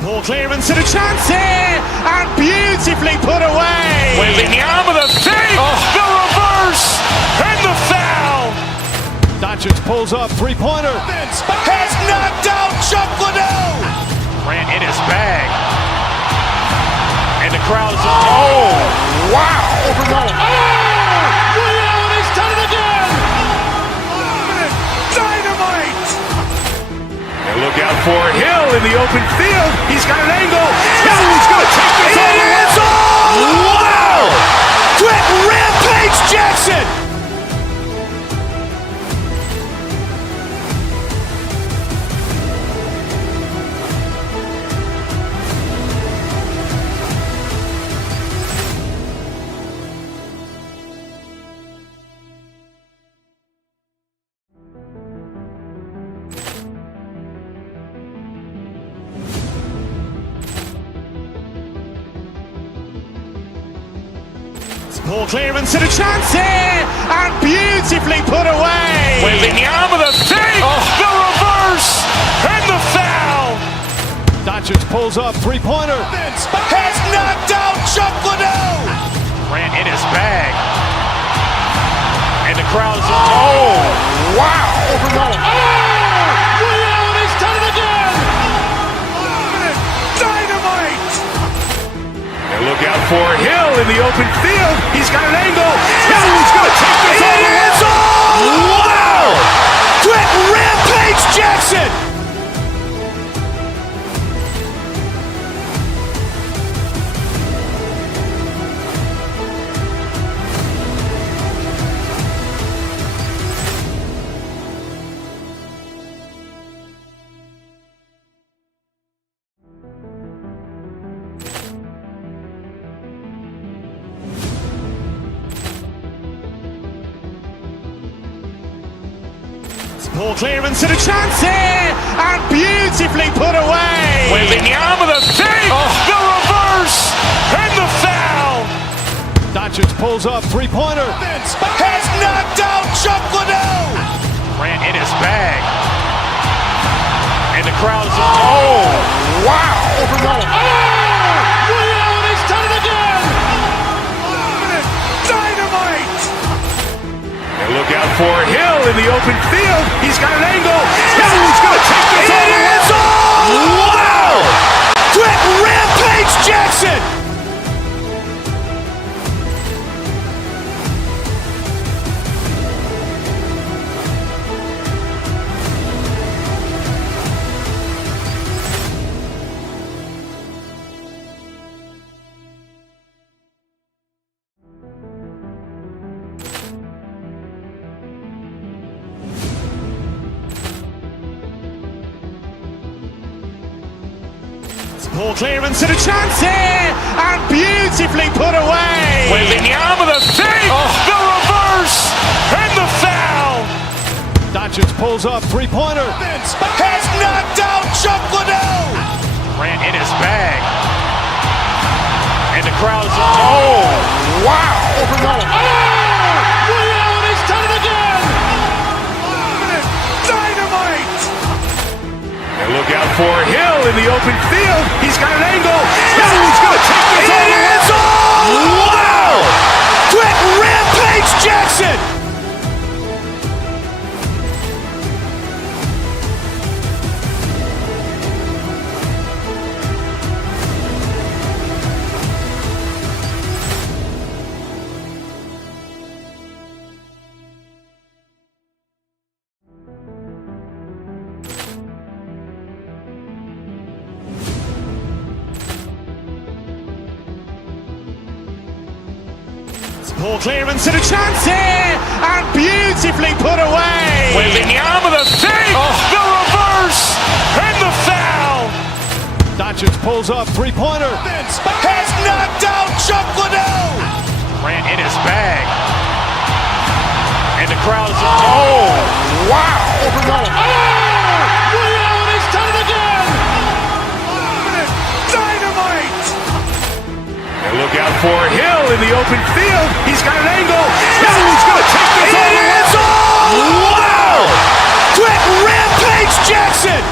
Poor clearance and a chance here, and beautifully put away. Waving the arm of the save, the reverse, and the foul. Doncic pulls up, three-pointer. Has knocked out Chuck Liddell. Ran in his bag. And the crowd is, oh, wow. Overrun. Liddell has done it again. Dynamite. And look out for Hill in the open field. He's got an angle. Hill's going to take this all the way. Wow! Quick Rampage Jackson. Poor clearance and a chance here, and beautifully put away. Waving the arm of the save, the reverse, and the foul. Doncic pulls up, three-pointer. Has knocked out Chuck Liddell. Ran in his bag. And the crowd is, oh, wow. Overrun. Liddell has done it again. Dynamite. And look out for Hill in the open field. He's got an angle. Hill's going to take this all the way. Wow! Quick Rampage Jackson. Poor clearance and a chance here, and beautifully put away. Waving the arm of the save, the reverse, and the foul. Doncic pulls up, three-pointer. Has knocked out Chuck Liddell. Ran in his bag. And the crowd is, oh, wow. Overrun. Liddell has done it again. Dynamite. And look out for Hill in the open field. He's got an angle. Hill's going to take this all the way. Wow! Quick Rampage Jackson. Poor clearance and a chance here, and beautifully put away. Waving the arm of the save, the reverse, and the foul. Doncic pulls up, three-pointer. Has knocked out Chuck Liddell. Ran in his bag. And the crowd is, oh, wow. Overrun. Liddell has done it again. Dynamite. And look out for Hill in the open field. He's got an angle. Hill's going to take this all the way. Wow! Quick Rampage Jackson. Poor clearance and a chance here, and beautifully put away. Waving the arm of the save, the reverse, and the foul. Doncic pulls up, three-pointer. Has knocked out Chuck Liddell. Ran in his bag. And the crowd is, oh, wow. Overrun. Liddell has done it again. Dynamite. And look out for Hill in the open field. He's got an angle. Hill's going to take this all the way. Wow! Quick Rampage Jackson.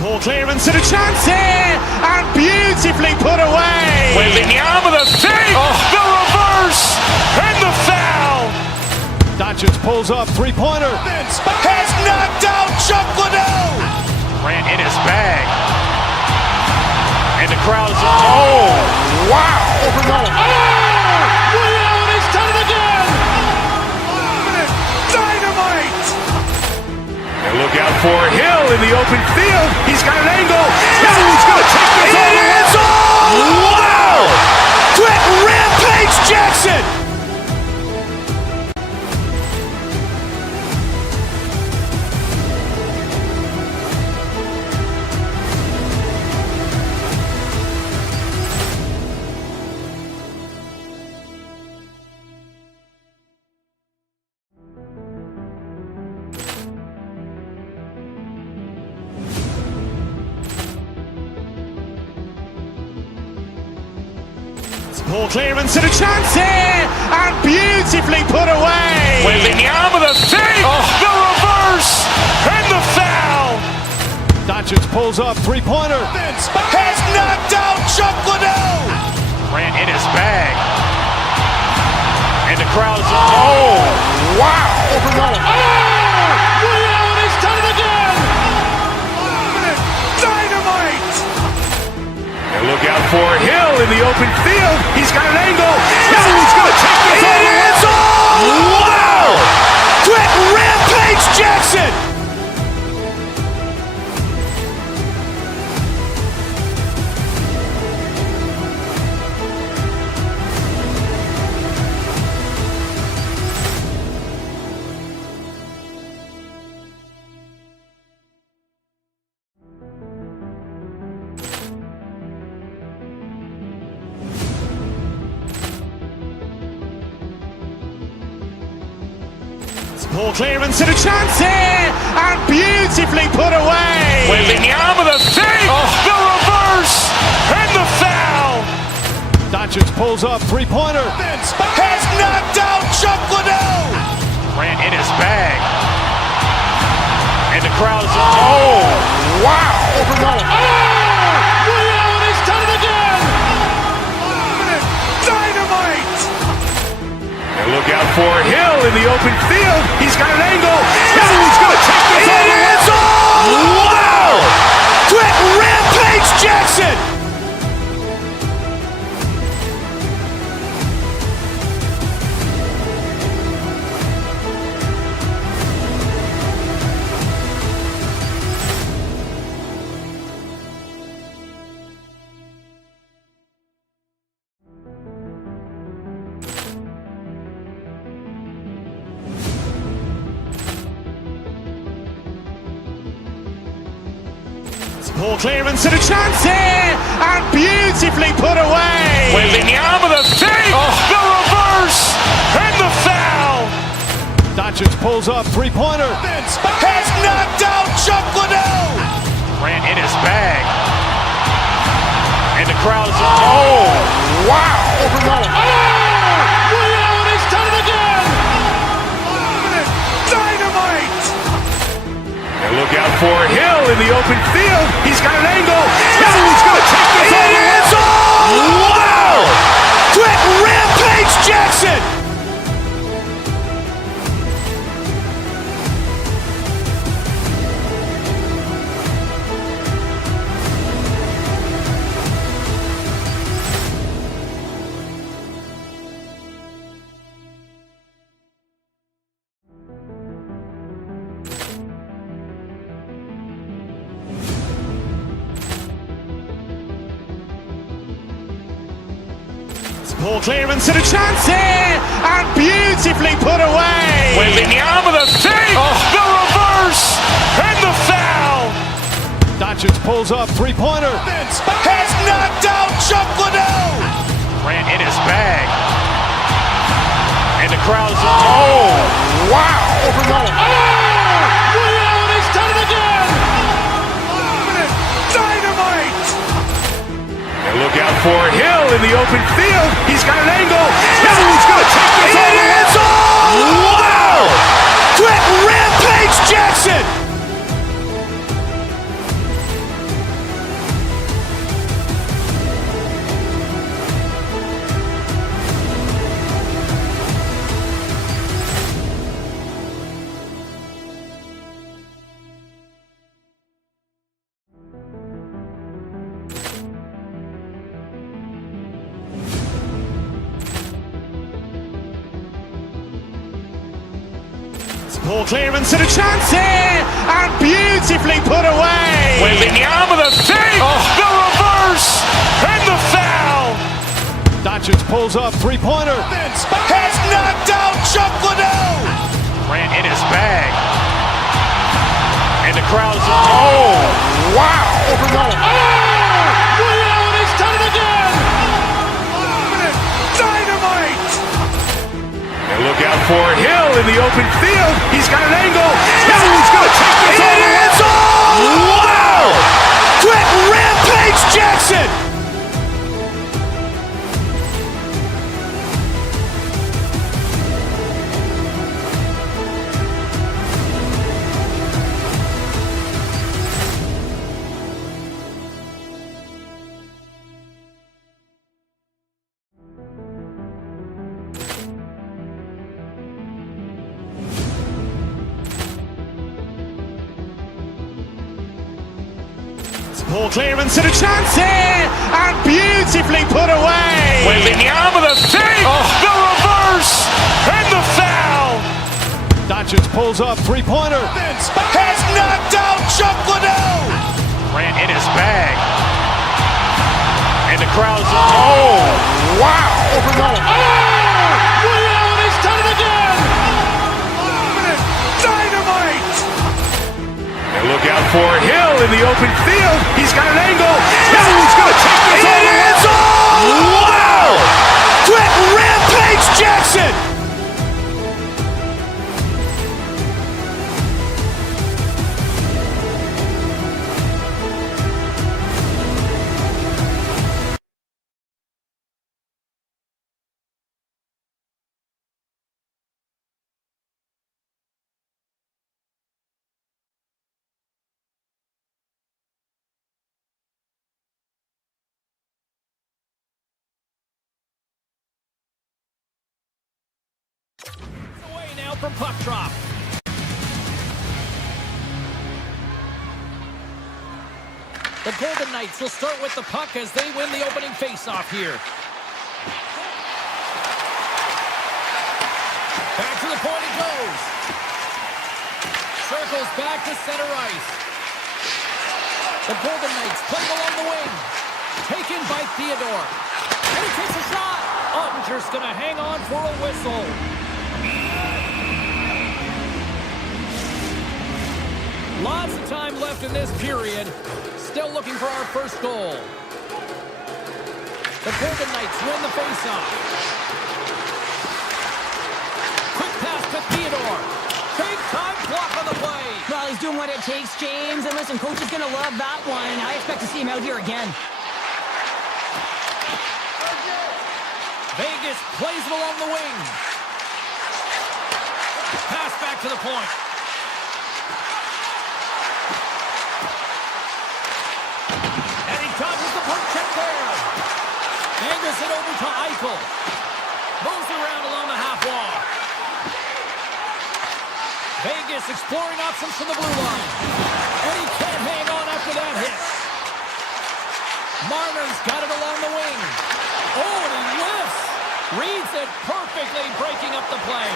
Poor clearance and a chance here, and beautifully put away. Wembanyama with a save, the reverse, and the foul. Doncic pulls up, three-pointer. Has knocked out Chuck Liddell. Ran in his bag. And the crowd is, oh, wow. Liddell, he's done it again. Dynamite. And look out for Hill in the open field. He's got an angle. He's going to take this all the way. Wow! Quick Rampage Jackson. Poor clearance and a chance here, and beautifully put away. Wembanyama with a save, the reverse, and the foul. Doncic pulls up, three-pointer. Has knocked out Chuck Liddell. Ran in his bag. And the crowd is, oh, wow. Liddell, he's done it again. Dynamite. And look out for Hill in the open field. He's got an angle. He's going to take this all the way. Wow! Quick Rampage Jackson. Poor clearance and a chance here, and beautifully put away. Wembanyama with a save, the reverse, and the foul. Doncic pulls up, three-pointer. Has knocked out Chuck Liddell. Ran in his bag. And the crowd is, oh, wow. Liddell, he's done it again. Dynamite. And look out for Hill in the open field. He's got an angle. He's going to take this all the way. Wow! Quick Rampage Jackson. Poor clearance and a chance here, and beautifully put away. Wembanyama with a save, the reverse, and the foul. Doncic pulls up, three-pointer. Has knocked out Chuck Liddell. Ran in his bag. And the crowd is, oh, wow. Liddell, he's done it again. Dynamite. And look out for Hill in the open field. He's got an angle. He's going to take this all the way. Wow! Quick Rampage Jackson. Poor clearance and a chance here, and beautifully put away. Wembanyama with a save, the reverse, and the foul. Doncic pulls up, three-pointer. Has knocked out Chuck Liddell. Ran in his bag. And the crowd is, oh, wow. Liddell, he's done it again. Dynamite. And look out for Hill in the open field. He's got an angle. He's going to take this all the way. Wow! Quick Rampage Jackson. Ball clearance and a chance here, and beautifully put away. Wembanyama the save, the reverse, and the foul. Doncic pulls up, three-pointer. Has knocked out Chuck Liddell. Ran in his bag. And the crowd is, oh, wow. He's done it again. Dynamite. And look out for Hill in the open field. He's got an angle. Hill's going to take this all the way. Wow. Quick rampage Jackson. Ball clearance and a chance here, and beautifully put away. Wembanyama the save, the reverse, and the foul. Doncic pulls up, three-pointer. Has knocked out Chuck Liddell. Ran in his bag. And the crowd is, oh, wow. He's done it again. Dynamite. And look out for Hill in the open field. He's got an angle. Hill's going to take this all the way. Wow. Quick rampage Jackson. Away now from puck drop. The Golden Knights will start with the puck as they win the opening face-off here. Back to the point it goes. Circles back to center ice. The Golden Knights playing along the wing. Taken by Theodore. And he takes a shot. Ottinger's going to hang on for a whistle. Lots of time left in this period. Still looking for our first goal. The Golden Knights win the faceoff. Quick pass to Theodore. Big time block on the play. Well, he's doing what it takes, James. And listen, coach is going to love that one. I expect to see him out here again. Vegas plays it along the wing. Pass back to the point. And he dodges the poke check there. Angles it over to Eichel. Moves around along the half wall. Vegas exploring options from the blue line. And he can't hang on after that hit. Marner's got it along the wing. Oh, and he lifts. Reads it perfectly, breaking up the play.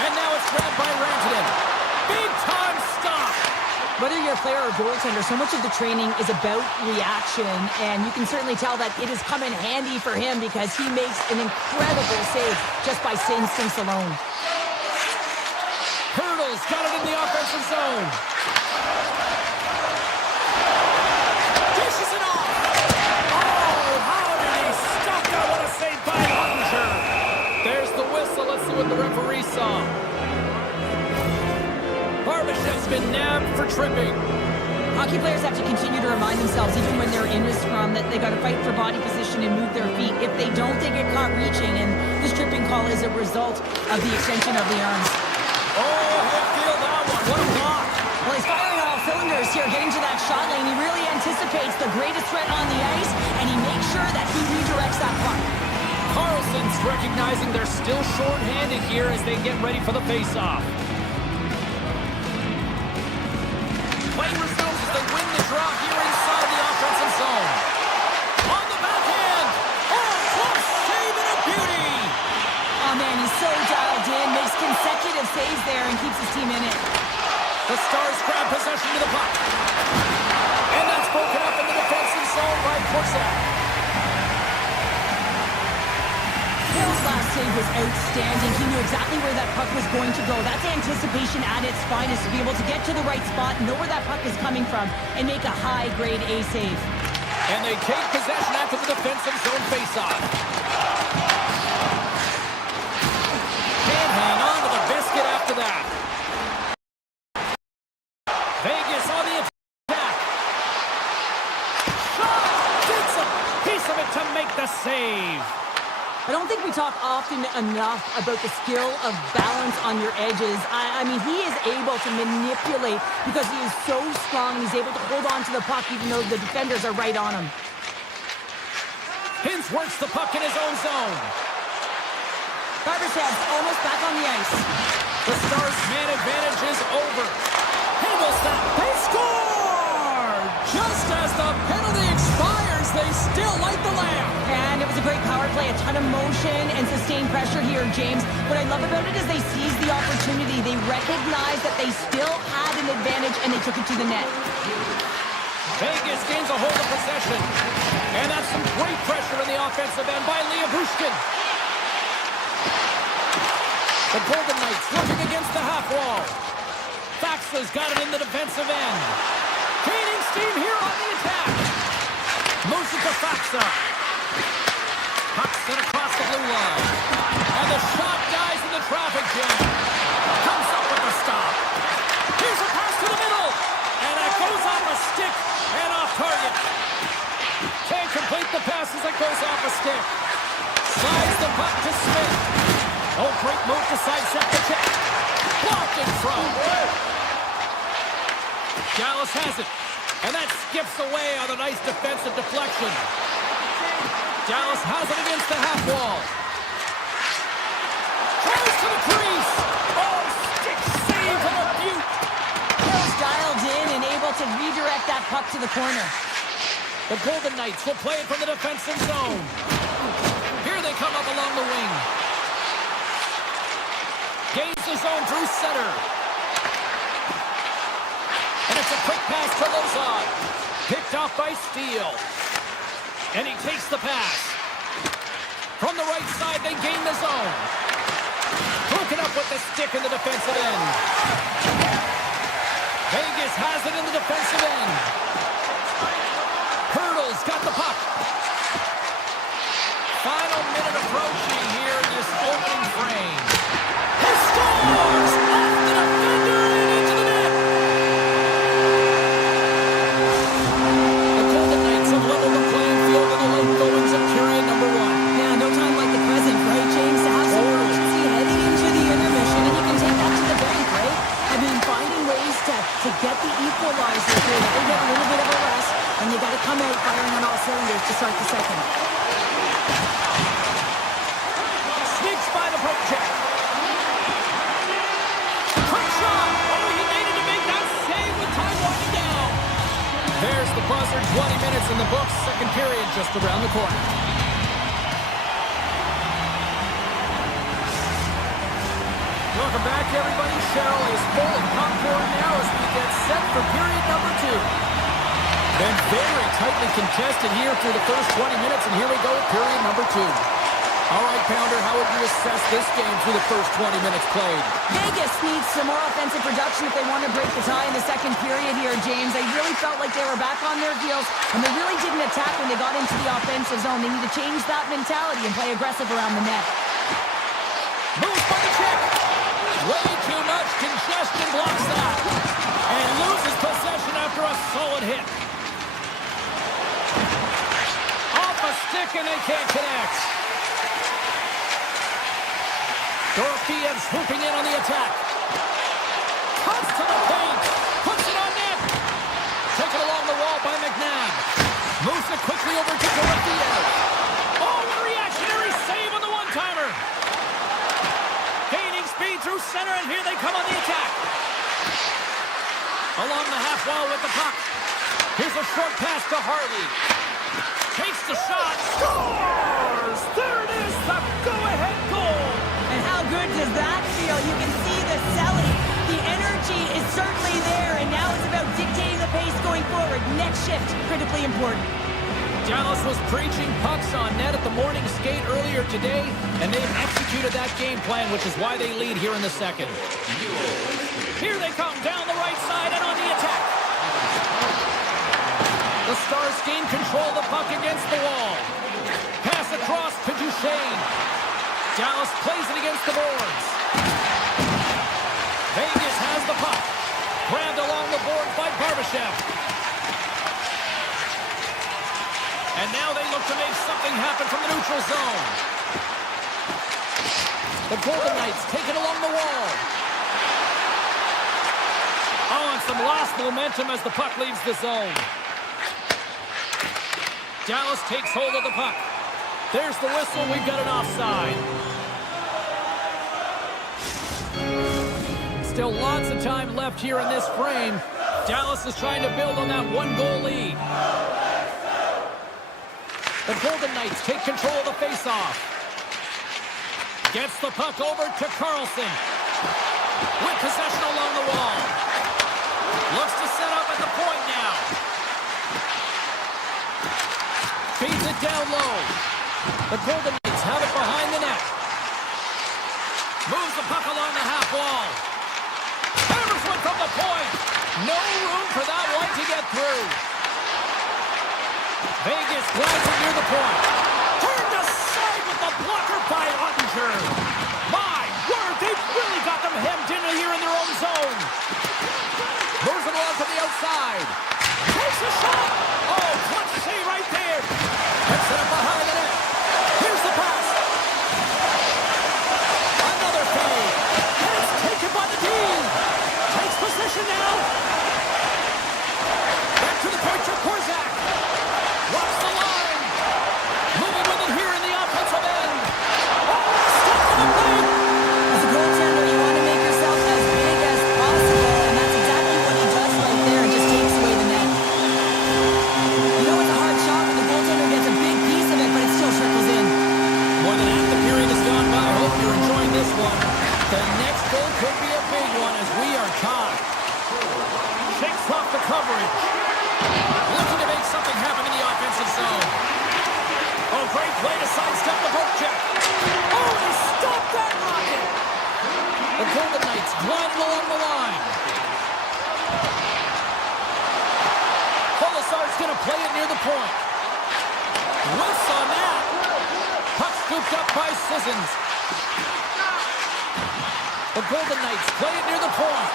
And now it's grabbed by Rantanen. Big time stop. Whether you're a player or goaltender, so much of the training is about reaction, and you can certainly tell that it has come in handy for him because he makes an incredible save just by instincts alone. Hurdles got it in the offensive zone. Dishes it off. Oh, how did he stop that? What a save by Ottinger. There's the whistle. Let's see what the referee saw. Barbashev's been nabbed for tripping. Hockey players have to continue to remind themselves, even when they're in a scrum, that they got to fight for body position and move their feet. If they don't, they get caught reaching, and this tripping call is a result of the extension of the arms. Oh, he'll feel that one. What a block. Well, he's firing on all cylinders here, getting to that shot lane. He really anticipates the greatest threat on the ice, and he makes sure that he redirects that puck. Carlson's recognizing they're still short-handed here as they get ready for the face-off. Play resumes as they win the draw here inside the offensive zone. On the backhand. Oh, close save and a beauty. Oh, man, he's so dialed team in it. The Stars grab possession of the puck. And that's broken up in the defensive zone by Corsac. Hill's last save was outstanding. He knew exactly where that puck was going to go. That's anticipation at its finest, to be able to get to the right spot, know where that puck is coming from, and make a high-grade A save. And they take possession after the defensive zone faceoff. Can't hang on to the biscuit after that. Vegas on the attack. Shot! Gets a piece of it to make the save. I don't think we talk often enough about the skill of balance on your edges. I mean, he is able to manipulate because he is so strong. He's able to hold on to the puck even though the defenders are right on him. Hintz works the puck in his own zone. Barbashev's almost back on the ice. The Stars' man advantage is over. Handles that. They score! Just as the penalty expires, they still light the lamp. And it was a great power play, a ton of motion and sustained pressure here, James. What I love about it is they seized the opportunity. They recognized that they still had an advantage, and they took it to the net. Vegas gains a hold of possession. And that's some great pressure in the offensive end by Bushkin. The Golden Knights looking against the half wall. Faxa's got it in the defensive end. Gaining steam here on the attack. Moves it to Faxa. Puck sent across the blue line. And the shot dies in the traffic jam. Comes up with the stop. Here's a pass to the middle. And it goes on the stick and off target. Can't complete the pass as it goes off a stick. Slides the puck to Smith. Oh, great move to sidestep the check. Blocked in front. Dallas has it. And that skips away on a nice defensive deflection. Dallas has it against the half wall. Tries to the crease. Oh, stick save and a beaut. Hill's dialed in and able to redirect that puck to the corner. The Golden Knights will play it from the defensive zone. Here they come up along the wing. Gains the zone through center. And it's a quick pass to Lozon. Picked off by Steele. And he takes the pass. From the right side, they gain the zone. Broken up with the stick in the defensive end. Vegas has it in the defensive end. Hurdle's got the puck. Final minute approaching here in this opening frame. He scores! Off the defender and into the net! The Golden Knights have leveled the playing field in the late goings of period number 1. Yeah, no time like the present, right, James? To have some urgency heading into the intermission, and you can take that to the bank, right? I mean, finding ways to get the equalizer here, they get a little bit of a rest, and you got to come out firing on all cylinders to start the second. Sneaks by the poke check. Quick shot! Oh, he made it to make that save with time winding down. There's the buzzer, 20 minutes in the books, second period just around the corner. Welcome back, everybody. Cheryl is full of popcorn now as we get set for period number 2. Been very tightly contested here through the first 20 minutes, and here we go, period number 2. All right, Pounder, how would you assess this game through the first 20 minutes played? Vegas needs some more offensive production if they want to break the tie in the second period here, James. They really felt like they were back on their heels, and they really didn't attack when they got into the offensive zone. They need to change that mentality and play aggressive around the net. Moves by the check. Way too much congestion blocks that. And loses possession after a solid hit. Off a stick and they can't connect. Dorofeyev swooping in on the attack. Cuts to the paint. Puts it on net. Taken along the wall by McNabb. Moves it quickly over to Dorofeyev. Oh, what a reactionary save on the one-timer. Gaining speed through center, and here they come on the attack. Along the half wall with the puck. Here's a short pass to Harley. Takes the shot. Scores! There it is, the go-ahead goal. And how good does that feel? You can see the selling, the energy is certainly there, and now it's about dictating the pace going forward. Next shift, critically important. Dallas was preaching pucks on net at the morning skate earlier today, and they've executed that game plan, which is why they lead here in the second. Here they come down the right side and on the attack. The Stars gain control of the puck against the wall. Pass across to Duchesne. Dallas plays it against the boards. Vegas has the puck. Grabbed along the board by Barbashev. And now they look to make something happen from the neutral zone. The Golden Knights take it along the wall. Oh, and some lost momentum as the puck leaves the zone. Dallas takes hold of the puck. There's the whistle. We've got an offside. Still lots of time left here in this frame. Dallas is trying to build on that one-goal lead. The Golden Knights take control of the faceoff. Gets the puck over to Carlson. With possession along the wall. Looks to set up at the point now. Feeds it down low. The Golden Knights have it behind the net. Moves the puck along the half wall. Hammers one from the point. No room for that one to get through. Vegas glides it near the point. Turned aside with the blocker by Ottinger. My word, they've really got them hemmed in here in their own zone. Moves it along to the outside. Takes a shot. Oh, clutch save right there. Gets it up behind the net. Here's the pass. Another fade. And it's taken by the team. Takes position now. Back to the point for Korzak. Walks the line. Moving with it here in the offensive end. Oh, stop in the plate. As a goaltender, you want to make yourself as big as possible, and that's exactly what he does right there. It just takes away the net. You know it's a hard shot when the goaltender gets a big piece of it, but it still trickles in. More than half the period has gone by. I hope you're enjoying this one. The next goal could be a big one as we are tied. Shakes off the coverage. Looking to make something happen in the offensive zone. Oh, great play to sidestep the poke check. Oh, they stopped that rocket. The Golden Knights gliding along the line. Colasar's going to play it near the point. Whiffs on that. Puck scooped up by Sissons. The Golden Knights play it near the point.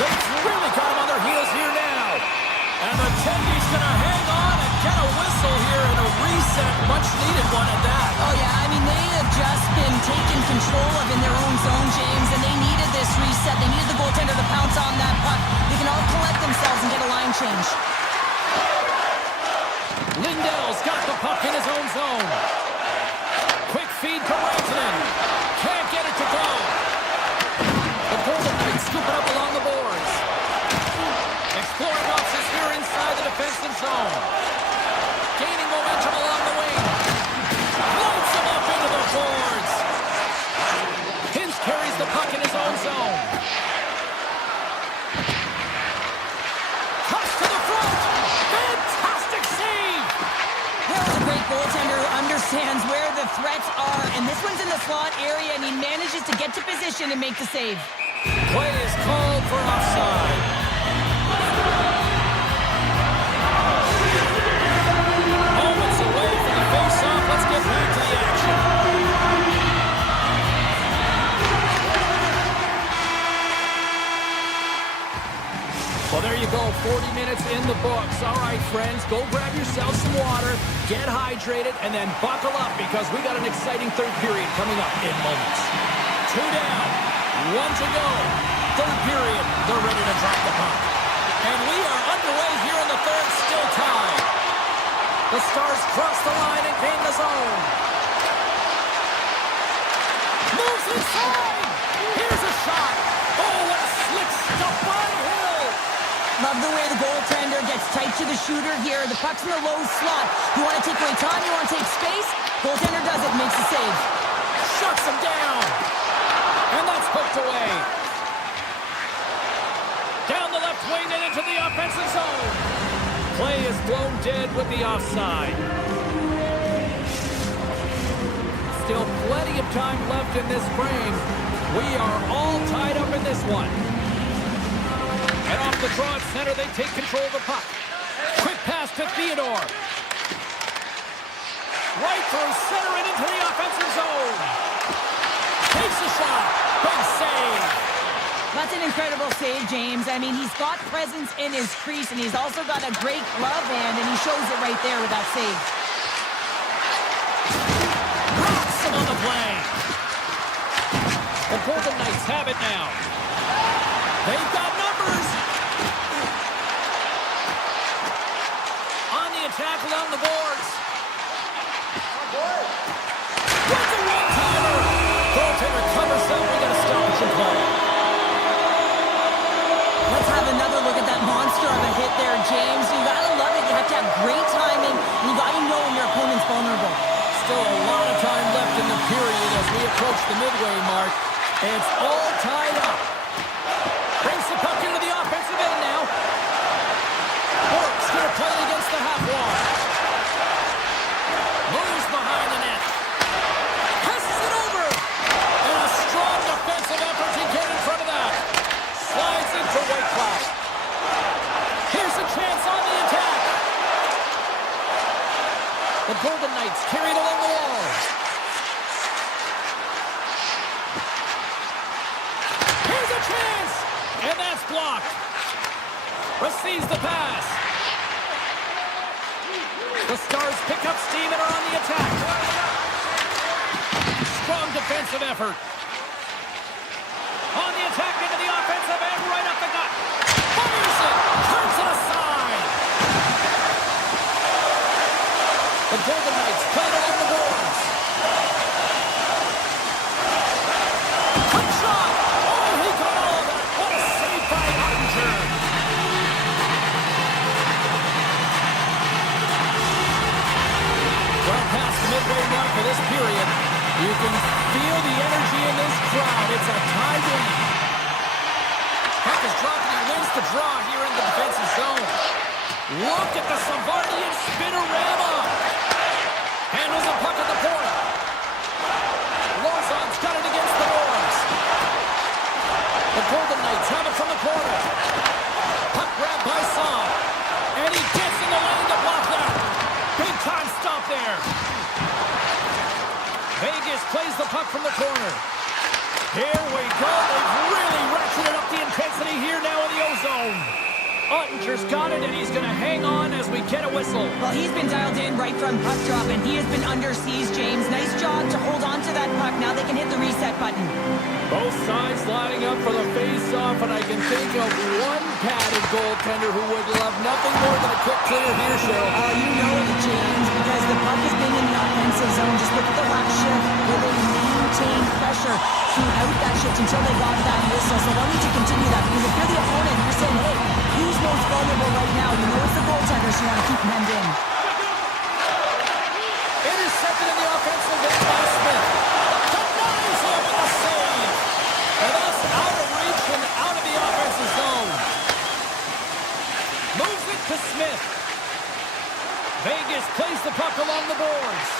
They've really got him on their heels here now. And the Tendy's going to hang on and get a whistle here and a reset, much needed one at that. Oh, yeah, I mean, they have just been taken control of in their own zone, James, and they needed this reset. They needed the goaltender to pounce on that puck. They can all collect themselves and get a line change. Lindell's got the puck in his own zone. Quick feed to Rantanen. Can't get it to go. The Golden Knights scoop it up along the boards. Exploring options here inside the defensive zone. Gaining momentum along the wing. Loads him up into the boards. Hintz carries the puck in his own zone. Cuts to the front. Fantastic save. That was a great goaltender who understands where the threats are, and this one's in the slot area, and he manages to get to position and make the save. Play is called for offside. Moments away from the face-off. Let's get back to the action. Well, there you go. 40 minutes in the books. All right, friends, go grab yourself some water, get hydrated, and then buckle up because we got an exciting third period coming up in moments. 2 down, 1 to go. Third period, they're ready to drop the puck. And we are underway here in the third, still tied. The Stars cross the line and gain the zone. Moves inside. Here's a shot. Oh, what a slick stuff by Hill. Love the way the goaltender gets tight to the shooter here. The puck's in the low slot. You want to take away time, you want to take space. Goaltender does it, makes the save. Shuts him down. And that's poked away. swing it into the offensive zone. Play is blown dead with the offside. Still plenty of time left in this frame. We are all tied up in this one. And off the draw at center, they take control of the puck. Quick pass to Theodore. Right through center and into the offensive zone. Takes a shot. Big save. That's an incredible save, James. I mean, he's got presence in his crease, and he's also got a great glove hand, and he shows it right there with that save. Rocks him on the play. The Golden Knights have it now. They've got numbers. On the attack along the boards. What's a one-timer? Goaltender covers up. We got a stoppage in play. Let's have another look at that monster of a hit there, James. You gotta love it. You have to have great timing, and you gotta know when your opponent's vulnerable. Still a lot of time left in the period as we approach the midway mark. It's all tied up. Brings the puck into the offensive end now. Bork's gonna play it against the half wall. Moves behind the net. Passes it over. And a strong defensive effort to get in front of that. Slides into Whitecloud. Here's a chance on the attack. The Golden Knights carried along the wall. Here's a chance. And that's blocked. Receives the pass. The Stars pick up steam and are on the attack. Strong defensive effort. On the attack into the offensive end, right up the gut. Fires it, turns it aside. The Golden Knights play it along the boards. Quick shot. Oh, he got all of that. What a save by Ottinger. Well past the midway mark of this period. You can feel the energy in this crowd. It's a tie game. Puck is dropped and he wins the draw here in the defensive zone. Look at the Savardian spinorama. Handles the puck at the point. Lawson's got it against the boards. The Golden Knights have it from the corner. Puck grabbed by Son. And he gets in the lane to block that. Big time stop there. Vegas plays the puck from the corner. Here we go. They've really ratcheted up the intensity here now in the O-zone. Ottinger's got it, and he's going to hang on as we get a whistle. Well, he's been dialed in right from puck drop, and he has been under siege, James. Nice job to hold on to that puck. Now they can hit the reset button. Both sides lining up for the face-off, and I can think of one padded goaltender who would love nothing more than a quick clear here, Cheryl. Oh, you know it, James, because the puck has been in the offensive zone. Just look at the last shift where they maintained pressure throughout that shift until they got that whistle. So they'll need to continue that, because if you're the opponent, you're saying, hey, who's most vulnerable right now? You know it's the goaltender, so you want to keep him hemmed in. Intercepted in the offensive end by Smith. Denies him with a save. And that's out of reach and out of the offensive zone. Moves it to Smith. Vegas plays the puck along the boards.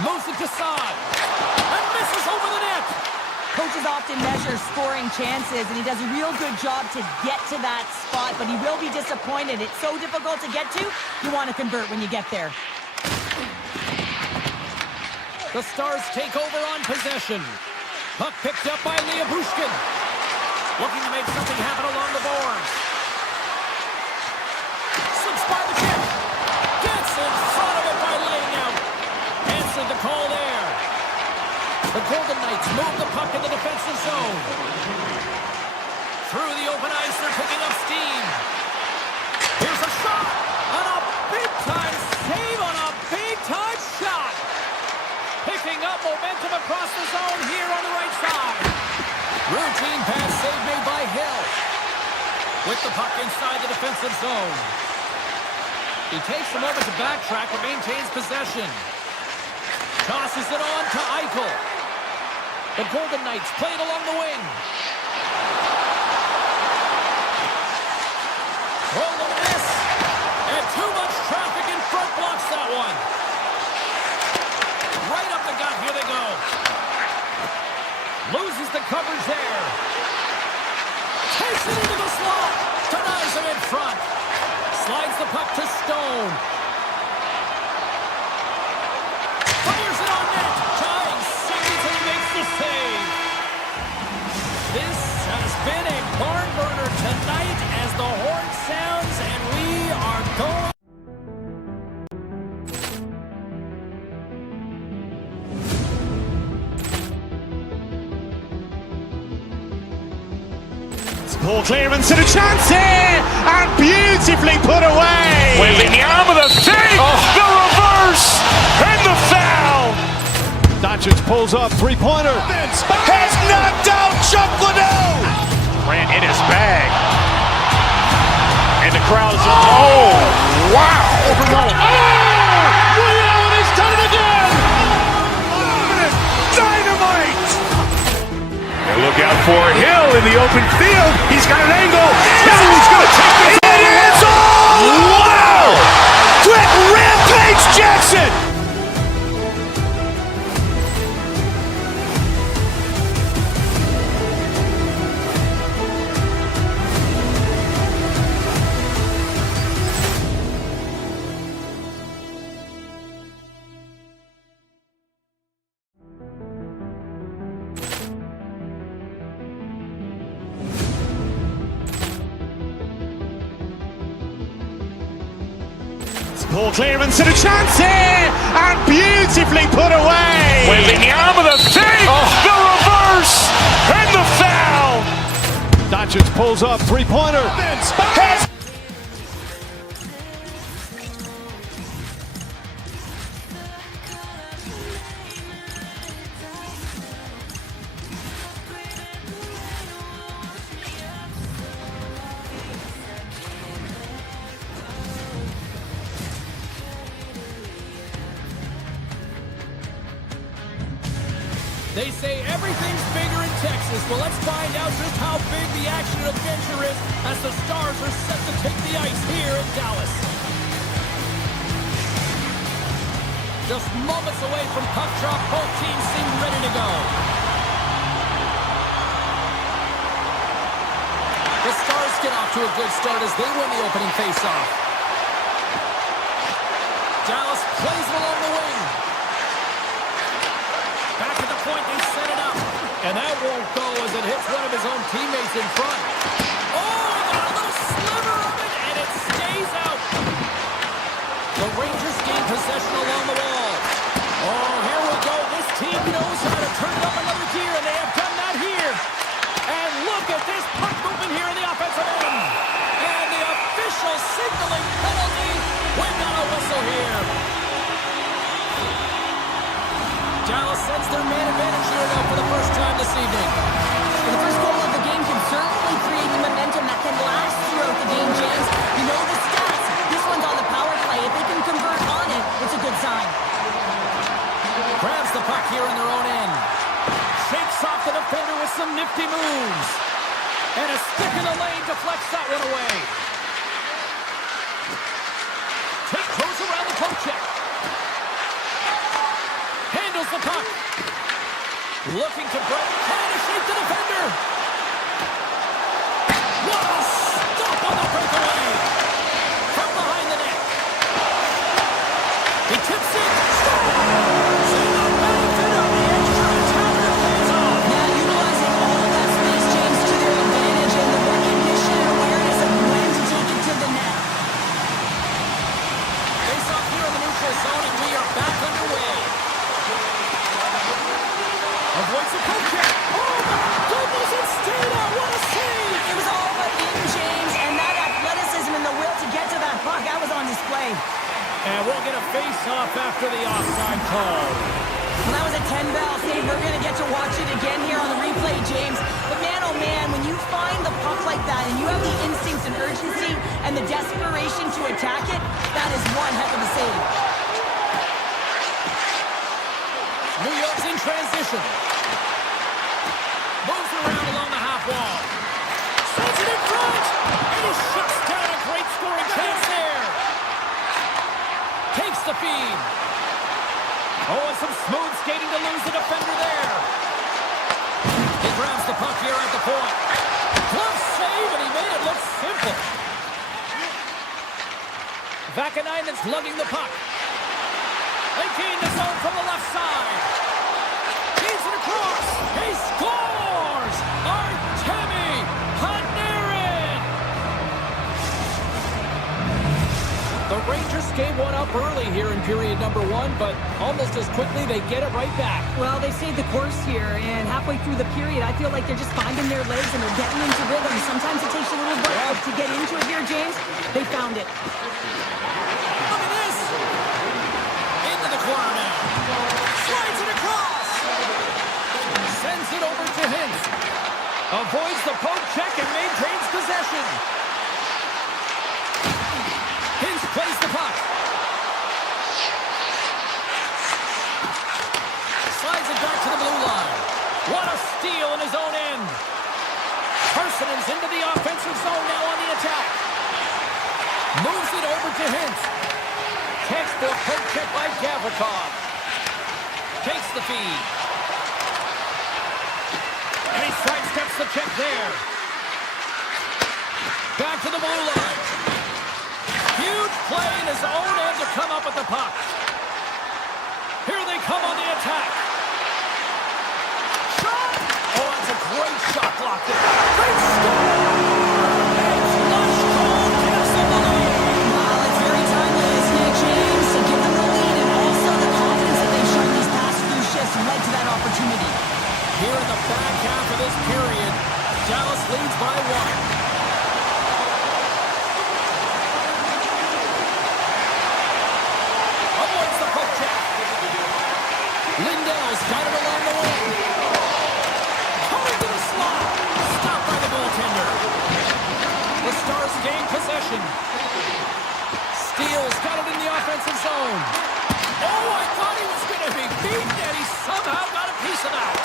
Moves it to Saad. And misses over the net. Coaches often measure scoring chances, and he does a real good job to get to that spot, but he will be disappointed. It's so difficult to get to, you want to convert when you get there. The Stars take over on possession. Puck picked up by Bushkin. Looking to make something happen along the boards. Slips by the kick. Gets in front of it by laying out. Answered the call there. The Golden Knights move the puck in the defensive zone. Through the open ice, they're picking up steam. Here's a shot. On a big-time save on a big-time shot. Picking up momentum across the zone here on the right side. Routine pass save made by Hill. With the puck inside the defensive zone. He takes a moment to backtrack but maintains possession. Tosses it on to Eichel. The Golden Knights play it along the wing. Rolling miss. And too much traffic in front blocks that one. Right up the gut. Here they go. Loses the coverage there. Takes it into the slot. Denies him in front. Slides the puck to Stone. Fires it on net. Tying seconds and makes the save. This has been a barn burner tonight as the horn sounds and we are going. Ball clearance and a chance here, and beautifully put away. Waving the arm of the fake, the reverse, and the foul. Doncic pulls up, three-pointer. Has knocked out Chuck Liddell. Ran in his bag. And the crowd is, oh, wow. Ray Allen has done it again. Dynamite. And look out for Hill in the open field. He's got an angle. He's going to take this. It is all. Wow. Quick Rampage Jackson. Ball clearance and a chance here, and beautifully put away. Waving the arm of the fake, the reverse, and the foul. Doncic pulls up, three-pointer. Has They say everything's bigger in Texas. Well, let's find out just how big the action and adventure is as the Stars are set to take the ice here in Dallas. Just moments away from puck drop, both teams seem ready to go. The Stars get off to a good start as they win the opening faceoff. Dallas plays it along the wing. Back at the point, they set it up. And that won't go as it hits one of his own teammates in front. Oh, he got a little sliver of it, and it stays out. The Rangers gain possession along the wall. Oh, here we go. This team knows how to turn it up another gear, and they have done that here. And look at this puck movement here in the offensive end. And the official signaling penalty. We've got a whistle here. Dallas sends their man advantage here now for the first time this evening. The first goal of the game can certainly create the momentum that can last throughout the game, James. You know the stats. This one's on the power play. If they can convert on it, it's a good sign. Grabs the puck here in their own end. Shakes off the defender with some nifty moves. And a stick in the lane deflects that one away. Tiptoes around the poke check. Handles the puck. Looking to break. Trying to shake the defender. What a stop on the breakaway. From behind the net. He tips it. Scores! And the benefit of the extra time pays off. Yeah, utilizing all of that space, James, to their advantage and the recognition and awareness of when to take it to the net. Face off here in the neutral zone, and we are back underway. Avoids the poke check. Oh my goodness, it stayed out. What a save! It was all but in, James, and that athleticism and the will to get to that puck, that was on display. And we'll get a face-off after the offside call. Well, that was a 10-ball save. We're going to get to watch it again here on the replay, James. But man, oh man, when you find the puck like that and you have the instincts and urgency and the desperation to attack it, that is one heck of a save. New York's in transition. feed. Oh, and some smooth skating to lose the defender there. He grabs the puck here at the point. Glove save, and he made it look simple. Vakanainen's lugging the puck. They gain the zone from the left side. Feeds it across. He scores! Artemi Panarin! The Rangers gave one up early here in period number 1, but almost as quickly they get it right back. Well, they stayed the course here, and halfway through the period, I feel like they're just finding their legs and they're getting into rhythm. Sometimes it takes a little bit to get into it here, James. They found it. Look at this! Into the corner now. Slides it across. Sends it over to Hintz. Avoids the poke check and maintains possession. Hintz plays the puck. Slides it back to the blue line. What a steal in his own end. Parson's into the offensive zone now on the attack. Moves it over to Hintz. Textbook poke check by Gavrikov. Takes the feed. And he sidesteps the check there. Back to the blue line. Huge play in his own end to come up with the puck. Here they come on the attack. Shot! Oh, that's a great shot block there. They score! It's flush cold Castle the lead. Well, it's very timely, isn't it, James? To give them the lead and also the confidence that they've shown these past few shifts led to that opportunity. Here in the back half of this period, Dallas leads by 1. Avoids the poke check. Lindell's got it along the wing. Coming to the slot. Stopped by the goaltender. The Stars gain possession. Steele's got it in the offensive zone. Oh, I thought he was going to be beaten, and he somehow got a piece of that.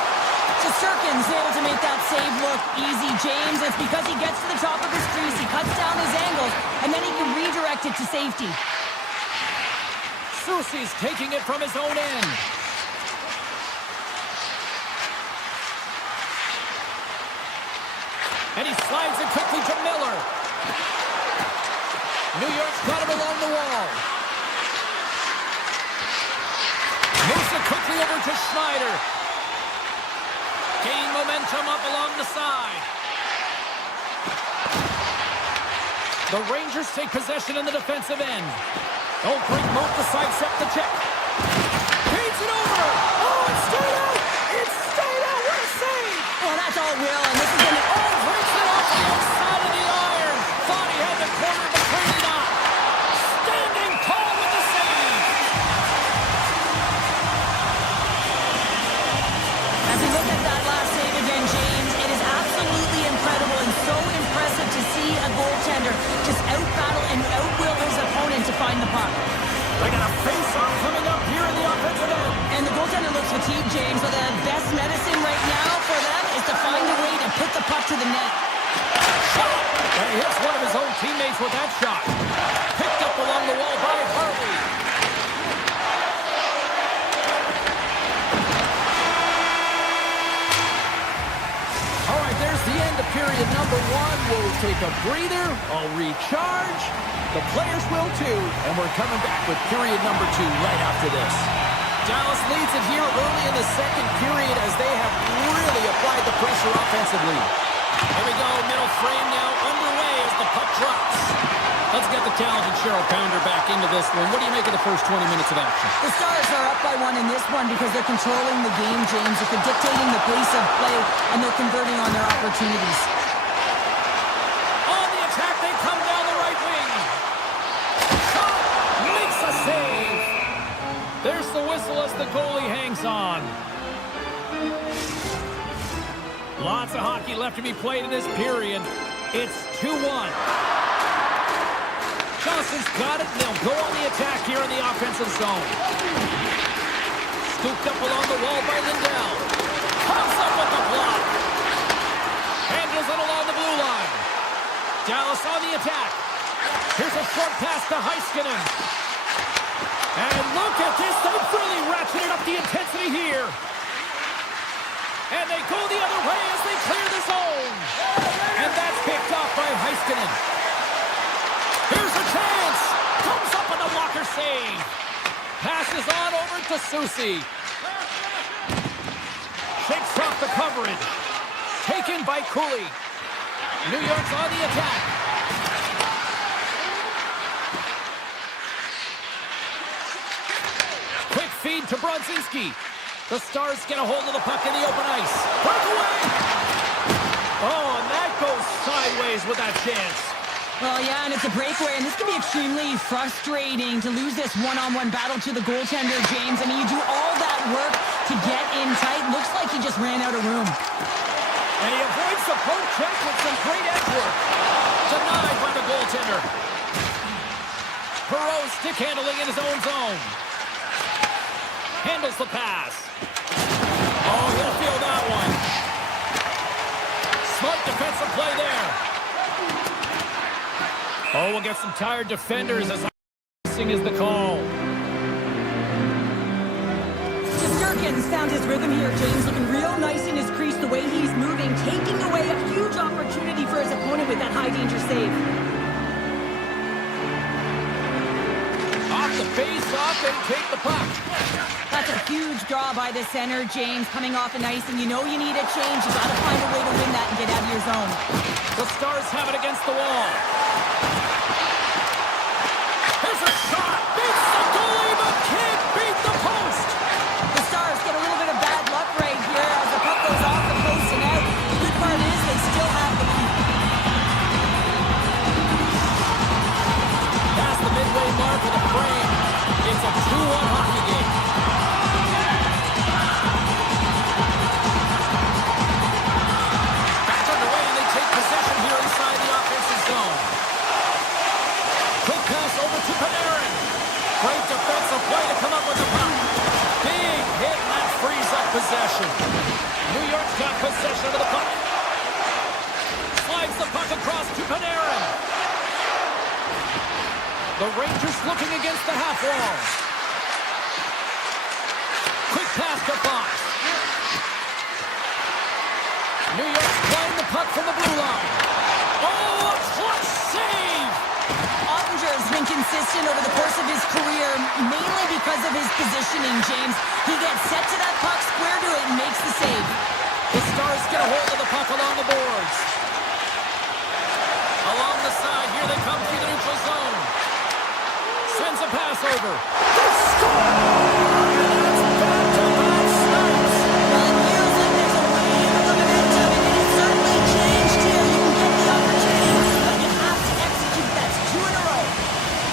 Shesterkin's able to make that save look easy, James. It's because he gets to the top of his crease, he cuts down his angles, and then he can redirect it to safety. Soucy's taking it from his own end. And he slides it quickly to Miller. New York's got him along the wall. Moves it quickly over to Schneider. Gain momentum up along the side. The Rangers take possession in the defensive end. Oh, great move to sidestep the check. Feeds it over. Oh, it's stayed out. It's stayed out. What a save. Oh, that's all Will, and this is going to... Oh, breaks it off the outside of the iron. Thought he had the corner, but clearly not. Standing tall with the save. As we look at that last save again, James, it is absolutely incredible and so impressive to see a goaltender just out-battle and out-will his opponent to find the puck. They got a face-off coming up here in the offensive end. And the goaltender looks fatigued, James, but the best medicine right now for them is to find a way to put the puck to the net. Shot! And he hits one of his own teammates with that shot. Picked up along the wall by Harvey. All right, there's the end of period number 1. We'll take a breather. I'll recharge. The players will too. And we're coming back with period number 2 right after this. Dallas leads it here early in the second period as they have really applied the pressure offensively. Here we go, middle frame now underway as the puck drops. Let's get the talented Cheryl Pounder back into this one. What do you make of the first 20 minutes of action? The Stars are up by 1 in this one because they're controlling the game, James. They're dictating the pace of play, and they're converting on their opportunities. On the attack, they come down the right wing. Shot! Makes a save! There's the whistle as the goalie hangs on. Lots of hockey left to be played in this period. It's 2-1. Johnson's got it, and they'll go on the attack here in the offensive zone. Scooped up along the wall by Lindell. Comes up with the block. Handles it along the blue line. Dallas on the attack. Here's a short pass to Heiskanen. And look at this. They've really ratcheted up the intensity here. And they go the other way as they clear the zone. And that's picked off by Heiskanen. Here's a chance. Comes up on the blocker save. Passes on over to Susie. Shakes off the coverage. Taken by Cooley. New York's on the attack. Quick feed to Brodzinski. The Stars get a hold of the puck in the open ice. Breakaway! Oh, and that goes sideways with that chance. Well, yeah, and it's a breakaway, and this can be extremely frustrating to lose this one-on-one battle to the goaltender, James. I mean, you do all that work to get in tight. Looks like he just ran out of room. And he avoids the poke check with some great edge work. Denied by the goaltender. Perreault stick handling in his own zone. Handles the pass. Oh, he'll feel that one. Smart defensive play there. Oh, we'll get some tired defenders as icing is the call. Shesterkin's found his rhythm here, James. Looking real nice in his crease, the way he's moving, taking away a huge opportunity for his opponent with that high-danger save. Off the face-off and take the puck. That's a huge draw by the center, James, coming off the ice, and you know you need a change. You got to find a way to win that and get out of your zone. The Stars have it against the wall. Here's a shot. Beats the goalie, but can't beat the post. The Stars get a little bit of bad luck right here as the puck goes off the post and out. The good part is they still have the lead. Past the midway mark of the frame. It's a 2-1 hockey game. Back underway, and they take possession here inside the offensive zone. Quick pass over to Panarin. Great defensive play to come up with the puck. Big hit, and that frees up possession. New York's got possession of the puck. Slides the puck across to Panarin. The Rangers looking against the half wall. Quick pass to Fox. New York's playing the puck from the blue line. Oh, a clutch save! Ottinger's been consistent over the course of his career, mainly because of his positioning, James. He gets set to that puck, square to it, and makes the save. The Stars get a hold of the puck along the boards. Along the side, here they come through the neutral zone. Sends a pass over. They score! And that's back-to-back snipes. Well, it feels like there's a wave of momentum, and it has certainly changed here. You can get the opportunity, but you have to execute. That's 2 in a row.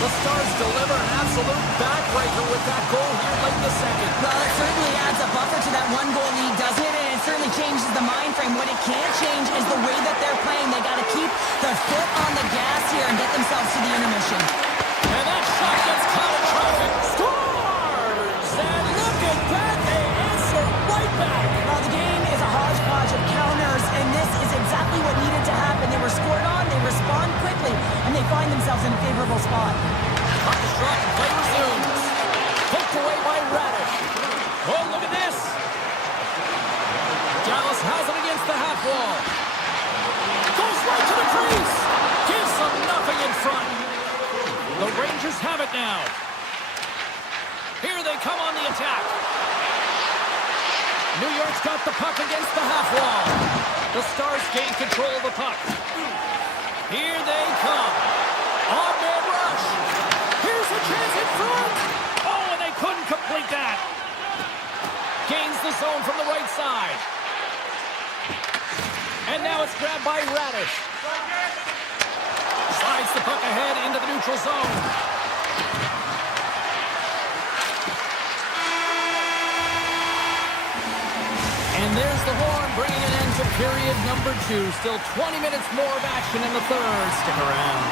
The Stars deliver an absolute backbreaker with that goal here late in the second. Well, it certainly adds a buffer to that one-goal lead, doesn't it? And it certainly changes the mind frame. What it can't change is the way that they're playing. They got to keep their foot on the gas here and get themselves to the intermission. And that shot gets caught in traffic. Scores! And look at that. They answer right back. Well, the game is a hodgepodge of counters, and this is exactly what needed to happen. They were scored on, they respond quickly, and they find themselves in a favorable spot. Puck is dropped and play resumes. Poked away by Radish. Oh, look at this. Dallas has it against the half wall. Goes right to the crease. Gives them nothing in front. The Rangers have it now. Here they come on the attack. New York's got the puck against the half wall. The Stars gain control of the puck. Here they come. On-man rush. Here's a chance in front. Oh, and they couldn't complete that. Gains the zone from the right side. And now it's grabbed by Radish. Slides the puck ahead into the neutral zone. And there's the horn, bringing an end to period number 2. Still 20 minutes more of action in the third. Stick around.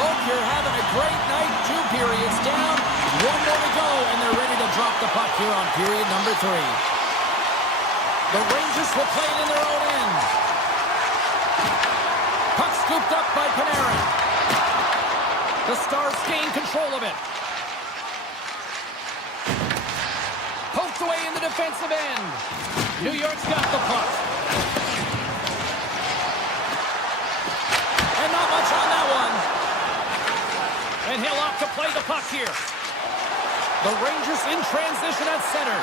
Hope you're having a great night. 2 periods down. 1 more to go, and they're ready to drop the puck here on period number 3. The Rangers will play it in their own end. Puck scooped up by Panarin. The Stars gain control of it. defensive end. New York's got the puck. And not much on that one. And he'll opt to play the puck here. The Rangers in transition at center.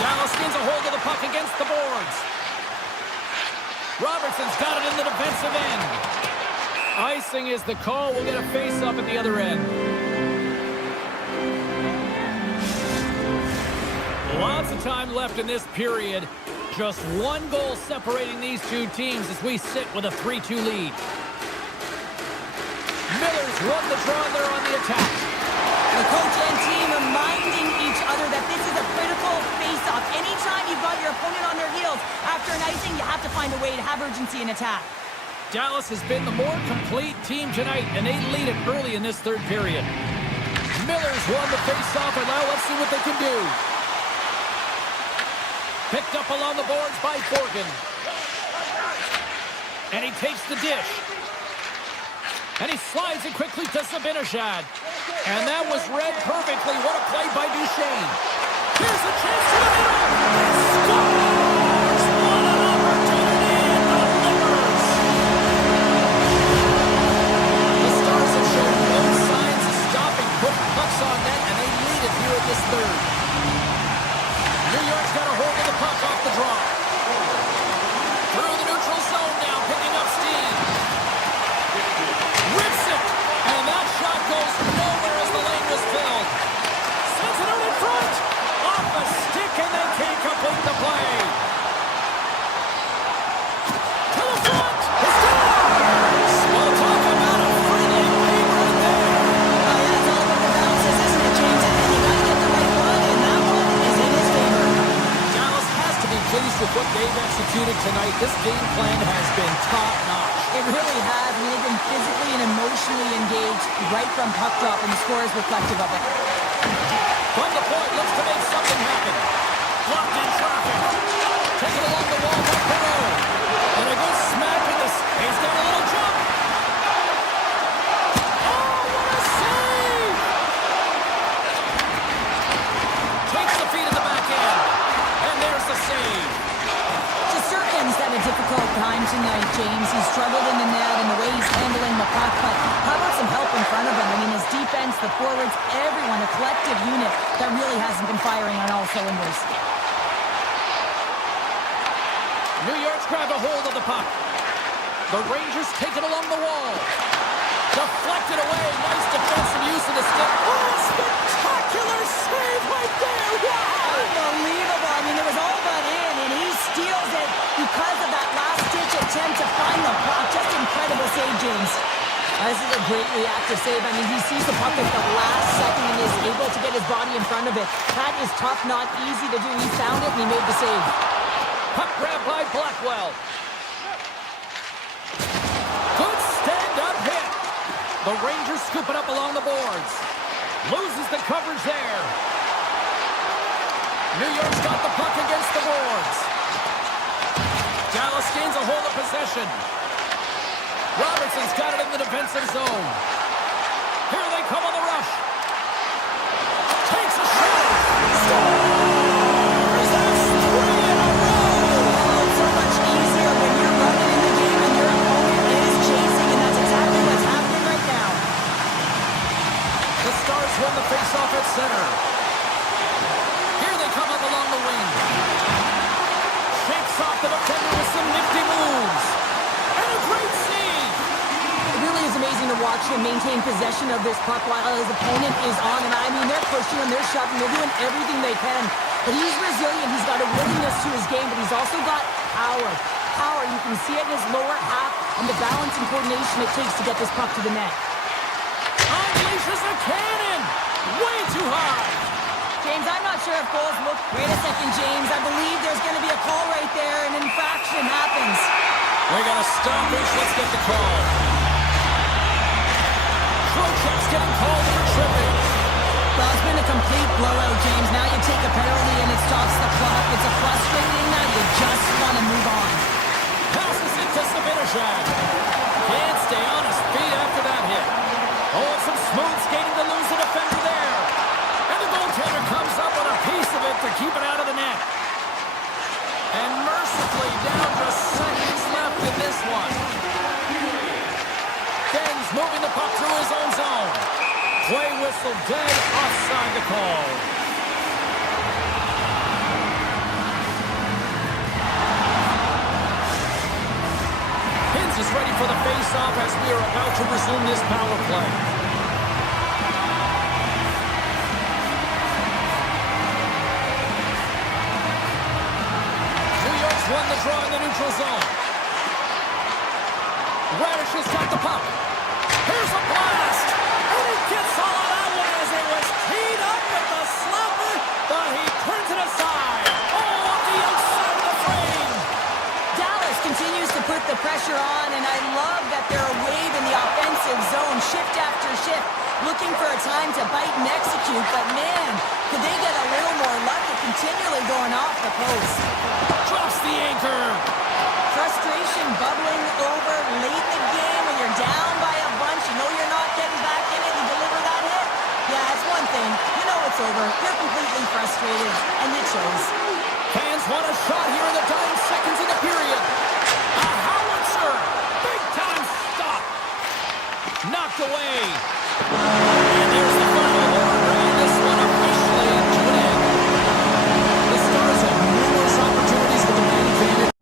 Dallas gains a hold of the puck against the boards. Robertson's got it in the defensive end. Icing is the call. We'll get a face-up at the other end. Lots of time left in this period. Just one goal separating these two teams as we sit with a 3-2 lead. Miller's run the draw there on the attack. The coach and team reminding each other that this is a critical face-off. Anytime you've got your opponent on their heels after an icing, you have to find a way to have urgency in attack. Dallas has been the more complete team tonight, and they lead it early in this third period. Miller's won the face-off, and now let's see what they can do. Picked up along the boards by Forgan. And he takes the dish. And he slides it quickly to Zibanejad. And that was read perfectly. What a play by Duchesne. Here's a chance to the middle. Scores! What an opportunity it delivers. The Stars have shown no signs of stopping, putting pucks on net, and they lead it here in this third. New York's got a hold of the puck off the draw. Through the neutral zone now, picking up steam. Rips it, and that shot goes nowhere as the lane was filled. Sends it out in front. Off a stick, and they can't complete the play. To the front. The Stars. We'll talk about a friendly play right there. Oh, yeah, it's all about the bounces, isn't it, James? And you got to get the right one, and that one is in his favor. Dallas has to be pleased with what they've executed tonight. This game plan has been top-notch. It really has. I mean, they've been physically and emotionally engaged right from puck drop, and the score is reflective of it. From the point, looks to make something happen. Blocked in traffic. Taken along the wall by Perreault. And a good smack in this. He's got a little jump. Oh, what a save! Takes the feet in the back end. And there's the save. Shesterkin's had a difficult time tonight, James. He's struggled in the net and the way he's handling the puck, but how about some help in front of him? I mean, his defense, the forwards, everyone, a collective unit that really hasn't been firing on all cylinders. New York's grabbed a hold of the puck. The Rangers take it along the wall. Deflected away. Nice defensive use of the stick. Oh, spectacular save right there. Wow! Unbelievable. I mean, it was all but in, and he steals it because of that last-ditch attempt to find the puck. Just incredible save, James. This is a great reactive save. I mean, he sees the puck at the last second and is able to get his body in front of it. That is tough, not easy to do. He found it, and he made the save. Puck grab by Blackwell. Good stand-up hit. The Rangers scoop it up along the boards. Loses the coverage there. New York's got the puck against the boards. Dallas gains a hold of possession. Robertson's got it in the defensive zone. Here they come on the rush. Takes a shot. Scores! That's 3 in a row. Oh, it's so much easier when you're running in the game and your opponent is chasing, and that's exactly what's happening right now. The Stars won the faceoff at center. Here they come up along the wing. Shakes off the defender with some nifty moves. And a great save. It really is amazing to watch him maintain possession of this puck while his opponent is on. And I mean, they're pushing him, they're shoving, they're doing everything they can. But he's resilient. He's got a willingness to his game, but he's also got power. Power, you can see it in his lower half and the balance and coordination it takes to get this puck to the net. Unleashes a cannon. Way too high. James, I'm not sure if goals look... Wait a second, James. I believe there's going to be a call right there. An infraction happens. We got a stoppage. Let's get the call. Trocheck's getting called for tripping. Well, it's been a complete blowout, James. Now you take a penalty and it stops the clock. It's a frustrating night. You just want to move on. Passes it to Zibanejad. Can't stay on his feet after that hit. Oh, some smooth skating to lose the defender there. And the goaltender comes up whistle dead. Offside the call. Hins is ready for the face-off as we are about to resume this power play. New York's won the draw in the neutral zone. Radish has got the puck. Here's a blast! And he gets all of that one as it was teed up with the slapper, but he turns it aside. Oh, off the outside of the frame! Dallas continues to put the pressure on, and I love that they're a wave in the offensive zone, shift after shift, looking for a time to bite and execute, but man, could they get a little more lucky continually going off the post. Drops the anchor! Frustration bubbling over late in the game when you're down by a bunch. You know you're not getting back in it. You deliver that hit. Yeah, that's one thing. You know it's over. You're completely frustrated, and it shows. Fans want a shot here in the dying seconds of the period. A howitzer! Big time stop! Knocked away. And there's the final horn, bringing this one officially to an end. The Stars have numerous opportunities with the man advantage.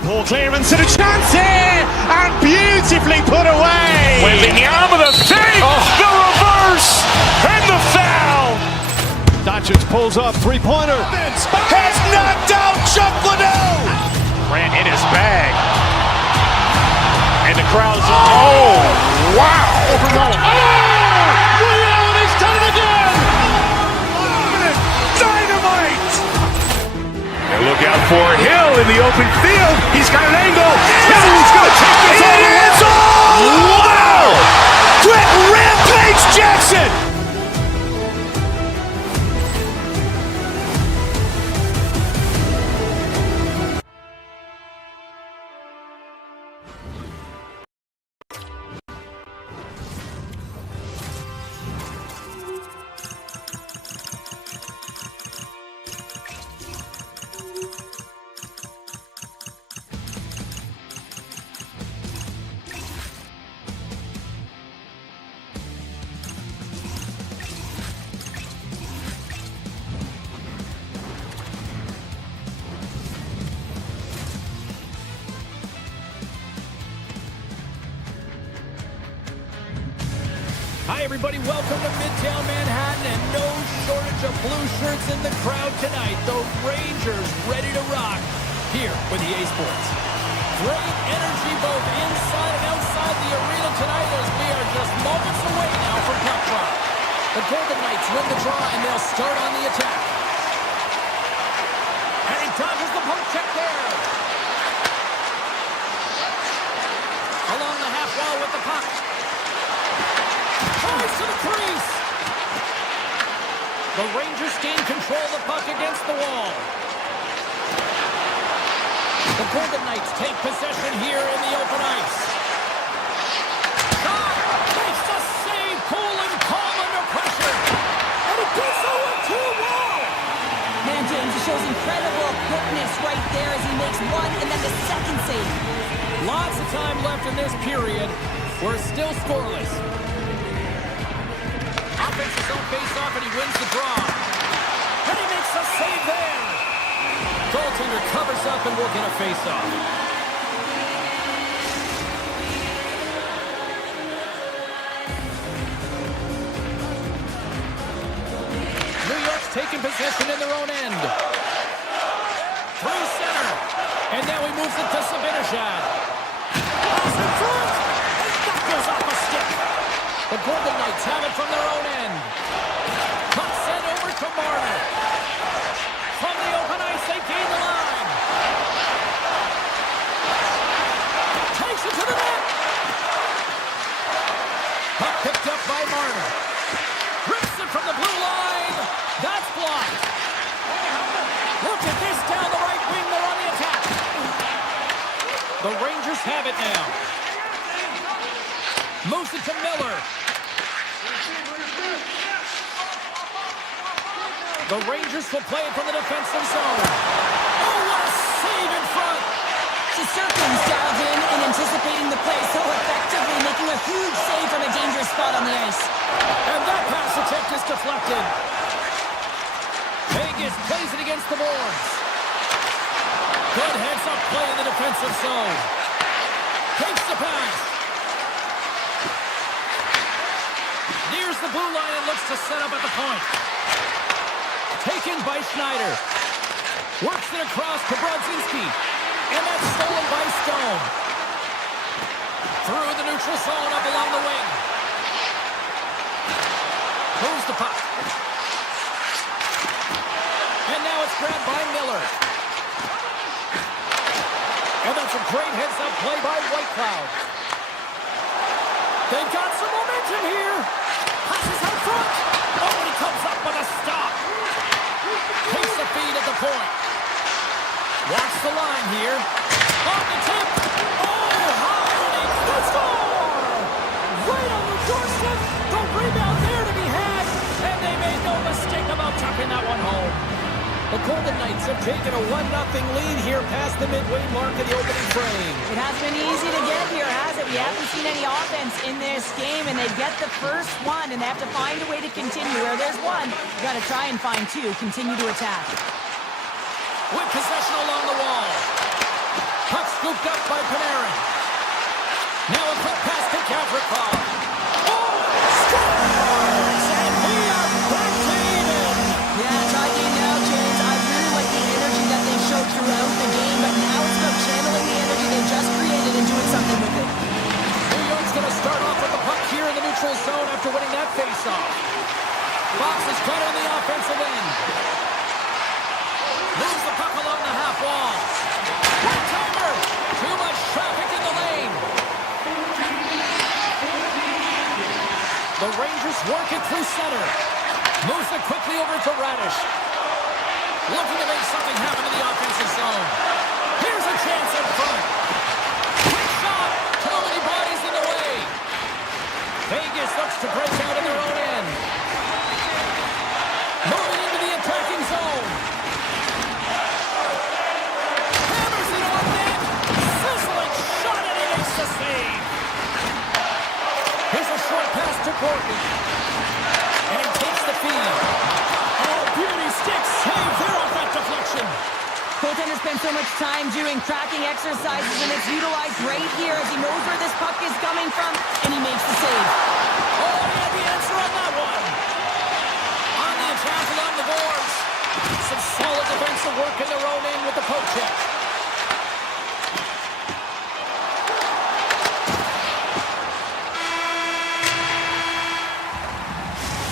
Poor clearance and a chance here, and beautifully put away. Wembanyama the save, the reverse, and the foul. Doncic pulls up, three-pointer. Has knocked out Chuck Liddell. Ran in his bag. And the crowd's oh, wow. He's done it again! Dynamite. And look out for Hill in the open field. He's got an angle. Hill's going to take this all the way. Wow! Brett Rampage Jackson. Hi, everybody. Welcome to Midtown Manhattan, and no shortage of blue shirts in the crowd tonight. The Rangers ready to rock here with EA Sports. Great energy both inside and outside the arena tonight as we are just moments away now from puck drop. The Golden Knights win the draw, and they'll start on the attack. And he dodges the poke check there. Along the half wall with the puck. Tries to the crease. The Rangers gain control of the puck against the wall. The Golden Knights take possession here in the open ice. Shot! Makes the save, cool and calm under pressure. And it gets over to the wall. Man, James, it shows incredible quickness right there as he makes one and then the second save. Lots of time left in this period. We're still scoreless. Offense his own face-off, and he wins the draw. And he makes a save there. Goaltender covers up, and we'll get a face-off. New York's taking possession in their own end. Through center. And now he moves it to Zibanejad. Pass in front. And that goes off a stick. The Golden Knights have it from their own end. Puck sent over to Marner. From the open ice, they gain the line. Takes it to the net. Puck picked up by Marner. Rips it from the blue line. That's blocked. Look at this down the right wing. They're on the attack. The Rangers have it now. Moves it to Miller. The Rangers will play it from the defensive zone. Oh, what a save in front! Shesterkin's dialed in anticipating the play so effectively, making a huge save from a dangerous spot on the ice. And that pass attempt is deflected. Vegas plays it against the boards. Good heads-up play in the defensive zone. Takes the pass. Nears the blue line and looks to set up at the point. Taken by Schneider. Works it across to Brodzinski. And that's stolen by Stone. Through the neutral zone up along the wing. Moves the puck. And now it's grabbed by Miller. And that's a great heads-up play by Whitecloud. They've got some momentum here. Passes out front. Oh, and he comes up with a stop. Takes the feed at the point. Watch the line here. On the tip. Oh, Howard. The score! Right on the doorstep. The rebound there to be had. And they made no mistake about tucking that one home. The Golden Knights have taken a 1-0 lead here past the midway mark of the opening frame. It hasn't been easy to get here, has it? We haven't seen any offense in this game, and they get the first one, and they have to find a way to continue. Where there's one, you got to try and find two. Continue to attack. With possession along the wall. Puck scooped up by Panarin. Now a quick pass to Gavrikov. Oh! Scores! And we are back to even. Yeah, tie game now, James. I really like the energy that they showed throughout the game, but now it's about channeling the energy they just created and doing something with it. New York's going to start off with the puck here in the neutral zone after winning that faceoff. Fox is caught on the offensive end. Moves the puck along the half wall. One-timer! Too much traffic in the lane. The Rangers work it through center. Moves it quickly over to Radish. Looking to make something happen in the offensive zone. Here's a chance in front. Quick shot. Too many bodies in the way. Vegas looks to break out in their own end. Moving into the attacking zone. Hammers it on net. Sizzling shot and he makes the save. Here's a short pass to Gordon. And he takes the feed. Oh, beauty stick save there off that deflection. Goaltender spends so much time doing tracking exercises, and it's utilized right here as he knows where this puck is coming from, and he makes the save. Oh, he had the answer on that one. On the attack along the boards. Some solid defensive work in their own end with the poke check.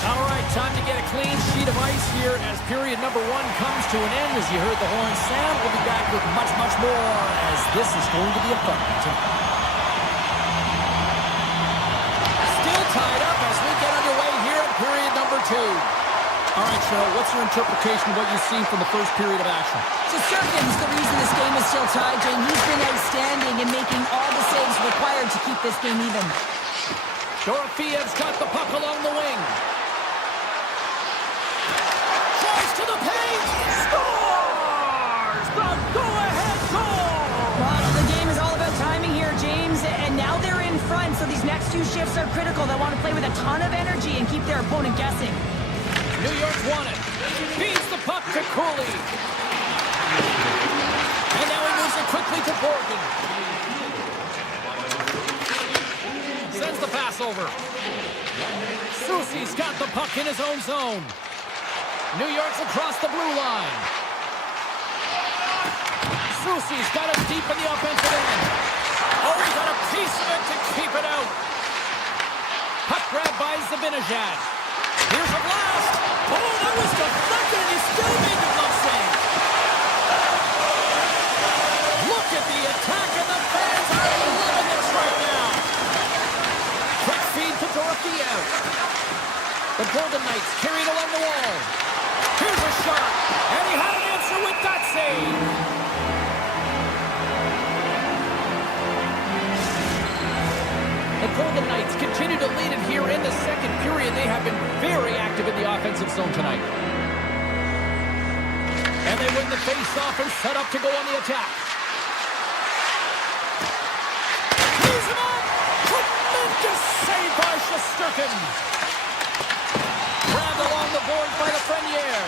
All right, time to get a clean sheet of ice here as period number 1 comes to an end. As you heard the horn sound, we'll be back with much, much more as this is going to be a fun one tonight. Still tied up as we get underway here in period number 2. All right, Cheryl, what's your interpretation of what you've seen from the first period of action? Shesterkin's the reason this game is still tied, Jane. He's been outstanding in making all the saves required to keep this game even. Dorofiev's got the puck along the wing. Tries to the paint. Scores! The go-ahead goal! Well, the game is all about timing here, James, and now they're in front, so these next 2 shifts are critical. They want to play with a ton of energy and keep their opponent guessing. New York's won it. Feeds the puck to Cooley. And now he moves it quickly to Borgen. Sends the pass over. Soucy's got the puck in his own zone. New York's across the blue line. Soucy's got it deep in the offensive end. Oh, he got a piece of it to keep it out. Puck grab by Zibanejad. Here's a blast. Oh, that was deflected, and he still made the glove save. Look at the attack, and the fans are loving this right now. Quick feed to Dorofiev. The Golden Knights carried along the wall. Here's a shot, and he had an answer with that save. The Golden Knights continue to lead it here in the second period. They have been very active in the offensive zone tonight. And they win the face-off and set up to go on the attack. He's him up! Tremendous save by Shesterkin. Grabbed along the board by the Frenier.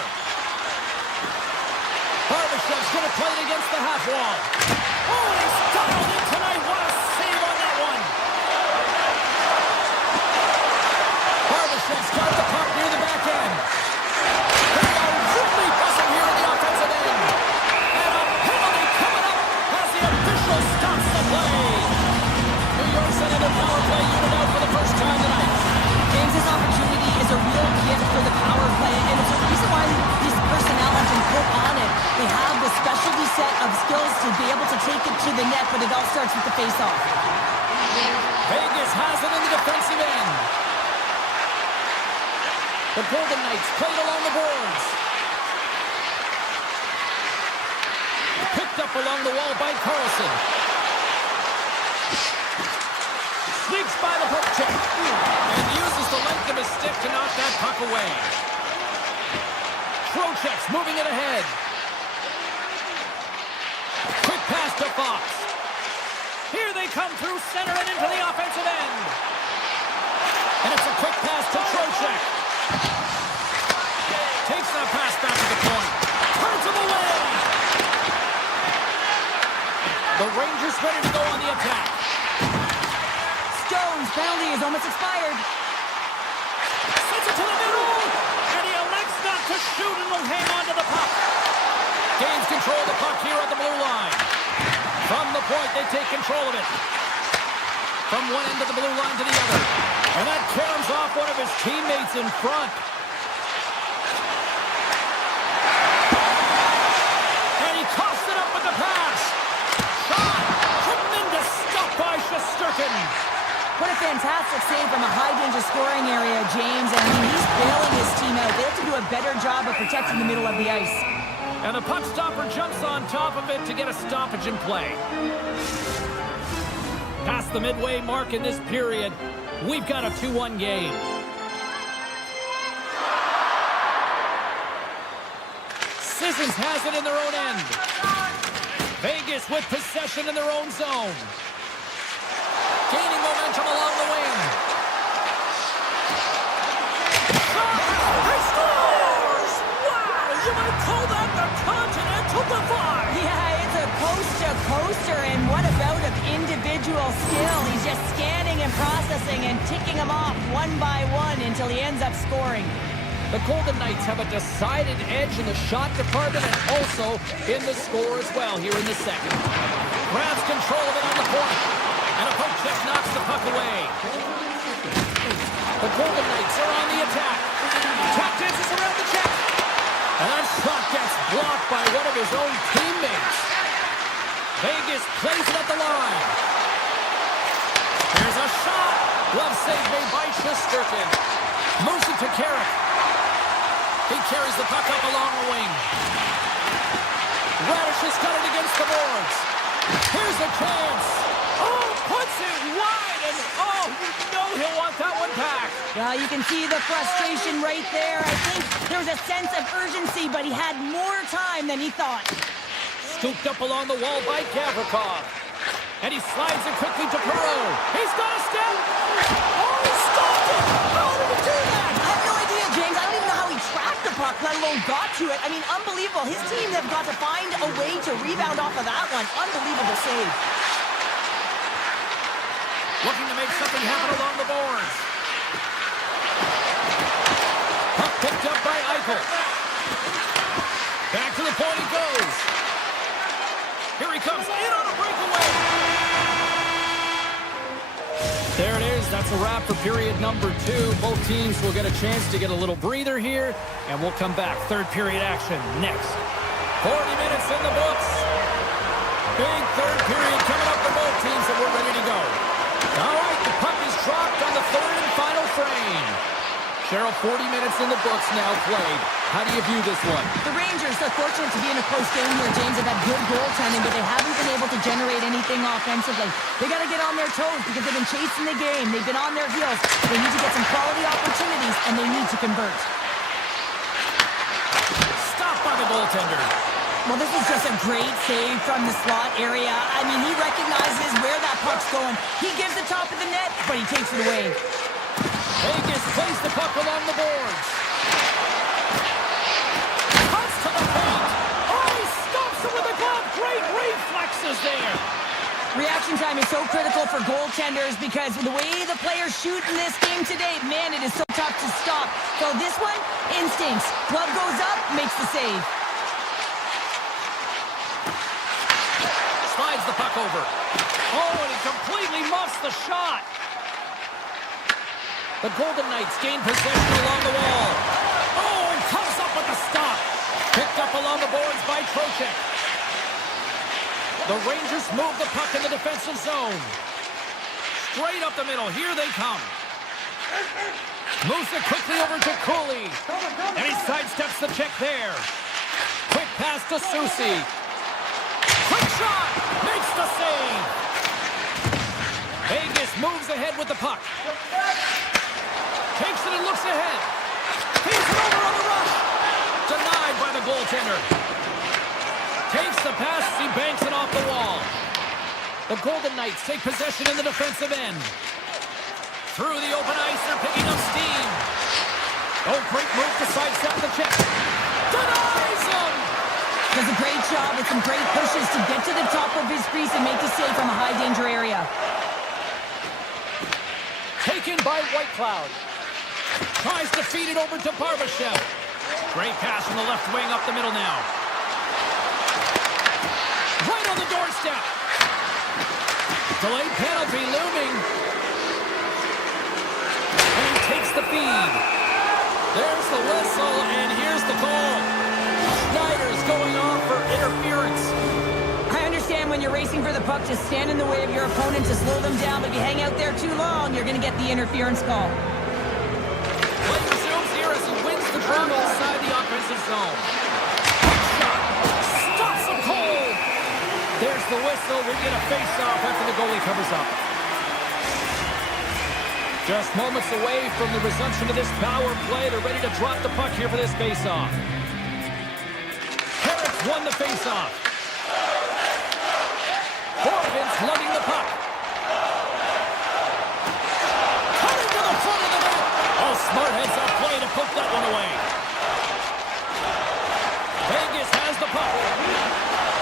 Barbashev's going to play it against the half wall. Oh, he's dialed in tonight. What a save on that one. Barbashev's got the puck near the back end. They are really buzzing here in the offensive end. And a penalty coming up as the official stops the play. New York sending their power play unit out for the first time tonight. James, this opportunity is a real gift for the power play, and it's a reason why these personnel have been put on it. They have the specialty set of skills to be able to take it to the net, but it all starts with the face-off. Vegas has it in the defensive end. The Golden Knights played along the boards. Picked up along the wall by Carlson. Sneaks by the poke check. And uses the length of his stick to knock that puck away. Trocheck's moving it ahead. Quick pass to Fox. Here they come through center and into the offensive end. And it's a quick pass to Trocheck. Takes that pass back to the point. Turns him away. The Rangers ready to go on the attack. Stone's penalty is almost expired. Sends it to the middle. And he elects not to shoot and will hang on to the puck. Gains control of the puck here on the blue line. From the point, they take control of it. From one end of the blue line to the other. And that caroms off one of his teammates in front. And he coughs it up with the pass. Shot. Tremendous stop by Shesterkin. What a fantastic save from a high-danger scoring area, James. And I mean, he's bailing his team out. They have to do a better job of protecting the middle of the ice. And the puck stopper jumps on top of it to get a stoppage in play. Past the midway mark in this period, we've got a 2-1 game. Sissons has it in their own end. Vegas with possession in their own zone. Gaining momentum along the wing. He scores! Wow, you might call that the Continental Divide. Yeah, it's a coaster, and what a bout of individual skill. He's just scanning and processing and ticking them off one by one until he ends up scoring. The Golden Knights have a decided edge in the shot department and also in the score as well here in the second. Grabs control of it on the point. And a poke check knocks the puck away. The Golden Knights are on the attack. Tap dances around the check. And that shot gets blocked by one of his own teammates. Vegas plays it at the line. Here's a shot. Glove save made by Shesterkin. Moves it to Carrick. He carries the puck up along the wing. Radish has got it against the boards. Here's a chance. Oh, puts it wide, and oh, you know he'll want that one back. Well, you can see the frustration right there. I think there was a sense of urgency, but he had more time than he thought. Scooped up along the wall by Gavrikov. And he slides it quickly to Perreault. He's got a step. Oh, he stopped it. How did he do that? I have no idea, James. I don't even know how he tracked the puck, let alone got to it. I mean, unbelievable. His team have got to find a way to rebound off of that one. Unbelievable save. Looking to make something happen along the boards. Puck picked up by Eichel. Back to the point he goes. Here he comes in on a breakaway. There it is. That's a wrap for period number 2. Both teams will get a chance to get a little breather here, and we'll come back. Third period action next. 40 minutes in the books. Big third period coming up for both teams, and we're ready to go. All right, the puck is dropped on the third and final frame. Cheryl, 40 minutes in the books now played. How do you view this one? The Rangers are fortunate to be in a close game here, James. They've had good goaltending, but they haven't been able to generate anything offensively. They got to get on their toes because they've been chasing the game. They've been on their heels. They need to get some quality opportunities, and they need to convert. Stopped by the goaltender. Well, this is just a great save from the slot area. I mean, he recognizes where that puck's going. He gives the top of the net, but he takes it away. Vegas plays the puck along the boards. Cuts to the paint. Oh, he stops it with a glove. Great reflexes there. Reaction time is so critical for goaltenders because the way the players shoot in this game today, man, it is so tough to stop. So this one, instincts. Glove goes up, makes the save. Slides the puck over. Oh, and he completely muffs the shot. The Golden Knights gain possession along the wall. Oh, and comes up with the stop. Picked up along the boards by Trocheck. The Rangers move the puck in the defensive zone. Straight up the middle. Here they come. Moves it quickly over to Cooley. And he sidesteps the check there. Quick pass to Soucy. Quick shot. Makes the save. Vegas moves ahead with the puck. Takes it and looks ahead. Feeds it over on the rush. Denied by the goaltender. Takes the pass, he banks it off the wall. The Golden Knights take possession in the defensive end. Through the open ice, they're picking up steam. Oh, great move to sidestep the check. Denies him! Does a great job with some great pushes to get to the top of his crease and make the save from a high-danger area. Taken by Whitecloud. Tries to feed it over to Barbashev. Great pass from the left wing up the middle now. Right on the doorstep. Delayed penalty looming. And he takes the feed. There's the whistle, and here's the call. Schneider's going off for interference. I understand when you're racing for the puck to stand in the way of your opponent to slow them down, but if you hang out there too long, you're going to get the interference call. Play resumes here as he wins the draw inside the offensive zone. Quick shot. Stops him cold. There's the whistle. We get a face-off after the goalie covers up. Just moments away from the resumption of this power play. They're ready to drop the puck here for this face-off. Harris won the face-off. Horvins lugging the puck. Cutting to the front of the net. Oh, smart heads-up play to poke that one away. Vegas has the puck.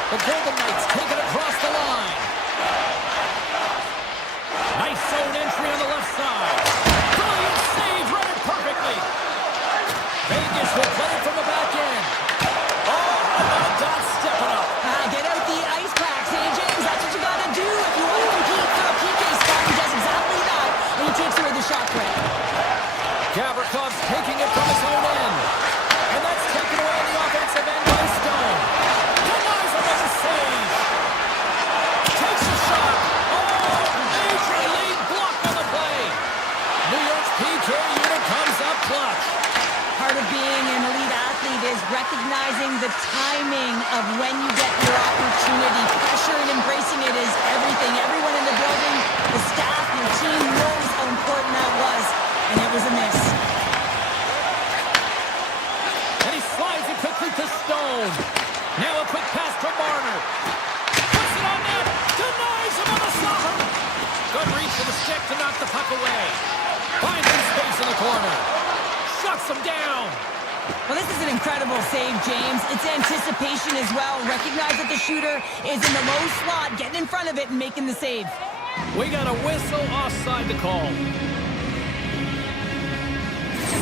The Golden Knights take it across the line. Nice zone entry on the left side. Brilliant save, read it perfectly. Vegas will play it from the back end. Oh, how about Dot stepping up? Get out the ice packs, hey James, that's what you gotta do if you want to compete for a PK spot. He does exactly that, and he takes away the shot threat. Gavrikov's taking it from his own end. And that's taken away on the offensive end by Stone. Denies him with a save. Takes a shot. Oh, major lead block on the play. New York's PK unit comes up clutch. Part of being an elite athlete is recognizing the timing of when you get your opportunity. Pressure and embracing it is everything. Everyone in the building, the staff, your team knows how important that was, and it was a miss. And he slides it quickly to Stone. Now a quick pass to Marner. Puts it on net. Denies him on the stopper. Good reach for the stick to knock the puck away. Finds some space in the corner. Shuts him down. Well, this is an incredible save, James. It's anticipation as well. Recognize that the shooter is in the low slot, getting in front of it and making the save. We got a whistle offside the call.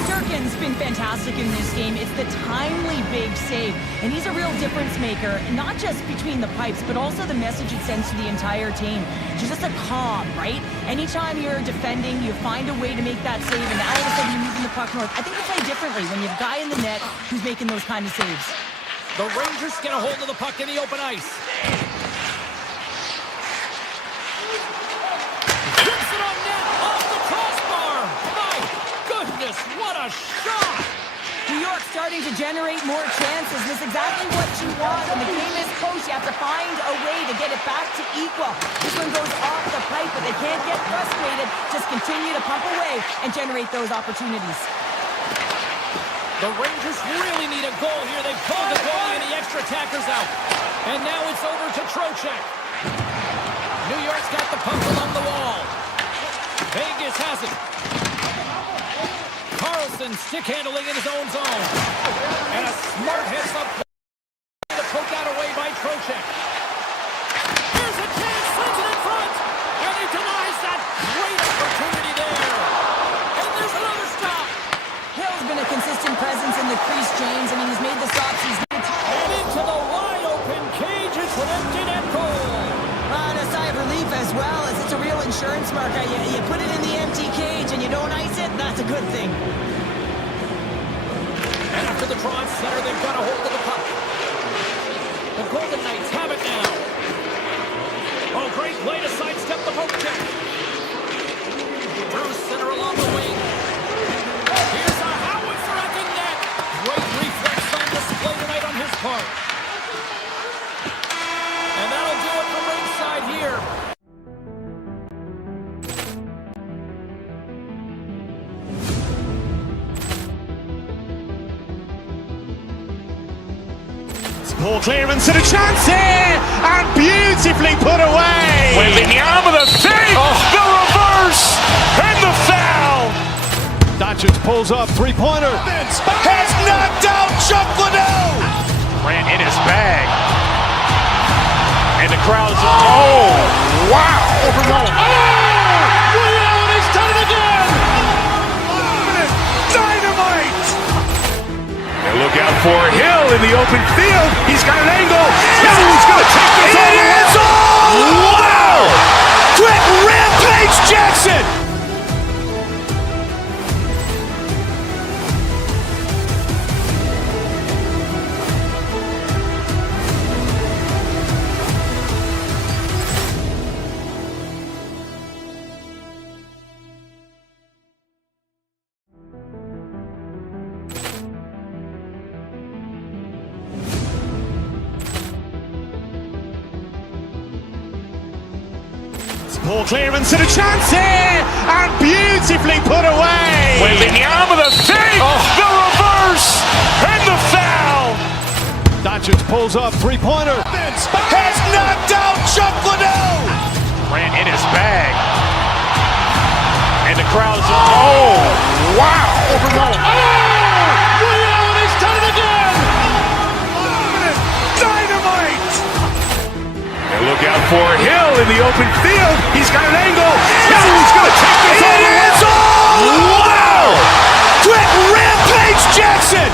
Durkin's been fantastic in this game. It's the timely big save, and he's a real difference maker, not just between the pipes, but also the message it sends to the entire team. Just a calm, right? Anytime you're defending, you find a way to make that save, and now all of a sudden you're moving the puck north. I think you play differently when you have a guy in the net who's making those kind of saves. The Rangers get a hold of the puck in the open ice. Gets it on net, off the crossbar. My goodness, what a shot! New York starting to generate more chances. This is exactly what you want. When the game is close, you have to find a way to get it back to equal. This one goes off the pipe, but they can't get frustrated. Just continue to pump away and generate those opportunities. The Rangers really need a goal here. They pulled the goalie and the extra attacker's out. And now it's over to Trocheck. New York's got the puck along the wall. Vegas has it. Carlson stick handling in his own zone. And a smart heads-up to poke that away by Trocheck. Here's a chance, sends it in front. And he denies that great opportunity there. And there's another stop. Hill's been a consistent presence in the crease, James. I mean, he's made the stops. And into the wide-open cage. It's an empty net goal. And a sigh of relief as well, as it's a real insurance marker. You put it in the empty cage and you don't ice it, that's a good thing. And after the draw at center, they've got a hold of the puck. The Golden Knights have it now. Oh, great play to sidestep the poke check. Through center along the wing. Here's a howitzer at the net. Great reflex on display tonight on his part. And that'll do it from ringside here. Poor clearance and a chance here, and beautifully put away. Wembanyama the save, the reverse, and the foul. Doncic pulls up, three-pointer. Has knocked out Chuck Liddell. Ran in his bag. And the crowd's, oh, wow. Overrun. Allen has done it again. Dynamite. And look out for Hill in the open field. He's got an angle. He's going to take this all the way. Wow. Quick Rampage Jackson. Poor clearance and a chance here, and beautifully put away. Wembanyama the save, the reverse, and the foul. Doncic pulls up, three-pointer. Has knocked out Chuck Liddell. Ran in his bag. And the crowd's, oh, wow. Overrun. Allen has done it again. Dynamite. And look out for Hill in the open field. He's got an angle. He's going to take this all the way. Wow. Quick Rampage Jackson.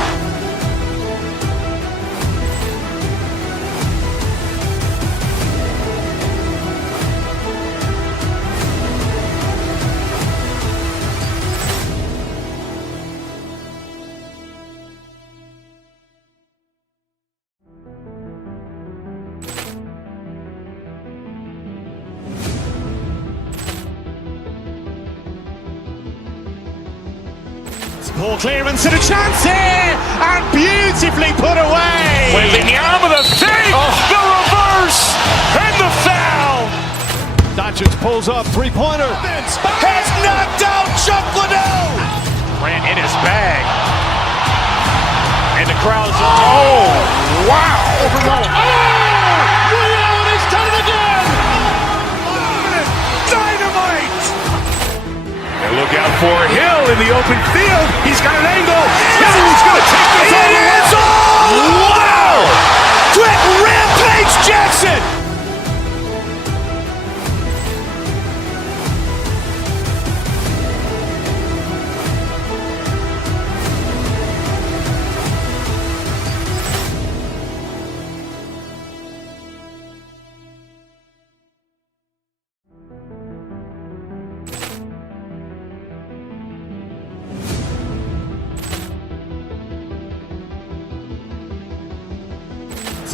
Poor clearance and a chance here, and beautifully put away. Wembanyama the save, the reverse, and the foul. Doncic pulls up, three-pointer. Has knocked out Chuck Liddell. Ran in his bag. And the crowd's, oh, wow. Overrun. Allen has done it again. Dynamite. And look out for Hill in the open field. He's got an angle. He's going to take this all the way. Wow. Quick Rampage Jackson.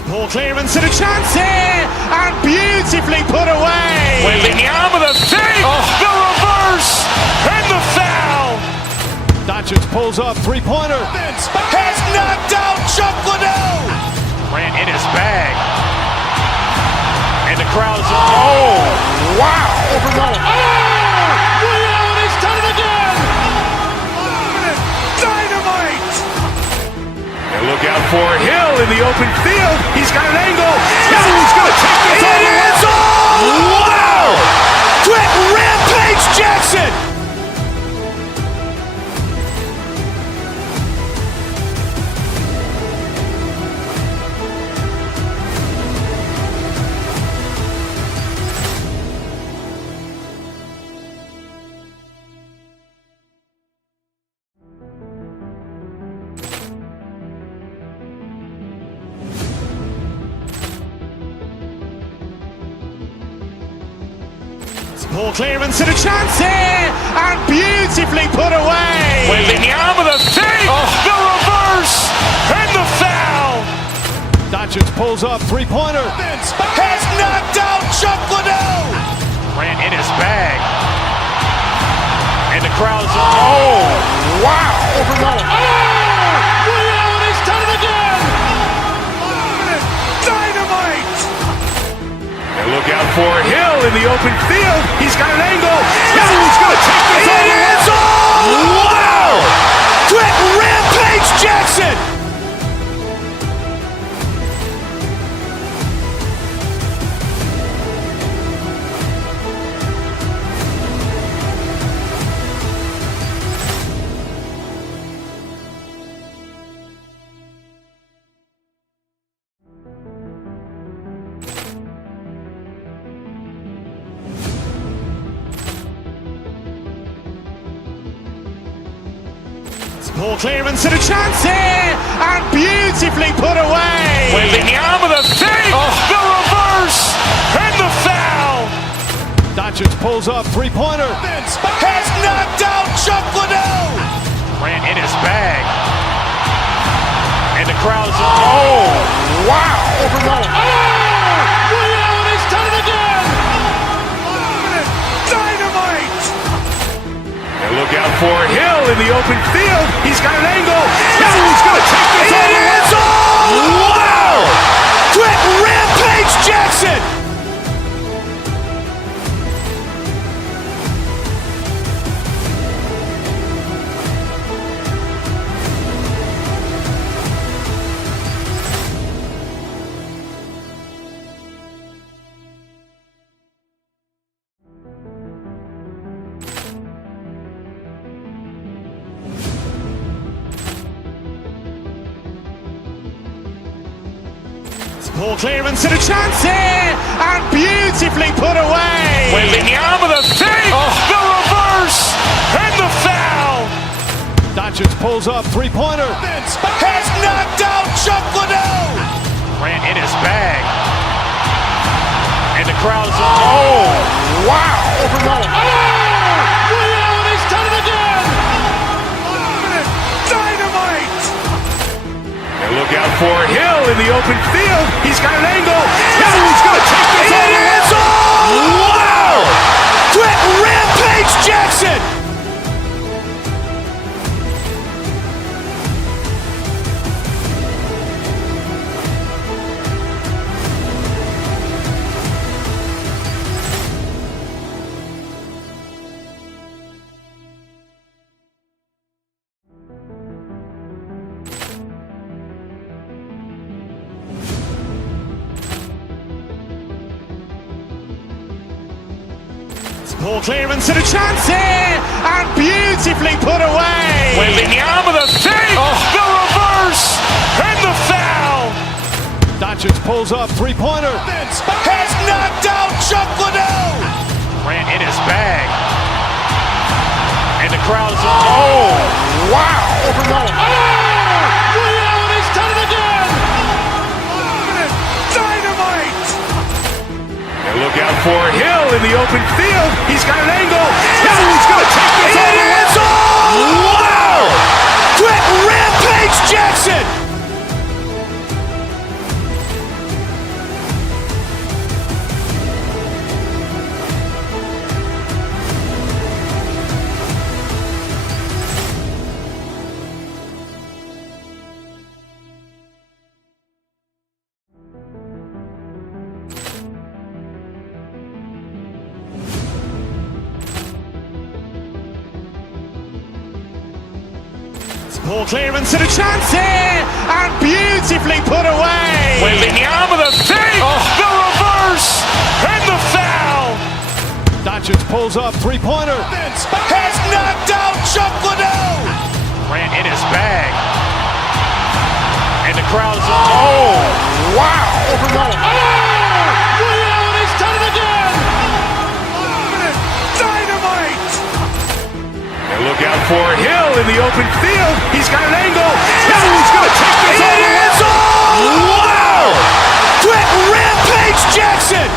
Poor clearance and a chance here, and beautifully put away. Wembanyama the save, the reverse, and the foul. Doncic pulls up, three-pointer. Has knocked out Chuck Liddell. Ran in his bag. And the crowd's, oh, wow. Overrun. Allen has done it again. Dynamite. for Hill in the open field. He's got an angle. He's going to take this all the way. Wow! Quick rampage Jackson! Poor clearance and a chance here, and beautifully put away. Wembanyama the save, the reverse, and the foul. Doncic pulls up, three-pointer. Has knocked out Chuck Liddell. Grant in his bag. And the crowd's, oh, wow. Ray Allen has done it again. Dynamite. And look out for Hill in the open field. He's got an angle. He's going to take this all the way. Wow. Quick rampage Jackson. Poor clearance and a chance here, and beautifully put away. Wembanyama the save, the reverse, and the foul. Doncic pulls up, three-pointer. Has knocked out Chuck Liddell. Grant in his bag. And the crowd's, oh, wow. Ray Allen has done it again. Dynamite. And look out for Hill in the open field. He's got an angle. He's going to take this all the way. Wow. Quick rampage Jackson. Poor clearance and a chance here, and beautifully put away. Wembanyama the save, the reverse, and the foul. Doncic pulls up, three-pointer. Has knocked out Chuck Liddell. Grant in his bag. And the crowd's, oh, wow. Ray Allen has done it again. Dynamite. And look out for Hill in the open field. He's got an angle. He's going to take this all the way. Wow. Quick rampage Jackson. Poor clearance and a chance here, and beautifully put away. Wembanyama the save, the reverse, and the foul. Doncic pulls up, three-pointer. Has knocked out Chuck Liddell. Grant in his bag. And the crowd's, oh, wow. Ray Allen has done it again. Dynamite. And look out for Hill in the open field. He's got an angle. He's going to take this all the way. Wow. Quick rampage Jackson. Poor clearance and a chance here, and beautifully put away. Waving the arm of the fake, the reverse, and the foul. Doncic pulls up, three-pointer. Has knocked out Chuck Liddell. Grant in his bag. And the crowd's, wow. Ray Allen has done it again. Dynamite. And look out for Hill in the open field. He's got an angle. Hill's going to take this all the way. Wow. Quick Rampage Jackson.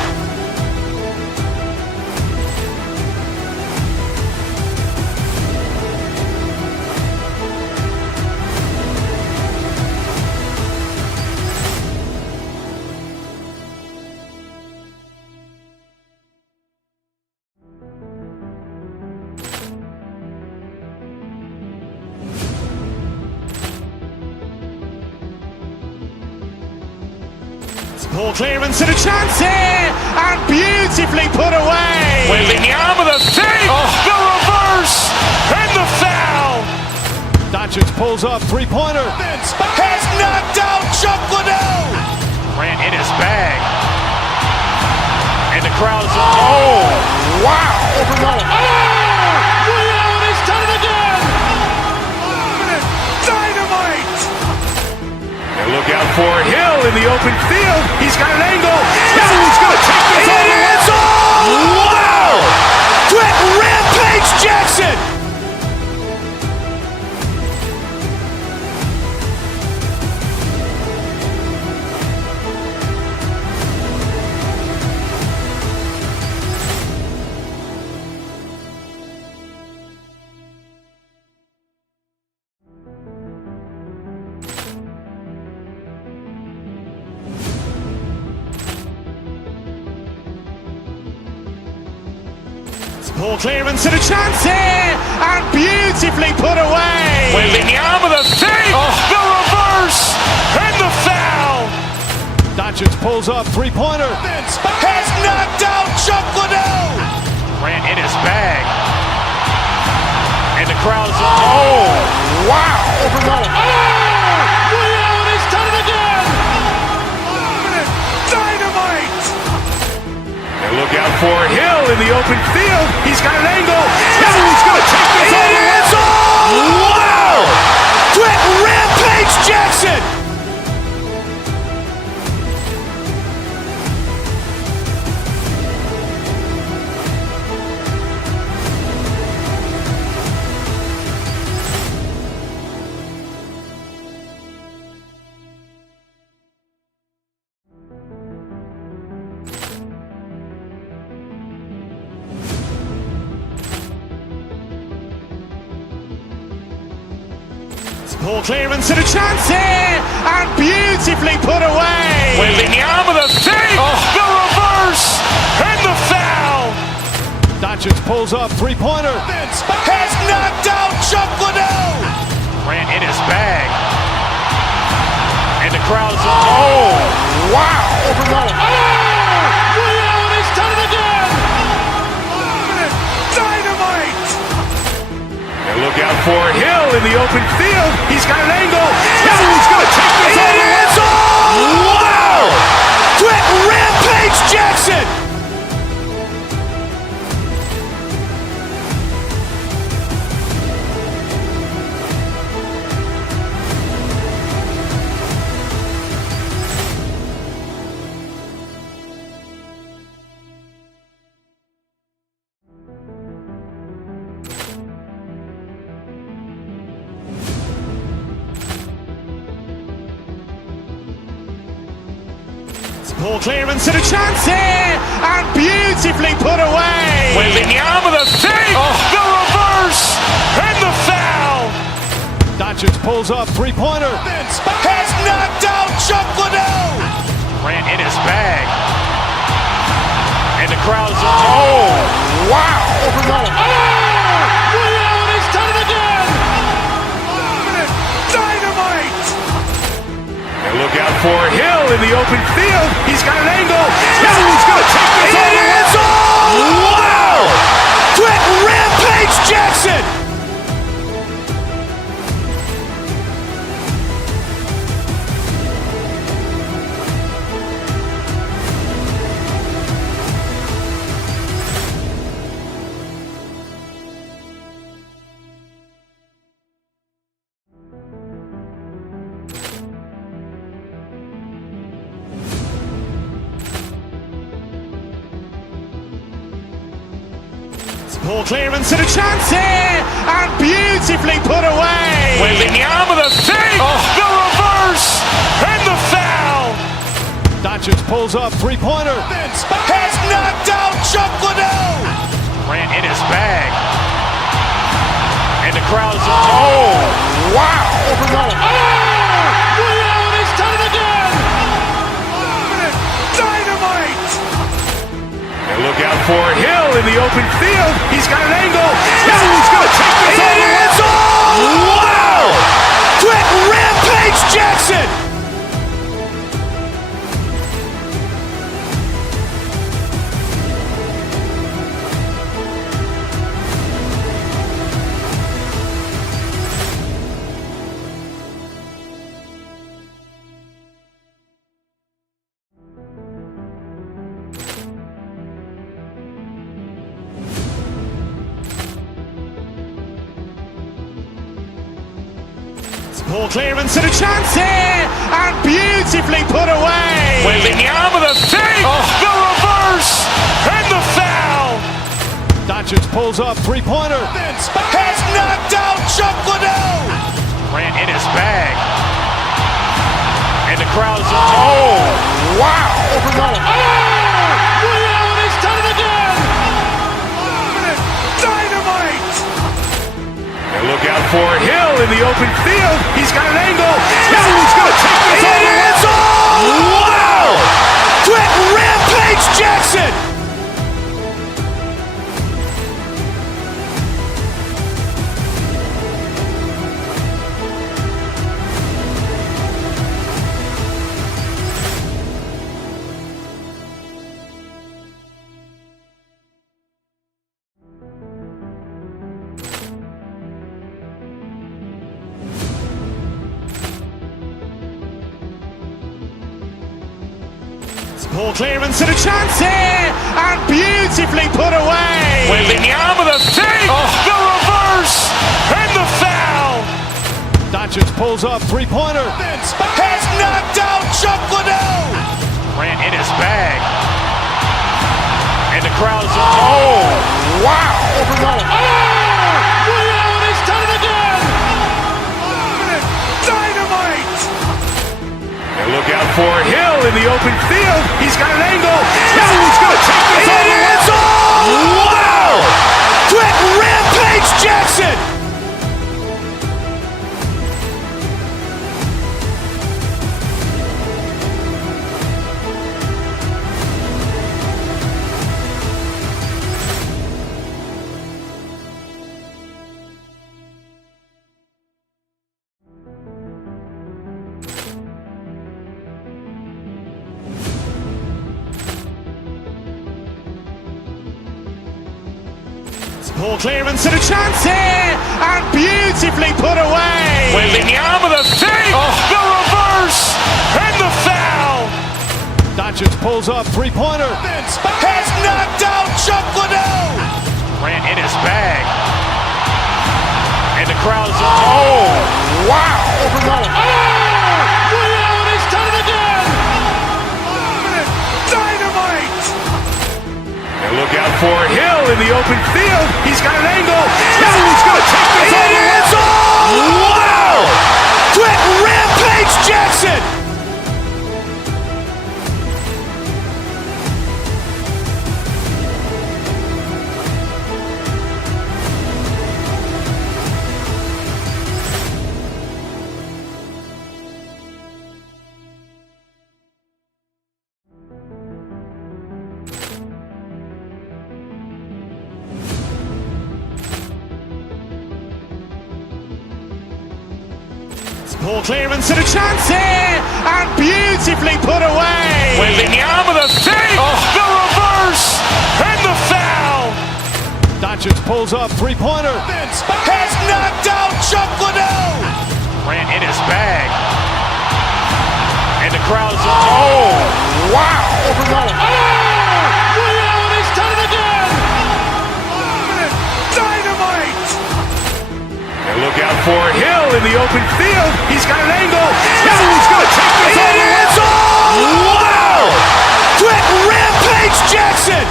Poor clearance and a chance here, and beautifully put away. Waving the arm of the fake, the reverse, and the foul. Doncic pulls up, three-pointer. Has knocked out Chuck Liddell. Grant in his bag. And the crowd's, wow. Ray Allen has done it again. Dynamite. And look out for Hill in the open field. He's got an angle. Hill's going to take this all the way. Wow. Quick Rampage Jackson. Poor clearance and a chance here, and beautifully put away. Waving the arm of the fake, the reverse, and the foul. Doncic pulls up, three-pointer. Has knocked out Chuck Liddell. Grant in his bag. And the crowd's, wow. Ray Allen has done it again. Dynamite. And look out for Hill in the open field. He's got an angle. Hill's going to take this all the way. Wow. Quick Rampage Jackson. Poor clearance and a chance here, and beautifully put away. Waving the arm of the fake, the reverse, and the foul. Doncic pulls up, three-pointer. Has knocked out Chuck Liddell. Grant in his bag. And the crowd's, wow. Ray Allen has done it again. Dynamite. And look out for Hill in the open field. He's got an angle. Hill's going to take this all the way. Wow. Quick Rampage Jackson. Poor clearance and a chance here, and beautifully put away. Waving the arm of the fake, the reverse, and the foul. Doncic pulls up, three-pointer. Has knocked out Chuck Liddell. Grant in his bag. And the crowd's, wow. Ray Allen has done it again. Dynamite. And look out for Hill in the open field. He's got an angle. Hill's going to take this all the way. Wow. Quick Rampage Jackson. Ball clearance and a chance here, and beautifully put away. Wembanyama with a fake, the reverse, and the foul. Doncic pulls up, three-pointer. Has knocked out Chuck Liddell. Grant in his bag. And the crowd's, wow. Ray Allen has done it again. Dynamite. And look out for Hill in the open field. He's got an angle. He's going to take this all the way. Wow. Quick Rampage Jackson. Ball clearance and a chance here, and beautifully put away. Wembanyama with a fake, the reverse, and the foul. Doncic pulls up, three-pointer. Has knocked out Chuck Liddell. Grant in his bag. And the crowd's, wow. Ray Allen has done it again. Dynamite. And look out for Hill in the open field. He's got an angle. He's going to take this all the way. Wow. Quick Rampage Jackson. Ball clearance and a chance here, and beautifully put away. Wembanyama with a fake, the reverse, and the foul. Doncic pulls up, three-pointer. Has knocked out Chuck Liddell. Grant in his bag. And the crowd's, wow. Ray Allen has done it again. Dynamite. And look out for Hill in the open field. He's got an angle. He's going to take this all the way. Wow. Quick Rampage Jackson. Ball clearance and a chance here, and beautifully put away. Wembanyama with a fake, the reverse, and the foul. Doncic pulls up, three-pointer. Has knocked out Chuck Liddell. Grant in his bag. And the crowd's, wow. Ray Allen has done it again. Dynamite. And look out for Hill in the open field. He's got an angle. He's going to take this all the way. Wow. Quick Rampage Jackson. Ball clearance and a chance here, and beautifully put away. Wembanyama with a fake, the reverse, and the foul. Doncic pulls up, three-pointer. Has knocked out Chuck Liddell. Grant in his bag. And the crowd's, wow. Ray Allen has done it again. Dynamite. And look out for Hill in the open field. He's got an angle. He's going to take this all the way. Wow. Quick Rampage Jackson.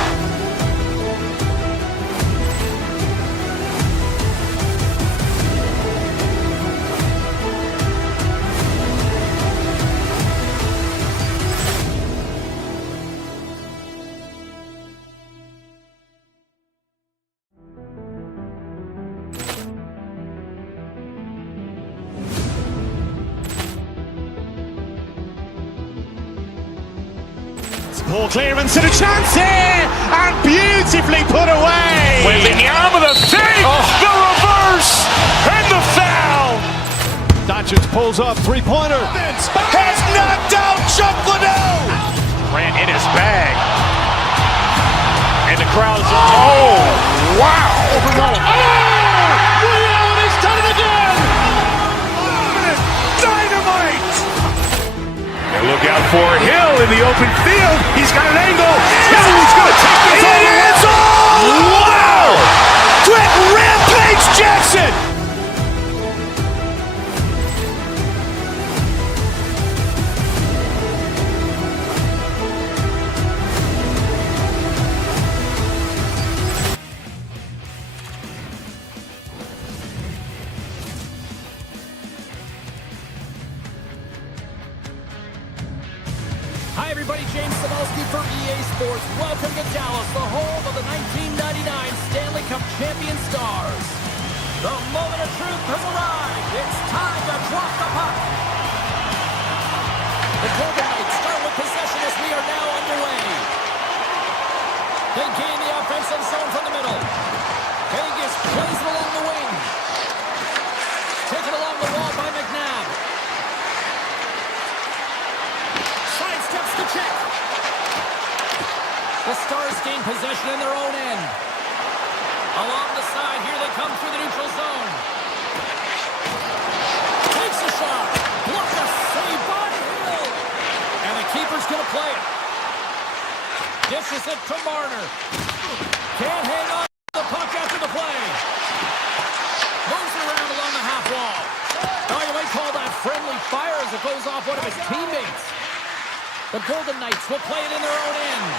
Ball clearance and a chance here, and beautifully put away. Wembanyama the save, the reverse, and the foul. Doncic pulls up, three-pointer. Has knocked out Chuck Liddell. Ran in his bag. And the crowd is, oh, wow. He's done it again! Dynamite. And look out for Hill in the open field. He's got an angle. Hill's going to take this all the way. Wow! Quick rampage Jackson. Hi, everybody. James Cebulski for EA Sports. Welcome to Dallas, the home of the 1999 Stanley Cup champion Stars. The moment of truth has arrived. It's time to drop the puck. The Golden Knights start with possession as we are now underway. They gain the offensive zone from the middle. Vegas plays it along the wing. Taken along the wall by McNabb. Sidesteps the check. The Stars gain possession in their own end. Along the side, here they come through the neutral zone. Takes a shot. Block a save by Hill. And the keeper's going to play it. Dishes it to Marner. Can't hang on to the puck after the play. Moves it around along the half wall. Oh, you might call that friendly fire as it goes off one of his teammates. The Golden Knights will play it in their own end.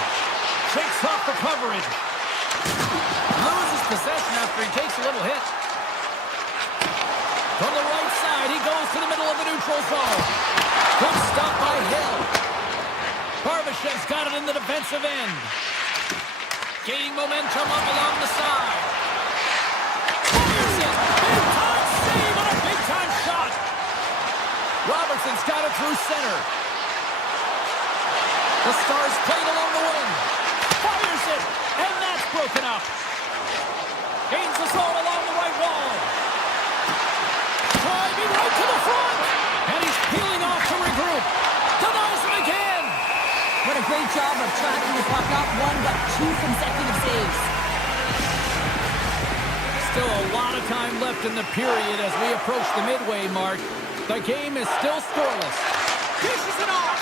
Shakes off the coverage. Loses possession after he takes a little hit. From the right side, he goes to the middle of the neutral zone. Good stop by Hill. Barbashev's got it in the defensive end. Gaining momentum up along the side. Fires it. Big-time save and a big-time shot. Robertson's got it through center. The Stars played along the wing. Fires it, and that's broken up. Gains the zone along the right wall. Driving right to the front. And he's peeling off to regroup. Denies him again. What a great job of tracking the puck, not one but two consecutive saves. Still a lot of time left in the period as we approach the midway mark. The game is still scoreless. Dishes it off.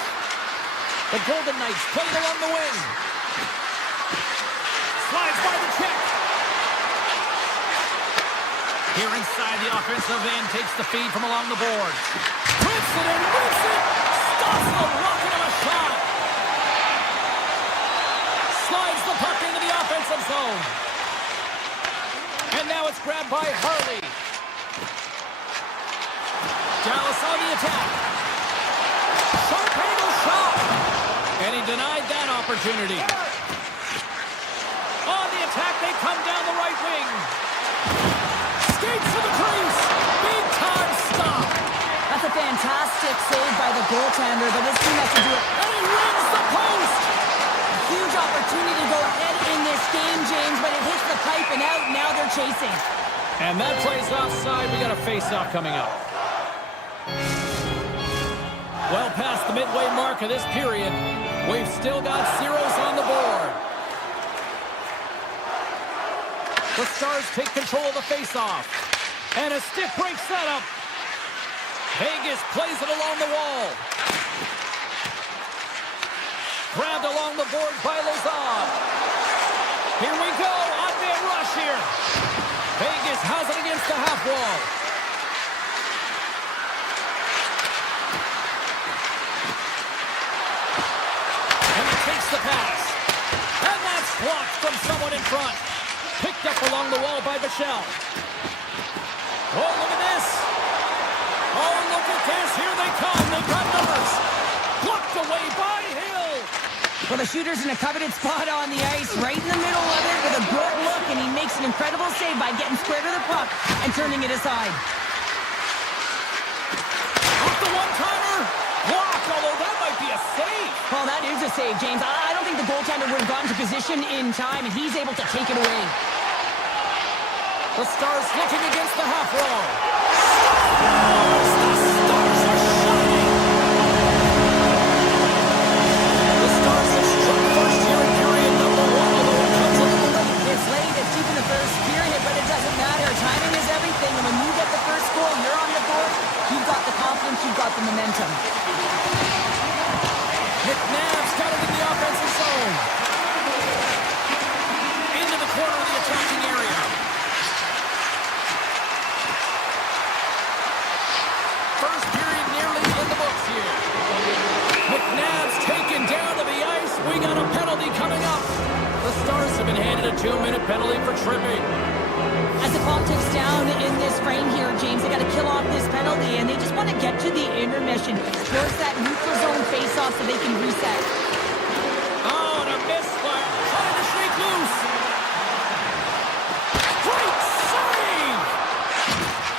The Golden Knights played along the wing. Slides by the check. Here inside the offensive end, takes the feed from along the board. Rips it and rips it. Stops the rocket of a shot. Slides the puck into the offensive zone. And now it's grabbed by Harley. Dallas on the attack. Sharp angle shot. And he denied that opportunity. On the attack, they come down the right wing. Skates to the crease. Big time stop. That's a fantastic save by the goaltender, but this team has to do it. And he rings the post. Huge opportunity to go ahead in this game, James, but it hits the pipe and out. Now they're chasing. And that plays offside. We got a face-off coming up. Well past the midway mark of this period. We've still got zeros on the board. The Stars take control of the face-off. And a stick breaks that up. Vegas plays it along the wall. Grabbed along the board by Lozon. Here we go. On-man rush here. Vegas has it against the half wall. And he takes the pass. And that's blocked from someone in front. Picked up along the wall by Bichelle. Oh, look at this. Oh, look at this. Here they come. They've got numbers. Blocked away by Hill. Well, the shooter's in a coveted spot on the ice, right in the middle of it with a good look, and he makes an incredible save by getting square to the puck and turning it aside. Off the one-timer. Blocked, although that might be a save. Well, that is a the save, James. I don't think the goaltender would have gotten to position in time, and he's able to take it away. The Stars looking against the half wall. Stars! The Stars are shining! The Stars have struck first here in period number 1, although it comes a little late. It's late, it's deep in the first period, but it doesn't matter. Timing is everything, and when you get the first goal, you're on the board. You've got the confidence, you've got the momentum. McNabb's got it in the offensive zone. Into the corner of the attacking area. First period nearly in the books here. McNabb's taken down to the ice. We got a penalty coming up. The Stars have been handed a 2-minute penalty for tripping. As the clock ticks down in this frame here, James, they got to kill off this penalty, and they just want to get to the intermission towards that neutral zone face-off so they can reset. Oh, and a misfire. Trying to shake loose. Great save!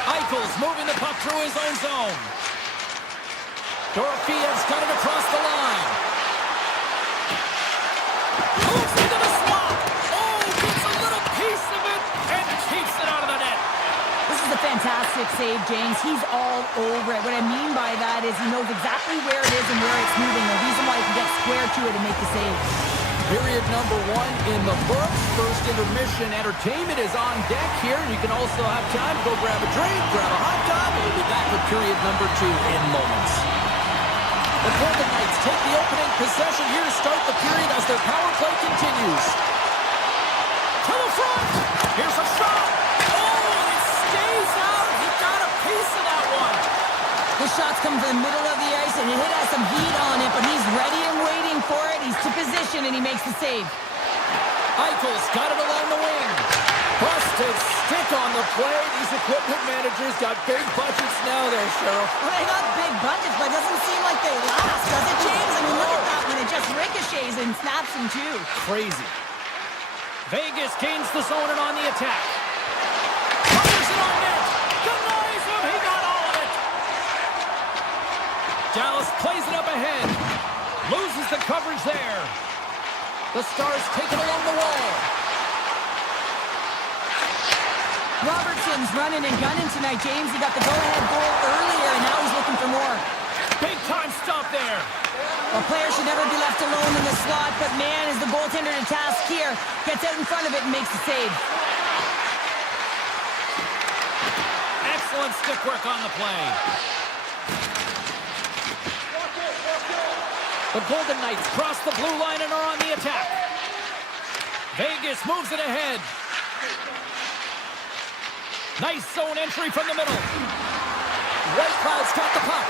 Eichel's moving the puck through his own zone. Dorofeyev's got it across the line. Moves into the slot. Oh, gets a little piece of it and keeps it out of the net. This is a fantastic save, James. He's all over it. What I mean by that is he knows exactly where it is and where it's moving. The reason why he can get square to it and make the save. Period number 1 in the books. First intermission entertainment is on deck here. You can also have time to go grab a drink, grab a hot dog. We'll be back with period number 2 in moments. The Golden Knights take the opening possession here to start the period as their power play continues. To the front. Here's a shot. Oh, and it stays out. He got a piece of that one. The shots come from the middle of the ice, and it has some heat on it, but he's ready and waiting for it. He's to position, and he makes the save. Eichel's got it along the wing. Busted stick on the play. These equipment managers got big budgets now there, Cheryl. Well, they got big budgets, but it doesn't seem like they last, does it, James? I mean, look at that when it just ricochets and snaps in two. Crazy. Vegas gains the zone and on the attack. Fires it on net. Denies him. He got all of it. Dallas plays it up ahead. Loses the coverage there. The Stars take it along the wall. Robertson's running and gunning tonight, James. He got the go-ahead goal earlier, and now he's looking for more. Big time stop there. A player should never be left alone in the slot, but man, is the goaltender to task here. Gets out in front of it and makes the save. Excellent stick work on the play. The Golden Knights cross the blue line and are on the attack. Vegas moves it ahead. Nice zone entry from the middle. White Cloud's got the puck.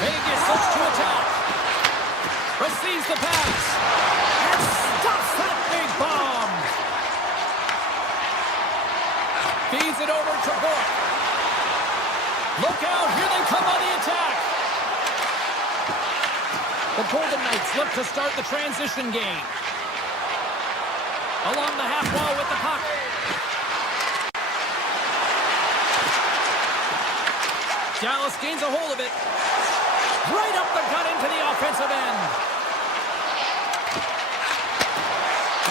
Vegas looks to attack. Receives the pass. And stops that big bomb. Feeds it over to Bourque. Look out, here they come on the attack. The Golden Knights look to start the transition game. Along the half wall with the puck. Dallas gains a hold of it. Right up the gut into the offensive end.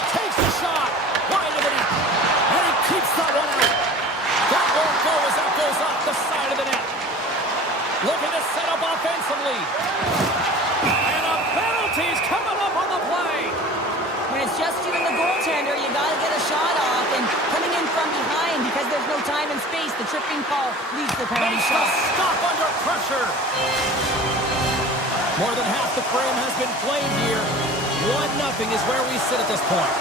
Takes the shot. Wide of the net. And he keeps that one out. That won't go as that goes off the side of the net. Looking to set up offensively. And a penalty's coming up on the play. When it's just you and the goaltender, you got to get a shot off. And coming in from behind, because there's no time and space, the tripping call leads the penalty Makes shot. the stop under pressure. More than half the frame has been played here. 1-0 is where we sit at this point.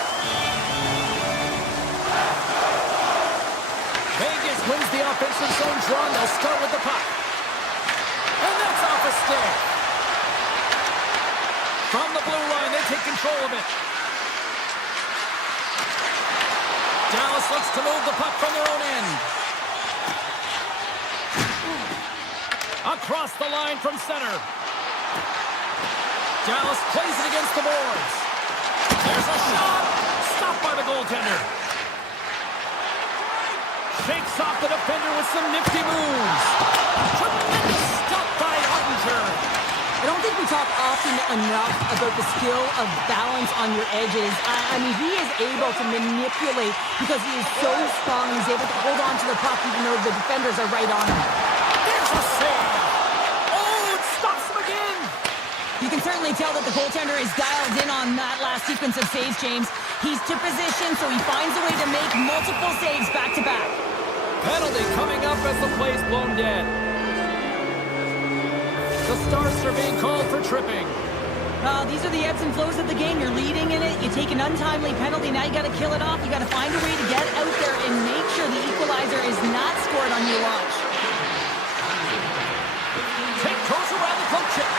Vegas wins the offensive zone draw. They'll start with the puck. And that's off a stick. From the blue line, they take control of it. Dallas looks to move the puck from their own end. Across the line from center. Dallas plays it against the boards. There's a shot. Stopped by the goaltender. Shakes off the defender with some nifty moves. Tremendous stop by Ottinger. I don't think we talk often enough about the skill of balance on your edges. I mean, he is able to manipulate because he is so strong. He's able to hold on to the puck even though the defenders are right on him. There's a save. Oh, it stops him again. You can certainly tell that the goaltender is dialed in on that last sequence of saves, James. He's to position, so he finds a way to make multiple saves back-to-back. Penalty coming up as the play's blown dead. The Stars are being called for tripping. These are the ebbs and flows of the game. You're leading in it. You take an untimely penalty. Now you got to kill it off. You got to find a way to get out there and make sure the equalizer is not scored on your watch. Take goes around the poke check.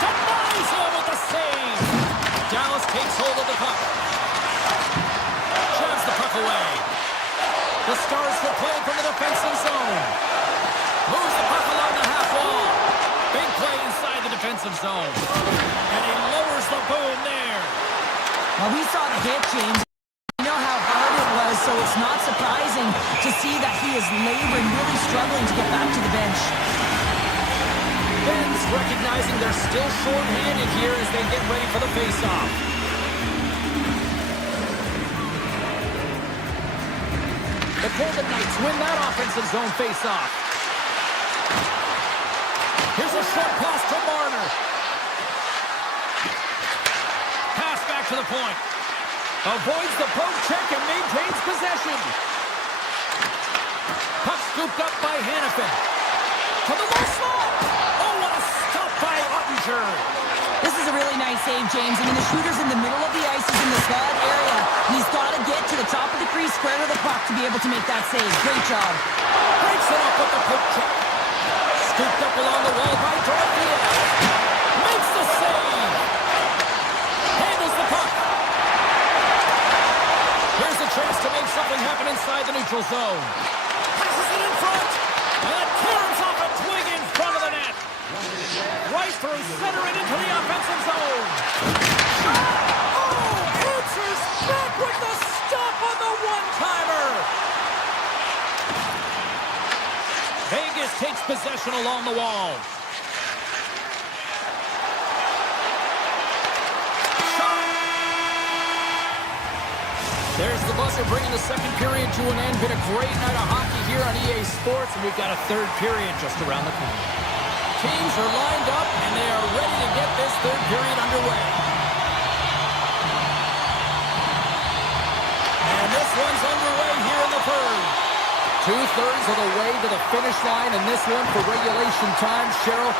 Demolisher with the save. Dallas takes hold of the puck. Shoves the puck away. The Stars will play from the defensive zone. Moves the puck along the half wall. Big play inside the defensive zone. And he lowers the boom there. Well, we saw the hit, James. You know how hard it was, so it's not surprising to see that he is laboring, really struggling to get back to the bench. Ben's recognizing they're still short-handed here as they get ready for the face-off. The Golden Knights win that offensive zone face-off. Here's a short pass to Marner. Pass back to the point. Avoids the poke check and maintains possession. Puck scooped up by Hannafin. To the low slot. Oh, what a stop by Ottinger. This is a really nice save, James. I mean, the shooter's in the middle of the ice. He's in the slot area. He's got to get to the top of the crease, square to the puck to be able to make that save. Great job. Breaks it up with the poke check. Scooped up along the wall by Dorothea. Makes the save. Handles the puck. Here's a chance to make something happen inside the neutral zone. Passes it in front. And it caroms off a twig in front of the net. Right through center and into the offensive zone. Oh, answers back with the stop on the one-timer. Vegas takes possession along the wall. There's the buzzer bringing the second period to an end. Been a great night of hockey here on EA Sports, and we've got a third period just around the corner. Teams are lined up, and they are ready to get this third period underway. And this one's underway here in the third. Two-thirds of the way to the finish line, and this one for regulation time. Cheryl,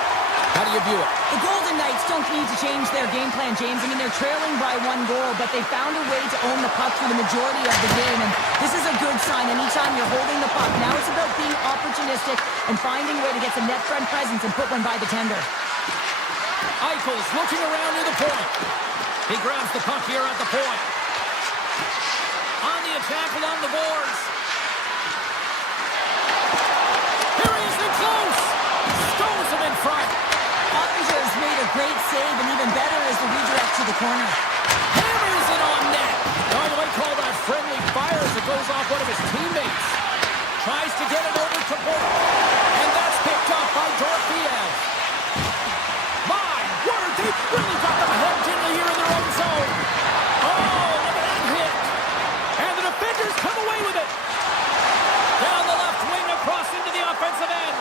how do you view it? The Golden Knights don't need to change their game plan, James. I mean, they're trailing by 1 goal, but they found a way to own the puck for the majority of the game, and this is a good sign anytime you're holding the puck. Now it's about being opportunistic and finding a way to get some net front presence and put one by the tender. Eichel's looking around near the point. He grabs the puck here at the point. On the attack along the boards. Here he is in close. Stones him in front. Ottinger's made a great save, and even better is the redirect to the corner. Hammers it on net. By the way, call that friendly fire as it goes off one of his teammates. Tries to get it over to Bork. And that's picked up by Dorofeev. My word, they've really got them hemmed in here in their own zone. Oh, look at that hit. And the defenders come away with it. Down the left wing across into the offensive end.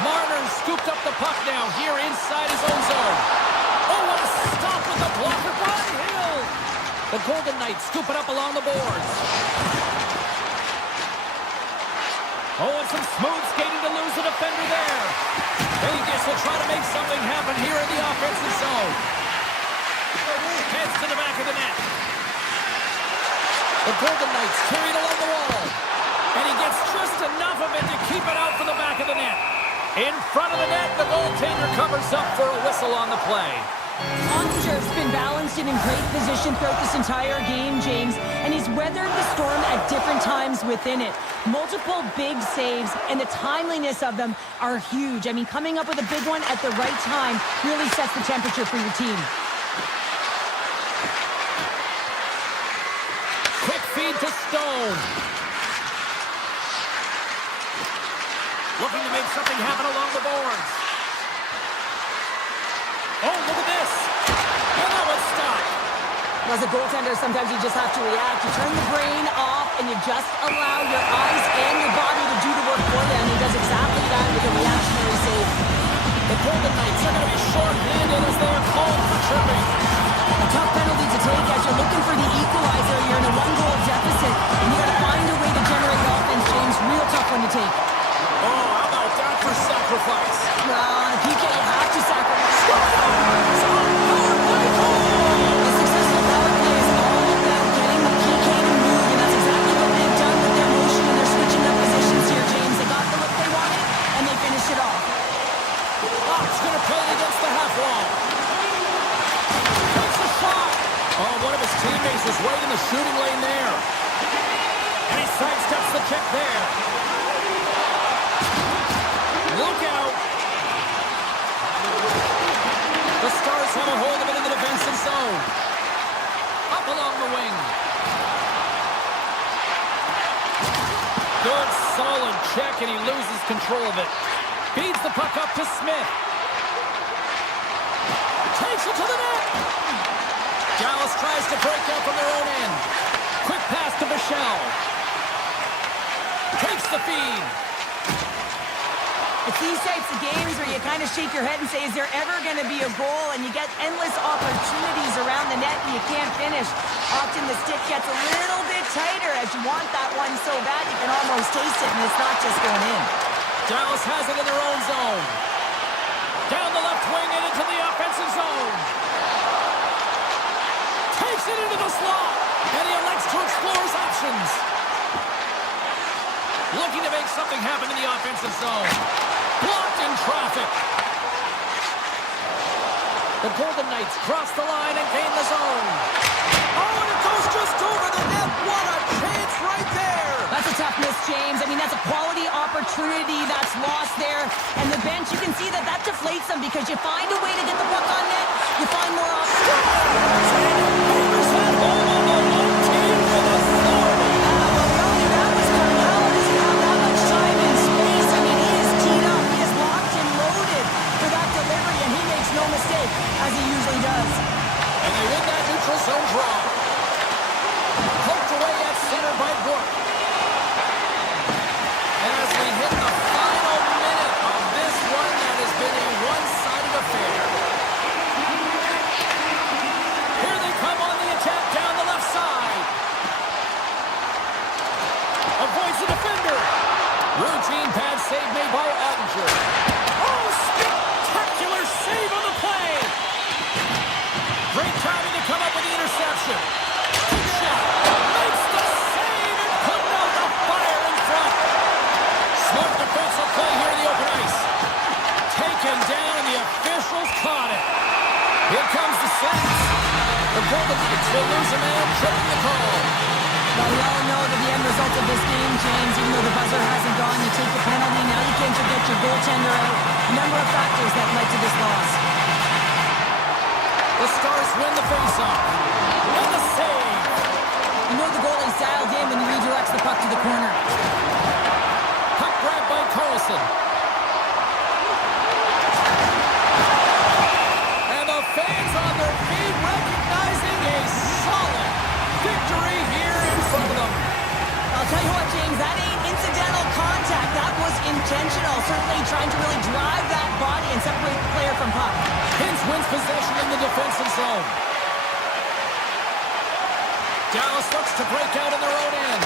Marner scooped up the puck now here inside his own zone. Oh, what a stop with the blocker by Hill. The Golden Knights scoop it up along the boards. Oh, and some smooth skating to lose the defender there. Vegas will try to make something happen here in the offensive zone. Heads to the back of the net. The Golden Knights carried along the wall. And he gets just enough of it to keep it out for the back of the net. In front of the net, the goaltender covers up for a whistle on the play. Ottinger's been balanced and in great position throughout this entire game, James, and he's weathered the storm at different times within it. Multiple big saves, and the timeliness of them are huge. I mean, coming up with a big one at the right time really sets the temperature for your team. Quick feed to Stone. Looking to make something happen along the boards. Oh, look at this. And that was stopped. As a goaltender, sometimes you just have to react. You turn the brain off and you just allow your eyes and your body to do the work for you. And he does exactly that with a reactionary save. The Golden Knights are going to be short-handed as they are called for tripping. A tough penalty to take as you're looking for the equalizer. You're in a one-goal deficit, and you got to find a way to generate offense, James. Real tough one to take. Oh, how about that for sacrifice? On a PK, you have to sacrifice. A successful power play is all about getting the PK to move, and that's exactly what they've done with their motion, and they're switching up positions here, James. They got the look they wanted, and they finished it off. Ox going to play it against the half wall. Takes a shot. Oh, one of his teammates was right in the shooting lane there. And he sidesteps the check there. Look out. The Stars have a hold of it in the defensive zone. Up along the wing. Good, solid check, and he loses control of it. Feeds the puck up to Smith. Takes it to the net. Dallas tries to break out from their own end. Quick pass to Michelle. Takes the feed. It's these types of games where you kind of shake your head and say, is there ever going to be a goal? And you get endless opportunities around the net and you can't finish. Often the stick gets a little bit tighter as you want that one so bad you can almost taste it, and it's not just going in. Dallas has it in their own zone. Down the left wing and into the offensive zone. Takes it into the slot. And he elects to explore his options. Looking to make something happen in the offensive zone. Blocked in traffic. The Golden Knights cross the line and gain the zone. Oh, and it goes just over the net. What a chance right there. That's a tough miss, James. I mean, that's a quality opportunity that's lost there. And the bench, you can see that that deflates them because you find a way to get the puck on net, you find more options. As he usually does. And they win that neutral zone draw. Poked away at center by Brooke. And as we hit the final minute of this one, that has been a one-sided affair. Here they come on the attack down the left side. Avoids the defender. Routine pad save made by Ottinger. Oh, spectacular save on the play. Great timing to come up with the interception. Good shot. Makes the save and putting out the fire in front. Smart defensive play here in the open ice. Taken down and the officials caught it. Here comes the sentence. The Golden Knights will lose a man, tripping the call. Well, we all know that the end result of this game, James, even though the buzzer hasn't gone, you take the penalty. Now you can't forget your goaltender out. A number of factors that led to this loss. The Stars win the faceoff. And the save. You know the goalie's dialed in when he redirects the puck to the corner. Puck grabbed by Carlson. And the fans on their feet recognizing a solid victory here in front of them. I'll tell you what, James, that ain't incidental contact. That was intentional. Certainly trying to really drive that body and separate the player from puck. Hintz wins possession in the defensive zone. Dallas looks to break out in their own end.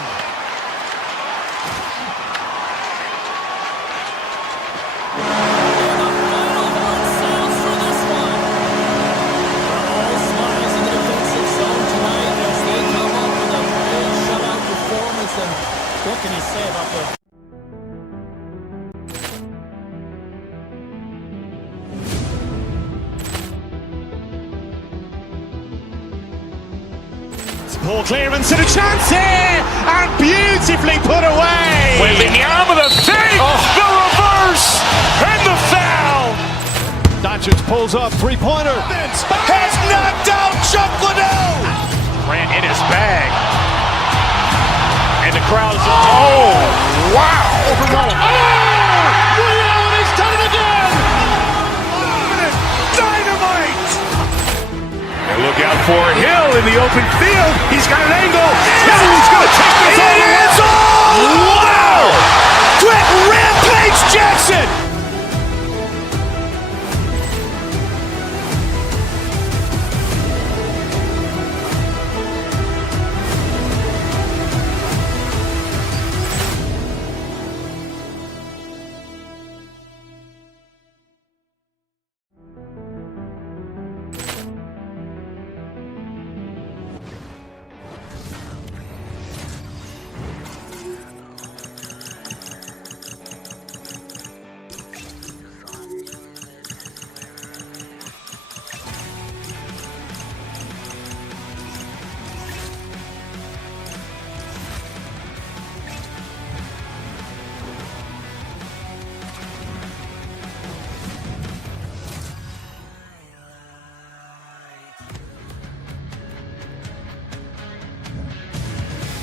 And the final horn sounds for this one. All smiles in the defensive zone tonight as they come up with a big shutout performance. And what can you say about the... Poor clearance and a chance here, and beautifully put away. Wembanyama the fake, the reverse, and the foul. Doncic pulls up, three-pointer. Has knocked out Chuck Liddell. Ran in his bag. And the crowd is, oh, wow. Oh, look out for Hill in the open field. He's got an angle. Hill's going to take this all the way. Wow! Quick rampage Jackson!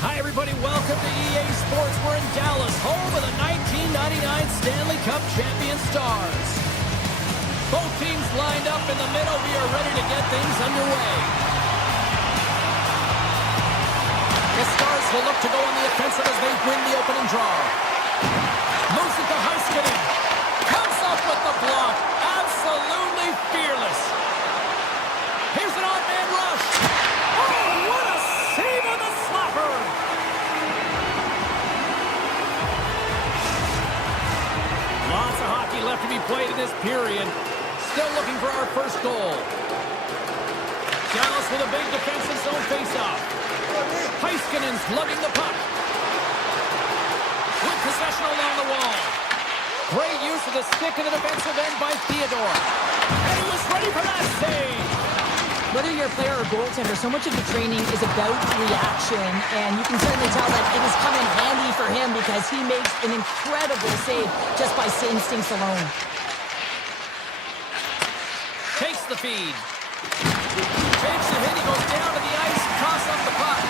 Hi, everybody. Welcome to EA Sports. We're in Dallas, home of the 1999 Stanley Cup champion Stars. Both teams lined up in the middle. We are ready to get things underway. The Stars will look to go on the offensive as they win the opening draw. Moves it to Heiskanen. Comes up with the block. Absolutely fearless. Here's an odd-man rush. Oh, what a save on the slapper. Lots of hockey left to be played in this period. Still looking for our first goal. Dallas with a big defensive zone face-off. Heiskanen's lugging the puck. With possession along the wall. Great use of the stick in the defensive end by Theodore. And he was ready for that save. Whether you're a player or goaltender, so much of the training is about reaction, and you can certainly tell that it has come in handy for him because he makes an incredible save just by instincts alone. Takes the feed. Takes the hit. He goes down to the ice and tosses up the puck.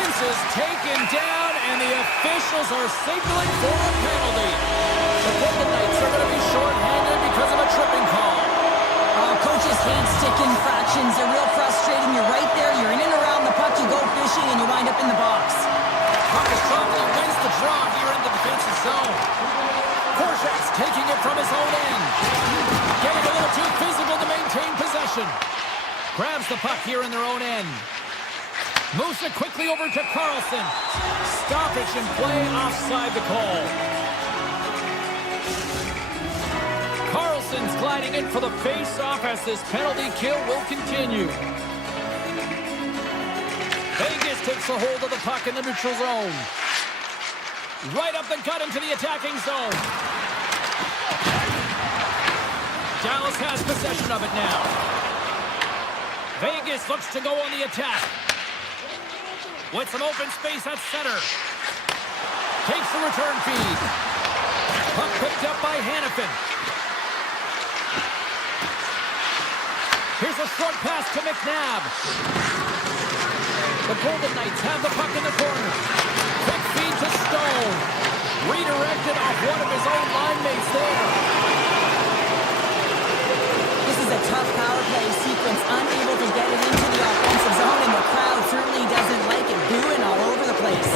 Hintz is taken down, and the officials are signaling for a penalty. The Golden Knights are going to be short-handed because of a tripping call. Coaches hate stick infractions. They're real frustrating. You're right there. You're in and around the puck. You go fishing, and you wind up in the box. Puck is dropped, and he wins the draw here in the defensive zone. Korshak's taking it from his own end. Getting a little too physical to maintain possession. Grabs the puck here in their own end. Moves it quickly over to Carlson. Stoppage in play offside the call. Carlson's gliding in for the face-off as this penalty kill will continue. Vegas takes a hold of the puck in the neutral zone. Right up the gut into the attacking zone. Dallas has possession of it now. Vegas looks to go on the attack. With some open space at center. Takes the return feed. Puck picked up by Hannafin. Here's a short pass to McNabb. The Golden Knights have the puck in the corner. Quick feed to Stone. Redirected off one of his own line mates there. This is a tough power play sequence. Unable to get it into the offensive zone, and the crowd certainly doesn't like it. Booing all over the place.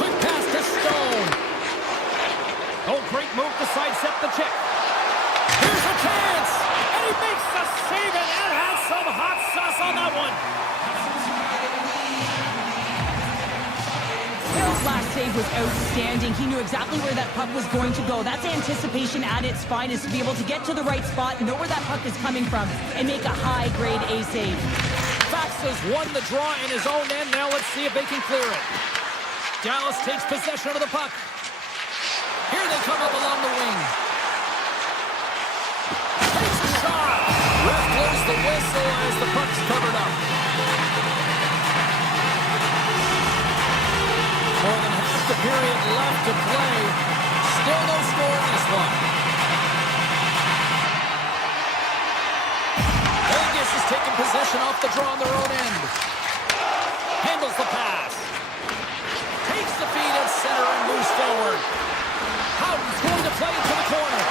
Quick pass to Stone. Oh, great move to sidestep the check. Here's a chance. And he makes the save, and that has some hot sauce on that one. Hill's last save was outstanding. He knew exactly where that puck was going to go. That's anticipation at its finest, to be able to get to the right spot, know where that puck is coming from, and make a high-grade A save. Fox has won the draw in his own end. Now let's see if they can clear it. Dallas takes possession of the puck. Here they come up along the wing. Takes a shot. Ref blows the whistle as the puck's covered up. More than half the period left to play. Still no score in this one. Vegas is taking possession off the draw on their own end. Handles the pass. Takes the feed at center and moves forward. Houghton's going to play into the corner.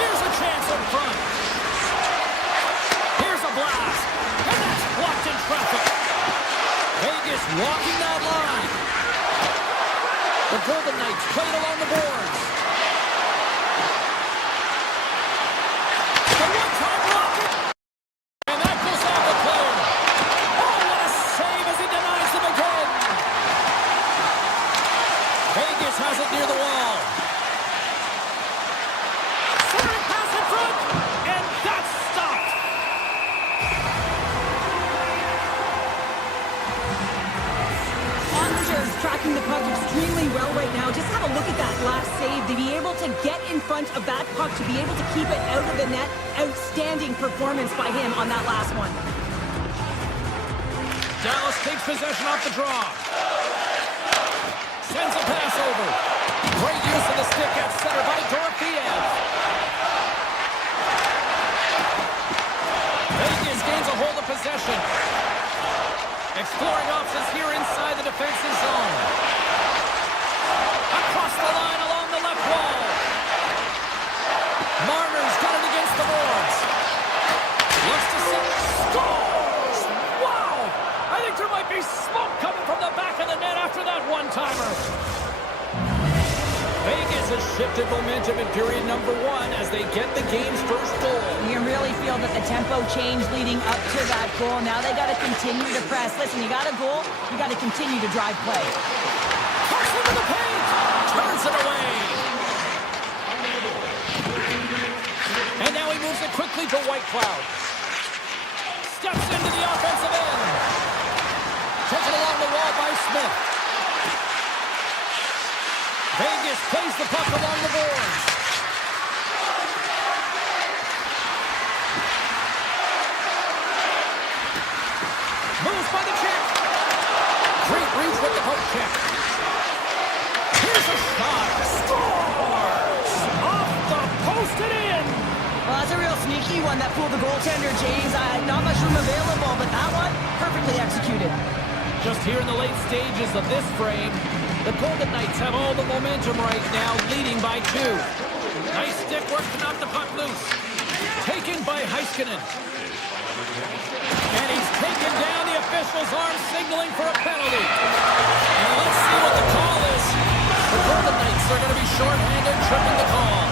Here's a chance in front. Here's a blast. The Golden Knights play it along the boards. The one-time rocket. And that goes off the player. Oh, what a save as he denies them again. Vegas has it near the wall. Centering pass in front. And that's stopped. Islanders tracking the puck extremely well right now. Just have a look at that last save. To be able to get in front of that puck, to be able to keep it out of the net. Outstanding performance by him on that last one. Dallas takes possession off the draw. Sends a pass over. Great use of the stick at center by Dorofeev. Vegas gains a hold of possession. Exploring options here inside the defensive zone. Across the line along the left wall. Marner's got it against the boards. Looks to set. Scores! Wow! I think there might be smoke coming from the back of the net after that one-timer. Vegas has shifted momentum in period number 1 as they get the game's first goal. You can really feel that the tempo changed leading up to that goal. Now they got to continue to press. Listen, you got a goal, you got to continue to drive play. Push into the paint! Turns it away! And now he moves it quickly to White Cloud. Steps into the offensive end. Taken along the wall by Smith. Vegas plays the puck along the boards. Moves by the check. Great reach with the poke check. Here's a shot. Scores! Off the post and in. Well, that's a real sneaky one that pulled the goaltender, James. Not much room available, but that one, perfectly executed. Just here in the late stages of this frame, the Golden Knights have all the momentum right now, leading by 2. Nice stick work to knock the puck loose. Taken by Heiskanen. And he's taken down. The official's arm signaling for a penalty. And let's see what the call is. The Golden Knights are going to be shorthanded, tripping the call.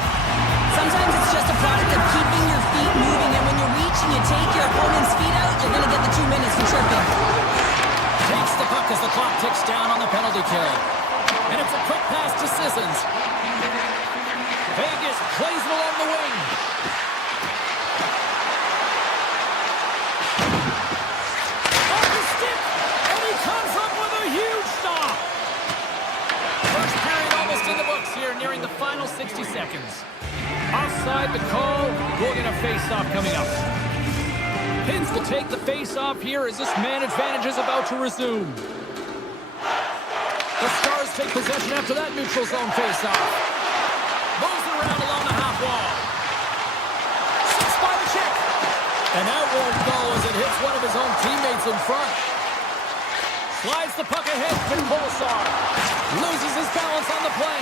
Sometimes it's just a product of keeping your feet moving, and when you reach and you take your opponent's feet out, you're going to get the 2 minutes for tripping. Takes the puck as the clock ticks down on the penalty kill. And it's a quick pass to Sissons. Vegas plays it along the wing. Off the stick, and he comes up with a huge stop. First period almost in the books here, nearing the final 60 seconds. Offside the call. We'll get a face-off coming up. Pins will take the face-off here as this man advantage is about to resume. The Stars take possession after that neutral zone face-off. Moves it around along the half wall. Six by the check. And that won't go as it hits one of his own teammates in front. Slides the puck ahead to Kolesar. Loses his balance on the play.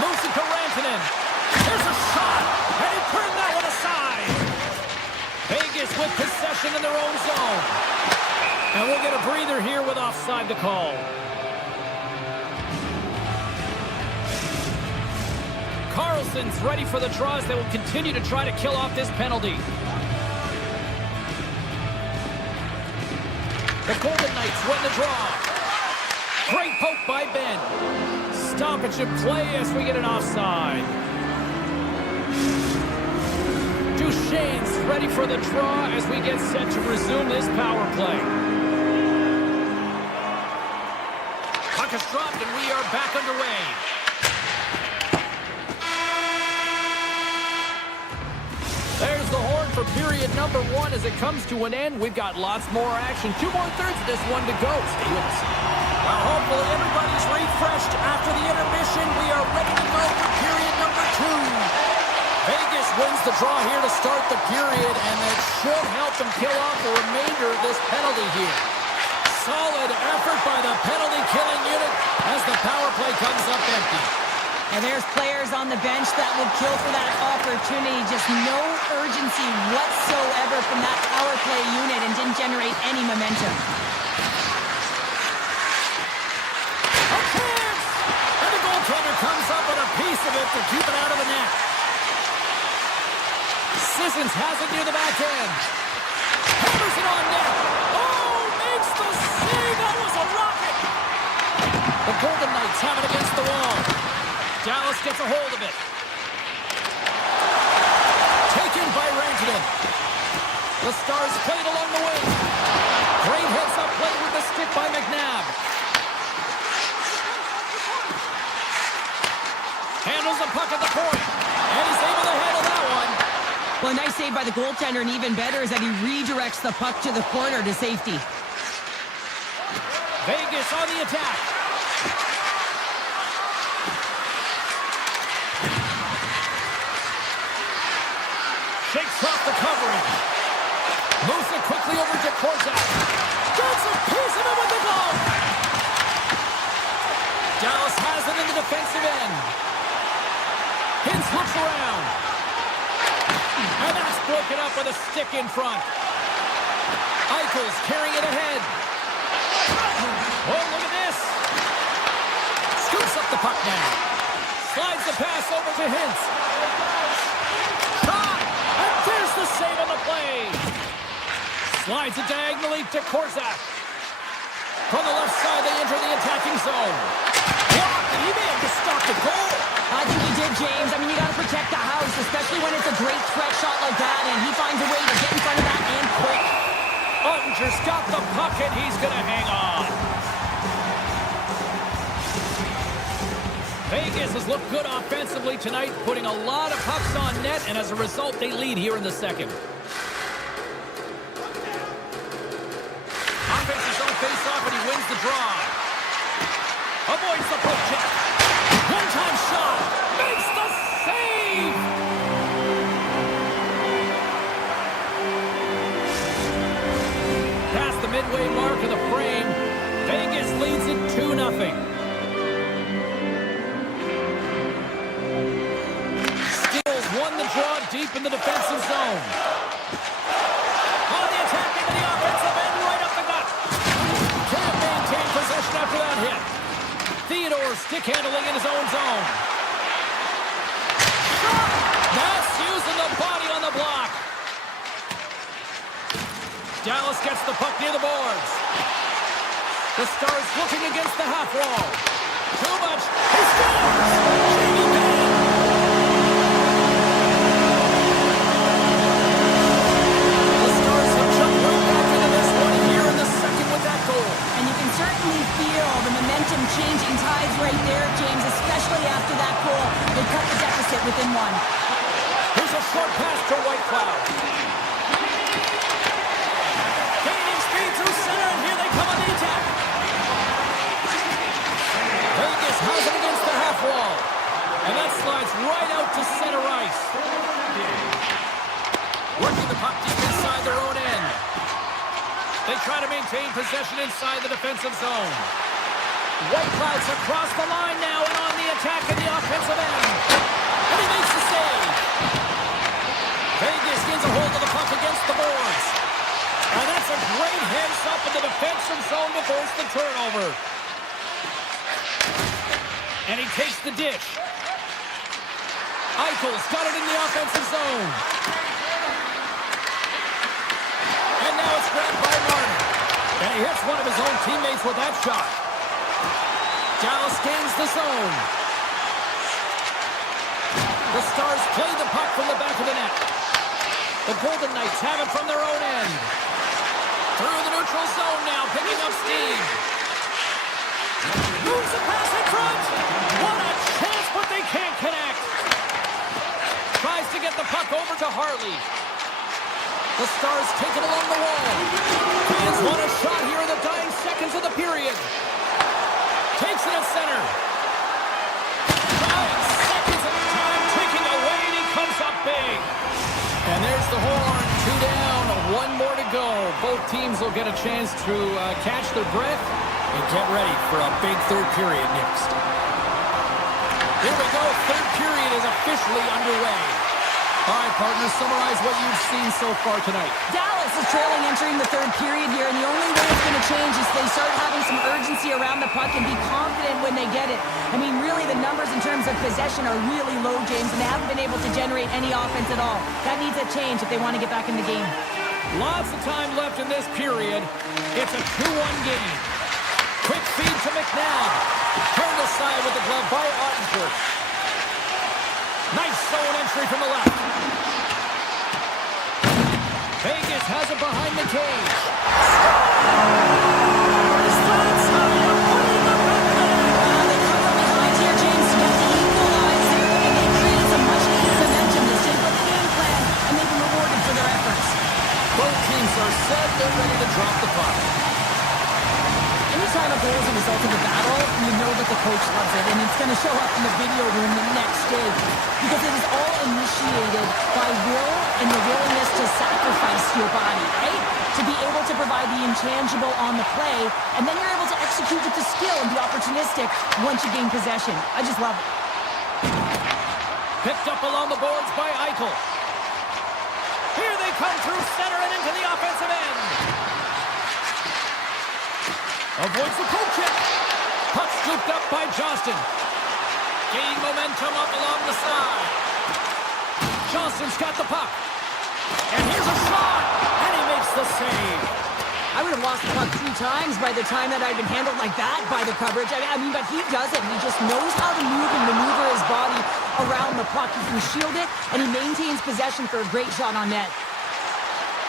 Moves it to Rantanen. There's a shot, and he turned that one aside. Vegas with possession in their own zone. And we'll get a breather here with offside the call. Carlson's ready for the draw as they will continue to try to kill off this penalty. The Golden Knights win the draw. Great poke by Ben. Stoppage in play as we get an offside. Duchesne's ready for the draw as we get set to resume this power play. Puck is dropped and we are back underway. There's the horn for period number 1 as it comes to an end. We've got lots more action. 2 more thirds of this one to go. Stay with us. Well, hopefully everybody's refreshed after the intermission. We are ready to go for period number 2. Vegas wins the draw here to start the period, and that should help them kill off the remainder of this penalty here. Solid effort by the penalty-killing unit as the power play comes up empty. And there's players on the bench that would kill for that opportunity. Just no urgency whatsoever from that power play unit and didn't generate any momentum. A chance! And effort to keep it out of the net. Sissons has it near the back end. Hammers it on net. Oh, makes the save. That was a rocket. The Golden Knights have it against the wall. Dallas gets a hold of it. Taken by Rantanen. The Stars played along the wing. Great heads-up play with the stick by McNabb. Handles the puck at the point. And he's able to handle that one. Well, a nice save by the goaltender, and even better is that he redirects the puck to the corner to safety. Vegas on the attack. Shakes off the covering. Moves it quickly over to Korzak. Gets a piece of it with the glove. Dallas has it in the defensive end. Hintz looks around. And that's broken up with a stick in front. Eichel's carrying it ahead. Oh, look at this. Scoops up the puck now. Slides the pass over to Hintz. Shot! And there's the save on the play. Slides it diagonally to Korzak. From the left side, they enter the attacking zone. Blocked, and he may have just stopped the goal. I think he did, James. I mean, you got to protect the house, especially when it's a great threat shot like that, and he finds a way to get in front of that and quick. Ottinger's got the puck, and he's going to hang on. Vegas has looked good offensively tonight, putting a lot of pucks on net, and as a result, they lead here in the second. Offenses don't face off, and he wins the draw. Avoids the poke check. One-time shot. Makes the save. Past the midway mark of the frame, Vegas leads it 2-0. Steals won the draw deep in the defensive zone. On the attack into the offensive end, right up the gut. Can't maintain possession after that hit. Theodore stick handling in his own zone. Shot! That's using the body on the block. Dallas gets the puck near the boards. The Stars looking against the half wall. Too much. He scores! Jamie Benn! The Stars have jumped right back into this one here in the second with that goal. And you can certainly feel the momentum changing tides right there, James, especially after that goal. They cut the deficit within one. Here's a short pass to Whitecloud. Gaining speed through center, and here they come on the attack. Vegas has it against the half wall. And that slides right out to center ice. Working the puck deep inside their own end. They try to maintain possession inside the defensive zone. Whitecloud's across the line now and on the attack in the offensive end. And he makes the save. Vegas gets a hold of the puck against the boards. And that's a great heads-up in the defensive zone to force the turnover. And he takes the dish. Eichel's got it in the offensive zone. And now it's grabbed by Martin. And he hits one of his own teammates with that shot. Dallas gains the zone. The Stars play the puck from the back of the net. The Golden Knights have it from their own end. Through the neutral zone now, picking up steam. Moves the pass in front. What a chance, but they can't connect. Tries to get the puck over to Harley. The Stars take it along the wall. Fans want a shot here in the dying seconds of the period. Takes it at center. 5 seconds of time ticking away, and he comes up big. And there's the horn. 2 down, 1 more to go. Both teams will get a chance to catch their breath and get ready for a big third period next. Here we go. Third period is officially underway. All right, partners, summarize what you've seen so far tonight. Dallas is trailing entering the third period here, and the only way it's going to change is they start having some urgency around the puck and be confident when they get it. I mean, really, the numbers in terms of possession are really low, James, and they haven't been able to generate any offense at all. That needs a change if they want to get back in the game. Lots of time left in this period. It's a 2-1 game. Quick feed to McNabb. Turned aside with the glove by Ottenford. Nice zone entry from the left. Vegas has it behind the cage. They come from behind here, James, to get the equalizer, and they created some much-needed momentum. They stayed with the game plan, and they've been rewarded for their efforts. Both teams are set. They're ready to drop the puck. Anytime a goal is a result of a battle, you know that the coach loves it, and it's going to show up in the video room the next day because it is all initiated by will and the willingness to sacrifice your body, right? To be able to provide the intangible on the play, and then you're able to execute with the skill and be opportunistic once you gain possession. I just love it. Picked up along the boards by Eichel. Here they come through center and into the offensive end. Avoids the poke check. Puck scooped up by Johnston. Gaining momentum up along the side. Johnston's got the puck. And here's a shot. And he makes the save. I would have lost the puck 3 times by the time that I'd been handled like that by the coverage. I mean, but he does it. He just knows how to move and maneuver his body around the puck. He can shield it, and he maintains possession for a great shot on net.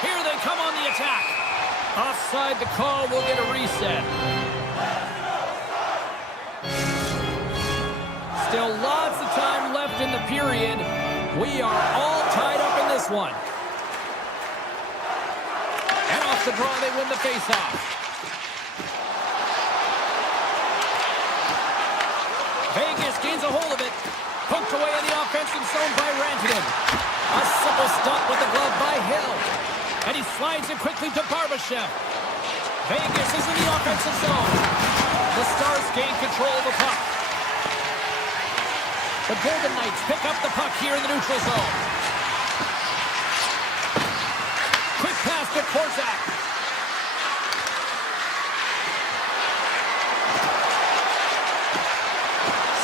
Here they come on the attack. Offside the call. Will get a reset. Still lots of time left in the period. We are all tied up in this one. And off the draw, they win the faceoff. Vegas gains a hold of it. Poked away in the offensive zone by Rantanen. A simple stop with the glove by Hill. And he slides it quickly to Barbashev. Vegas is in the offensive zone. The Stars gain control of the puck. The Golden Knights pick up the puck here in the neutral zone. Quick pass to Korczak.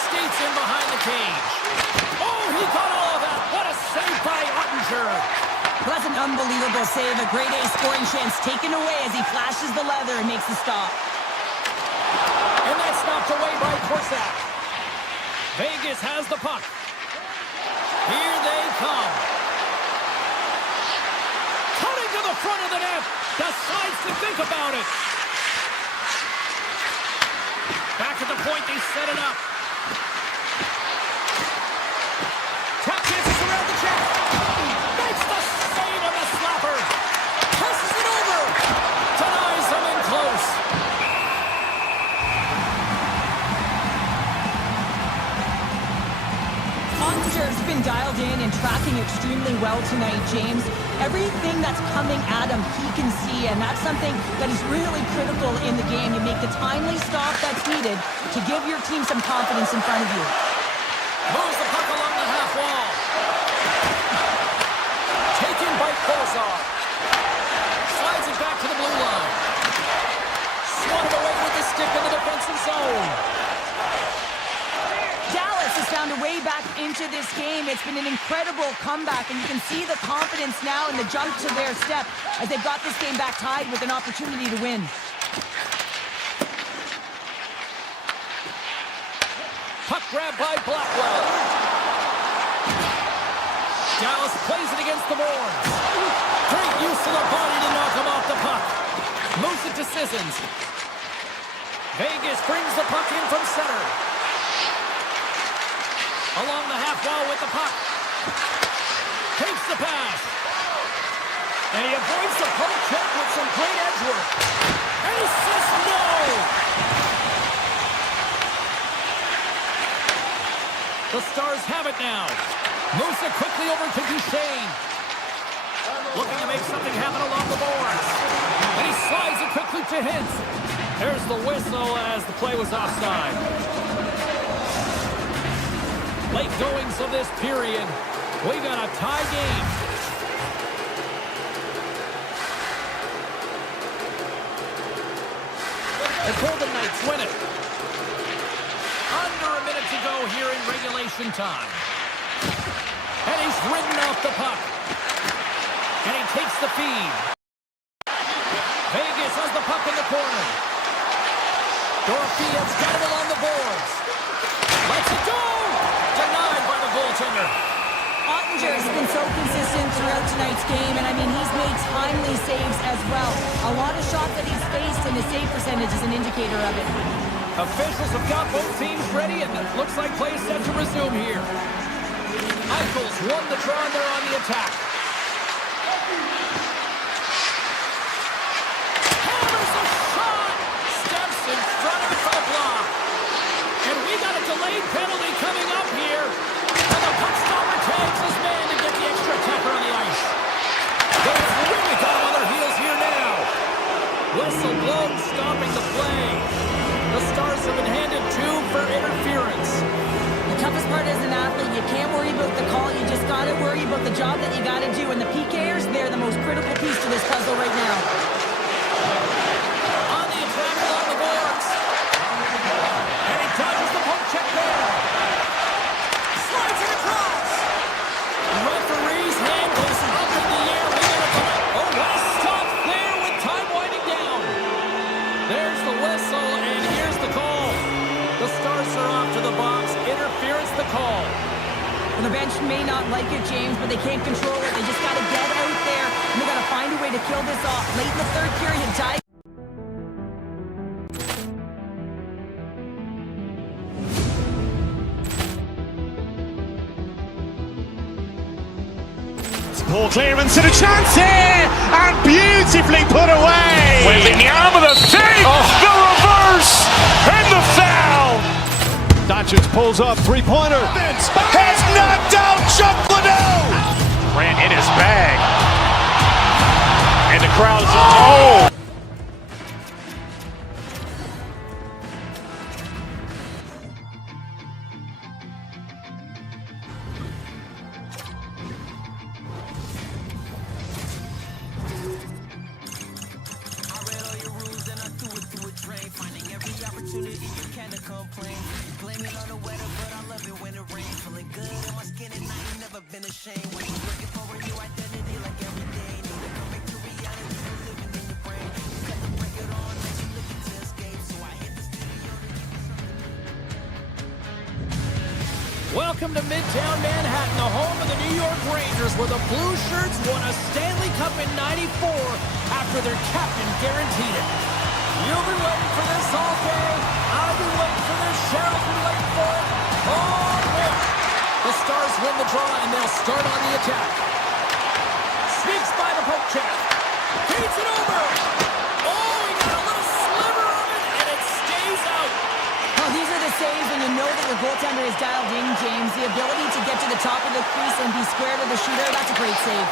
Skates in behind the cage. Oh, he got all of that. What a save by Ottinger. That's an unbelievable save. A grade A scoring chance taken away as he flashes the leather and makes the stop. And that's knocked away by Korczak. Vegas has the puck. Here they come. Cutting to the front of the net. Decides to think about it. Back at the point, they set it up. Tap chances around the check. Makes the save on the slapper. Passes it over. Denies them in close. Ottinger's been dialed in and tracking extremely well tonight, James. Everything that's coming at him, he can see, and that's something that is really critical in the game. You make the timely stop that's needed to give your team some confidence in front of you. Moves the puck along the half wall. Taken by Kozar. Slides it back to the blue line. Swatted away with the stick in the defensive zone. Dallas has found a way back into this game. It's been an incredible comeback, and you can see the confidence now and the jump to their step as they've got this game back tied with an opportunity to win. Puck grab by Blackwell. Dallas plays it against the boards. Great use of the body to knock him off the puck. Moves it to Sissons. Vegas brings the puck in from center. Along the half wall with the puck. Takes the pass. And he avoids the poke check with some great edge work. And he says no! The Stars have it now. Moves it quickly over to Duchesne. Looking to make something happen along the boards. And he slides it quickly to Hintz. There's the whistle as the play was offside. Late goings of this period. We got a tie game. The Golden Knights win it. On under a minute to go here in regulation time. And he's ridden off the puck. And he takes the feed. Vegas has the puck in the corner. Dorofeev's got it along the boards. Lets it go! Denied by the goaltender. Ottinger has been so consistent throughout tonight's game, and I mean, he's made timely saves as well. A lot of shots that he's faced, and the save percentage is an indicator of it. Officials have got both teams ready, and it looks like play is set to resume here. Eichel's won the draw, and they're on the attack. Hammers a shot! Steps in front of it for the block. And we got a delayed penalty coming up here. And the ePuckStorm tags his man to get the extra attacker on the ice. They've really got him on their heels here now. Whistle blown, stopping the play. The Stars have been handed 2 for interference. The toughest part as an athlete, you can't worry about the call. You just got to worry about the job that you got to do. And the PKers, they're the most critical piece to this puzzle right now. On the attack along the boards. And he dodges the poke check there. Slides it across. Referee's hand goes up in the air. We got a delay. Oh, what a stop there with time winding down. There's the whistle, and here's the call. The Stars are off to the box. Interference the call. And the bench may not like it, James, but they can't control it. They just got to get out there, and they got to find a way to kill this off. Late in the third period, tie. Poor clearance and a chance here, and beautifully put away. Wembanyama the save, the reverse, and the foul. Doncic pulls up, three-pointer. Has knocked out Chuck Liddell. Ran in his bag. And the crowd is, oh! Welcome to Midtown Manhattan, the home of the New York Rangers, where the Blue Shirts won a Stanley Cup in '94 after their captain guaranteed it. You'll be waiting for this all day. I'll be waiting for this. Cheryl's been waiting for it. Oh, boy. The Stars win the draw, and they'll start on the attack. Sneaks by the poke check. Feeds it over. Oh, he got a little sliver of it, and it stays out. Oh, these are the saves when you know that your goaltender is dialed in, James. The ability to get to the top of the crease and be square to the shooter, that's a great save.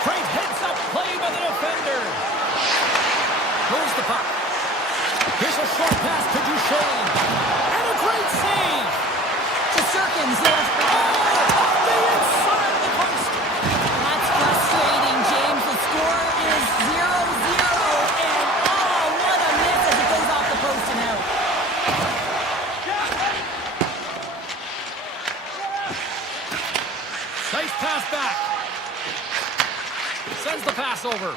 Great heads-up play by the defender. Moves the puck. Here's a short pass to Duchesne. And a great save. To Sirkins, there's... Oh, off the inside of the post. That's frustrating, James. The score is 0-0, and oh, what a miss as it goes off the post and out. Nice pass back. Sends the pass over.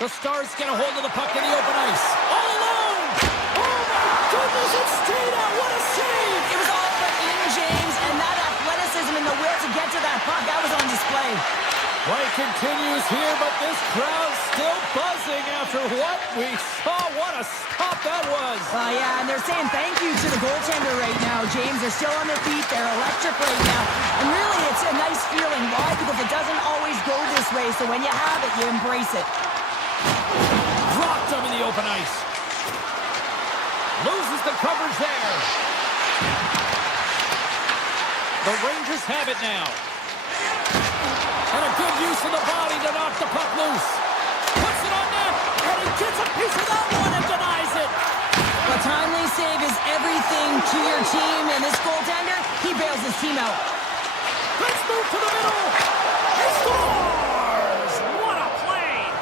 The Stars get a hold of the puck in the open ice. All alone! Oh my goodness, it stayed out. What a save! It was all but in, James, and that athleticism and the will to get to that puck, that was on display. Play continues here, but this crowd's still buzzing after what we saw. What a stop that was. Yeah, and they're saying thank you to the goaltender right now, James. They're still on their feet. They're electric right now. And really, it's a nice feeling. Why? Because it doesn't always go this way, so when you have it, you embrace it. Dropped him in the open ice. Loses the coverage there. The Rangers have it now. And a good use of the body to knock the puck loose. Puts it on net, and he gets a piece of that one and denies it. A timely save is everything to your team, and this goaltender, he bails his team out. Let's move to the middle. He scores! What a play!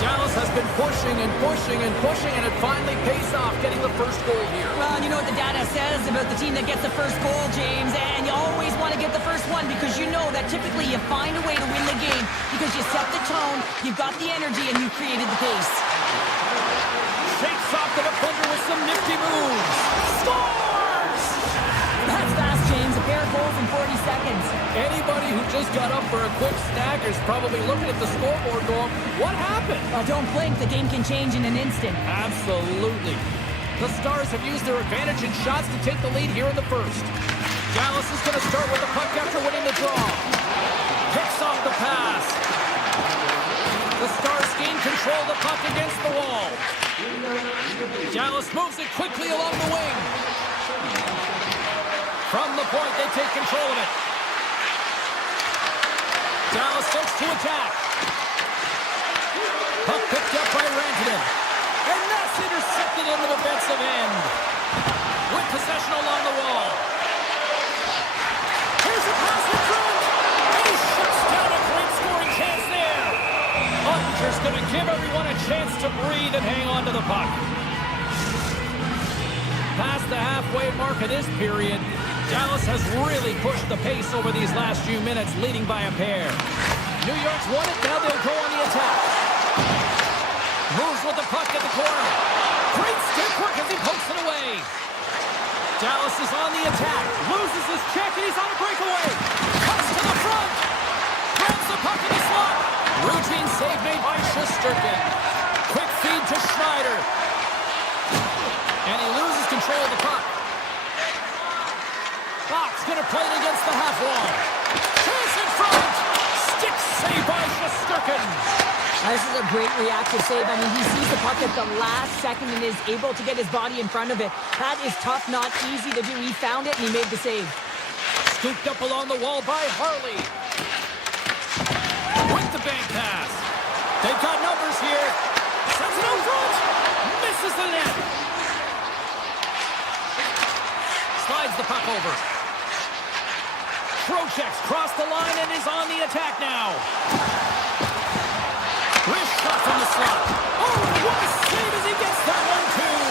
Dallas has been pushing and pushing and pushing, and it finally pays off, getting the first goal here. Well, you know what the data says about the team that gets the first goal, James, and you always want to get the first one because you know that typically you find a way to win the game because you set the tone, you've got the energy, and you created the pace. Shakes off the defender with some nifty moves. Scores! That's fast, James. A pair of goals in 40 seconds. Anybody who just got up for a quick snack is probably looking at the scoreboard going, what happened? Well, don't blink. The game can change in an instant. Absolutely. The Stars have used their advantage in shots to take the lead here in the first. Dallas is going to start with the puck after winning the draw. Picks off the pass. The Stars gain control of the puck against the wall. Dallas moves it quickly along the wing. From the point, they take control of it. Dallas looks to attack. Puck picked up by Rantanen. And that's intercepted in the defensive end. With possession along the wall. Here's a pass in front. And he shuts down a great scoring chance there. Ottinger's going to give everyone a chance to breathe and hang on to the puck. Past the halfway mark of this period, Dallas has really pushed the pace over these last few minutes, leading by a pair. New York's won it, now they'll go on the attack. Moves with the puck at the corner. Great stick work as he pokes it away. Dallas is on the attack. Loses his check and he's on a breakaway. Cuts to the front. Grabs the puck in the slot. Routine save made by Shesterkin. Quick feed to Schneider. And he loses control of the puck. Fox gonna play it against the half wall. Chase in front. Stick save by Shesterkin. This is a great reactive save. I mean, he sees the puck at the last second and is able to get his body in front of it. That is tough, not easy to do. He found it and he made the save. Scooped up along the wall by Harley. With the bank pass. They've got numbers here. Sends it out front. Misses the net. Slides the puck over. Trocheck's crossed the line and is on the attack now. Wrist shot from the slot. Oh, what a save as he gets that one, too.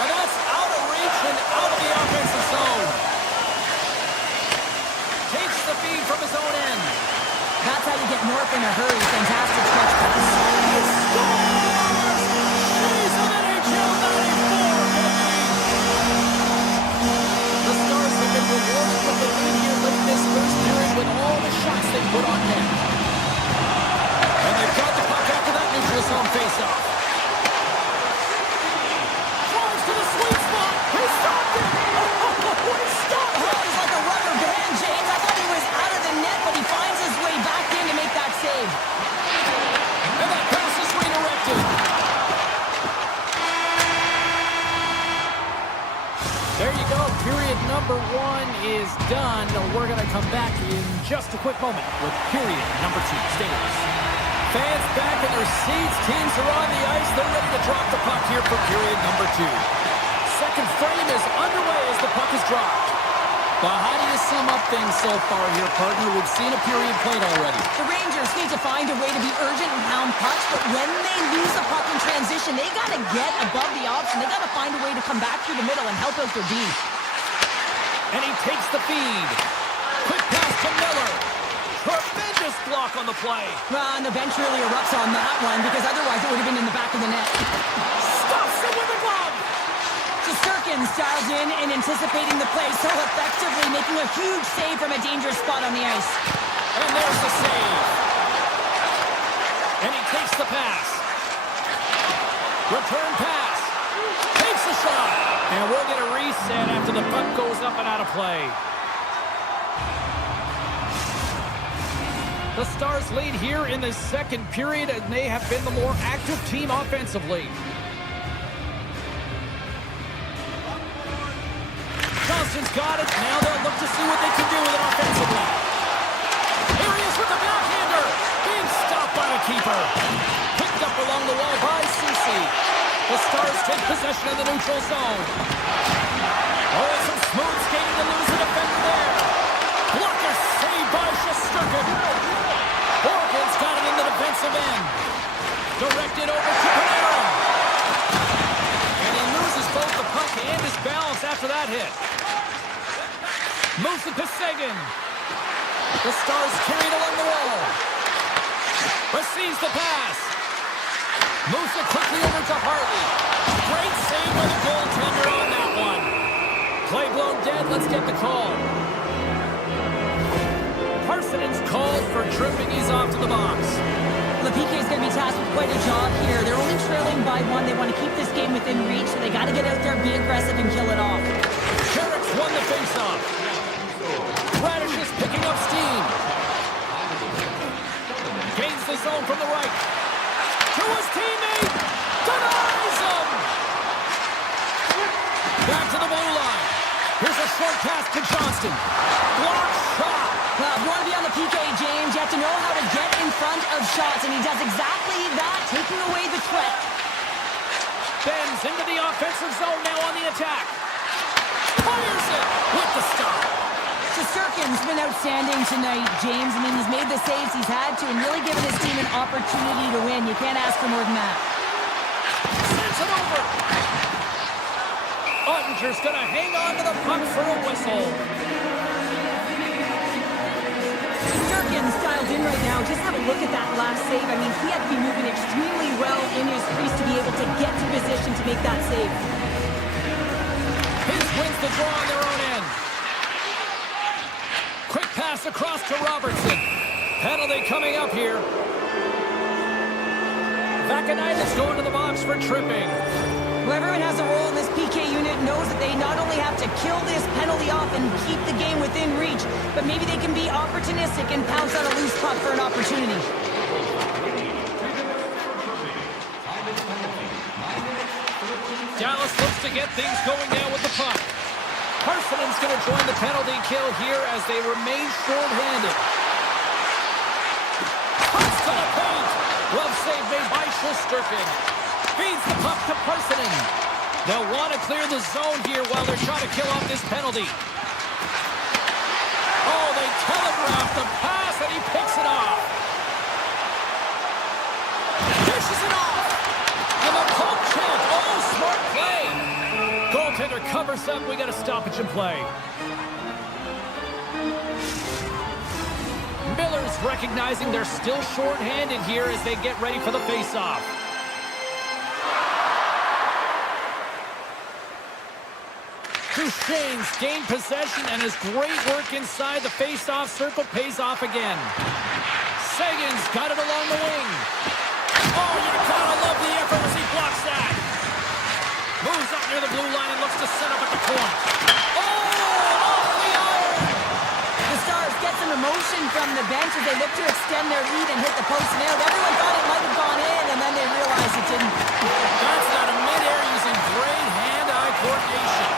Now that's out of reach and out of the offensive zone. Takes the feed from his own end. That's how you get north in a hurry. Fantastic stretch pass. He scores! She's an NHL 94. The Stars have been rewarded with the lead here late this first period with all the shots they put on net. And they've got the puck after that neutral zone faceoff. Drives to the sweet spot. He stopped it. Oh, he stopped it. Oh, he's like a rubber band, James. I thought he was out of the net, but he finds his way back in to make that save. And that pass is redirected. There you go. Period number one is done. We're going to come back in just a quick moment with period number two. Stay with us. Fans back in their seats. Teams are on the ice. They're ready to drop the puck here for period number two. Second frame is underway as the puck is dropped. Well, how do you sum up things so far here, partner? We've seen a period played already. The Rangers need to find a way to be urgent and pound pucks, but when they lose the puck in transition, they got to get above the option. They got to find a way to come back through the middle and help out their D. And he takes the feed. Quick pass to Miller. Tremendous block on the play. And the bench really erupts on that one because otherwise it would have been in the back of the net. Stops it with the glove. Shesterkin dialed in and anticipating the play so effectively, making a huge save from a dangerous spot on the ice. And there's the save. And he takes the pass. Return pass. Takes the shot. And we'll get a reset after the puck goes up and out of play. The Stars lead here in the second period, and they have been the more active team offensively. Johnston's got it. Now they'll look to see what they can do with it offensively. Here he is with the backhander. Being stopped by the keeper. Picked up along the wall by Ceci. The Stars take possession of the neutral zone. Oh, it's some smooth skating to lose the defender there. Blocker saved by Shesterkin. Oregon's got it in the defensive end. Directed over his balance after that hit. Moves to Pasagan. The Stars carried along the wall. Receives the pass. Moves it quickly over to Hartley. Great save by the goaltender on that one. Play blown dead. Let's get the call. Parsonen's called for tripping. He's off to the box. The PK is going to be tasked with quite a job here. They're only trailing by one. They want to keep this game within reach, so they got to get out there, be aggressive, and kill it off. Sherrick's won the faceoff. Radish is picking up steam. Gains the zone from the right. To his teammate. Denies him. Back to the blue line. Here's a short pass to Johnston. Blocked shot. Well, if you want to be on the PK, James, you have to know how to get in front of shots, and he does exactly that, taking away the threat. Bends into the offensive zone now on the attack. Fires it with the stop. Shesterkin's been outstanding tonight, James. I mean, he's made the saves he's had to and really given his team an opportunity to win. You can't ask for more than that. Sends it over. Ottinger's going to hang on to the puck for a whistle. Shesterkin's dialed in right now. Just have a look at that last save. I mean, he had to be moving extremely well in his crease to be able to get to position to make that save. His wins the draw on their own end. Quick pass across to Robertson. Penalty coming up here. Vakanitis going to the box for tripping. Well, everyone has a role in this PK unit, knows that they not only have to kill this penalty off and keep the game within reach, but maybe they can be opportunistic and pounce on a loose puck for an opportunity. Dallas looks to get things going now with the puck. Parsonen's going to join the penalty kill here as they remain short-handed. Cuts to the paint. Glove save made by Shesterkin. Feeds the puck to Parsonen. They'll want to clear the zone here while they're trying to kill off this penalty. Oh, they telegraphed the pass and he picks it off. Dishes it off. And the poke check. Oh, smart play. Goaltender covers up. We got a stoppage in play. Miller's recognizing they're still short-handed here as they get ready for the face-off. Duchesne's gained possession and his great work inside the face-off circle pays off again. Sagan's got it along the wing. Oh, you gotta love the effort as he blocks that. Moves up near the blue line and looks to set up at the point. Oh, off the iron! The Stars get some emotion from the bench as they look to extend their lead and hit the post and out. Everyone thought it might have gone in, and then they realized it didn't. That's out of midair using great hand-eye coordination.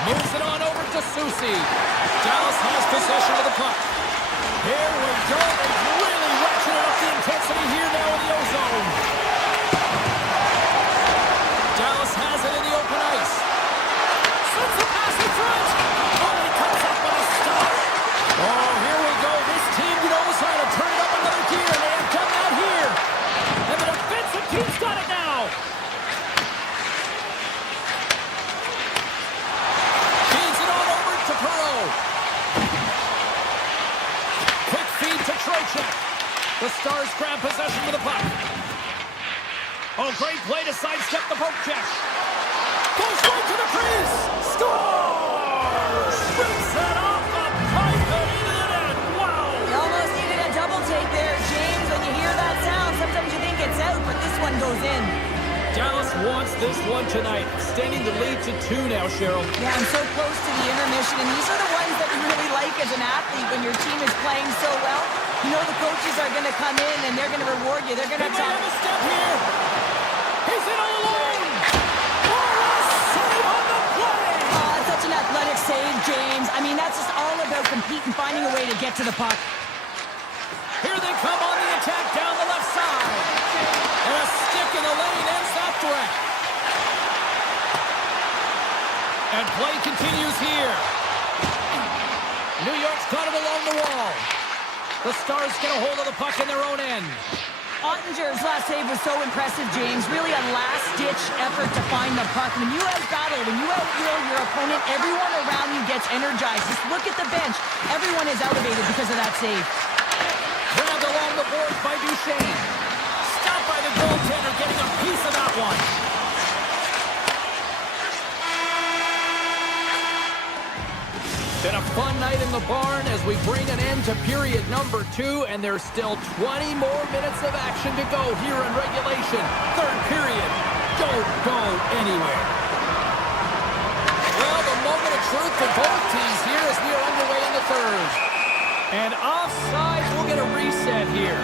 Moves it on over to Susi. Dallas has possession of the puck. Here we go. They've really ratcheted up the intensity here now in the O-zone. Dallas has it in the open ice. Sends the pass in front. Oh, he comes up with a stop. Oh, here we go. This team knows how to turn it up another gear, and they have done that here. And the defensive team's got it now. Feeds it on over to Perreault. Quick feed to Trocheck. The Stars grab possession with the puck. Oh, great play to sidestep the poke check. Goes right to the crease. Scores! Shoots it off the pipe and into the net. Wow! You almost needed a double take there, James. When you hear that sound, sometimes you think it's out, but this one goes in. Dallas wants this one tonight, extending the lead to 2 now, Cheryl. Yeah, I'm so close to the intermission, and these are the ones that you really like as an athlete when your team is playing so well. You know the coaches are going to come in, and they're going to reward you. They're going to He might have a step here. He's in all alone. Oh, a save on the play. Oh, that's such an athletic save, James. I mean, that's just all about competing, finding a way to get to the puck. Here they come on the attack down the left side. And a stick in the lane ends that threat. And play continues here. New York's got it along the wall. The Stars get a hold of the puck in their own end. Ottinger's last save was so impressive, James. Really a last-ditch effort to find the puck. When you out-battle, when you out-will your opponent, everyone around you gets energized. Just look at the bench. Everyone is elevated because of that save. Grabbed along the boards by Duchesne. Stopped by the goaltender, getting a piece of that one. Been a fun night in the barn as we bring an end to period number 2, and there's still 20 more minutes of action to go here in regulation. Third period. Don't go anywhere. Well, the moment of truth for both teams here as we are underway in the third. And offsides will get a reset here.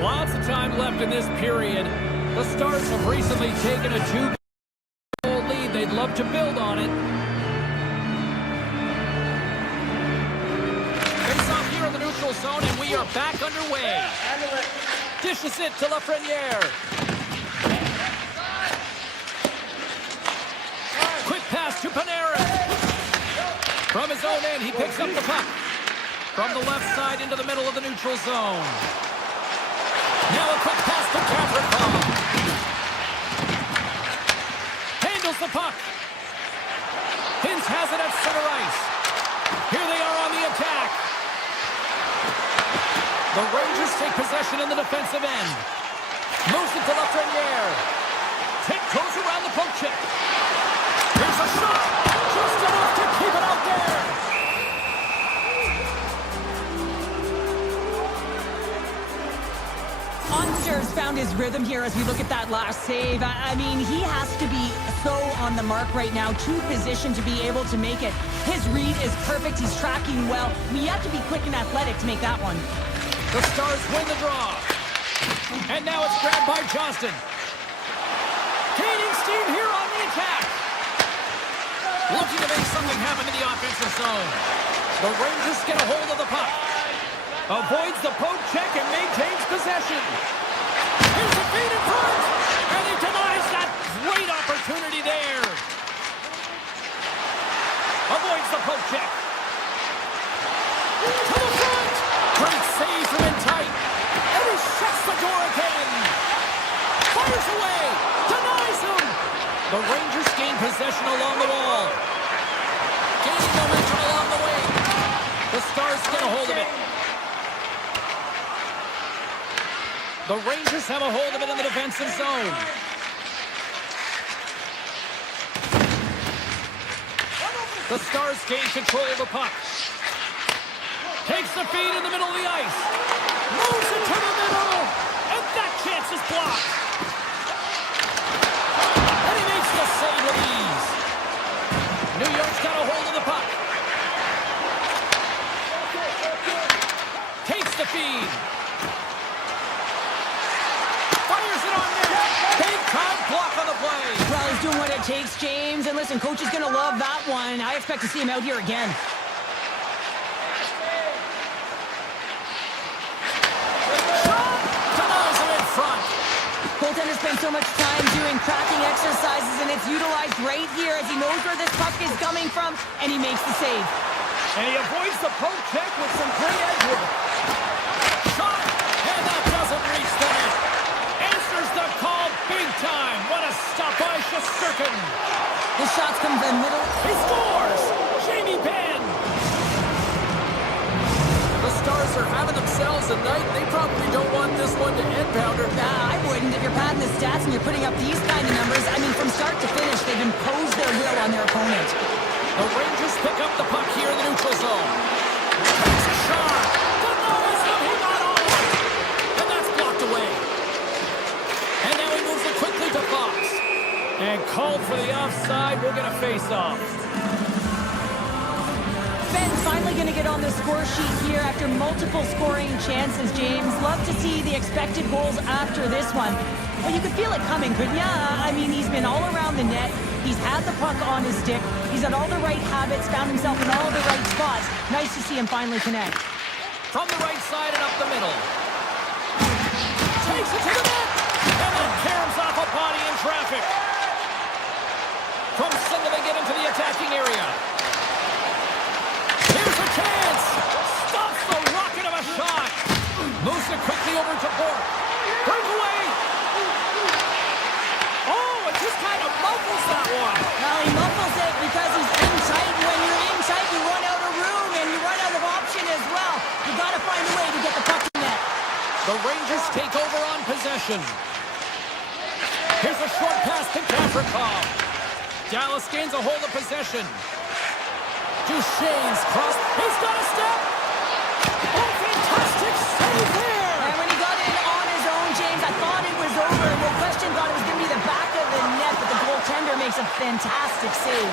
Lots of time left in this period. The Stars have recently taken a 2-goal lead. They'd love to build on it. Face off here in the neutral zone, and we are back underway. Dishes it to Lafreniere. Quick pass to Panarin. From his own end, he picks up the puck. From the left side into the middle of the neutral zone. Now a quick pass to Capricorn. Handles the puck. Hintz has it at center ice. Here they are on the attack. The Rangers take possession in the defensive end. Moves it to Lafreniere. Tiptoes around the poke check. Here's a shot. Just enough to keep it out there. Ottinger's found his rhythm here as we look at that last save. I mean, he has to be so on the mark right now, to position to be able to make it. His read is perfect. He's tracking well. I mean, you have to be quick and athletic to make that one. The Stars win the draw. And now it's grabbed by Johnston. Gaining steam here on the attack. Looking to make something happen in the offensive zone. The Rangers get a hold of the puck. Avoids the poke check and maintains possession. Here's a feed in front. And he denies that great opportunity there. Avoids the poke check. To the front. Great save from in tight. And he shuts the door again. Fires away. Denies him. The Rangers gain possession along the wall. Gaining momentum along the wing. The Stars get a hold of it. The Rangers have a hold of it in the defensive zone. The Stars gain control of the puck. Takes the feed in the middle of the ice. Moves it to the middle. And that chance is blocked. And he makes the save with ease. New York's got a hold of the puck. Takes the feed. Fires it on net. Big time block on the play. Well, he's doing what it takes, James. And listen, coach is going to love that one. I expect to see him out here again. Shot! Denies him in front. Goaltender spends so much time doing tracking exercises, and it's utilized right here as he knows where this puck is coming from, and he makes the save. And he avoids the poke check with some great edge work. Shot! And that doesn't reach the net. Answers the call big time. What a stop by Shesterkin. The shots come from the middle. He scores! Jamie Benn! The Stars are having themselves a night. They probably don't want this one to end, Pounder. I wouldn't. If you're padding the stats and you're putting up these kind of numbers, I mean, from start to finish, they've imposed their will on their opponent. The Rangers pick up the puck here in the neutral zone. Takes a shot. Denies him. He got on it. And that's blocked away. And now he moves it quickly to Fox. And called for the offside. We'll get a face-off. Ben's finally going to get on the score sheet here after multiple scoring chances, James. Love to see the expected goals after this one. Well, you could feel it coming, couldn't ya? I mean, he's been all around the net. He's had the puck on his stick. He's had all the right habits, found himself in all the right spots. Nice to see him finally connect. From the right side and up the middle. Takes it to the net. And then caroms off a body in traffic. From center they get into the attacking area. Here's a chance. Stops the rocket over to Bork. Breakaway. Oh, it just kind of muffles that one. Well, he muffles it because he's in tight. When you're in tight, you run out of room and you run out of option as well. You got to find a way to get the puck in net. The Rangers take over on possession. Here's a short pass to Gavrikov. Dallas gains a hold of possession. Duchesne's cross. He's got a step. Oh, fantastic save there. And when he got in on his own, James, I thought it was over. No question, thought it was going to be the back of the net, but the goaltender makes a fantastic save.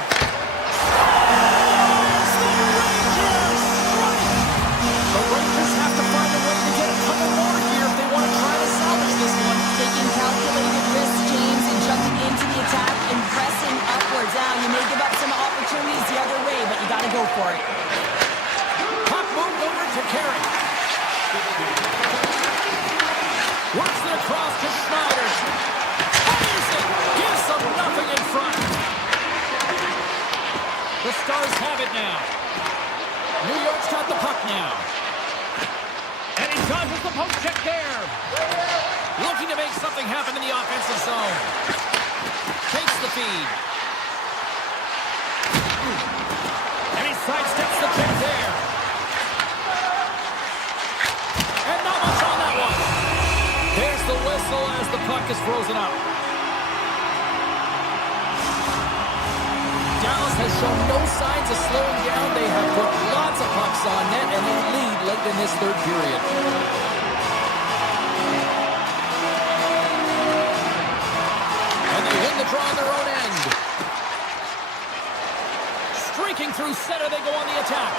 The Rangers have to find a way to get a couple more here if they want to try to salvage this one. Taking calculated risks, James, and jumping into the attack and pressing upwards. Now, you may give up some opportunities the other way, but you got to go for it. Puck moved over to Carey. Works it across to Schneider. Fires it. Gives them nothing in front. The Stars have it now. New York's got the puck now. And he dodges the poke check there. Looking to make something happen in the offensive zone. Takes the feed. And he sidesteps the check there. And not much on that one. There's the whistle as the puck is frozen up. Dallas has shown no signs of slowing down. They have put lots of pucks on net, and they lead late in this third period. And they win the draw on their own end. Streaking through center, they go on the attack.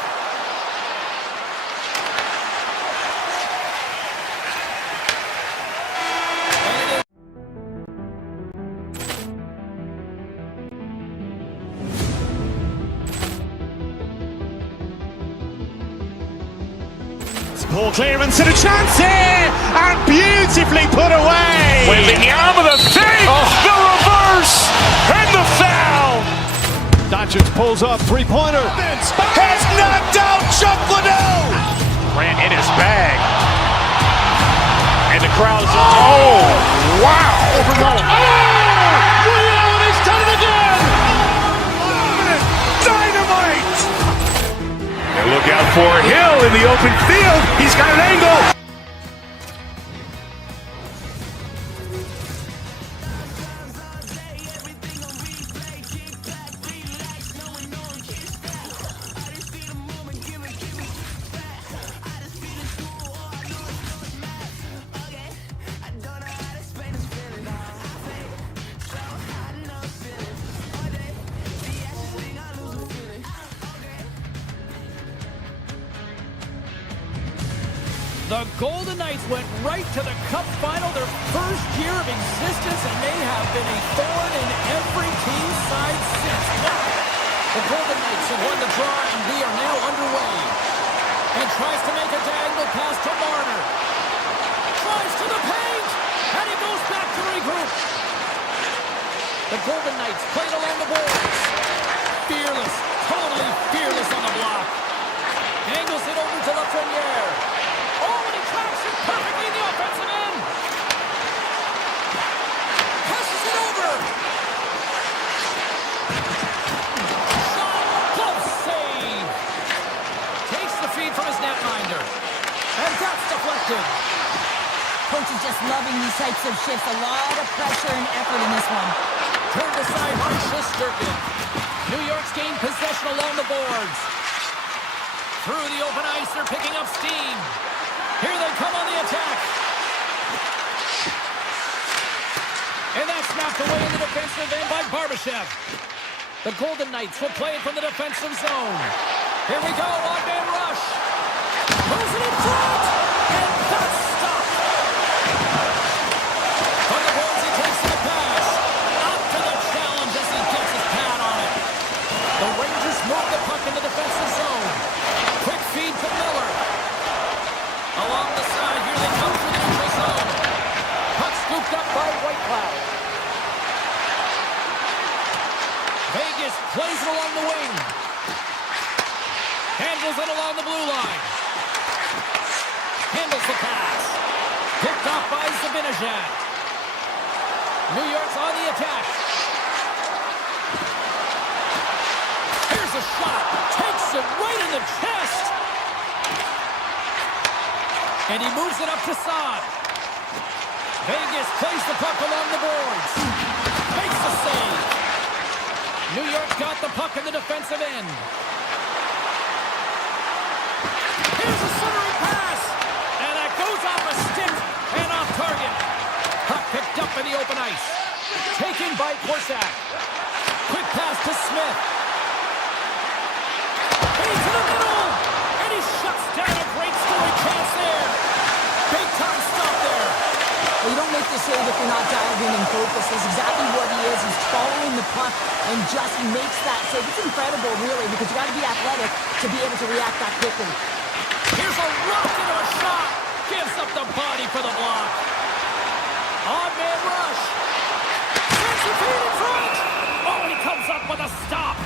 Poor clearance and a chance here, and beautifully put away. Wembanyama the save, the reverse, and the foul. Doncic pulls up, three-pointer. Has knocked out Chuck Liddell. Ran in his bag. And the crowd is, oh, wow. And he's done it again. Dynamite. And look out for Hill in the open field. He's got an angle. The Golden Knights went right to the Cup final, their first year of existence, and they have been a thorn in every team's side since. The Golden Knights have won the draw, and we are now underway. And tries to make a diagonal pass to Marner. Drives to the paint, and he goes back to regroup. The Golden Knights played along the boards. Fearless, totally fearless on the block. Angles it over to Lafreniere. Perfectly in the offensive end. Passes it over. Shot. Close save. Takes the feed from his netminder. And that's deflected. Coach is just loving these types of shifts. A lot of pressure and effort in this one. Turned aside by Shesterkin. New York's gained possession along the boards. Through the open ice, they're picking up steam. Here they come on the attack. And that's knocked away in the defensive end by Barbashev. The Golden Knights will play it from the defensive zone. Here we go, on-man rush. Throws it in front. And that's stopped. On the boards, he takes the pass. Up to the challenge as he gets his pad on it. The Rangers move the puck in the defensive zone. Quick feed to Miller. Along the side, here they come through the neutral zone. Puck scooped up by Whitecloud. Vegas plays it along the wing. Handles it along the blue line. Handles the pass. Picked off by Zibanejad. New York's on the attack. Here's a shot. Takes it right in the chest. And he moves it up to Saad. Vegas plays the puck along the boards. Makes the save. New York got the puck in the defensive end. Here's a centering pass. And that goes off a stick and off target. Puck picked up in the open ice. Taken by Korsak. Quick pass to Smith. Into the middle. And he shuts down a great scoring chance there. Big time stop there. Well, you don't make the save if you're not dialed in and focused. That's exactly what he is. He's following the puck and just makes that save. It's incredible, really, because you got to be athletic to be able to react that quickly. Here's a rocket of a shot. Gives up the body for the block. On-man rush. Sends the feet in front. Oh, he comes up with a stop.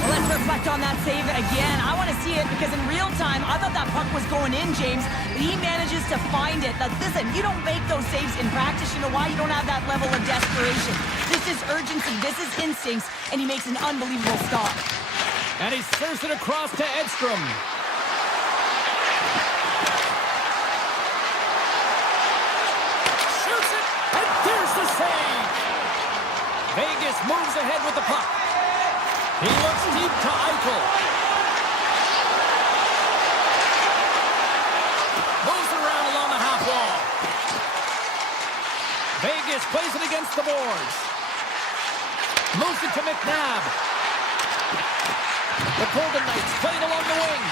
Well, let's reflect on that save again. I want to see it because in real time, I thought that puck was going in, James, but he manages to find it. Now, listen, you don't make those saves in practice. You know why? You don't have that level of desperation. This is urgency. This is instincts, and he makes an unbelievable stop. And he serves it across to Edstrom. Shoots it, and there's the save. Vegas moves ahead with the puck. He looks deep to Eichel. Moves around along the half wall. Vegas plays it against the boards. Moves it to McNabb. The Golden Knights played along the wing.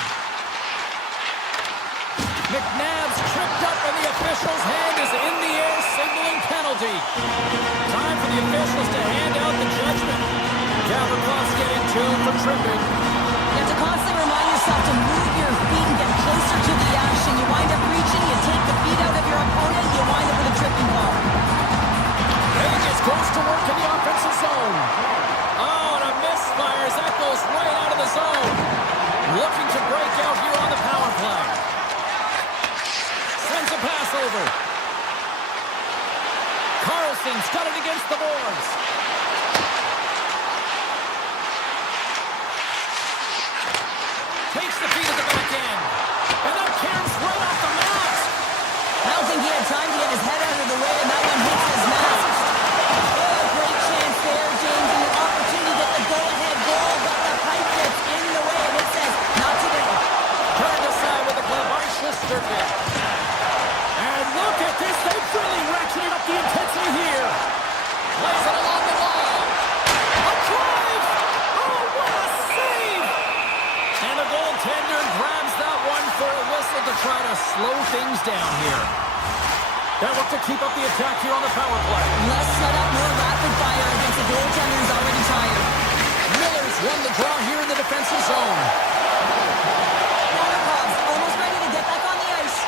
McNabb's tripped up and the official's hand is in the air signaling penalty. Time for the officials to hand out the judgment. Gavrikov getting two for tripping. You have to constantly remind yourself to move your feet and get closer to the action. You wind up reaching, you take the feet out of your opponent, you wind up with a tripping ball. Vegas goes to work in the offensive zone. Oh, and a misfire as that goes right out of the zone. Looking to break out here on the power play. Sends a pass over. Carlson's got it against the boards. Takes the feet at the back end. And that caroms right off the mask. I don't think he had time to get his head out of the way, and that one hits his mask. Oh, great chance there, James, and an opportunity to get the go-ahead goal, but the pipe gets in the way, and it says, not today. Turned aside with a glove by Shesterkin. And look at this. They've really ratcheted up the intensity here. Plays it along the wall. A drive. Oh, what a save. And the goaltender grabs that one for a whistle to try to slow things down here. They'll look to keep up the attack here on the power play. Less setup, more rapid fire against a goaltender who's already tired. Miller's won the draw here in the defensive zone. Gavrikov almost ready to get back on the ice.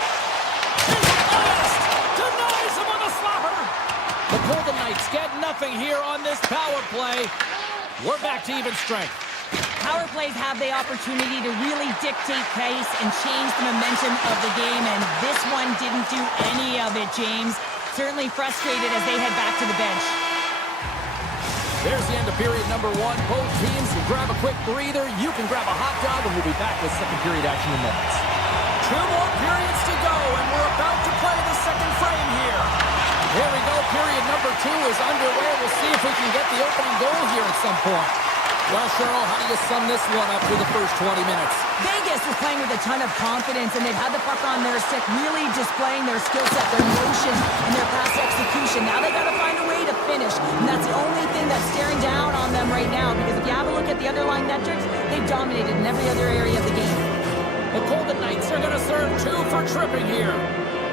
Here's a blast! Denies him on the slapper! The Golden Knights get nothing here on this power play. We're back to even strength. Power plays have the opportunity to really dictate pace and change the momentum of the game, and this one didn't do any of it, James. Certainly frustrated as they head back to the bench. There's the end of period number one. Both teams can grab a quick breather. You can grab a hot dog, and we'll be back with second period action in moments. Two more periods to go, and we're about to play the second frame here. Here we go. Period number two is underway. We'll see if we can get the opening goal here at some point. Well, Cheryl, how do you sum this one up through the first 20 minutes? Vegas is playing with a ton of confidence, and they've had the puck on their stick, really displaying their skill set, their motion, and their pass execution. Now they got to find a way to finish, and that's the only thing that's staring down on them right now, because if you have a look at the underlying metrics, they've dominated in every other area of the game. The Golden Knights are going to serve two for tripping here.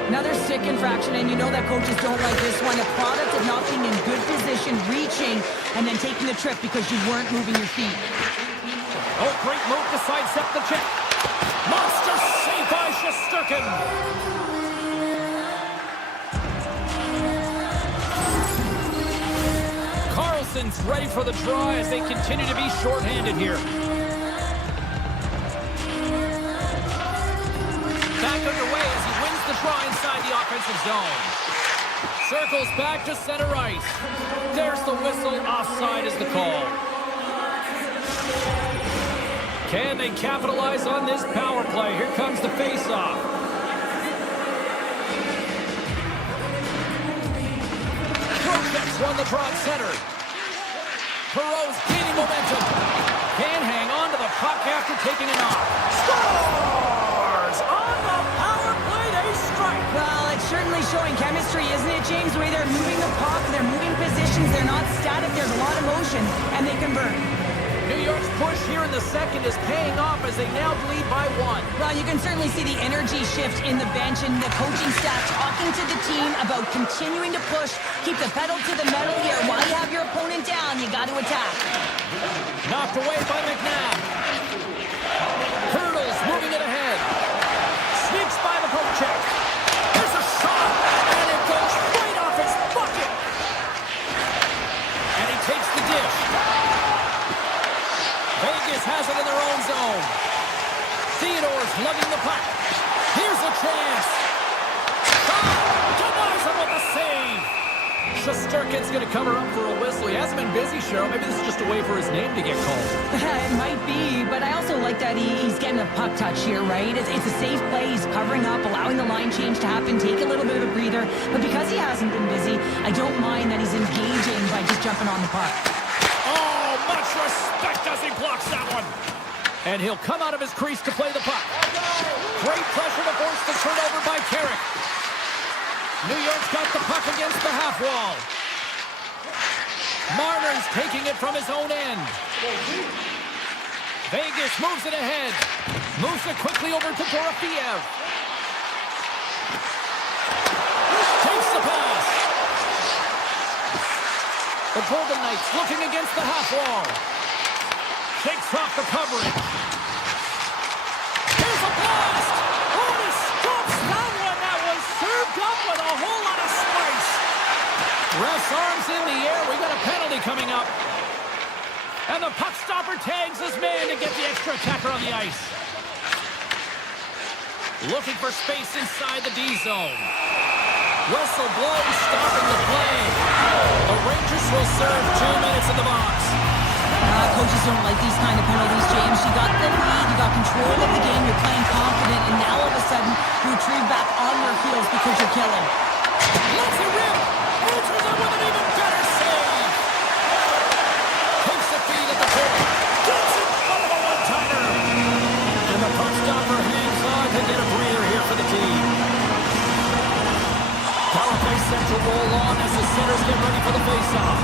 Another stick infraction, and you know that coaches don't like this one. A product of not being in good position, reaching, and then taking the trip because you weren't moving your feet. Oh, great move to sidestep the check. Monster save by Shesterkin. Carlson's ready for the draw as they continue to be shorthanded here. draw inside the offensive zone. Circles back to center ice. There's the whistle. Offside is the call. Can they capitalize on this power play? Here comes the face-off. Prospects won the draw at center. Perreault's gaining momentum. Can hang on to the puck after taking a knock. Scores! On the power play, they strike. Well, it's certainly showing chemistry, isn't it, James? The way they're moving the puck, they're moving positions, they're not static, there's a lot of motion, and they convert. New York's push here in the second is paying off as they now lead by 1. Well, you can certainly see the energy shift in the bench and the coaching staff talking to the team about continuing to push, keep the pedal to the metal here. While you have your opponent down, you got to attack. Knocked away by McNabb. Hurdles moving it ahead. Sneaks by the poke check. There's a shot, and it goes right off his bucket. And he takes the dish. Vegas has it in their own zone. Theodore's lugging the puck. Here's a chance. Denies him with a save. Shesterkin's going to cover up for a whistle. He hasn't been busy, Cheryl. Maybe this is just a way for his name to get called. It might be, but I also like that he's getting a puck touch here, right? It's a safe play. He's covering up, allowing the line change to happen, take a little bit of a breather. But because he hasn't been busy, I don't mind that he's engaging by just jumping on the puck. Oh, much respect as he blocks that one. And he'll come out of his crease to play the puck. Great pressure to force the turnover by Carrick. New York's got the puck against the half wall. Marner's taking it from his own end. Vegas moves it ahead. Moves it quickly over to Dorofeev. Takes the pass. The Golden Knights looking against the half wall. Shakes off the coverage. Here's a blast! Oh, he stops that one. That was served up with a whole lot of spice. Ref's arms in the air. We got a penalty coming up. And the puck stopper tags his man to get the extra attacker on the ice. Looking for space inside the D zone. Whistle blows, stopping the play. The Rangers will serve 2 minutes in the box. Coaches don't like these kind of penalties, James. You got the lead, you got control of the game, you're playing confident, and now all of a sudden, you retrieve back on your heels because you're killing. Lets it rip! Answers it with an even better save! Takes the feed at the goal. Gets it! Oh, a one-timer! And the puck stopper hangs on to get a breather here for the team. Power play set to roll on as the centers get ready for the face-off.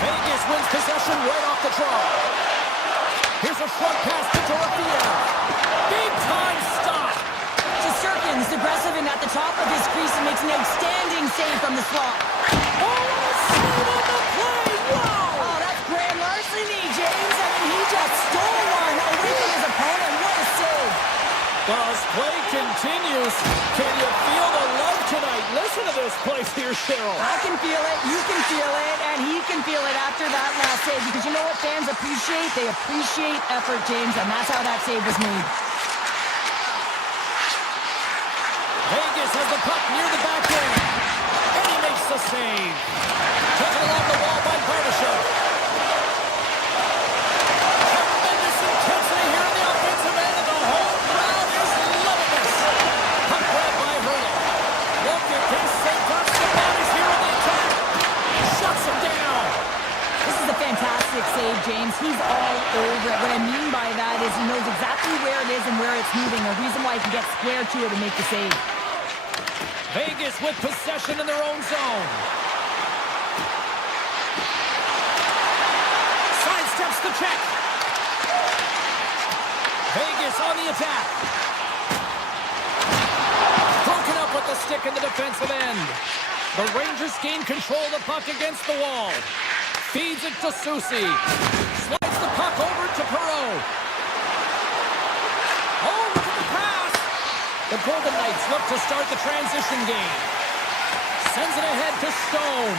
Vegas wins possession right off the draw. Here's a front pass to Dorofeev. Big time stop. Shesterkin's aggressive and at the top of his crease and makes an outstanding save from the slot. Oh, a save on the play! Wow! Oh, that's grand larceny, James. I mean, he just stole one away from his opponent. What a save. Well, as play continues, can you feel the love tonight? Listen to this place here, Cheryl. I can feel it, you can feel it, and he can feel it after that last save. Because you know what fans appreciate? They appreciate effort, James, and that's how that save was made. Vegas has the puck near the back end. And he makes the save. Taken along the wall by Barbashev. Tremendous intensity here in the offensive end, and the whole crowd is loving this. Puck grab by Hurley. Look at this. St. Croix the bodies here in the attack. Shuts him down. This is a fantastic save, James. He's all over it. What I mean by that is he knows exactly where it is and where it's moving. A reason why he can get square to it and make the save. Vegas with possession in their own zone. Sidesteps the check. Vegas on the attack. Broken up with the stick in the defensive end. The Rangers gain control of the puck against the wall. Feeds it to Soucy. Slides the puck over to Perreault. Oh, look at the pass. The Golden Knights look to start the transition game. Sends it ahead to Stone.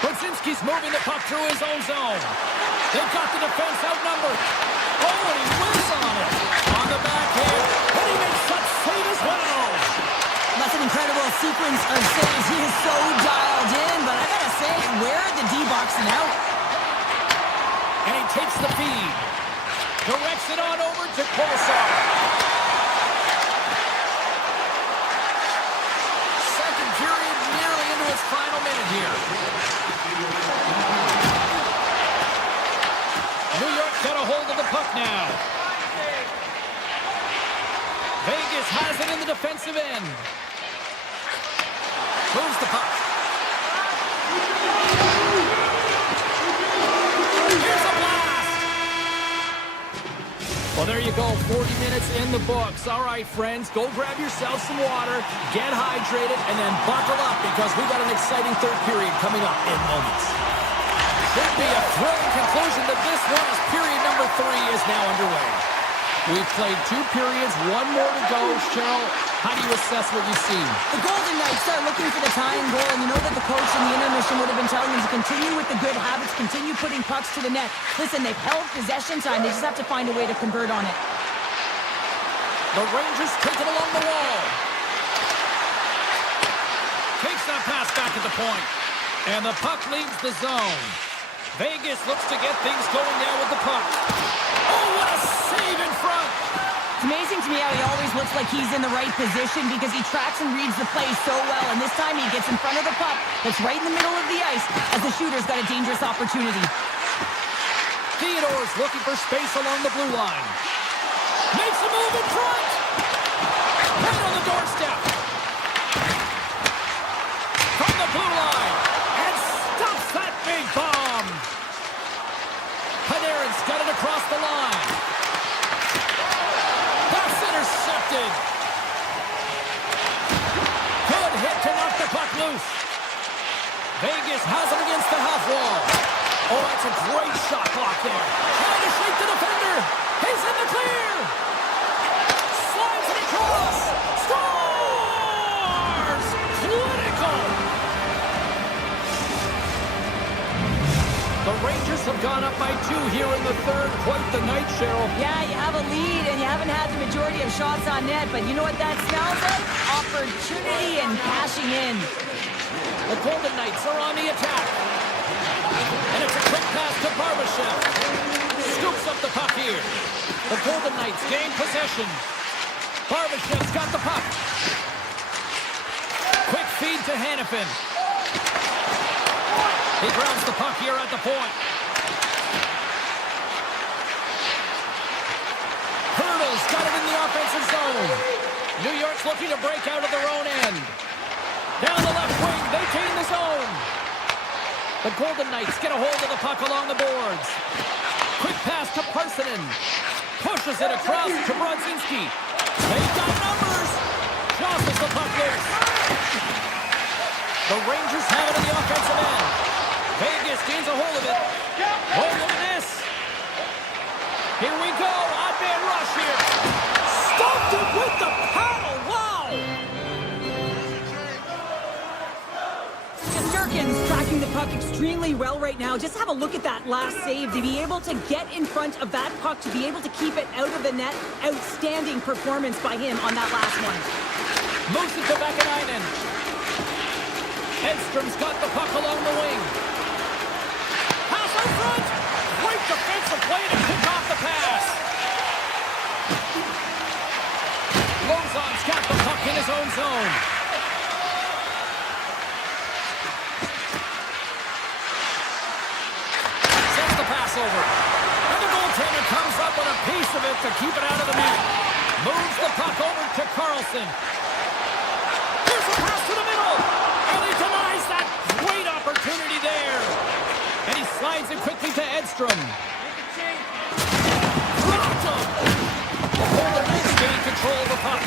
Brzezinski Brzezinski's moving the puck through his own zone. They've got the defense outnumbered. Oh, and he whiffs on it. On the backhand, and he makes that save as well. That's an incredible sequence of saves. He is so dialed in, but I gotta say, where are the D-boxing out? And he takes the feed. Directs it on over to Kolosar. Second period nearly into its final minute here. New York's got a hold of the puck now. Vegas has it in the defensive end. Moves the puck. Here's a blast! Well, there you go. 40 minutes in the books. All right, friends, go grab yourself some water, get hydrated, and then buckle up because we've got an exciting third period coming up in moments. Should be a thrilling conclusion to this one as period number 3 is now underway. We've played 2 periods, 1 more to go. Cheryl, how do you assess what you've seen? The Golden Knights are looking for the tying goal, and you know that the coach in the intermission would have been telling them to continue with the good habits, continue putting pucks to the net. Listen, they've held possession time. They just have to find a way to convert on it. The Rangers take it along the wall. Takes that pass back at the point. And the puck leaves the zone. Vegas looks to get things going now with the puck. Oh, what a save in front! It's amazing to me how he always looks like he's in the right position because he tracks and reads the play so well. And this time he gets in front of the puck that's right in the middle of the ice as the shooter's got a dangerous opportunity. Theodore's looking for space along the blue line. Makes a move in front! Right on the doorstep! From the blue line! And stops that big bomb! Panarin's got it across the line. That's intercepted. Good hit to knock the puck loose. Vegas has him against the half wall. Oh, that's a great shot block there. Trying to shake the defender. He's in the clear. Slides it across. Scores! Clinical. The Rangers have gone up by 2 here in the third. Quite the night, Cheryl. Yeah, you have a lead and you haven't had the majority of shots on net, but you know what that smells like? Opportunity and cashing in. The Golden Knights are on the attack. And it's a quick pass to Barbashev. Scoops up the puck here. The Golden Knights gain possession. Barbashev's got the puck. Quick feed to Hanifin. He grabs the puck here at the point. Hurdle's got it in the offensive zone. New York's looking to break out of their own end. Down the left wing, they gain the zone. The Golden Knights get a hold of the puck along the boards. Quick pass to Parsonen. Pushes it across to Brodzinski. They've got numbers. Jostles the puck loose. The Rangers have it in the offensive end. Vegas gains a hold of it. Oh, look at this. Here we go. Odd man rush here. Stopped it with the paddle. Wow. Shesterkin's tracking the puck extremely well right now. Just have a look at that last save. To be able to get in front of that puck, to be able to keep it out of the net. Outstanding performance by him on that last one. Moves it to Vakanainen. Edstrom's got the puck along the wing. Pass in front. Great defensive play to pick off the pass. Lozon's got the puck in his own zone. Sends the pass over. And the goaltender comes up with a piece of it to keep it out of the net. Moves the puck over to Carlson. Here's a pass to the middle. And he denies that great opportunity there. And he slides it quickly to Edstrom. Dropped him. The Golden Knights gain control of the puck.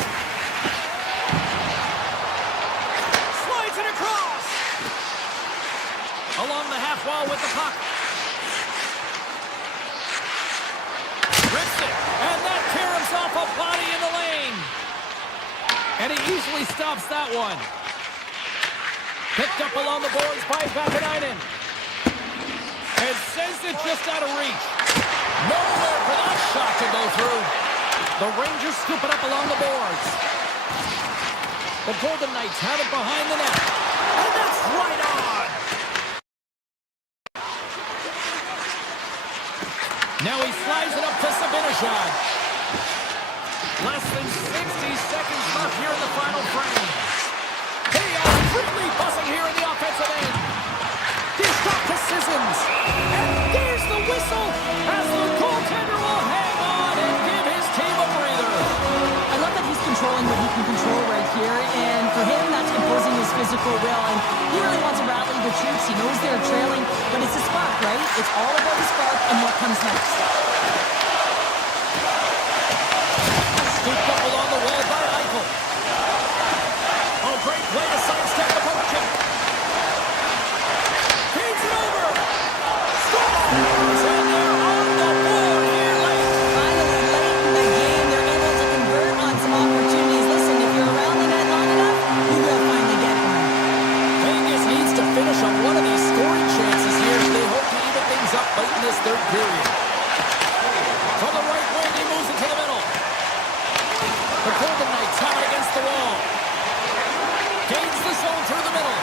Slides it across. Along the half wall with the puck. Rips it. And that tear himself a body in the lane. And he easily stops that one. Picked up along the boards by Vakanainen. And sends it just out of reach. Nowhere for that shot to go through. The Rangers scoop it up along the boards. The Golden Knights have it behind the net. And that's right on. Now he slides it up to Zibanejad. Less than 60 seconds left here in the final frame. They are really buzzing here in the offensive end. He's got to Sissons. And there's the whistle as the goaltender will hang on and give his team a breather. I love that he's controlling what he can control right here, and for him, that's imposing his physical will, and he really wants to rally the troops. He knows they're trailing, but it's a spark, right? It's all about the spark and what comes next. Scooped up along the wall by Eichel. Oh, great play to sidestep the poke check. Feeds it over. Scores! And they're on the board here late. Finally, late in the game, they're able to convert on some opportunities. Listen, if you're around the net long enough, you will finally get one. Vegas needs to finish on one of these scoring chances here if they hope to even things up late in this third period. From the right wing, he moves it to the middle. The Golden Knights have it against the wall. Gains the zone through the middle.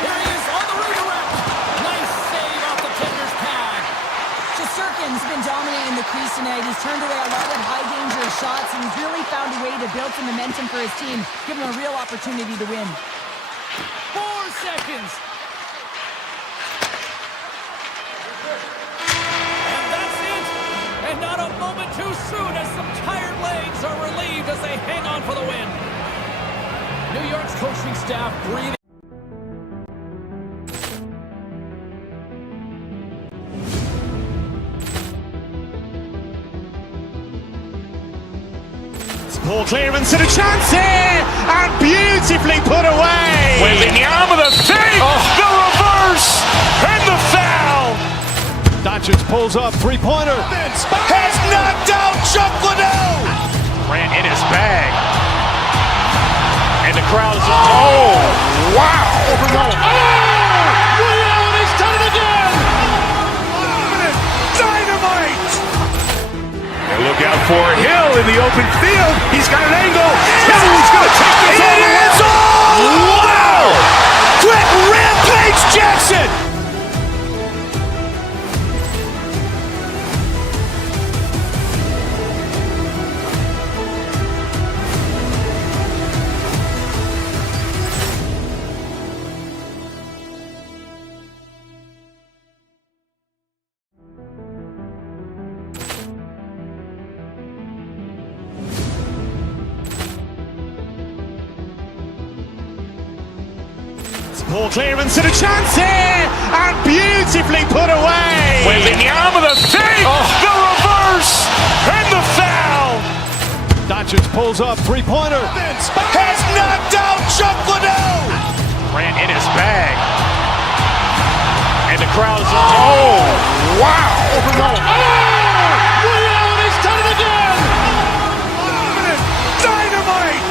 Here he is on the redirect. Nice save off the tender's pad. Shesterkin's been dominating the crease tonight. He's turned away a lot of high-danger shots, and he's really found a way to build some momentum for his team, give him a real opportunity to win. 4 seconds. And that's it. And not a moment too soon as some tired legs are relieved as they hang on for the win. New York's coaching staff breathing. Poor clearance and a chance here, and beautifully put away. Wembanyama the save, the reverse, and the foul. Doncic pulls up, three-pointer. Has knocked out Chuck Liddell. Ran in his bag. And the crowd is, oh, wow. Leon has done it again! Dynamite. And look out for Hill in the open field. He's got an angle. He's going to take this all the way. Wow. Quick rampage Jackson. Poor clearance and a chance here, and beautifully put away. Wembanyama the save, the reverse, and the foul. Doncic pulls up, three-pointer. Has knocked out Chuck Liddell. Ran in his bag. And the crowd is, oh, wow. Leon has done it again! Dynamite.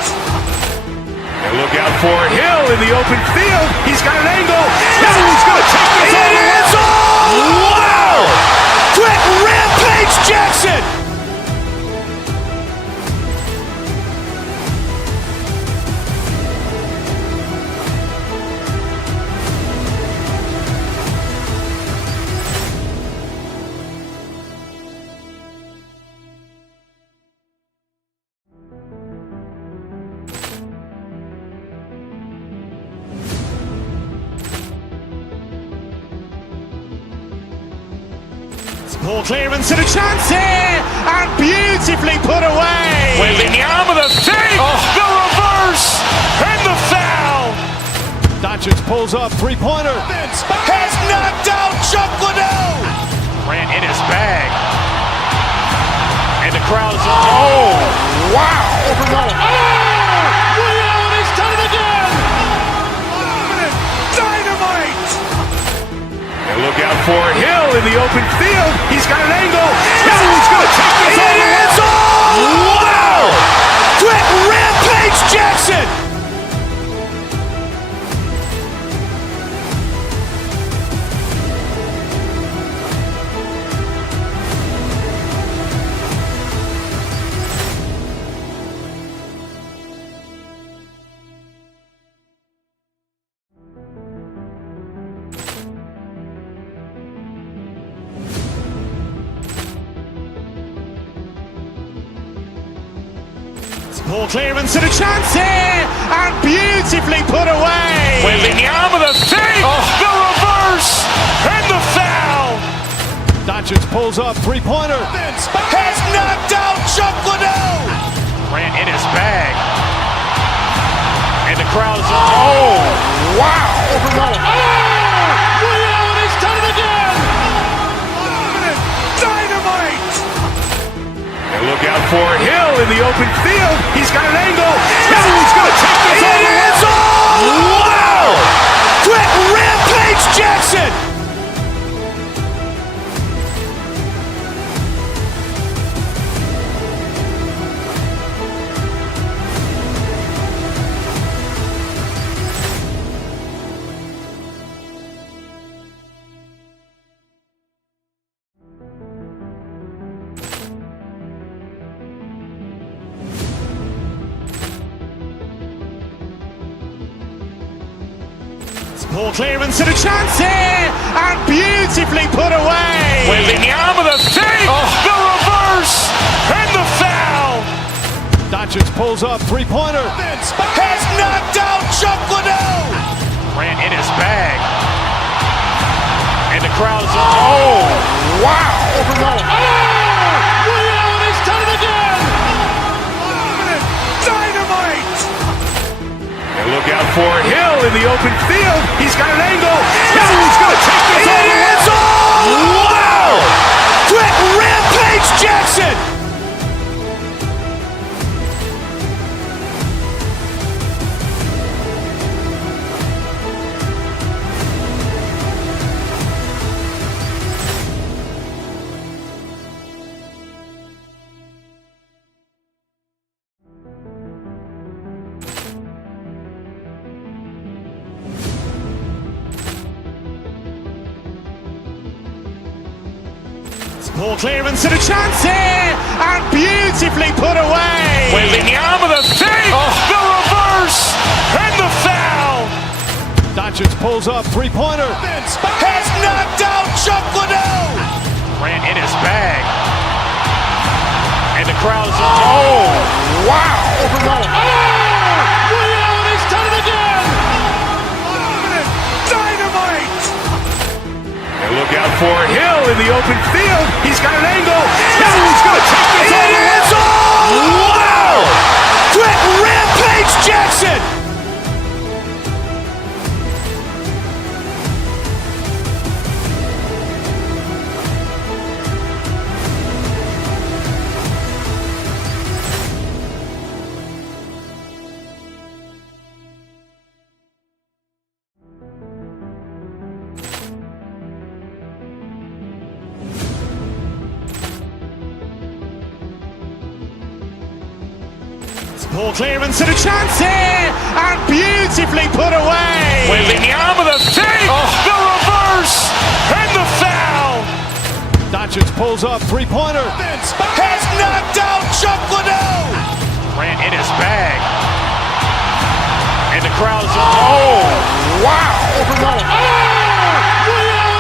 And look out for Hill in the open field. He's got an angle. He's going to take this all the way. Wow. Quick rampage Jackson. Poor clearance and a chance here, and beautifully put away. Wembanyama the save, the reverse, and the foul. Doncic pulls up, three-pointer. Has knocked out Chuck Liddell. Ran in his bag. And the crowd is, oh, wow. Leon has done it again! Dynamite. And look out for Hill in the open field. He's got an angle. He's going to take this all the way. Wow. Quick rampage Jackson. Ball clearance and a chance here, and beautifully put away. Wembanyama the save, the reverse, and the foul. Doncic pulls up, three-pointer. Has knocked out Chuck Liddell. Grant in his bag. And the crowd is, wow. He's done it again. Dynamite. And look out for Hill in the open field. He's got an angle. He's going to take this all the way. Wow. Quick Rampage Jackson. Ball clearance and a chance here, and beautifully put away. Wembanyama the save, the reverse, and the foul. Doncic pulls up, three-pointer. Has knocked out Chuck Liddell. Grant in his bag. And the crowd is, wow. He's done it again. Dynamite. And look out for Hill in the open field. He's got an angle. He's going to take this all the way. Wow. Quick Rampage Jackson. Ball clearance and a chance here, and beautifully put away. Wembanyama the save, the reverse, and the foul. Doncic pulls up, three-pointer. Has knocked out Chuck Liddell. Grant in his bag. And the crowd is, wow. He's done it again. Dynamite. And look out for Hill in the open field. He's got an angle. He's going to take this all the way. Wow. Quick Rampage Jackson. Ball clearance and a chance here, and beautifully put away. Wembanyama the save, the reverse, and the foul. Doncic pulls up, three-pointer. Has knocked out Chuck Liddell. Grant in his bag. And the crowd is, wow.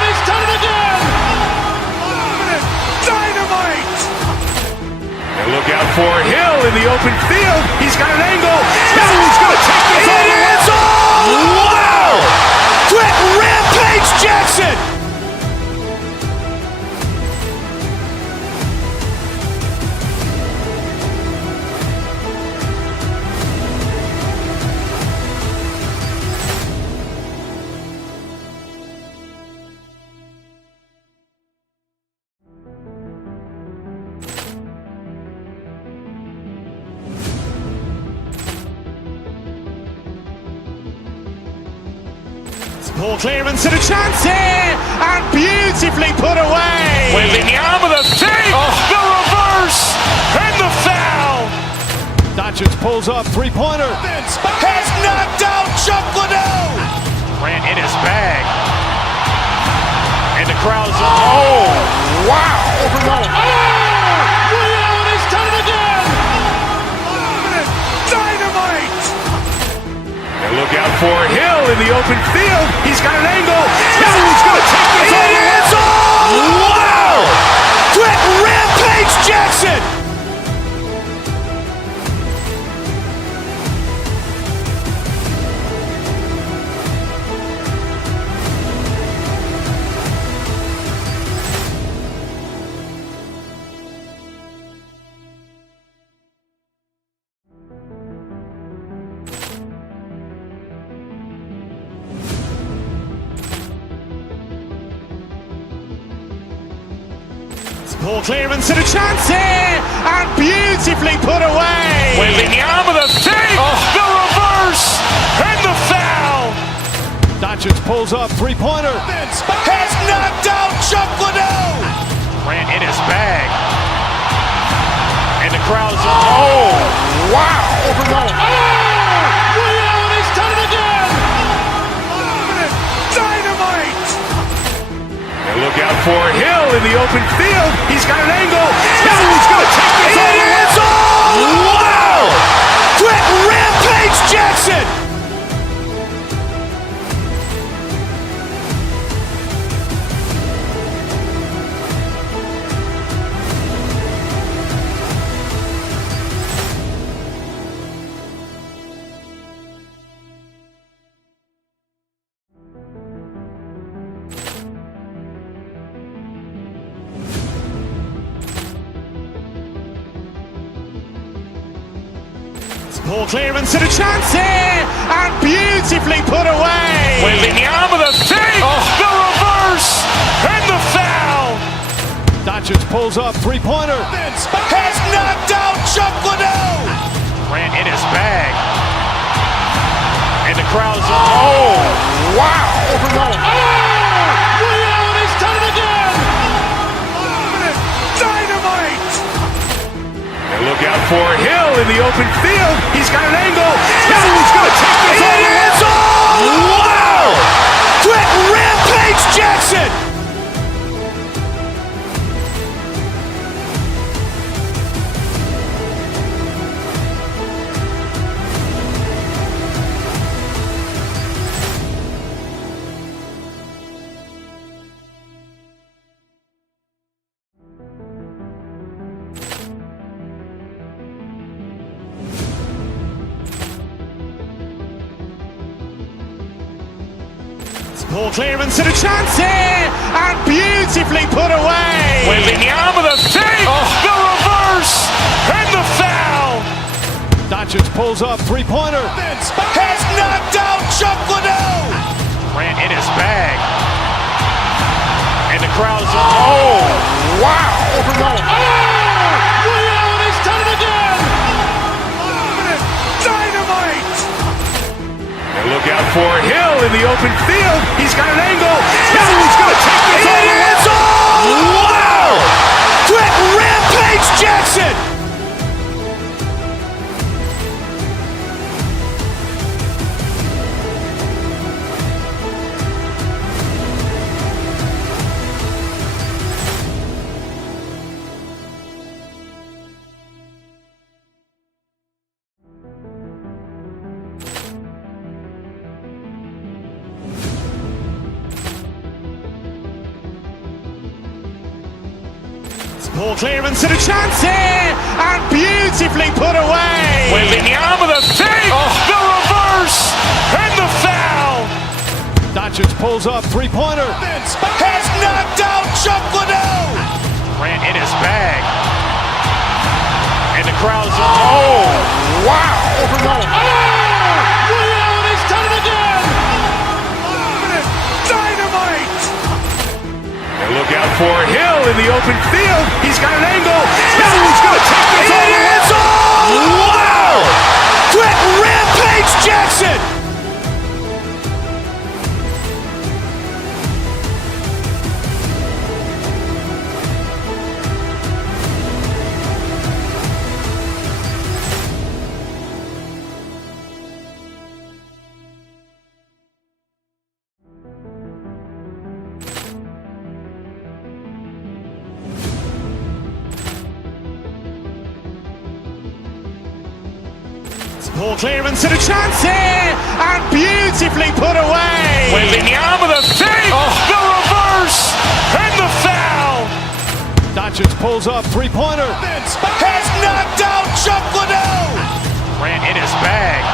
He's done it again. Dynamite. And look out for Hill in the open field. He's got an angle. He's going to take this all the way. Wow. Quick Rampage Jackson. Ball clearance and a chance here, and beautifully put away. Wembanyama the save, the reverse, and the foul. Doncic pulls up, three-pointer. Has knocked out Chuck Liddell. Grant in his bag. And the crowd is, wow. He's done it again. Dynamite. And look out for Hill in the open field. He's got an angle. He's going to take this all the way. Wow. Quick Rampage Jackson. Poor clearance and a chance here, and beautifully put away. Wembanyama the fake, the reverse, and the foul. Doncic pulls up, three-pointer. Has knocked out Chuck Liddell. Ran in his bag. And the crowd's oh, wow. Ray Allen has done it again. Dynamite. And look out for Hill in the open field. He's got an angle. He's going to take this all the way. Wow. Quick Rampage Jackson. Poor clearance and a chance here, and beautifully put away. Wembanyama the fake, the reverse, and the foul. Doncic pulls up, three-pointer. Has knocked out Chuck Liddell. Ran in his bag. And the crowd's oh, wow. Ray Allen has done it again. Dynamite. And look out for Hill in the open field. He's got an angle. He's going to take this all the way. Wow. Quick Rampage Jackson. Poor clearance and a chance here, and beautifully put away. Wembanyama the fake, the reverse, and the foul. Doncic pulls up, three-pointer. Has knocked out Chuck Liddell. Ran in his bag. And the crowd's oh, wow. Ray Allen has done it again. Dynamite. And look out for Hill in the open field. He's got an angle. He's going to take this all the way. Wow. Quick Rampage Jackson. Poor clearance and a chance here, and beautifully put away. Wembanyama the fake, the reverse, and the foul. Doncic pulls up, three-pointer. Has knocked out Chuck Liddell. Ran in his bag. And the crowd's oh, wow. Ray Allen has done it again. Dynamite. And look out for Hill in the open field. He's got an angle. He's going to take this all the way. Wow. Quick Rampage Jackson. Poor clearance and a chance here, and beautifully put away. Wembanyama the fake, the reverse, and the foul. Doncic pulls up, three-pointer. Has knocked out Chuck Liddell. Ran in his bag.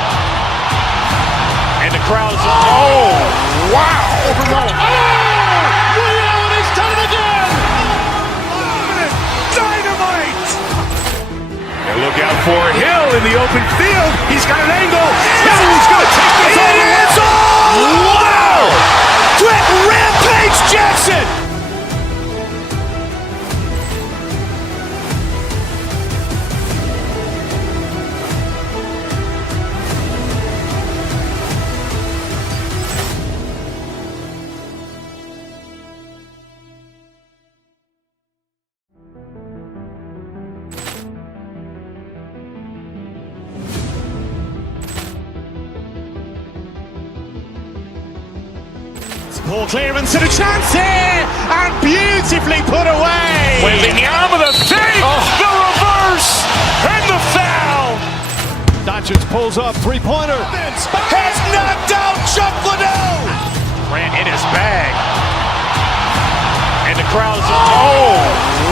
And the crowd's oh, wow. Ray Allen has done it again. Dynamite. And look out for Hill in the open field. He's got an angle. He's going to take this all the way. Wow. Quick Rampage Jackson. Ball clearance and a chance here, and beautifully put away. Wembanyama the fake, the reverse, and the foul. Doncic pulls up, three-pointer. Has knocked out Chuck Liddell. Grant in his bag. And the crowd is, oh,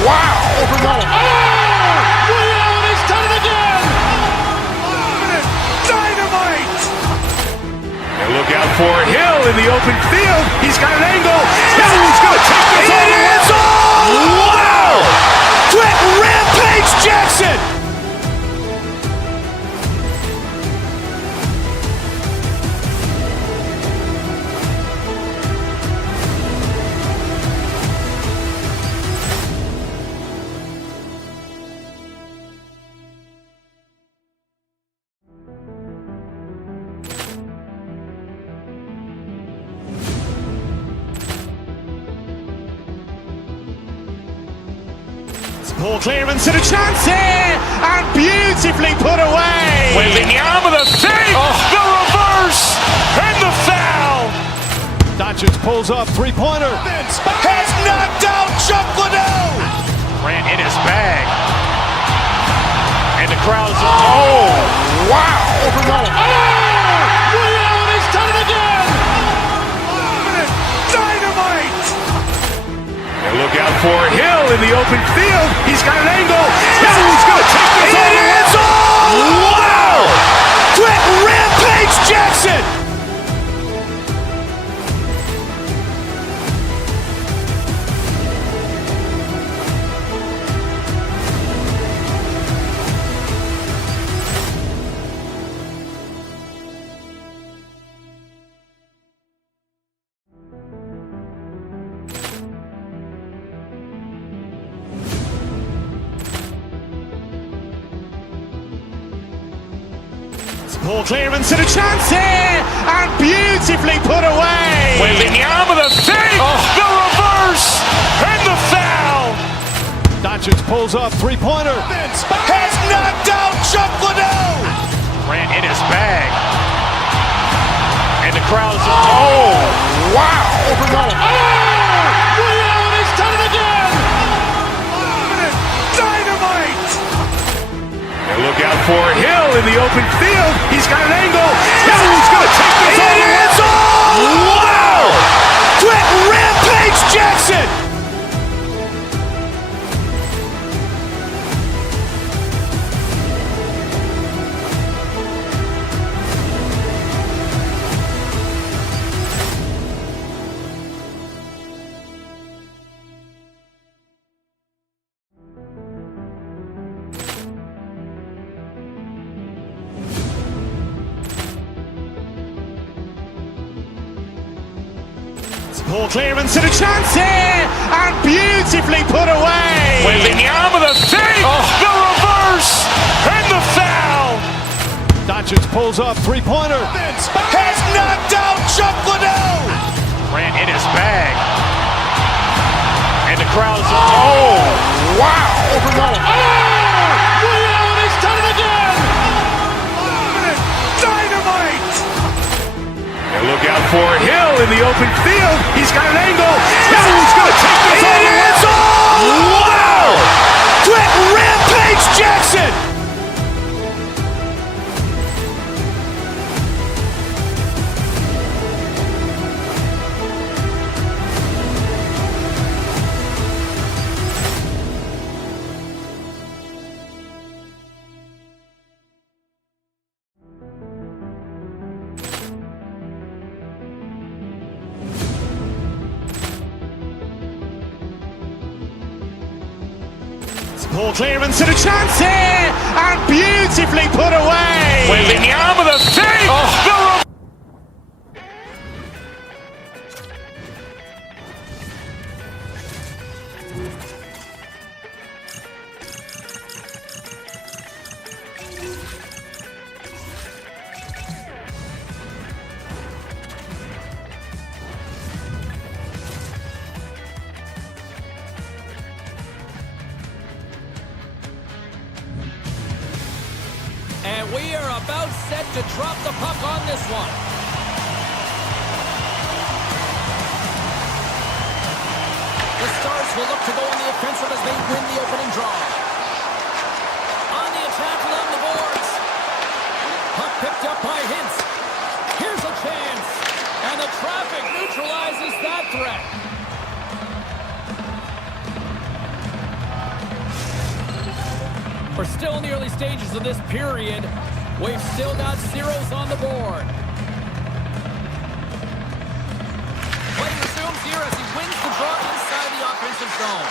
wow. Ray Allen has done it again. Dynamite. And look out for Hill in the open field. He's got an angle. Hill's going to take this all the way. Wow. Quick Rampage Jackson. Ball clearance and a chance here, and beautifully put away. Wembanyama the fake, the reverse, and the foul. Doncic pulls up, three-pointer. Has knocked out Chuck Liddell. Grant in his bag. And the crowd is, oh, wow. Ray Allen has done it again. Dynamite. And look out for Hill in the open field. He's got an angle. Hill's going to take this all the way. Wow. Quick Rampage Jackson. Ball clearance and a chance here, and beautifully put away. Wembanyama the fake, the reverse, and the foul. Doncic pulls up, three-pointer. Has knocked out Chuck Liddell. Grant in his bag. And the crowd is, oh, wow. Ray Allen has done it again. Dynamite. And look out for Hill in the open field. He's got an angle. Hill's going to take this all the way. Wow. Quick Rampage Jackson. Ball clearance and a chance here, and beautifully put away. Wembanyama the fake, the reverse, and the foul. Doncic pulls up, three-pointer. Has knocked out Chuck Liddell. Grant in his bag. And the crowd is, oh, wow. Ray Allen has done it again. Dynamite. And look out for Hill in the open field. He's got an angle. Hill's going to take this all the way. Wow. Quick Rampage Jackson. Ball clearance and a chance here, and beautifully put away. Wembanyama the fake, the And we are about set to drop the puck on this one. The Stars will look to go on the offensive as they win the opening draw. On the attack along the boards. Puck picked up by Hintz. Here's a chance. And the traffic neutralizes that threat. We're still in the early stages of this period. We've still got zeros on the board. Play resumes here as he wins the draw inside the offensive zone.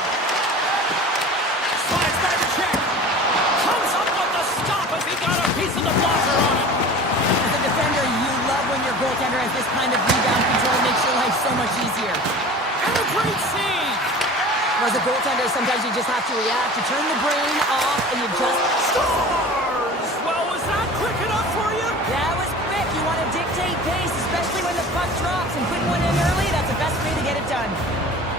Slides back to check. Comes up with the stop as he got a piece of the blocker on him. As a defender, you love when your goaltender has this kind of rebound control. It makes your life so much easier. And a great save. As a goaltender, sometimes you just have to react. You turn the brain off and you just... Stars! Well, was that quick enough for you? That was quick. You want to dictate pace, especially when the puck drops. And putting one in early, that's the best way to get it done.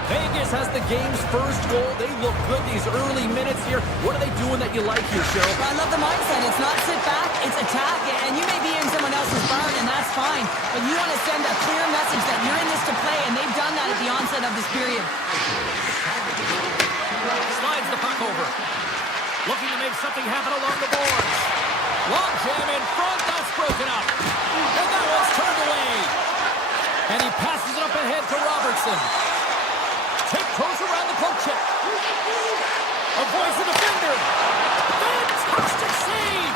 Vegas has the game's first goal. They look good these early minutes here. What are they doing that you like here, Cheryl? I love the mindset. It's not sit back, it's attack. And you may be in someone else's barn, and that's fine. But you want to send a clear message that you're in this to play, and they've done that at the onset of this period. Slides the puck over. Looking to make something happen along the boards. Long jam in front. That's broken up. And that one's turned away. And he passes it up ahead to Robertson. Tiptoes around the poke check. Avoids the defender. Fantastic save.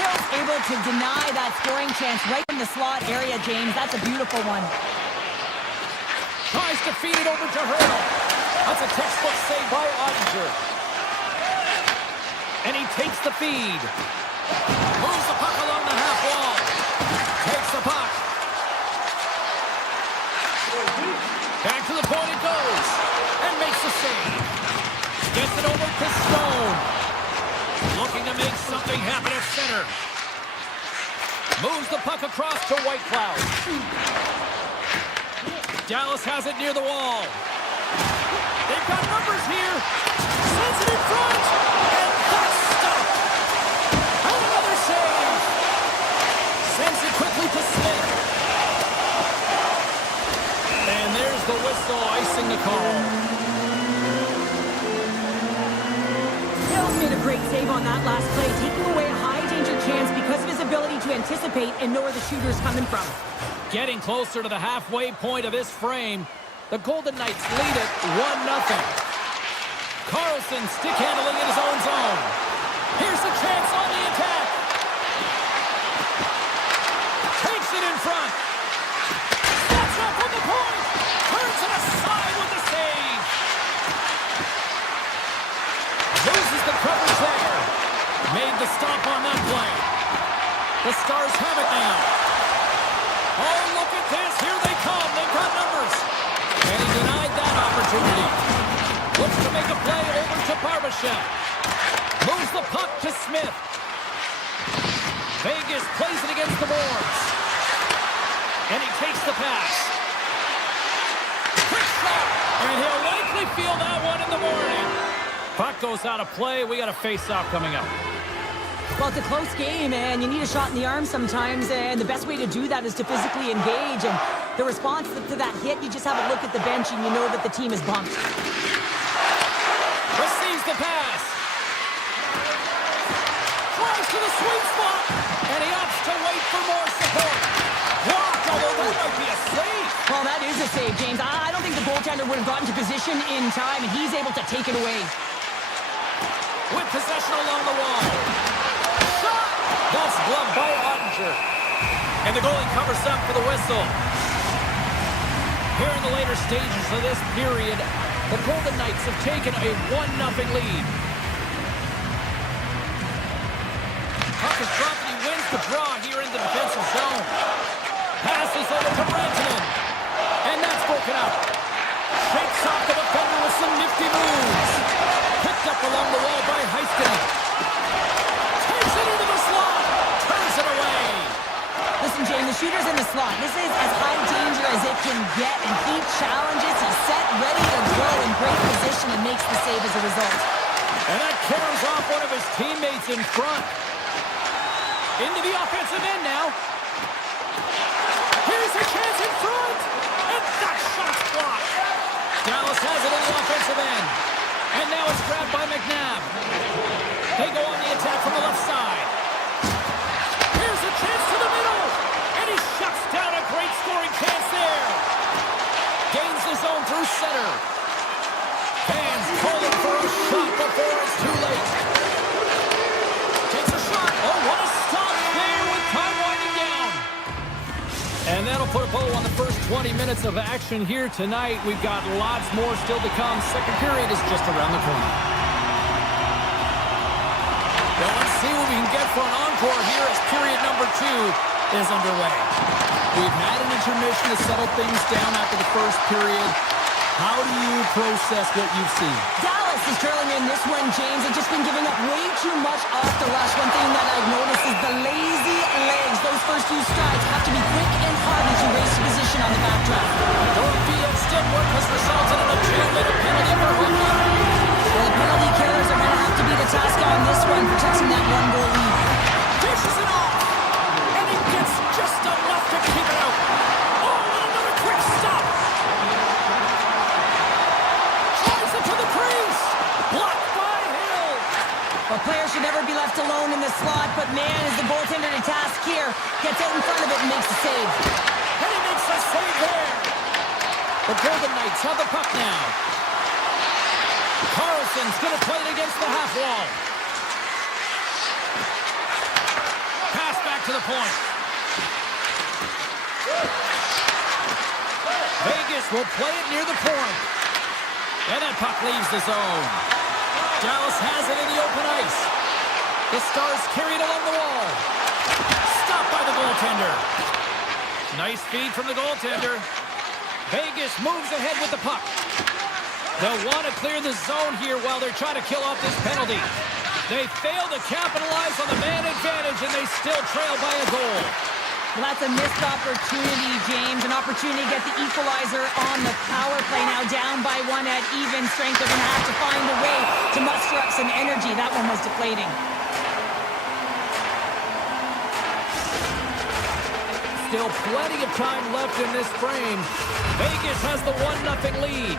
Hill's able to deny that scoring chance right in the slot area, James. That's a beautiful one. Tries to feed it over to Hurdle. That's a textbook save by Ottinger. And he takes the feed. Moves the puck along the half wall. Takes the puck. Back to the point it goes. And makes the save. Gets it over to Stone. Looking to make something happen at center. Moves the puck across to Whitecloud. Dallas has it near the wall. They've got numbers here. Sends it in front. And that's stopped. And another save. Sends it quickly to Smith. And there's the whistle icing the call. Hill's made a great save on that last play, taking away a high-danger chance because of his ability to anticipate and know where the shooter's coming from. Getting closer to the halfway point of this frame. The Golden Knights lead it 1-0. Carlson stick handling in his own zone. Here's the chance on the attack. Takes it in front. Steps up from the point. Turns it aside with the save. Loses the coverage there. Made the stop on that play. The Stars have it now. Oh, look at this. Here they come. They've got numbers. And he denied that opportunity. Looks to make a play over to Barbashev. Moves the puck to Smith. Vegas plays it against the boards. And he takes the pass. Quick shot. And he'll likely feel that one in the morning. Puck goes out of play. We got a face-off coming up. Well, it's a close game, and you need a shot in the arm sometimes, and the best way to do that is to physically engage, and the response to that hit, you just have a look at the bench, and you know that the team is bumped. Receives the pass. Tries to the sweet spot, and he opts to wait for more support. Blocked, although that might be a save. Well, that is a save, James. I don't think the goaltender would have gotten to position in time, and he's able to take it away. With possession along the wall. Shot! That's gloved by Ottinger. And the goalie covers up for the whistle. Here in the later stages of this period, the Golden Knights have taken a 1-0 lead. Puck is dropped and he wins the draw here in the defensive zone. Passes over to Rantanen. And that's broken up. Shakes off the defender with some nifty moves. Picked up along the wall by Heiskanen. Takes it into the slot. Turns it away. Listen, James, the shooter's in the slot. This is as high danger as it can get, and he challenges. He's set, ready to go in great position, and makes the save as a result. And that carries off one of his teammates in front. Into the offensive end now. Here's a chance in front. And that shot's blocked. Dallas has it in the offensive end. And now it's grabbed by McNabb. They go on the attack from the left side. Here's a chance to the middle. And he shuts down a great scoring chance there. Gains the zone through center. Fans calling for a shot before it's too late. Takes a shot. Oh, what a stop there with time winding down. And that'll put a bow on the first 20 minutes of action here tonight. We've got lots more still to come. Second period is just around the corner. Well, let's see what we can get for an encore here as period number 2 is underway. We've had an intermission to settle things down after the first period. How do you process what you've seen? Dallas is trailing in this one, James. They've just been giving up way too much off the rush. One thing that I've noticed is the lazy legs. Those first few strides have to be quick and hard as you race to position on the backdrop. Dorothy and Stidwork has resulted in a 2-minute penalty for Hockey. Well, the penalty killers are going to have to be the task on this one, protecting that one-goal lead. Dishes it off. And he gets just enough to keep it out. Oh, and another quick stop. Drives it to the crease. Blocked by Hill. A player should never be left alone in the slot, but man, is the goaltender to task here. Gets out in front of it and makes the save. And he makes the save there. The Golden Knights have the puck now. Carlson's going to play it against the half wall. Pass back to the point. Vegas will play it near the point. And that puck leaves the zone. Dallas has it in the open ice. The Stars carry it along the wall. Stopped by the goaltender. Nice feed from the goaltender. Vegas moves ahead with the puck. They'll want to clear the zone here while they're trying to kill off this penalty. They fail to capitalize on the man advantage, and they still trail by a goal. Well, that's a missed opportunity, James. An opportunity to get the equalizer on the power play. Now down by 1 at even strength. They're going to have to find a way to muster up some energy. That one was deflating. Still plenty of time left in this frame. Vegas has the 1-0 lead.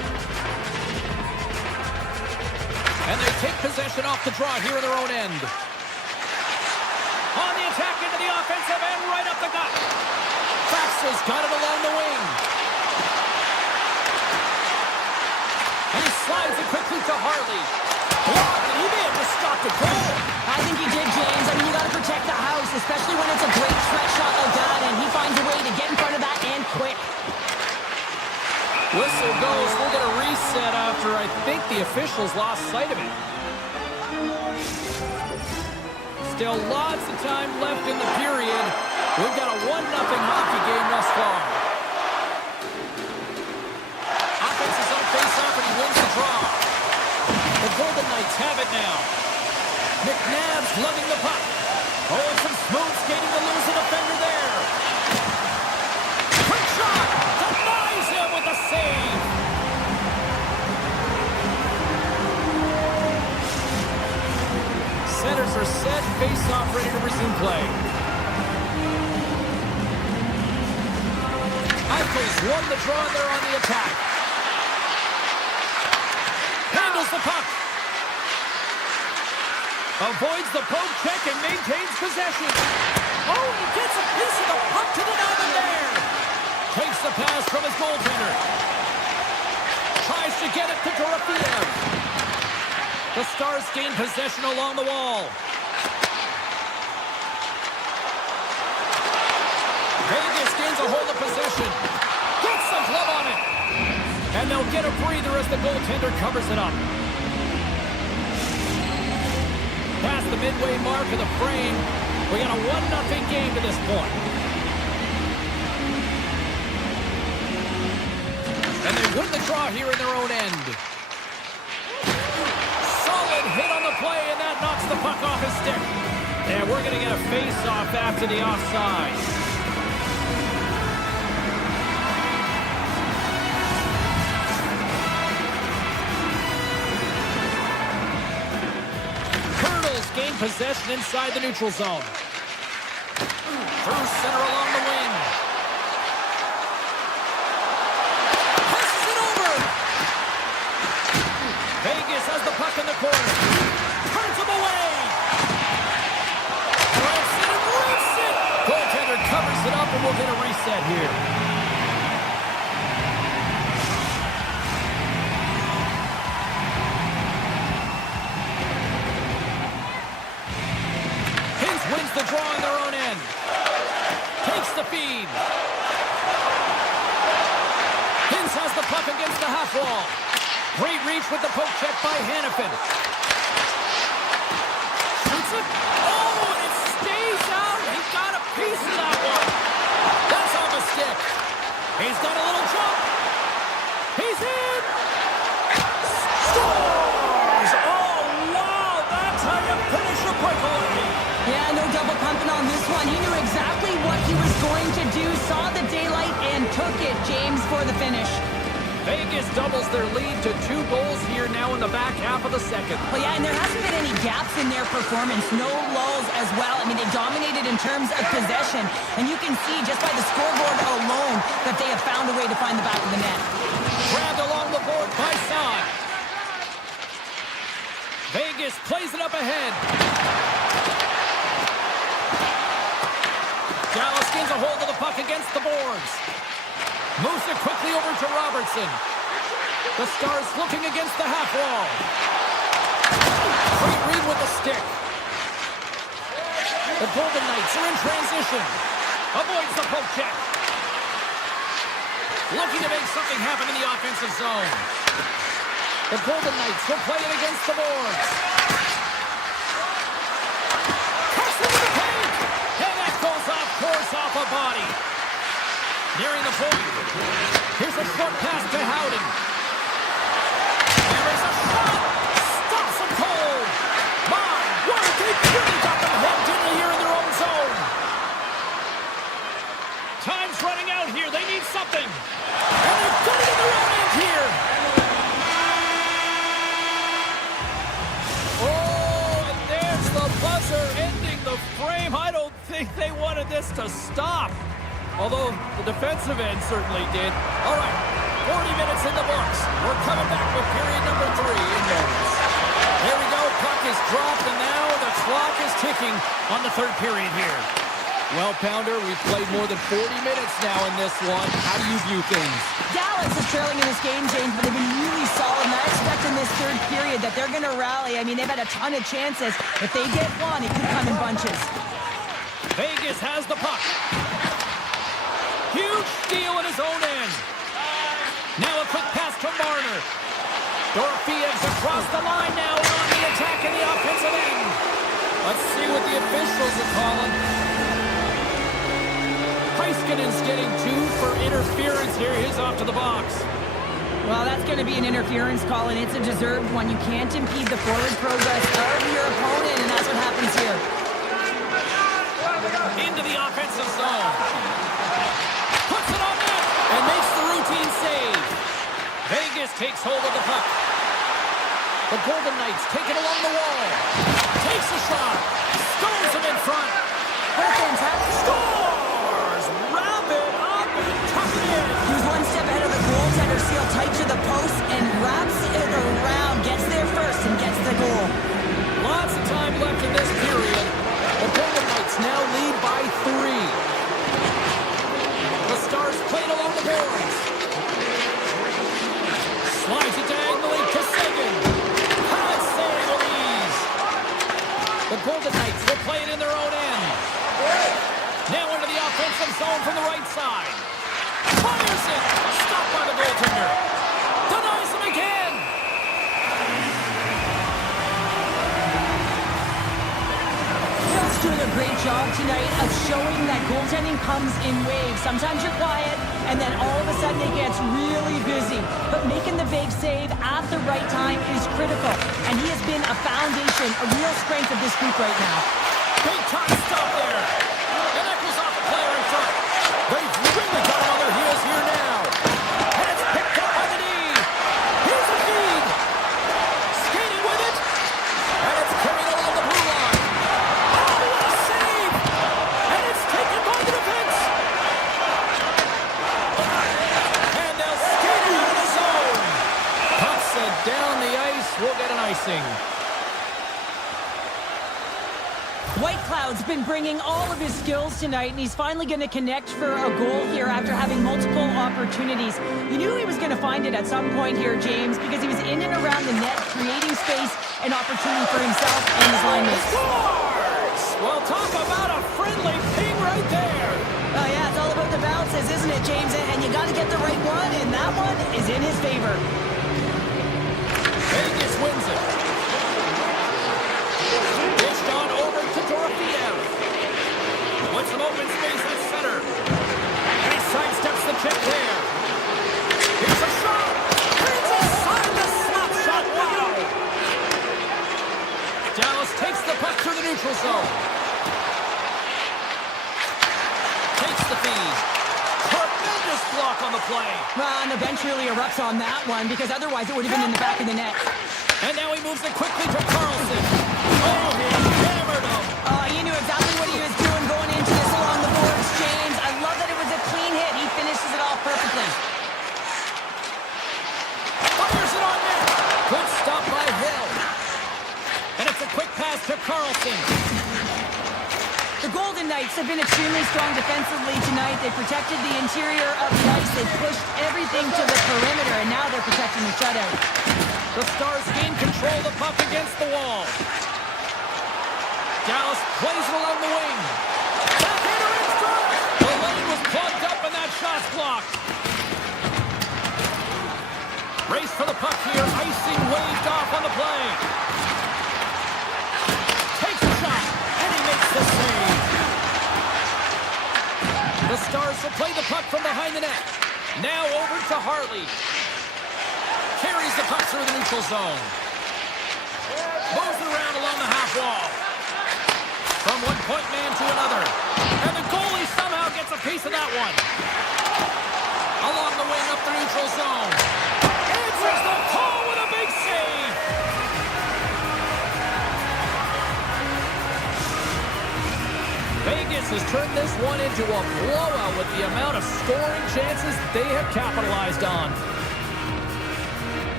And they take possession off the draw here in their own end. On the attack into the offensive end, right up the gut. Faxa's got it along the wing. And he slides it quickly to Harley. Blocked, and he may have just stopped the goal. I think he did, James. I mean, you got to protect the house, especially when it's a great stretch shot like that, and he finds a way to get in front of that and quick. Whistle goes. We'll get a reset after I think the officials lost sight of it. Still lots of time left in the period. We've got a 1-0 hockey game thus far. Offense is on face-off and he wins the draw. The Golden Knights have it now. McNabb's lugging the puck. Oh, and some smooth skating to lose the defender there. Quick shot! Denies him with the save! Centers are set, face-off ready to resume play. Eichels won the draw, and they're on the attack. Handles the puck. Avoids the poke check and maintains possession. Oh, he gets a piece of the puck to the diamond there. Takes the pass from his goaltender. Tries to get it to Dorofeev. The Stars gain possession along the wall. Vegas gains a hold of possession. Gets the glove on it. And they'll get a breather as the goaltender covers it up. Past the midway mark of the frame, we got a 1-0 game to this point. And they win the draw here in their own end. Solid hit on the play, and that knocks the puck off his stick. And we're going to get a face-off after the offside. Colonels gain possession inside the neutral zone. Through center along the wing. Passes it over. has the puck in the corner. Turns him away. Rips it and rips it. Goaltender covers it up, and we'll get a reset here. Wins the draw on their own end. Takes the feed. Hintz has the puck against the half wall. Great reach with the poke check by Hannafin. Shoots it. Oh, and it stays out. He got a piece of that one. That's on the stick. He's got a little jump. He's in. Scores! Oh, wow. That's how you finish a breakaway. Yeah, no double pumping on this one. He knew exactly what he was going to do, saw the daylight, and took it, James, for the finish. Vegas doubles their lead to 2 goals here now in the back half of the second. Well, yeah, and there hasn't been any gaps in their performance. No lulls as well. I mean, they dominated in terms of possession, and you can see just by the scoreboard alone that they have found a way to find the back of the net. Grabbed along the board by Son. Vegas plays it up ahead. Dallas gains a hold of the puck against the boards. Moves it quickly over to Robertson. The Stars looking against the half wall. Great read with the stick. The Golden Knights are in transition. Avoids the poke check. Looking to make something happen in the offensive zone. The Golden Knights will play it against the boards. Cuts into the paint. And that goes off course off a body. Nearing the point. Here's a short pass to Howden. There is a shot. Stops him cold. My word, they really got them hemmed in here in their own zone. Time's running out here. They need something. And they've got it in their own end here. Oh, and there's the buzzer ending the frame. I don't think they wanted this to stop. Although the defensive end certainly did. All right, 40 minutes in the books. We're coming back with period number 3 in moments. There we go, puck is dropped, and now the clock is ticking on the third period here. Well, Pounder, we've played more than 40 minutes now in this one. How do you view things? Dallas is trailing in this game, James, but they've been really solid, and I expect in this third period that they're going to rally. I mean, they've had a ton of chances. If they get one, it could come in bunches. Vegas has the puck. Huge steal in his own end. Now a quick pass to Marner. Dorofeyev's across the line now and on the attack in the offensive end. Let's see what the officials are calling. Heiskanen's getting 2 for interference here. He's off to the box. Well, that's going to be an interference call, and it's a deserved one. You can't impede the forward progress of your opponent, and that's what happens here. Into the offensive zone. Puts it on net and makes the routine save. Vegas takes hold of the puck. The Golden Knights take it along the wall. Takes a shot. Stones him in front. Both ends have Scores! Wrap it up and tuck it in. He was one step ahead of the goaltender, sealed tight to the post, and wraps it around. Gets there first and gets the goal. Lots of time left in this period. The Golden Knights now lead by 3. The Stars played along the boards. Slides it diagonally to Seguin. High save with ease. The Golden Knights will play it in their own end. Now into the offensive zone from the right side. Fires it. Stopped by the goaltender. Denies him again. Hill's doing a great job tonight of showing that goaltending comes in waves. Sometimes you're quiet, and then all of a sudden it gets really busy. But making the big save at the right time is critical. And he has been a foundation, a real strength of this group right now. Big time stop there. And that goes off the player in front. They've really got it on their heels here now. And it's picked up by the knee. Here's the feed. Skating with it. And it's carried along the blue line. Oh, what a save. And it's taken by the defense. And they'll skate it out of the zone. Pucks it down the ice. We'll get an ice White Cloud's been bringing all of his skills tonight, and he's finally going to connect for a goal here after having multiple opportunities. You knew he was going to find it at some point here, James, because he was in and around the net, creating space and opportunity for himself and his line mates. Scores! Well, talk about a friendly ping right there. Oh, yeah, it's all about the bounces, isn't it, James? And you got to get the right one, and that one is in his favor. Vegas wins it. Dished on over to Dorofeev. With some open space at center. And he sidesteps the check there. Here's a shot. Here's inside the slap shot. Wow. Dallas takes the puck through the neutral zone. Takes the feed. Tremendous block on the play. Well, and the bench really erupts on that one, because otherwise it would have been in the back of the net. And now he moves it quickly to Carlson. Oh, he hammered him. He knew exactly what he was doing going into this along the boards, James. I love that it was a clean hit. He finishes it off perfectly. Fires it on net. Good stop by Hill. And it's a quick pass to Carlson. The Golden Knights have been extremely strong defensively tonight. They protected the interior of the ice. They pushed everything to the perimeter, and now they're protecting the shutout. The Stars gain control of the puck against the wall. Dallas plays it along the wing. Backhander in front. The lane was plugged up and that shot's blocked. Race for the puck here. Icing waved off on the play. Takes a shot, and he makes the save. The Stars will play the puck from behind the net. Now over to Harley. Carries the puck through the neutral zone. Moves it around along the half wall. From one point man to another. And the goalie somehow gets a piece of that one. Along the wing up the neutral zone. Answers the call with a big save. Vegas has turned this one into a blowout with the amount of scoring chances they have capitalized on.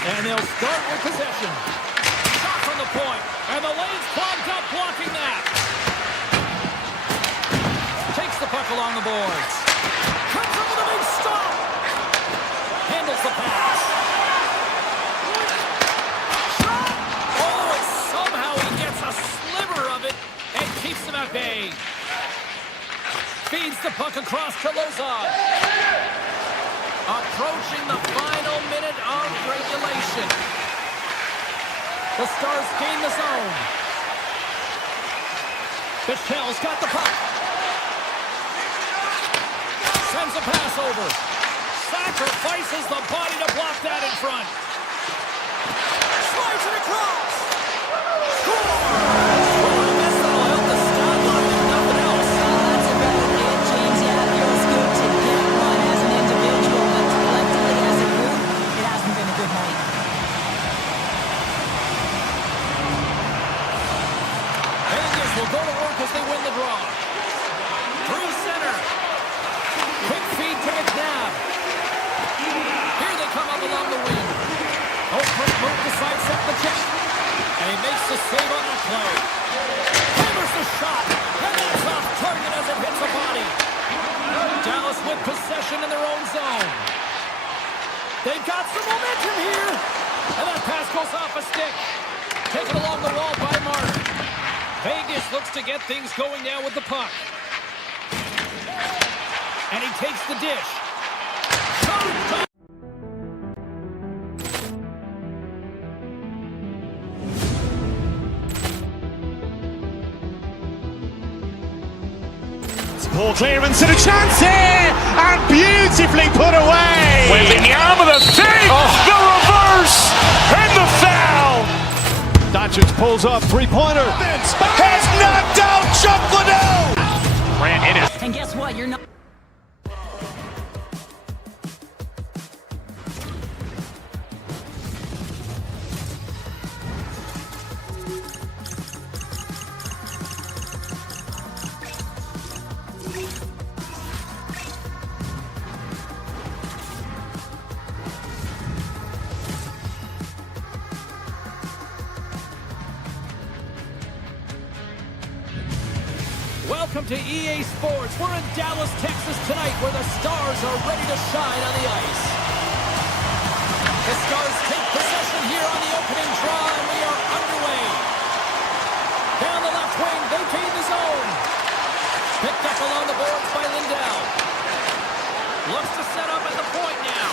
And they'll start with possession. Shot from the point. And the lane's clogged up, blocking that. Takes the puck along the boards. Comes up with a big stop. Handles the pass. Shot. Oh, and somehow he gets a sliver of it and keeps him at bay. Feeds the puck across to Lozon. Approaching the final minute of regulation. The Stars gain the zone. Bichel's got the puck. Sends a pass over. Sacrifices the body to block that in front. Slides it across. Score! Well, I guess that'll help the stat line if nothing else. That's about it, James. Yeah, it feels good to get one as an individual, but collectively as a group, it hasn't been a good night. Vegas will go to work as they win the draw. Through center. Quick feed to McNabb. Here they come up along the wing. Oh, quick move to sidestep the check. And he makes the save on that play. Hammers the shot. And that's off target as it hits the body. Dallas with possession in their own zone. They've got some momentum here. And that pass goes off a stick. Taken along the wall by Mark. Vegas looks to get things going now with the puck. And he takes the dish. Poor clearance and a chance here, and beautifully put away. Wembanyama the save, the reverse, and the foul. Doncic pulls up, three-pointer. Has knocked out Chuck Liddell. Ran in it. And guess what? You're not... Welcome to EA Sports. We're in Dallas, Texas tonight where the Stars are ready to shine on the ice. The Stars take possession here on the opening draw, and we are underway. Down the left wing, they gain the zone. Picked up along the boards by Lindell. Looks to set up at the point now.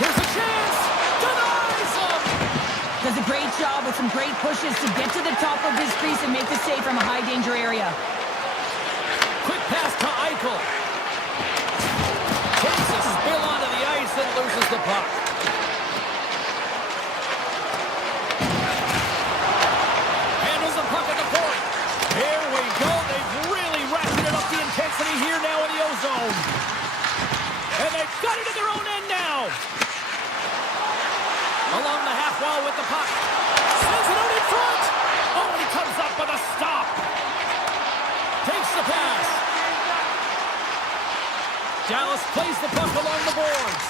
Here's a chance. Denies him. Does a great job with some great pushes to get to the top of his crease and make the save from a high-danger area. Quick pass to Eichel. Takes a spill onto the ice and loses the puck. Handles the puck at the point. Here we go. They've really ratcheted up the intensity here now in the O-zone. And they've got it at their own end now. Along the half wall with the puck. Sends it out in front. Oh, and he comes up with a stop. Takes the pass. Dallas plays the puck along the boards.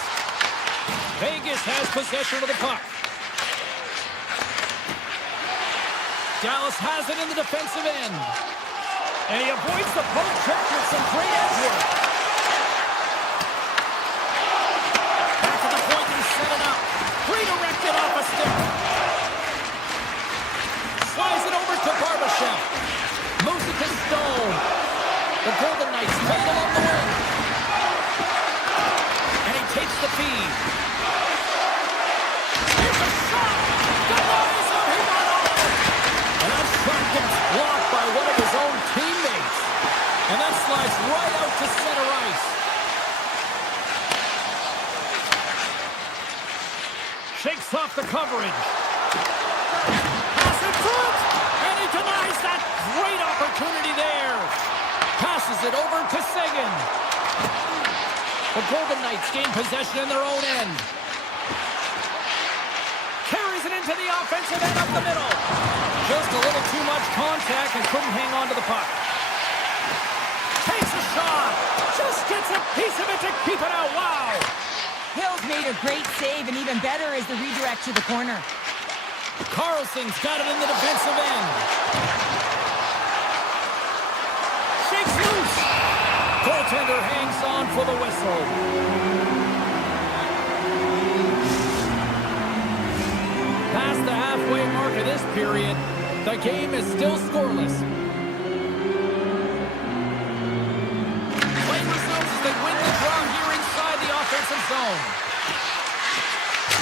Vegas has possession of the puck. Dallas has it in the defensive end. And he avoids the poke check with some great edge work. Back to the point, he's set it up. Redirected off a stick. Slides it over to Barbashev. Moves it to Stone. The Golden Knights play it along the wing. And he takes the feed. Here's a shot. Denies him. He got on it. And that shot gets blocked by one of his own teammates. And that slides right out to center ice. Shakes off the coverage. Pass in front. And he denies that great opportunity there. Passes it over to Seguin. The Golden Knights gain possession in their own end. Carries it into the offensive end up the middle. Just a little too much contact and couldn't hang on to the puck. Takes a shot. Just gets a piece of it to keep it out. Wow. Hill's made a great save, and even better is the redirect to the corner. Carlson's got it in the defensive end. Shakes loose. Goaltender hangs on for the whistle. Past the halfway mark of this period, the game is still scoreless. Play resumes as they win the draw here inside the offensive zone.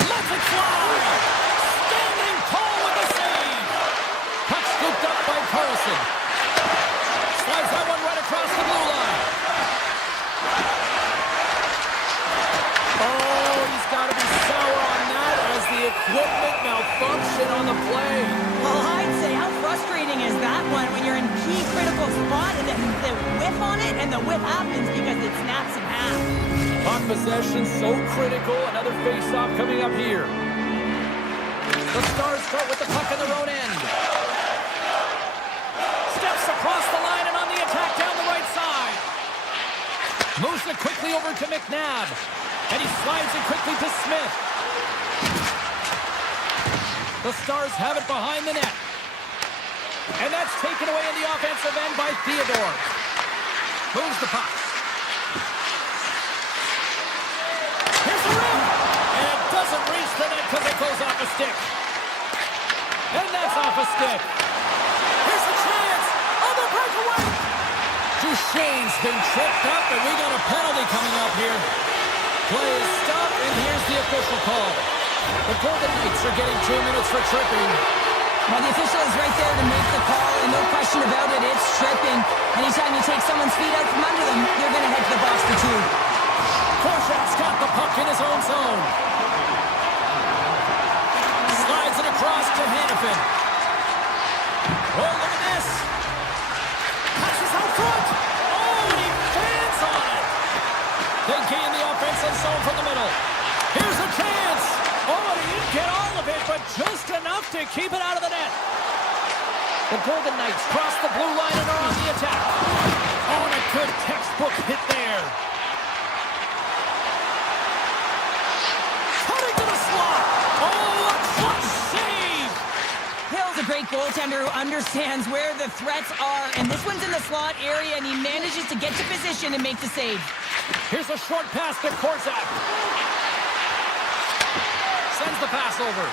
Lets it fly. Standing tall with the save. Puck scooped up by Carlson. Slides that one right across the blue line. Oh, he's got to be sour on that as the equipment malfunctioned on the play. Well, I'd say, how frustrating is that one when you're in key critical spot and then the whiff on it, and the whiff happens because it snaps in half. Puck possession so critical. Another face-off coming up here. The Stars start with the puck in their own end. Steps across the line and on the attack down the right side. Moves it quickly over to McNabb. And he slides it quickly to Smith. The Stars have it behind the net. And that's taken away in the offensive end by Theodore. Moves the puck. Here's the rim. And it doesn't reach the net because it goes off a stick. And that's off a stick. Here's the chance. On the breakaway. Duchesne's been tripped up, and we got a penalty coming up here. Play is stopped, and here's the official call. The Golden Knights are getting 2 minutes for tripping. Well, the official is right there to make the call, and no question about it, it's tripping. Anytime you take someone's feet out from under them, you're going to head to the box for two. Korshak's got the puck in his own zone. Slides it across to Hannafin. Oh, look at this. Passes out front. Oh, and he fans on it. They gain the offensive zone from the middle. Here's a chance. Oh, he didn't get all of it, but just enough to keep it out of the net. The Golden Knights cross the blue line and are on the attack. Oh, and a good textbook hit there. Cutting to the slot. Oh, a clutch save. Hill's a great goaltender goaltender who understands where the threats are, and this one's in the slot area, and he manages to get to position and make the save. Here's a short pass to Korczak. Sends the pass over.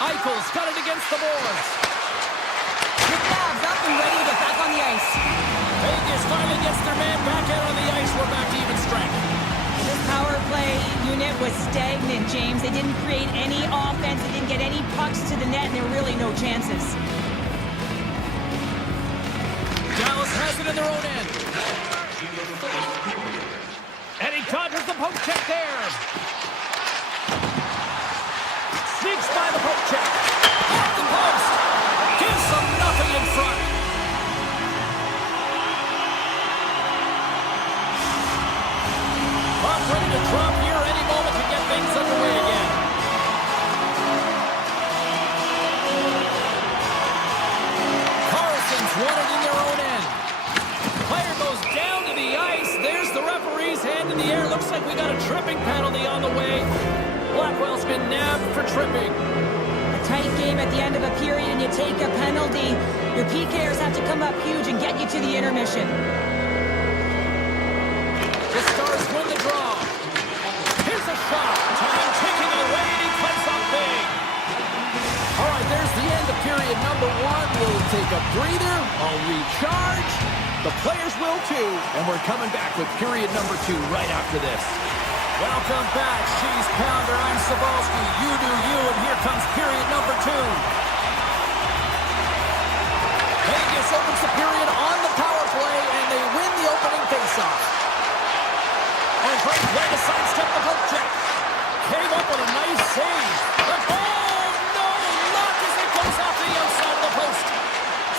Eichel's got it against the boards. His Fab's up and ready to get back on the ice. Vegas finally gets their man back out on the ice. We're back to even strength. This power play unit was stagnant, James. They didn't create any offense. They didn't get any pucks to the net, and there were really no chances. Dallas has it in their own end. And he dodges the poke check there. Sneaks by the poke check. Off the post. Gives them nothing in front. Puck ready to drop here any moment to get things underway again. Carlson's won it in their own end. Player goes down to the ice. There's the referee's hand in the air. Looks like we got a tripping penalty on the way. Blackwell's been nabbed for tripping. A tight game at the end of a period, and you take a penalty. Your PKers have to come up huge and get you to the intermission. The Stars win the draw. Here's a shot. Time ticking away, and he comes up big. All right, there's the end of period number one. We'll take a breather. I'll recharge. The players will too. And we're coming back with period number two right after this. Welcome back, Cheese Pounder. I'm Cebulski. You do you, and here comes period number two. Vegas opens the period on the power play, and they win the opening faceoff. A great play to sidestep the poke check. Came up with a nice save. But oh no! Not as it goes off the outside of the post.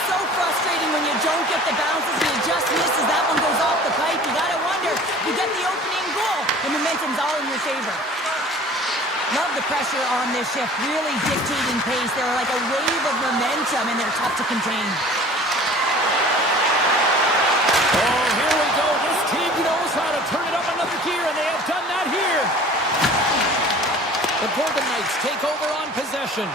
So frustrating when you don't get the bounces and you just misses. That one goes off the pipe. You gotta wonder, you get the opening goal. The momentum's all in your favor. Love the pressure on this shift. Really dictating pace. They're like a wave of momentum, and they're tough to contain. Oh, here we go. This team knows how to turn it up another gear, and they have done that here. The Golden Knights take over on possession.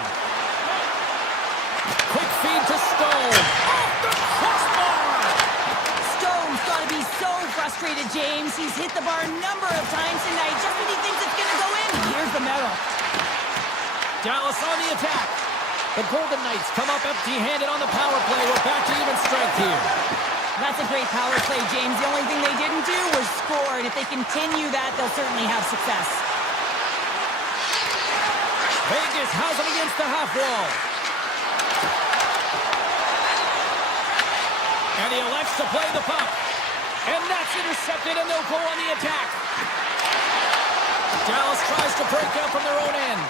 Quick feed to Stone. Off the crossbar! Stone's got to be so frustrated, James. He's hit the bar a number of times tonight. Just when he thinks it's going to go in, here's the medal. Dallas on the attack. The Golden Knights come up empty-handed on the power play. We're back to even strength here. That's a great power play, James. The only thing they didn't do was score, and if they continue that, they'll certainly have success. Vegas has him against the half wall. And he elects to play the puck. And that's intercepted, and they'll go on the attack. Dallas tries to break out from their own end.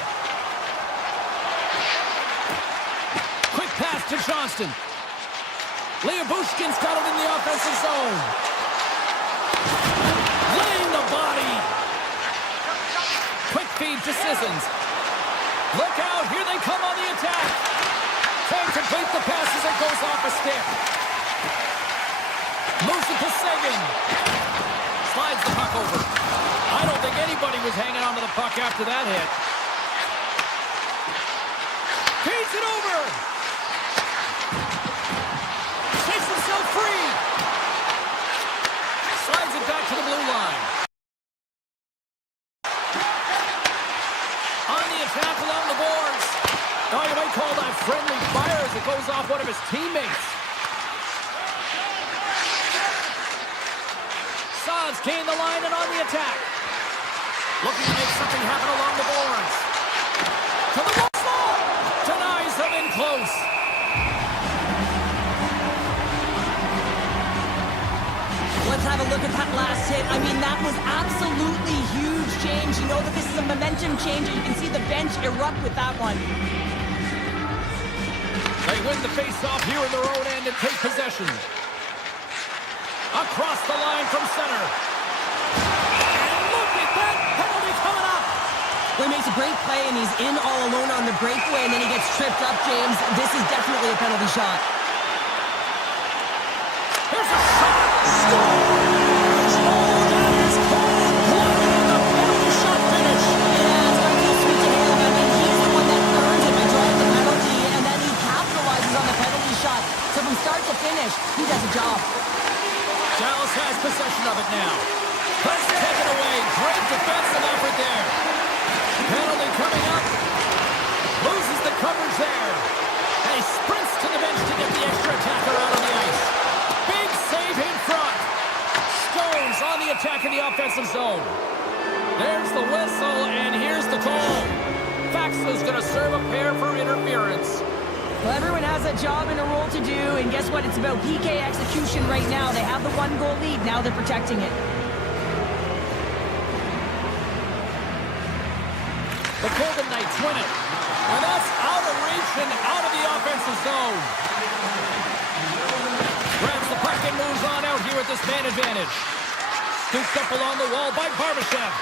Quick pass to Johnston. Leobushkin's got it in the offensive zone. Laying the body. Quick feed to Sissons. Look out, here they come on the attack. Trying to complete the pass as it goes off a stick. Moves it to Seguin. Slides the puck over. I don't think anybody was hanging on to the puck after that hit. Feeds it over. Takes himself free. Slides it back to the blue line. On the attack along the boards. Oh, you might call that friendly fire as it goes off one of his teammates. Saad's gained the line and on the attack. Looking to make something happen along the boards. To the wall. Denies them in close. Let's have a look at that last hit. I mean, that was absolutely huge, James. You know that this is a momentum changer. You can see the bench erupt with that one. They win the face-off here in their own end and take possession. Across the line from center. And look at that penalty coming up. Well, he makes a great play, and he's in all alone on the breakaway, and then he gets tripped up, James. This is definitely a penalty shot. Here's a shot. Score! Oh, that is cold-blooded. The penalty shot finish. Yeah, it's going to be sweet to him. I mean, he's the one that earns it by drawing the penalty, and then he capitalizes Well, everyone has a job and a role to do, and guess what? It's about PK execution right now. They have the 1-goal lead. Now they're protecting it. The Golden Knights win it. And that's out of reach and out of the offensive zone. Grabs the puck and moves on out here with this man advantage. Scooped up along the wall by Barbashev.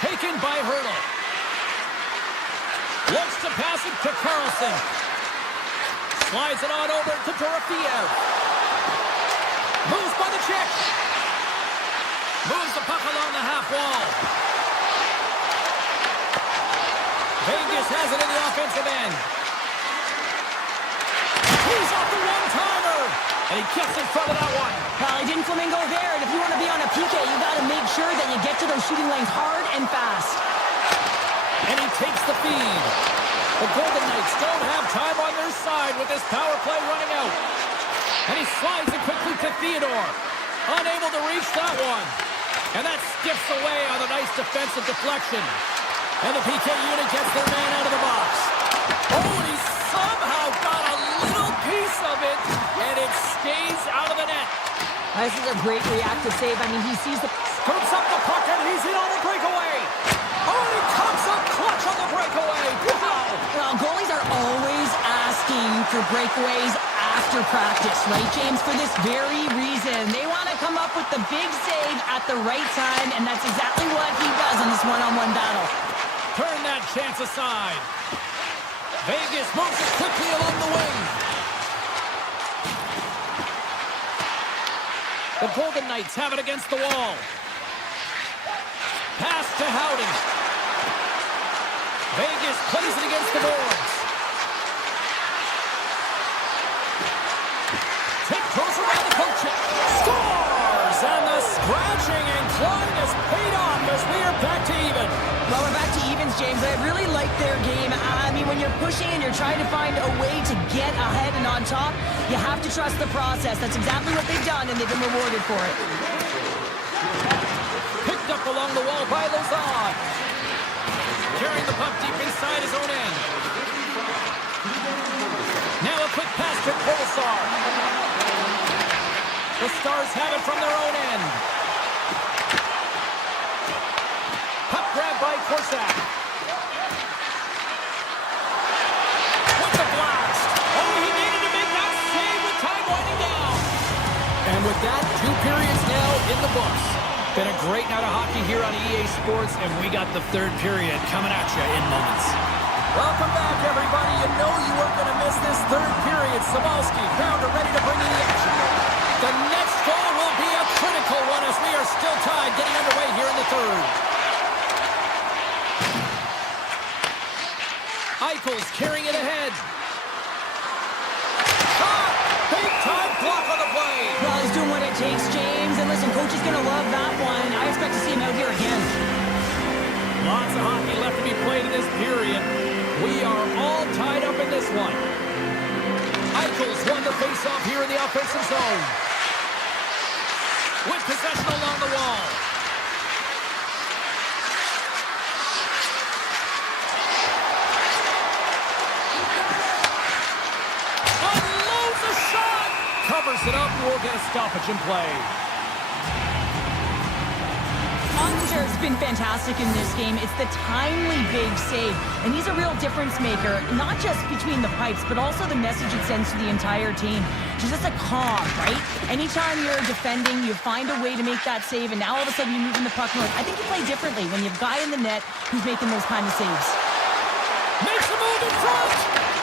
Taken by Hurdle. Looks to pass it to Carlson. Slides it on over to Dorofeev. Moves by the check. Moves the puck along the half wall. Vegas has it in the offensive end. He's off the one-timer. And he gets in front of that one. Well, he didn't flamingo there, and if you want to be on a PK, you got to make sure that you get to those shooting lanes hard and fast. And he takes the feed. The Golden Knights don't have time on their side with this power play running out. And he slides it quickly to Theodore. Unable to reach that one. And that skips away on a nice defensive deflection. And the PK unit gets their man out of the box. Oh, and he somehow got a little piece of it, and it stays out of the net. This is a great reactive save. I mean, he sees the... Scoops up the puck, and he's in on a breakaway. Oh, and he comes up clutch on the breakaway. Wow. Well, goalies are always asking for breakaways after practice, right, James? For this very reason. They want to come up with the big save at the right time, and that's exactly what he does in this one-on-one battle. Turn that chance aside. Vegas moves it quickly along the wing. The Golden Knights have it against the wall. Pass to Howden. Vegas plays it against the boards. Tiptoes around the coach. Scores! And the scratching and clawing has paid off as we are back to even. Well, we're back to evens, James. I really like their game. I mean, when you're pushing and you're trying to find a way to get ahead and on top, you have to trust the process. That's exactly what they've done, and they've been rewarded for it. Picked up along the wall by Lazard. Carrying the puck deep inside his own end. Now a quick pass to Kolasar. The Stars have it from their own end. Puck grab by Korsak. With the blast. Oh, he needed to make that save with time winding down. And with that, 2 periods now in the books. Been a great night of hockey here on EA Sports, and we got the 3rd period coming at you in moments. Welcome back, everybody. You know you weren't going to miss this 3rd period. Sabalski found it, ready to bring in the action. The next goal will be a critical one as we are still tied, getting underway here in the 3rd. Eichel's carrying it ahead. Shot! Big time block on the play. Well, he's doing what it takes, James. And listen, coach is going to love that one. I expect to see him out here again. Lots of hockey left to be played in this period. We are all tied up in this one. Eichel's won the faceoff here in the offensive zone. With possession along the wall. Unloads a shot! Covers it up, and we'll get a stoppage in play. Ottinger's been fantastic in this game. It's the timely big save, and he's a real difference maker, not just between the pipes, but also the message it sends to the entire team. He's just a calm, right? Anytime you're defending, you find a way to make that save, and now all of a sudden you're moving the puck north. I think you play differently when you've a guy in the net who's making those kind of saves. Makes a move in front!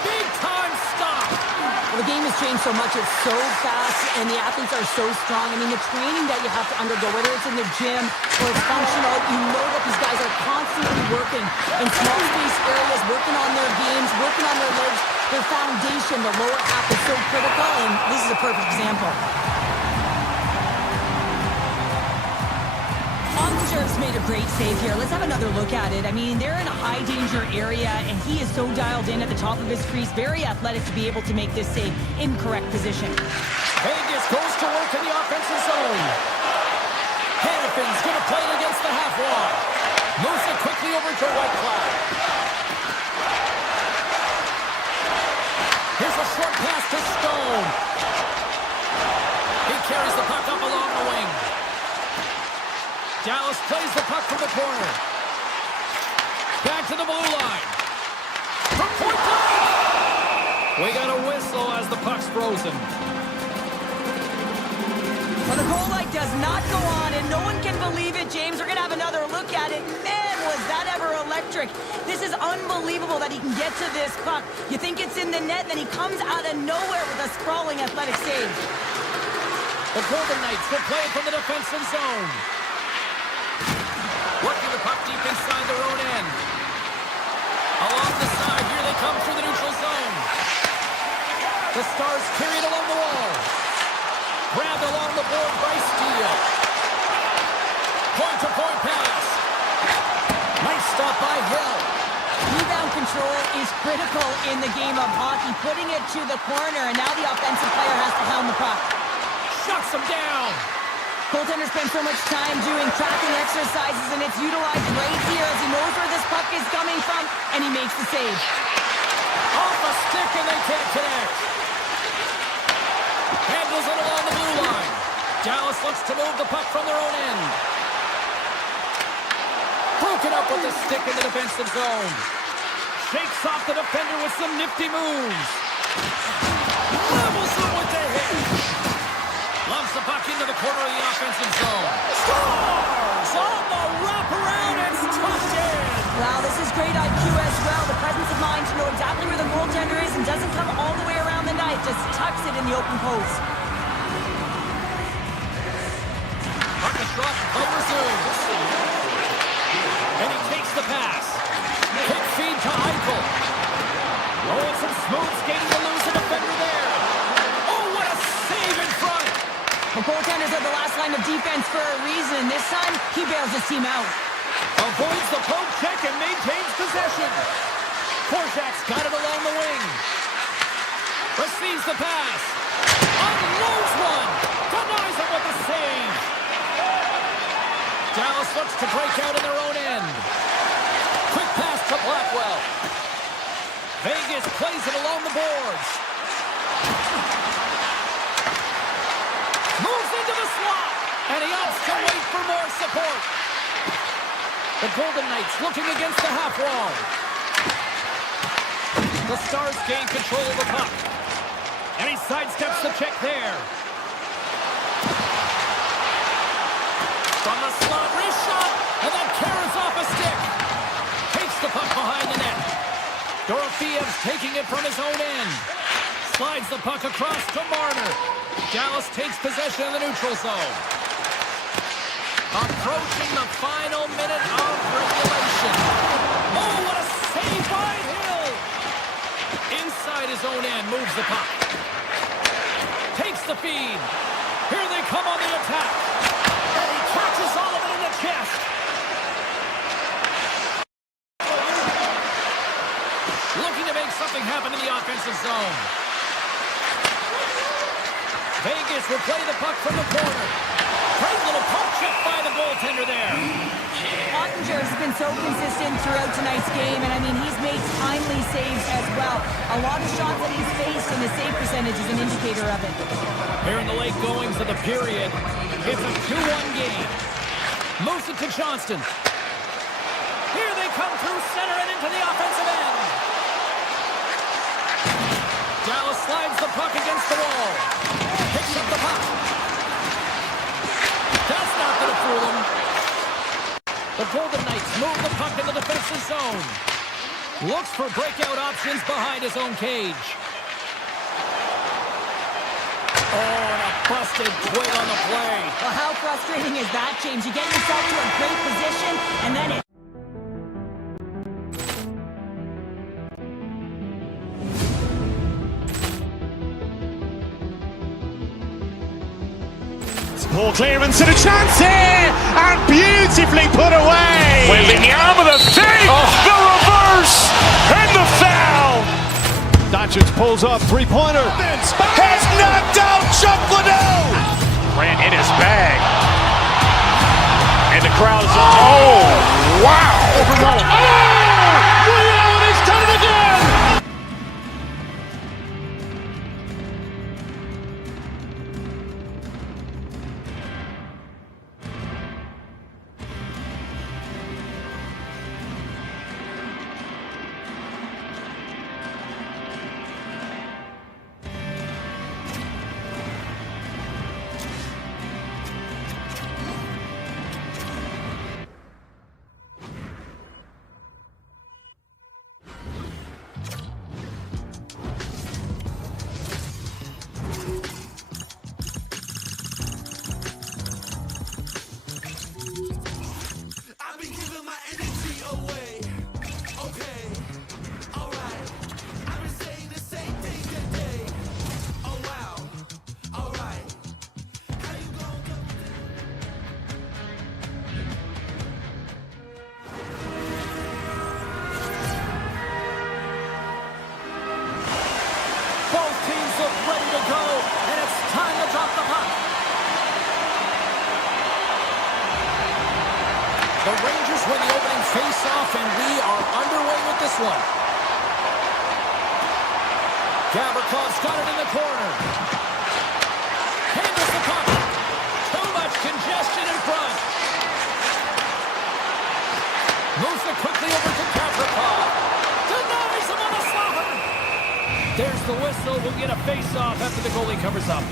Big time stop! Well, the game has changed so much. It's so fast, and the athletes are so strong. I mean, the training that you have to undergo, whether it's in the gym or it's functional, you know that these guys are constantly working in small space areas, working on their games, working on their legs. Their foundation, the lower half, is so critical, and this is a perfect example. Ottinger's made a great save here. Let's have another look at it. I mean, they're in a high-danger area, and he is so dialed in at the top of his crease. Very athletic to be able to make this save in correct position. Vegas goes to work in the offensive zone. Hannifin's going to play it against the half wall. Moves it quickly over to Whitecloud. Here's a short pass to Stone. He carries the puck up along the wing. Dallas plays the puck from the corner. Back to the blue line. From point blank. We got a whistle as the puck's frozen. Well, the goal light does not go on, and no one can believe it, James. We're going to have another look at it. Man, was that ever electric. This is unbelievable that he can get to this puck. You think it's in the net, then he comes out of nowhere with a sprawling athletic save. The Golden Knights will play it from the defensive zone. Working the puck deep inside their own end. Along the side, here they come through the neutral zone. The Stars carry it along the wall. Grabbed along the board by Steele. Point-to-point pass. Nice stop by Hill. Rebound control is critical in the game of hockey. Putting it to the corner, and now the offensive player has to hound the puck. Shuts him down. Goaltender spends so much time doing tracking exercises, and it's utilized right here as he knows where this puck is coming from, and he makes the save. Off a stick, and they can't connect. Handles it along the blue line. Dallas looks to move the puck from their own end. Broken up with the stick in the defensive zone. Shakes off the defender with some nifty moves. Levels him with the hit. Loves the puck into the corner of the offensive zone. Stars on the wraparound and tucked in. Wow, this is great IQ as well. The presence of mind to know exactly where the goaltender is and doesn't come all the way around the net. Just tucks it in the open post. Puck is dropped, play resumes. And he takes the pass. Quick feed to Eichel. Oh, it's some smooth skating to lose the defender there. Oh, what a save in front. The goaltenders are the last line of defense for a reason. This time, he bails his team out. Avoids the poke check and maintains possession. Korczak's got it along the wing. Receives the pass. Unloads one. Denies him with the save. Dallas looks to break out in their own end. Quick pass to Blackwell. Vegas plays it along the boards. Moves into the slot. And he opts to wait for more support. The Golden Knights looking against the half wall. The Stars gain control of the puck. And he sidesteps the check there. From the slot, wrist shot, and that carries off a stick. Takes the puck behind the net. Dorofiev's taking it from his own end. Slides the puck across to Marner. Dallas takes possession of the neutral zone. Approaching the final minute of regulation. Oh, what a save by Hill! Inside his own end, moves the puck. Takes the feed. Here they come on the attack. And he catches all of it in the chest. Looking to make something happen in the offensive zone. Vegas will play the puck from the corner. Great little pump check by the goaltender there. Ottinger's been so consistent throughout tonight's game, and I mean, he's made timely saves as well. A lot of shots that he's faced, and his save percentage is an indicator of it. Here in the late goings of the period, it's a 2-1 game. Moves it to Johnston. Here they come through center and into the offensive end. Dallas slides the puck against the wall. Picks up the puck. That's not going to fool him. The Golden Knights move the puck in the defensive zone. Looks for breakout options behind his own cage. Oh, and a busted twig on the play. Well, how frustrating is that, James? You get yourself to a great position, and then it... Poor clearance and a chance here, and beautifully put away. Waving the arm of the fake, the reverse, and the foul. Doncic pulls up, three-pointer. Has knocked out Chuck Liddell. Ran in his bag. And the crowd is, oh, wow. Oh, he's done it again. The Rangers win the opening face-off, and we are underway with this one. Gavrikoff's got it in the corner. Handles the puck. Too much congestion in front. Moves it quickly over to Gavrikov. Denies him on a slobber. There's the whistle. We'll get a face-off after the goalie covers up.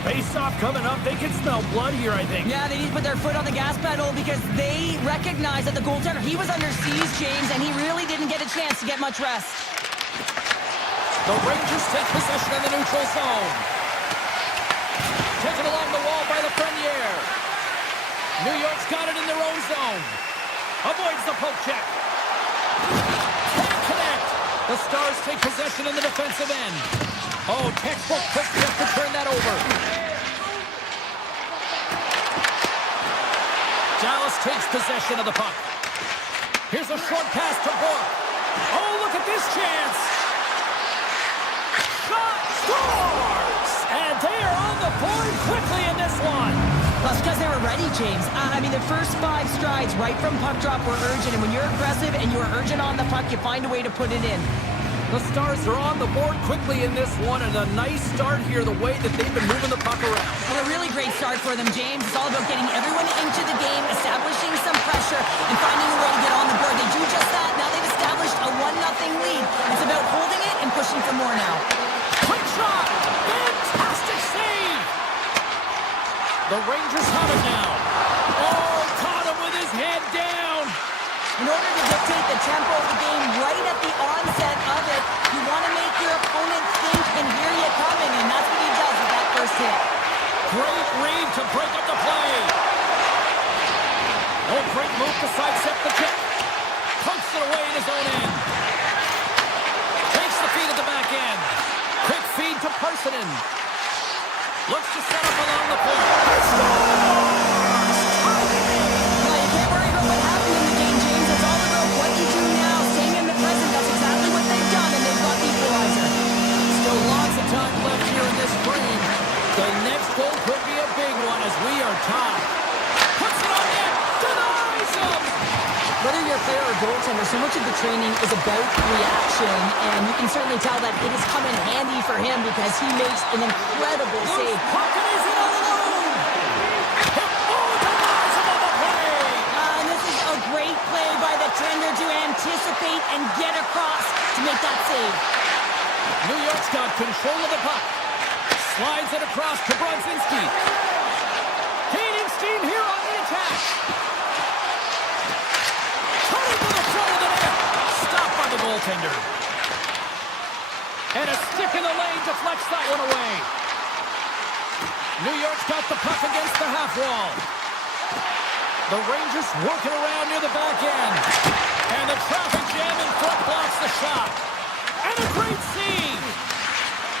Face-off coming up. They can smell blood here, I think. Yeah, they need to put their foot on the gas pedal because they recognize that the goaltender, he was under siege, James, and he really didn't get a chance to get much rest. The Rangers take possession in the neutral zone. Taken along the wall by Lafreniere. New York's got it in their own zone. Avoids the poke check. Can't connect. The Stars take possession in the defensive end. Oh, textbook quick check to turn that over. Dallas takes possession of the puck. Here's a short pass to Bourque. Oh, look at this chance. Shot scores! And they are on the board quickly in this one. Well, it's because they were ready, James. I mean, the first 5 strides right from puck drop were urgent, and when you're aggressive and you're urgent on the puck, you find a way to put it in. The Stars are on the board quickly in this one, and a nice start here, the way that they've been moving the puck around. Well, a really great start for them, James. It's all about getting everyone into the game, establishing some pressure, and finding a way to get on the board. They do just that. Now they've established a 1-0 lead. It's about holding it and pushing for more now. Quick shot! Fantastic save! The Rangers have it now. Oh, caught him with his head down. In order to dictate the tempo of the game right at the onset of it, you want to make your opponent think and hear you coming, and that's what he does with that first hit. Great read to break up the play. Oh, great move to sidestep the kick. Pokes it away in his own end. Takes the feed at the back end. Quick feed to Parsonen. Looks to set up along the point. Well, you can't worry about what happened in the game, James. It's all about what you do now, staying in the present. That's exactly what they've done, and they've got the equalizer. Still lots of time left here in this frame. The next goal could be a big one as we are tied. Puts it on net. Denies him. Whether you're a player or goaltender, so much of the training is about reaction, and you can certainly tell that it has come in handy for him because he makes an incredible save. Pocket is in all alone. Oh, denies him on the play. And this is a great play by the defender to anticipate and get across to make that save. New York's got control of the puck. Slides it across to Brodzinski. Gaining steam here on the attack. Coming to the front of the net. Stopped by the goaltender. And a stick in the lane deflects that one away. New York's got the puck against the half wall. The Rangers working around near the back end. And the traffic jam in front blocks the shot. And a great save.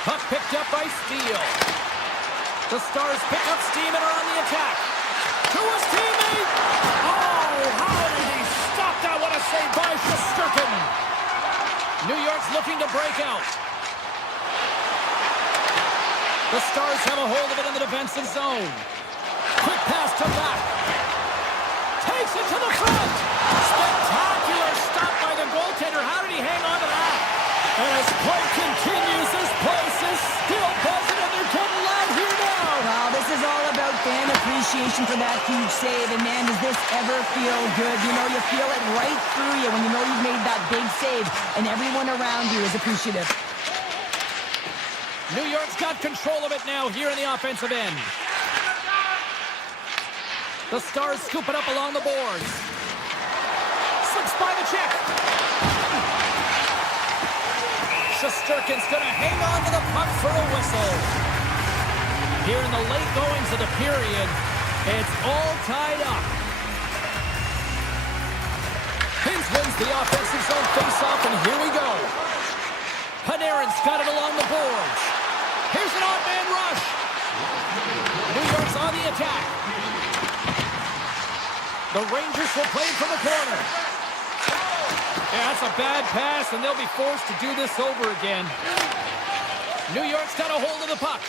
Puck picked up by Steele. The Stars pick up steam and are on the attack. To his teammate. Oh, how did he stop that? What a save by Shesterkin. New York's looking to break out. The Stars have a hold of it in the defensive zone. Quick pass to back. Takes it to the front. Spectacular stop by the goaltender. How did he hang on to that? As play continues, this place is still buzzing, and they're getting loud here now. Well, this is all about fan appreciation for that huge save, and man, does this ever feel good. You know, you feel it right through you when you know you've made that big save, and everyone around you is appreciative. New York's got control of it now here in the offensive end. The Stars scoop it up along the boards. Slips by the check. Shesterkin's going to hang on to the puck for a whistle. Here in the late goings of the period, it's all tied up. Hintz wins the offensive zone faceoff, and here we go. Panarin's got it along the boards. Here's an odd man rush. New York's on the attack. The Rangers will play from the corner. Yeah, that's a bad pass, and they'll be forced to do this over again. New York's got a hold of the puck.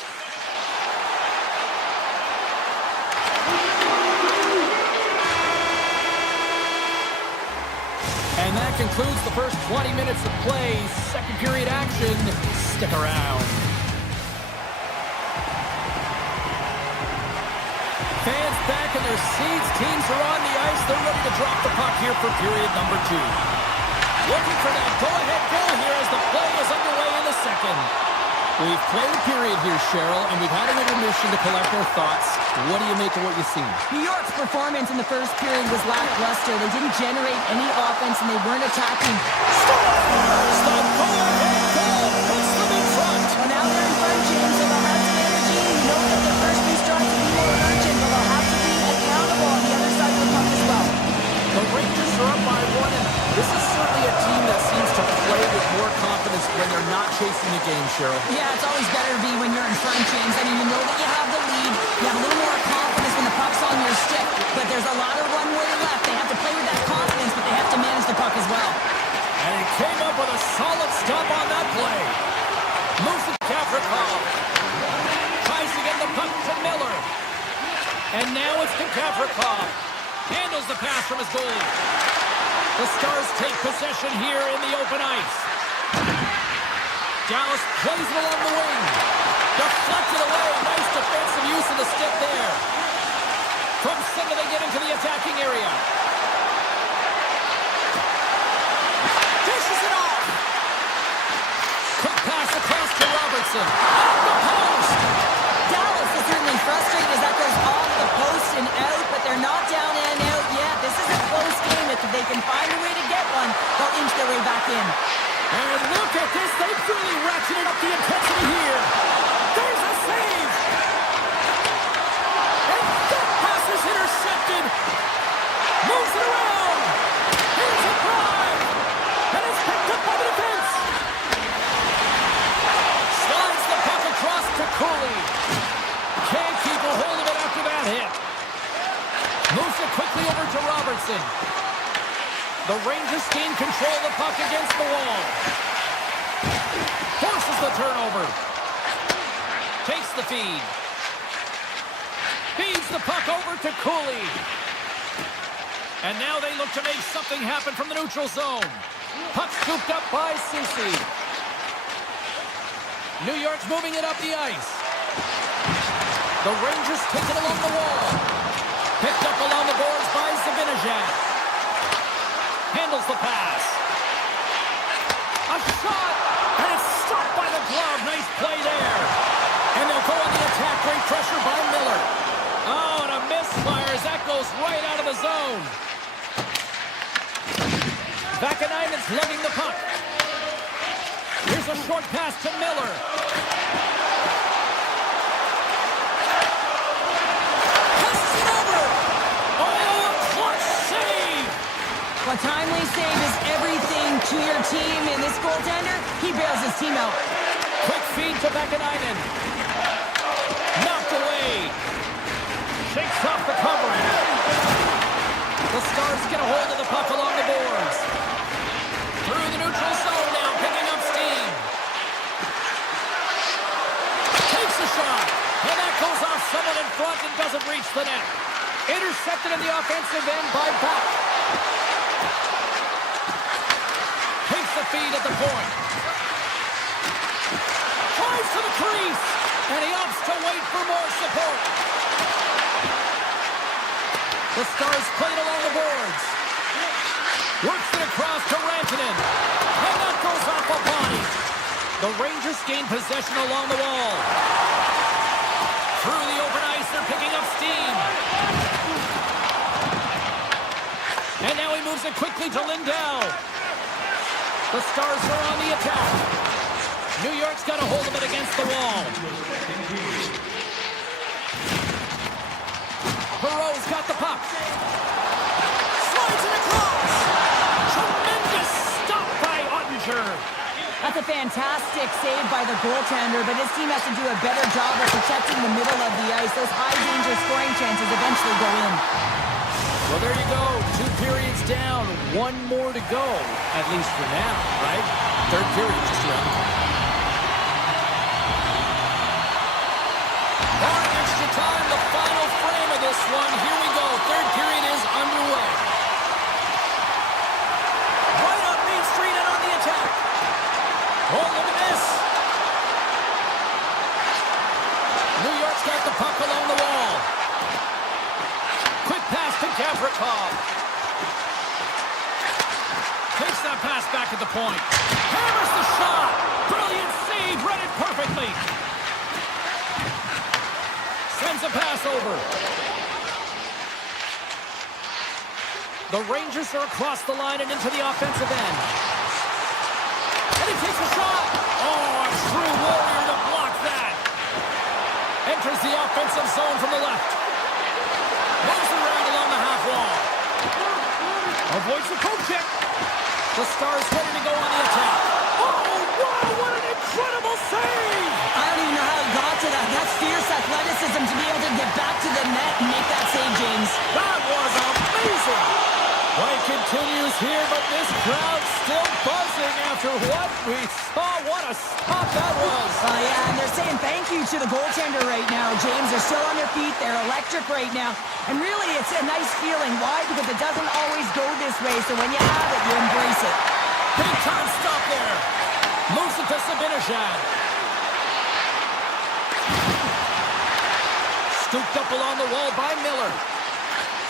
concludes the first 20 minutes of play. Second period action. Stick around. Fans back in their seats. Teams are on the ice. They're ready to drop the puck here for period number 2. Looking for that go-ahead goal here as the play is underway in the second. We've played a period here, Cheryl, and we've had an intermission to collect our thoughts. What do you make of what you've seen? New York's performance in the first period was lackluster. They didn't generate any offense, and they weren't attacking. Stop! Go-ahead goal! Puts them in front! Well, now they're in front, James, so they'll have some energy. You know that their first few starts will be more urgent, but they'll have to be accountable on the other side of the puck as well. The Rangers are up by 1, and this is certainly a team that seems to play with more confidence when they're not chasing the game, Cheryl. Yeah, it's always better to be when you're in front, James. I mean, you know that you have the lead. You have a little more confidence when the puck's on your stick, but there's a lot of runway left. They have to play with that confidence, but they have to manage the puck as well. And he came up with a solid stop on that play. Moves to Kavrikov. Tries to get the puck to Miller. And now it's to Kavrikov. Handles the pass from his goalie. The Stars take possession here in the open ice. Dallas plays it along the wing. Deflected away. Nice defensive use of the stick there. From center they get into the attacking area. Dishes it off. Quick pass across to Robertson. Off the post. Dallas is certainly frustrated as that goes off the post and out, but they're not down and out yet. This is a close game. If they can find a way to get one, they'll inch their way back in. And look at this. They've really ratcheted up the intensity here. There's a save. And that pass is intercepted. Moves it around. Here's a drive. And it's picked up by the defense. Slides the puck across to Cooley. Can't keep a hold of it after that hit. Moves it quickly over to Robertson. The Rangers gain control of the puck against the wall. Forces the turnover. Takes the feed. Feeds the puck over to Cooley. And now they look to make something happen from the neutral zone. Puck scooped up by Soucy. New York's moving it up the ice. The Rangers take it along the wall. Picked up along the boards by Zibanejad. Handles the pass. A shot, and it's stopped by the glove. Nice play there. And they'll go on the attack. Great pressure by Miller. Oh, and a misfire as that goes right out of the zone. Vakanainen's lugging the puck. Here's a short pass to Miller. Passes it over. Oh, a clutch save. A timely save is everything to your team, and this goaltender, he bails his team out. Quick feed to Vakanainen. Knocked away. Shakes off the covering. The Stars get a hold of the puck along the boards. Through the neutral zone now, picking up steam. Takes a shot, and that goes off someone in front and doesn't reach the net. Intercepted in the offensive end by Buck. Takes the feed at the point. Tries to the crease, and he opts to wait for more support. The Stars played along the boards. Works it across to Rantanen, and that goes off a body. The Rangers gain possession along the wall. Through the open ice, they're picking up steam. And now he moves it quickly to Lindell. The Stars are on the attack. New York's got a hold of it against the wall. Perreault's got the puck. Slides it across. Tremendous stop by Ottinger. That's a fantastic save by the goaltender, but his team has to do a better job of protecting the middle of the ice. Those high-danger scoring chances eventually go in. Well, there you go. 2 periods down. 1 more to go, at least for now, right? Third period just around the corner. Barring extra time, the final frame of this one. Here we go. Third period is underway. Right on Kucherov. Takes that pass back at the point. Hammers the shot. Brilliant save. Read it perfectly. Sends a pass over. The Rangers are across the line and into the offensive end. And he takes a shot. Oh, a true warrior to block that. Enters the offensive zone from the left. Moves around along the half wall. Avoids the poke check. The Stars ready to go on the attack. Oh, wow, what an incredible save! I don't even know how he got to that. That's fierce athleticism to be able to get back to the net and make that save, James. That was amazing! Play continues here, but this crowd's still buzzing after what we saw. What a stop that was! Yeah, and they're saying thank you to the goaltender right now, James. They're still on their feet. They're electric right now. And really, it's a nice feeling. Why? Because it doesn't always go this way, so when you have it, you embrace it. Big time stop there. Moves it to Sabinishad. Scooped up along the wall by Miller.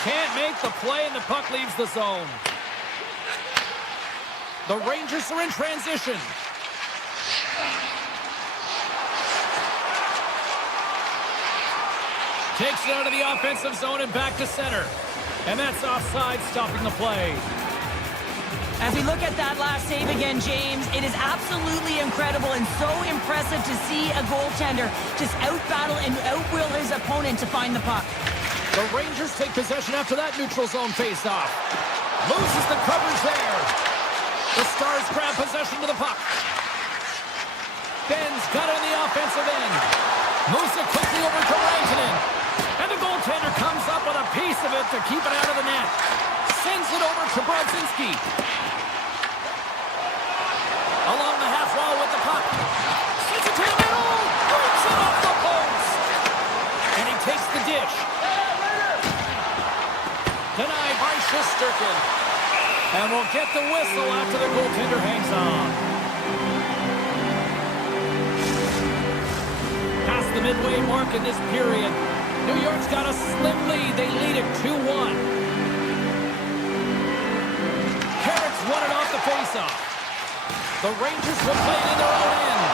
Can't make the play, and the puck leaves the zone. The Rangers are in transition. Takes it out of the offensive zone and back to center. And that's offside, stopping the play. As we look at that last save again, James, it is absolutely incredible and so impressive to see a goaltender just out-battle and out-will his opponent to find the puck. The Rangers take possession after that neutral zone face-off. Loses the coverage there. The Stars grab possession to the puck. Ben's got it on the offensive end. Moves it quickly over to Rantanen. And the goaltender comes up with a piece of it to keep it out of the net. Sends it over to Brodzinski. Along the half wall with the puck. Sends it to the middle. Breaks it off the post. And he takes the dish. Denied by Shesterkin. And we'll get the whistle after the goaltender hangs on. Past the midway mark in this period. New York's got a slim lead. They lead it 2-1. Carrick's won it off the faceoff. The Rangers will play it in their own end.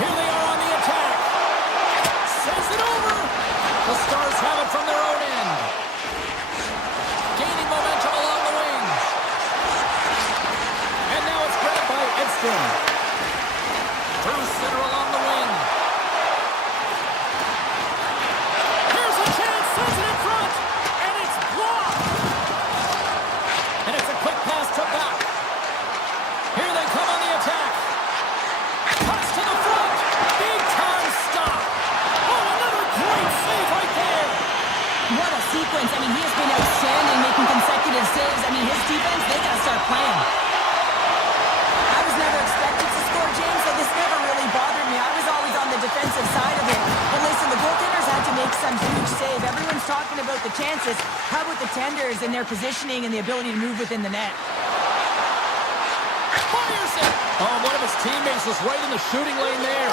Here they are on the attack. Sends it over. The Stars have it from their own end. Gaining momentum along the wings. And now it's grabbed by Edstrom. Through center along the wing. Here's a chance. Sends it in front. And it's blocked. And it's a quick pass to back. Here they come on the attack. Pass to the front. Big time stop. Oh, another great save right there. What a sequence. I mean, he has been outstanding making consecutive saves. I mean, his defense, they got to start playing. I was never expected to score, James, so this never really bothered me. I was always on the defensive side of it. But listen, the goaltenders had to make some huge save. Everyone's talking about the chances. How about the tenders and their positioning and the ability to move within the net? Fires it. Oh, one of his teammates was right in the shooting lane there.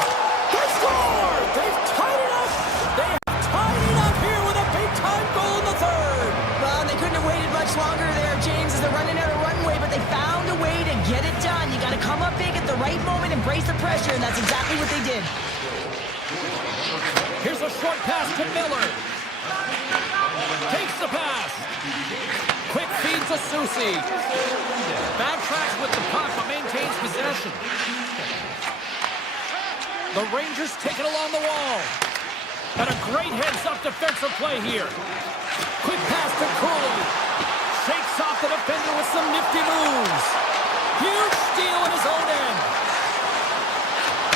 They scored! They've tied it up! They have tied it up here with a big-time goal in the third! Well, they couldn't have waited much longer there, James, as they're running out of runway, but they found a way to get it done. You got to come up big at the right moment and brace the pressure, and that's exactly what they did. Here's a short pass to Miller. Takes the pass. Quick feed to Soucy. Backtracks with the puck, but maintains possession. The Rangers take it along the wall. And a great heads-up defensive play here. Quick pass to Cooley. Shakes off the defender with some nifty moves. Huge steal in his own end.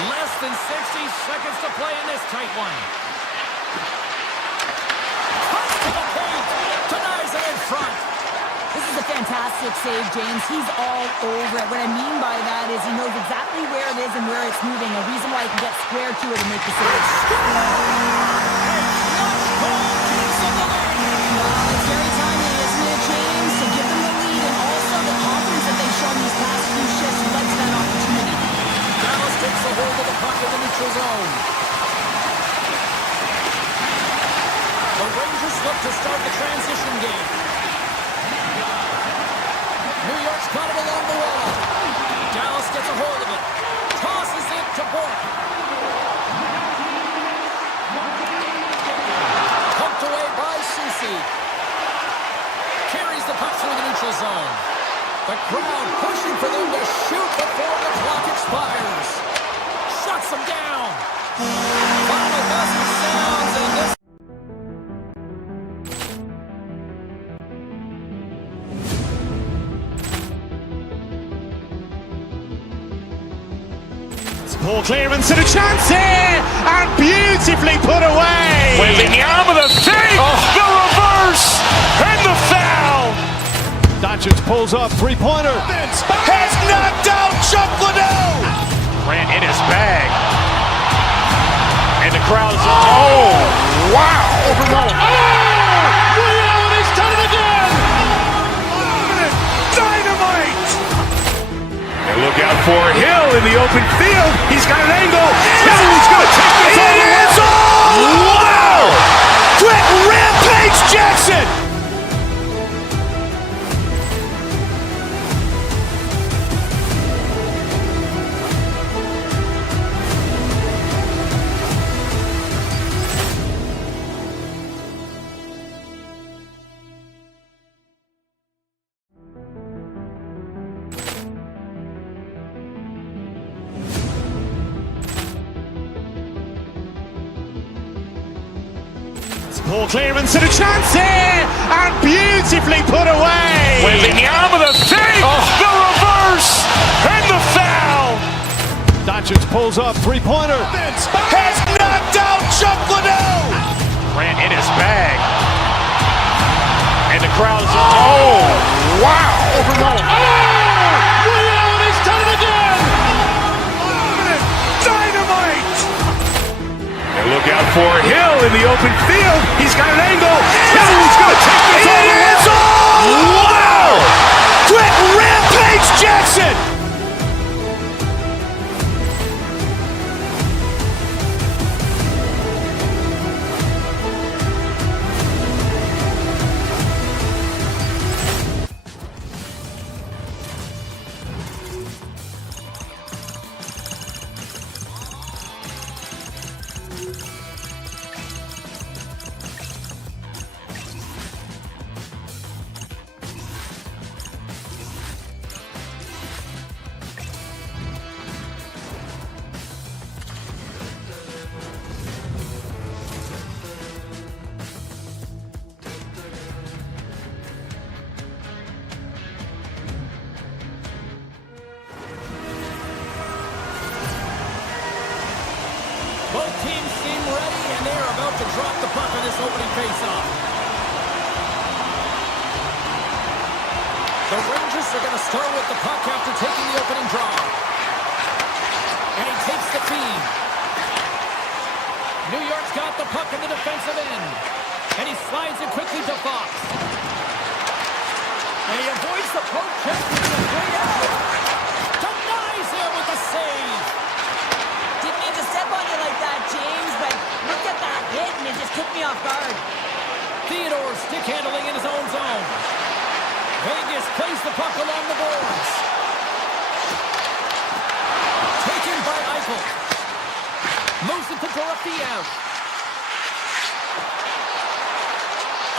Less than 60 seconds to play in this tight one. Cuts to the paint. Denies it in front. This is a fantastic save, James. He's all over it. What I mean by that is he knows exactly where it is and where it's moving. A reason why he can get square to it and make the save. Well, it's very timely, isn't it, James? To give them the lead and also the confidence that they've shown these past few shifts led to that opportunity. Dallas takes a hold of the puck in the neutral zone. The Rangers look to start the transition game. New York's got it along the wall. Dallas gets a hold of it. Tosses it to Bork. Poked away by Susie. Carries the puck through the neutral zone. The crowd pushing for them to shoot before the clock expires. Shuts them down. Final buzzer sounds, and this... Poor clearance and a chance here, and beautifully put away. With the arm of the fake, the reverse, and the foul. Doncic pulls up, three-pointer. Has knocked out Chuck Liddell. Ran in his bag. And the crowd is... Oh, wow. Overruled. He's done it again. Dynamite. And look out for Hill in the open field. He's got an angle. Hill's going to take this all the way. Wow! Quick rampage Jackson. Poor clearance and a chance here, and beautifully put away. With the arm of the fake, the reverse, and the foul. Doncic pulls up, three-pointer. Has knocked out Chuck Liddell. Ran in his bag. And the crowd is... Oh, wow. Overruled. He's done it again. Dynamite. And look out for Hill in the open field. He's got an angle. Hill's going to take this all the way. Wow! Quick rampage Jackson. Both teams seem ready, and they are about to drop the puck in this opening faceoff. The Rangers are going to start with the puck after taking the opening draw. And he takes the feed. New York's got the puck in the defensive end. And he slides it quickly to Fox. And he avoids the poke check with a great effort. Denies him with the save. Didn't mean to step on you like that, James, but look at that hit, and it just took me off guard. Theodore stick handling in his own zone. Vegas plays the puck along the boards. Taken by Eichel. Moves it to Dorofeyev.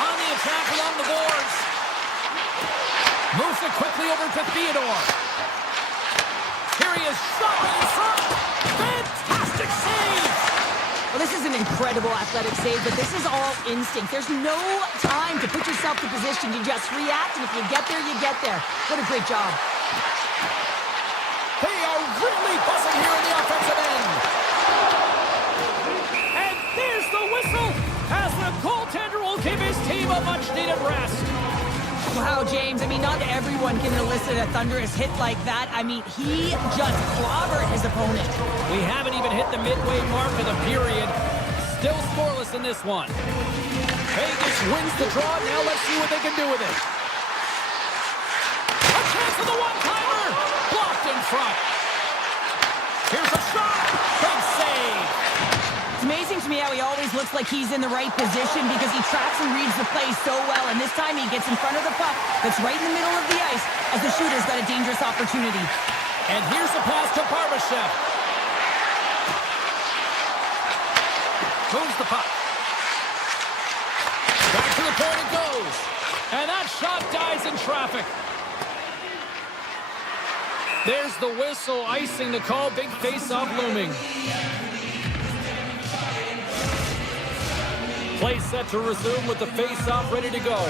On the attack along the boards. Moves it quickly over to Theodore. Here he is, shot right in front. Fantastic save! Well, this is an incredible athletic save, but this is all instinct. There's no time to put yourself to position. You just react, and if you get there, you get there. What a great job. They are really buzzing here in the offensive end. And there's the whistle as the goaltender will give his team a much-needed rest. Wow, James, I mean, not everyone can elicit a thunderous hit like that. I mean, he just clobbered his opponent. We haven't even hit the midway mark of the period. Still scoreless in this one. Vegas wins the draw. Now let's see what they can do with it. A chance for the one-timer. Blocked in front. Here's a shot. Big save. It's amazing to me how he always looks like he's in the right position because he tracks and reads the play so well. And this time he gets in front of the puck that's right in the middle of the ice as the shooter's got a dangerous opportunity. And here's the pass to Barbashev. Moves the puck. Back to the point it goes. And that shot dies in traffic. There's the whistle, icing the call. Big face-off looming. Play set to resume with the face-off ready to go.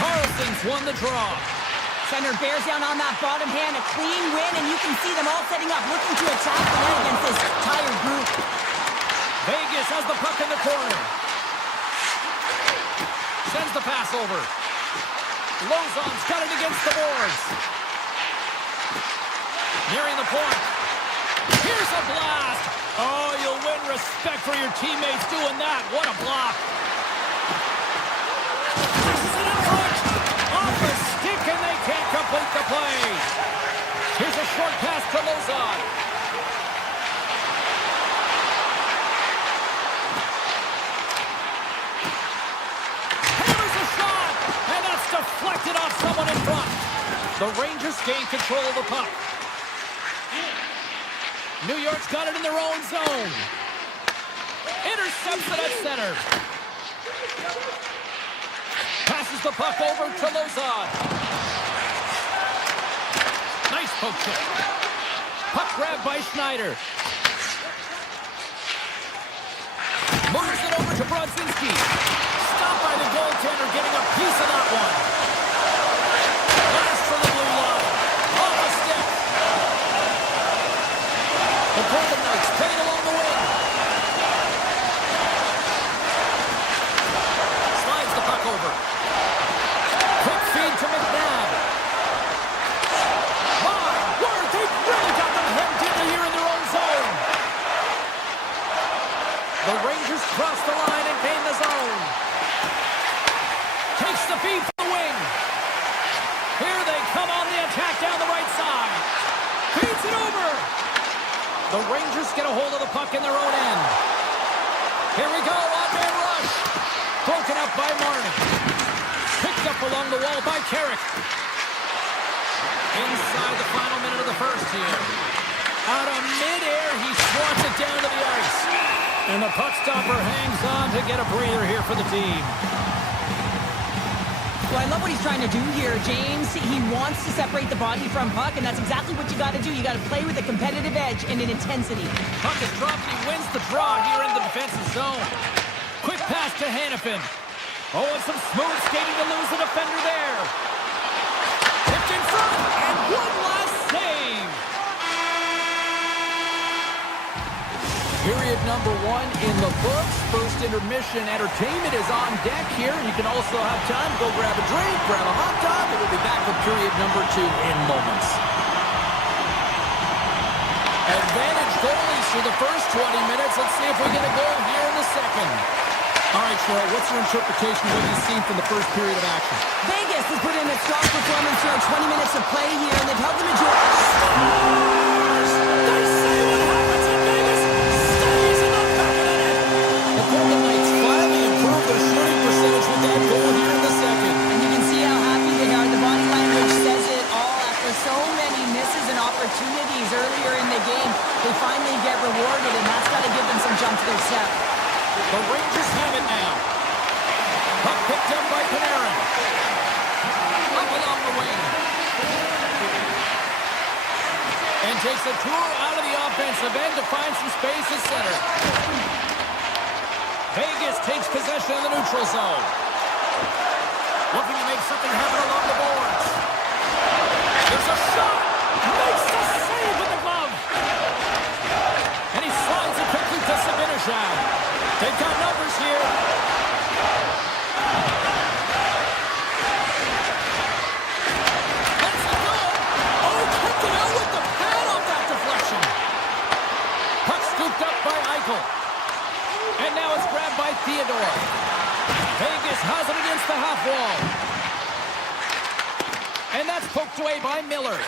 Carlson's won the draw. Center bears down on that bottom hand, a clean win, and you can see them all setting up, looking to attack the net against this tired group. Vegas has the puck in the corner. Sends the pass over. Lozon's got it against the boards. Nearing the point. Here's a blast. Oh, you'll win respect for your teammates doing that. What a block. Pushes it in front. Off the stick, and they can't complete the play. Here's a short pass to Lozon. Hammers a shot, and that's deflected off someone in front. The Rangers gain control of the puck. New York's got it in their own zone. Intercepts it at center. Passes the puck over to Lozon. Nice poke check. Puck grab by Schneider. Moves it over to Brodzinski. Stopped by the goaltender, getting a piece of that one. Last for the blue line. Off the stick. The Golden Knights playing along the wing. Slides the puck over. Quick feed to McNabb. My word, they've really got them hemmed in here in their own zone. The Rangers cross the line and gain the zone. Takes the feed from the wing. Here they come on the attack down the right side. Feeds it over. The Rangers get a hold of the puck in their own end. Here we go, on-man rush. Broken up by Martin. Picked up along the wall by Carrick. Inside the final minute of the first here. Out of midair, he swats it down to the ice. And the puck stopper hangs on to get a breather here for the team. Well, I love what he's trying to do here, James. He wants to separate the body from puck, and that's exactly what you got to do. You got to play with a competitive edge and an intensity. Puck is dropped. He wins the draw here in the defensive zone. Quick pass to Hannafin. Oh, and some smooth skating to lose the defender there. Tipped in front, and one last save. Period number one in the books. First intermission entertainment is on deck here. You can also have time to go grab a drink, grab a hot dog, and we'll be back with period number two in moments. Advantage goalies for the first 20 minutes. Let's see if we get a goal here in the second. All right, Cheryl, what's your interpretation of what you've seen from the first period of action? Vegas has put in a strong performance here in 20 minutes of play here, and they've held the majority. Scores! They say what happens in Vegas stays in the back of the net. The Golden Knights finally improved their shooting percentage with that goal here in the second. And you can see how happy they are. The body language says it all. After so many misses and opportunities earlier in the game, they finally get rewarded, and that's got to give them some jump to their step. The Rangers have it now. Puck picked up by Panarin. Up along the wing. And takes a tour out of the offensive end to find some space at center. Vegas takes possession of the neutral zone. Looking to make something happen along the boards. There's a shot. Makes the save with the glove. And he slides it quickly to Zibanejad. They've got numbers here. That's the goal. Oh, kicked it out with the pad off that deflection. Puck scooped up by Eichel. And now it's grabbed by Theodore. Vegas has it against the half wall. And that's poked away by Miller.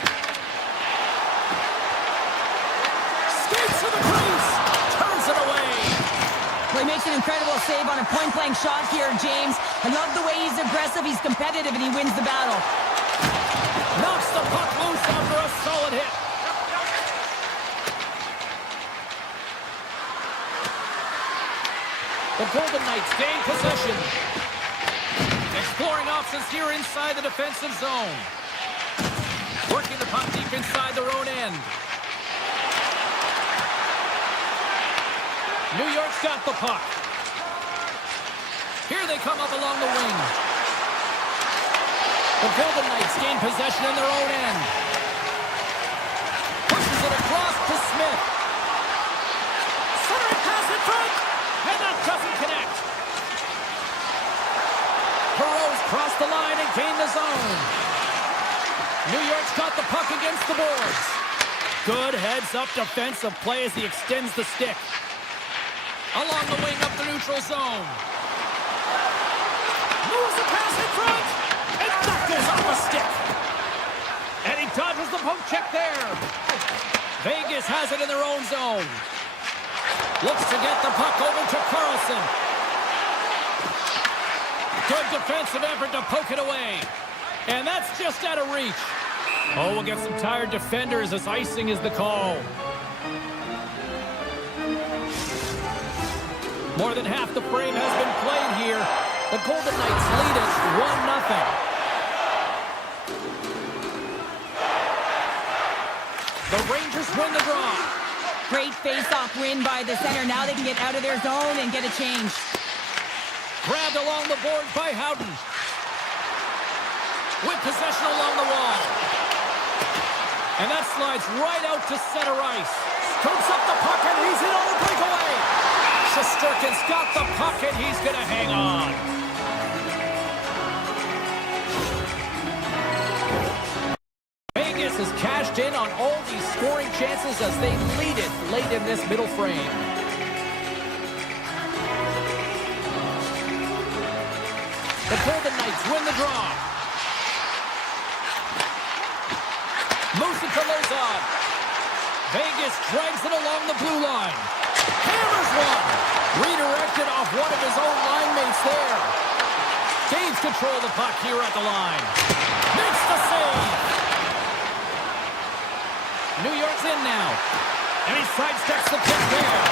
Skates to the crease. an incredible save on a point-blank shot here, James. I love the way he's aggressive, he's competitive, and he wins the battle. Knocks the puck loose after a solid hit. The Golden Knights gain possession. Exploring options here inside the defensive zone. Working the puck deep inside their own end. New York's got the puck. Here they come up along the wing. The Golden Knights gain possession in their own end. Pushes it across to Smith. Centering pass in front. And that doesn't connect. Perot's crossed the line and gained the zone. New York's got the puck against the boards. Good heads-up defensive play as he extends the stick. Along the wing up the neutral zone. Moves the pass in front. And that goes off a stick. And he dodges the poke check there. Vegas has it in their own zone. Looks to get the puck over to Carlson. Good defensive effort to poke it away. And that's just out of reach. Oh, we'll get some tired defenders as icing is the call. More than half the frame has been played here. The Golden Knights lead it 1-0. The Rangers win the draw. Great face-off win by the center. Now they can get out of their zone and get a change. Grabbed along the boards by Howden. With possession along the wall. And that slides right out to center ice. Scoops up the puck and he's in on the breakaway. Shesterkin's got the puck and he's going to hang on. Vegas has cashed in on all these scoring chances as they lead it late in this middle frame. The Golden Knights win the draw. Moves it to Lozon. Vegas drags it along the blue line. Hammers one. Redirected off one of his own line mates there. Gains control of the puck here at the line. Makes the save. New York's in now. And he sidesteps the pick there.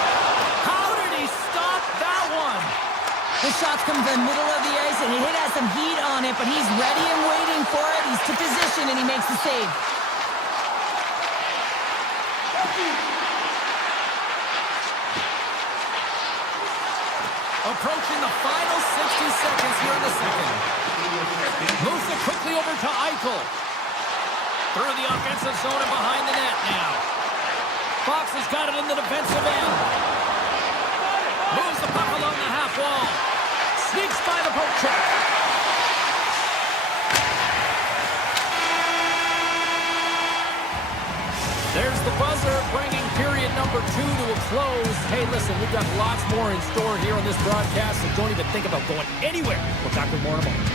How did he stop that one? The shot's come to the middle of the ice, and it has some heat on it, but he's ready and waiting for it. He's to position, and he makes the save. Approaching the final 60 seconds here in the second. Moves it quickly over to Eichel. Through the offensive zone and behind the net now. Fox has got it in the defensive end. Moves the puck along the half wall. Sneaks by the poke check. There's the buzzer, bringing period number 2 to a close. Hey, listen, we've got lots more in store here on this broadcast, so don't even think about going anywhere. We'll talk with more in a moment.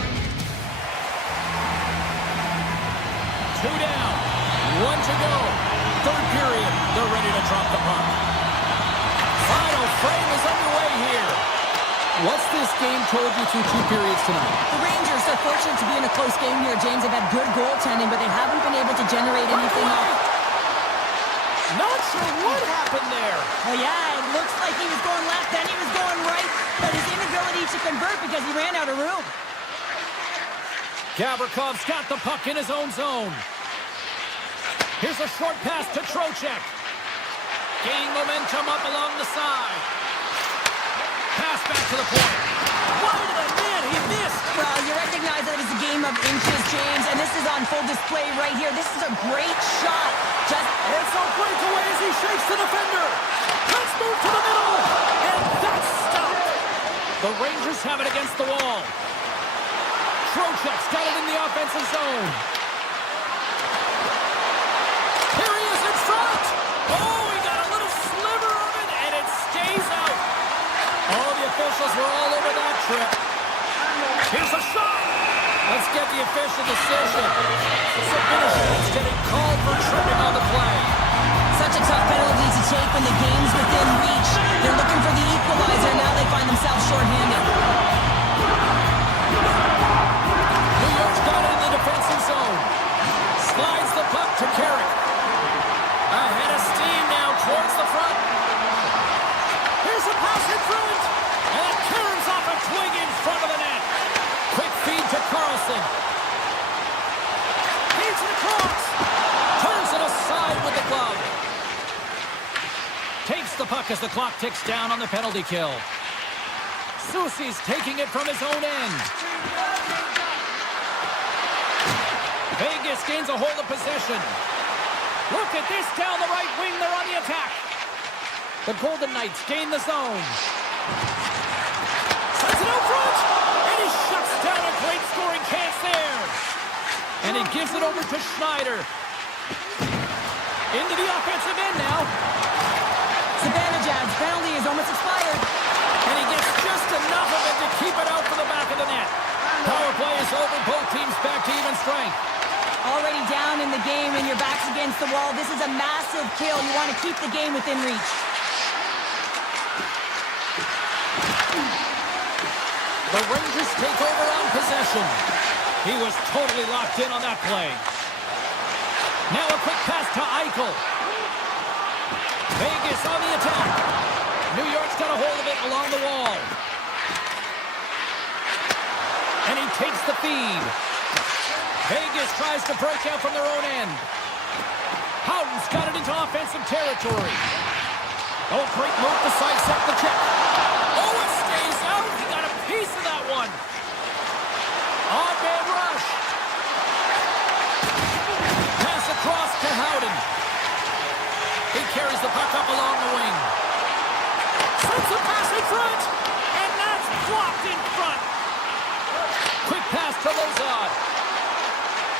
2 down, 1 to go. Third period, they're ready to drop the puck. Final frame is underway here. What's this game told you through 2 periods tonight? The Rangers are fortunate to be in a close game here, James. They've had good goaltending, but they haven't been able to generate anything off. Not sure what happened there. Well, yeah, it looks like he was going left, then he was going right, but his inability to convert because he ran out of room. Gavrikov's got the puck in his own zone. Here's a short pass to Trocheck. Gaining momentum up along the side. Pass back to the point. Wide of the net, he missed. Well, you recognize that it's a game of inches, James, and this is on full display right here. This is a great shot. It's a breakaway as he shakes the defender. Let's move to the middle, and that's stopped. The Rangers have it against the wall. Trocheck's got it in the offensive zone. Here he is in front. Oh, he got a little sliver of it, and it stays out. Oh, the officials were all over that trip. Here's a shot. Let's get the official decision. Submission is getting called for tripping on the play. Such a tough penalty to take when the game's within reach. They're looking for the equalizer. Now they find themselves puck as the clock ticks down on the penalty kill. Soucy's taking it from his own end. Vegas gains a hold of possession. Look at this down the right wing. They're on the attack. The Golden Knights gain the zone. Sends it out front. And he shuts down a great scoring chance there. And he gives it over to Schneider. Into the offensive end now. Zibanejad's penalty is almost expired. And he gets just enough of it to keep it out for the back of the net. Power play is over. Both teams back to even strength. Already down in the game and your back's against the wall. This is a massive kill. You want to keep the game within reach. The Rangers take over on possession. He was totally locked in on that play. Now a quick pass to Eichel. Vegas on the attack. New York's got a hold of it along the wall. And he takes the feed. Vegas tries to break out from their own end. Houghton's got it into offensive territory. Oh, great move to sidestep the check. Oh, it stays out. He got a piece of that one. On-man rush. Pass across to Houghton. He carries the puck up along the wing. Sends the pass in front. And that's blocked in front. Quick pass to Lozad.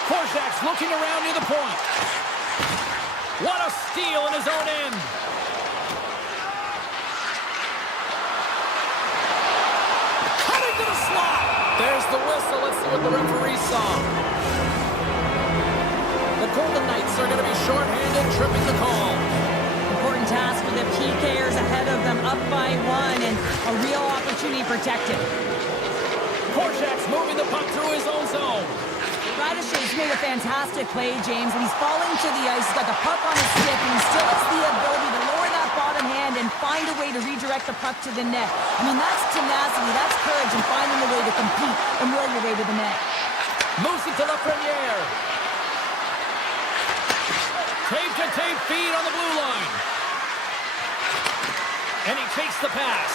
Korczak's looking around near the point. What a steal in his own end. Cutting to the slot. There's the whistle. Let's see what the referee saw. The Golden Knights are going to be shorthanded, tripping the call. Important task for the PKers ahead of them, up by 1, and a real opportunity protected. Korczak's moving the puck through his own zone. Radishev's made a fantastic play, James, and he's falling to the ice. He's got the puck on his stick, and he still has the ability to lower that bottom hand and find a way to redirect the puck to the net. I mean, that's tenacity, that's courage, and finding a way to compete and will your way to the net. Moves it to Lafreniere. Tape-to-tape feed on the blue line. And he takes the pass.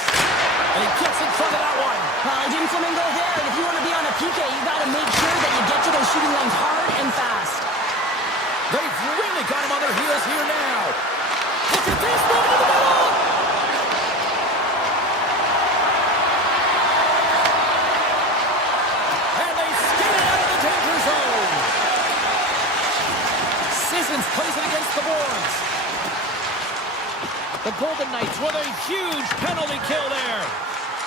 And he gets in front of that one. Well, he didn't flamingo there, and if you want to be on a PK, you got to make sure that you get to those shooting lanes hard and fast. They've really got him on their heels here now. Look at this, moving to the middle. And they skate it out of the danger zone. Sissons plays it against the boards. The Golden Knights with a huge penalty kill there.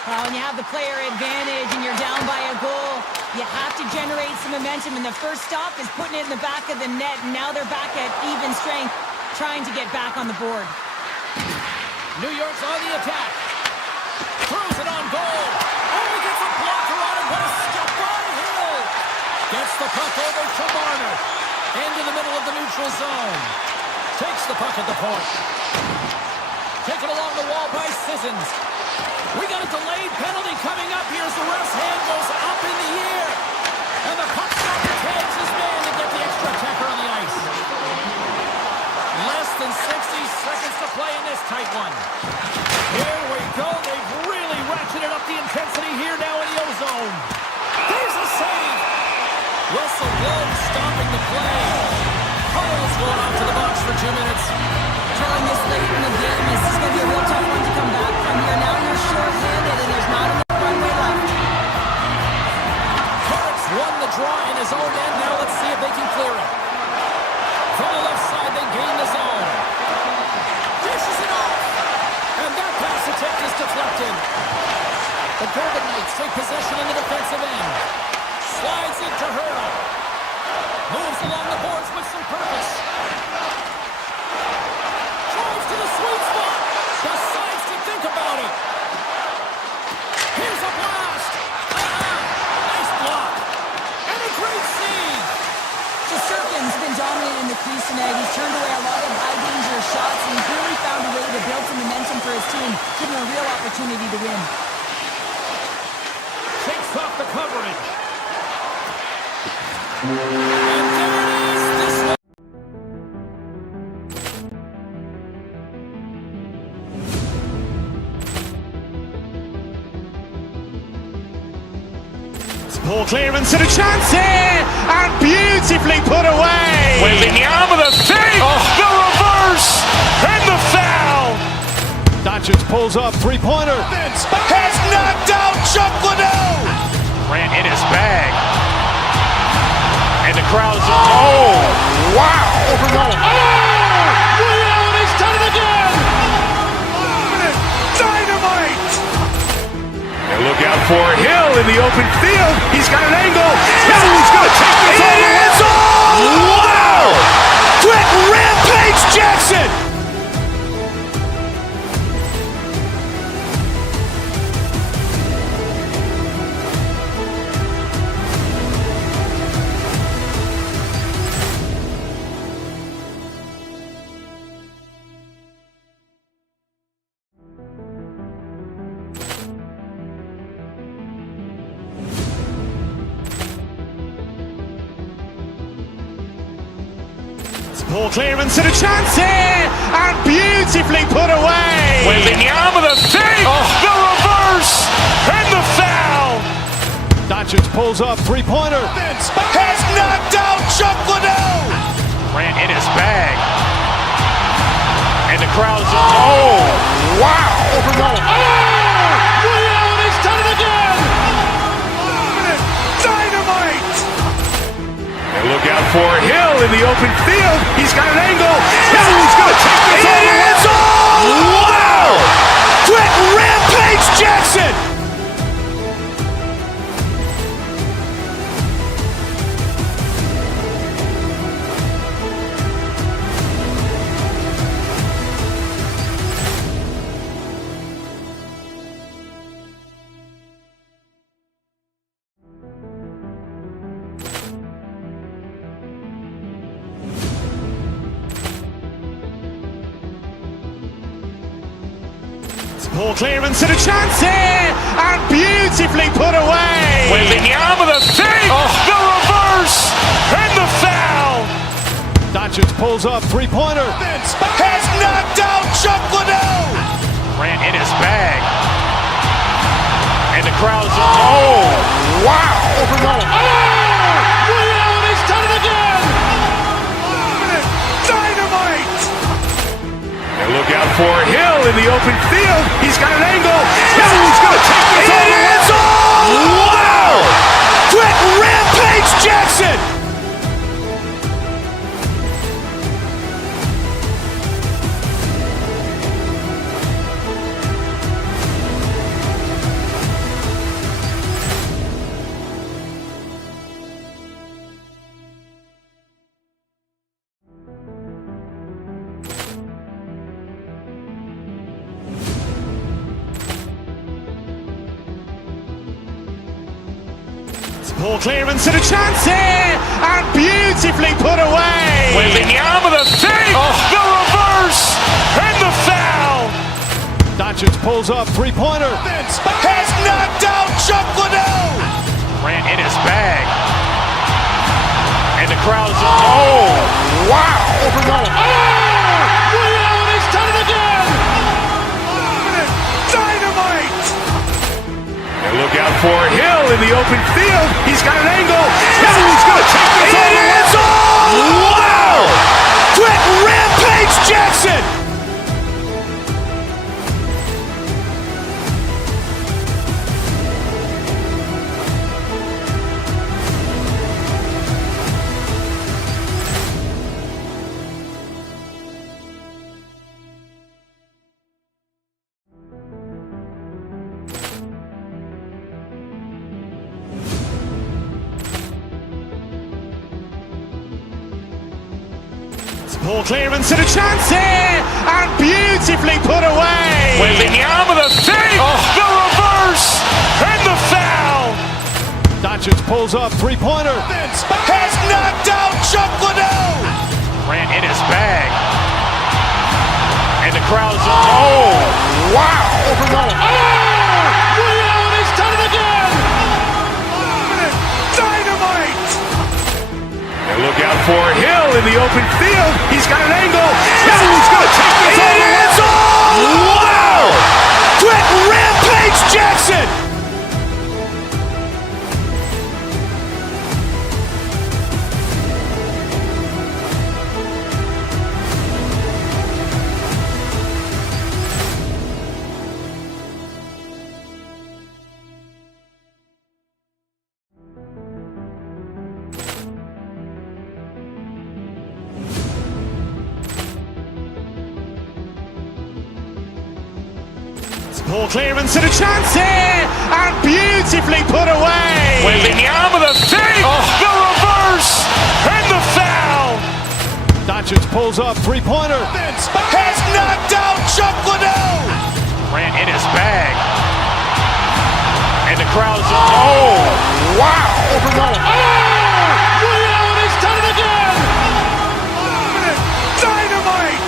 When you have the player advantage and you're down by a goal, you have to generate some momentum, and the first stop is putting it in the back of the net, and now they're back at even strength, trying to get back on the board. New York's on the attack. Throws it on goal. Oh, he gets a blocker on it. What a step by Hill. Gets the puck over to Marner. Into the middle of the neutral zone. Takes the puck at the point. Taken along the wall by Sissons. We got a delayed penalty coming up here as the ref's hand goes up in the air. And the puck stopper tags his man to get the extra attacker on the ice. Less than 60 seconds to play in this tight one. Here we go. They've really ratcheted up the intensity here now in the O-zone. There's a save. Whistle blows, stopping the play. Huddle's going off to the box for 2 minutes. Telling this late in the game, this is going to be a real tough one to come back from here. Now you're short-handed, and there's not enough runway left. Carrick's won the draw in his own end. Now let's see if they can clear it. From the left side, they gain the zone. Dishes it off. And that pass attempt is deflected. The Golden Knights take possession in the defensive end. Slides into Hurl. Moves along the boards with some purpose. Drives to the sweet spot. Decides to think about it. Here's a blast. Nice block. And a great save. Shesterkin's been dominant in the crease tonight. He's turned away a lot of high-danger shots, and he's really found a way to build some momentum for his team, giving him a real opportunity to win. Takes off the coverage. And there it is. This one. Poor clearance and a chance here, and beautifully put away. Waving the arm of the save, the reverse, and the foul. Doncic pulls up, three-pointer. Has knocked out Chuck Liddell. Ran in his bag. And the crowd's, oh, wow. He's done it again! Dynamite! And look out for Hill in the open field. He's got an angle. Hill's going to take this all the way. Wow! Quick Rampage Jackson! Poor clearance and a chance here, and beautifully put away. Waving the arm of the save, the reverse, and the foul. Doncic pulls up, three-pointer. Has knocked out Chuck Liddell. Ran in his bag. And the crowd's, oh, wow. He's done it again! Dynamite! And look out for Hill in the open field. He's got an angle. Hill's going to take this all the way. Wow! Quick Rampage Jackson! Poor clearance and a chance here, and beautifully put away. Waving the arm of the save, the reverse, and the foul. Doncic pulls up, three-pointer. Has knocked out Chuck Liddell. Ran in his bag. And the crowd's, oh, wow. He's done it again! Dynamite! And look out for Hill in the open field. He's got an angle. Hill's going to take this all the way. Wow! Quick Rampage Jackson! Poor clearance and a chance here, and beautifully put away. Waving the arm of the save, the reverse, and the foul. Doncic pulls up, three-pointer. Has knocked out Chuck Liddell. Ran in his bag. And the crowd's, oh, wow. He's done it again! Dynamite! And look out for Hill in the open field. He's got an angle. Hill's going to take this all the way. Wow! Quick Rampage Jackson! Poor clearance and a chance here, and beautifully put away. Waving the arm of the save, the reverse, and the foul. Doncic pulls up, three-pointer. Has knocked out Chuck Liddell. Ran in his bag. And the crowd's, oh, wow. He's done it again! Dynamite! And look out for Hill in the open field. He's got an angle. Hill's going to take this all the way. Wow! Quick Rampage Jackson! Ball clearance and a chance here, and beautifully put away. Waving the arm of the save, the reverse, and the foul. Doncic pulls up, three-pointer. Has knocked out Chuck Liddell. Ran in his bag. And the crowd's, oh, wow. Ray Allen has done it again. Dynamite.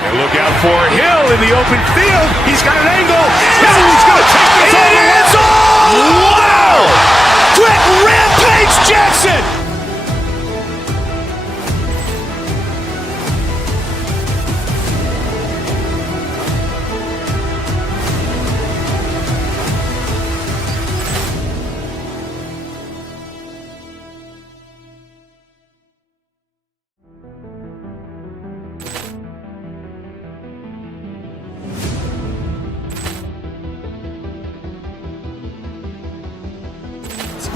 And look out for Hill in the open field. He's got an angle. Hill's going to take this all the way. Wow. Quick Rampage Jackson.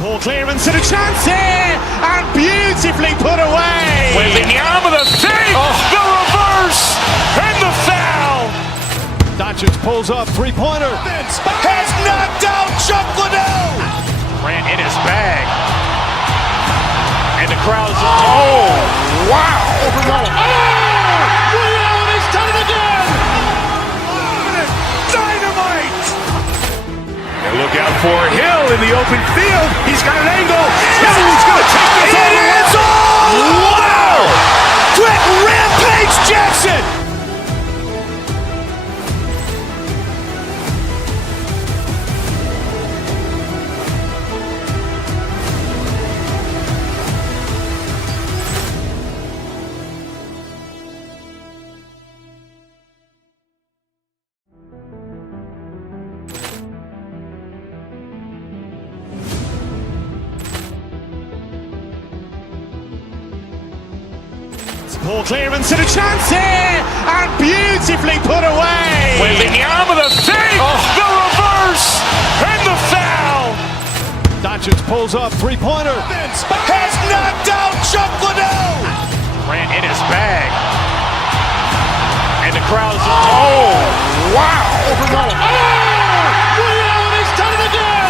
Ball clearance and a chance here, and beautifully put away. Waving the arm of the save, the reverse, and the foul. Doncic pulls up, three-pointer. Has knocked out Chuck Liddell. Ran in his bag. And the crowd's, oh, wow. Ray Allen has done it again. Dynamite. And look out for Hill in the open field. He's got an angle. Hill's going to take this all the way. Wow. Quick Rampage Jackson. Ball clearance and a chance here, and beautifully put away. Waving the arm of the save, the reverse, and the foul. Doncic pulls up, three-pointer. Has knocked out Chuck Liddell. Ran in his bag. And the crowd's, oh, wow. Ray Allen has done it again.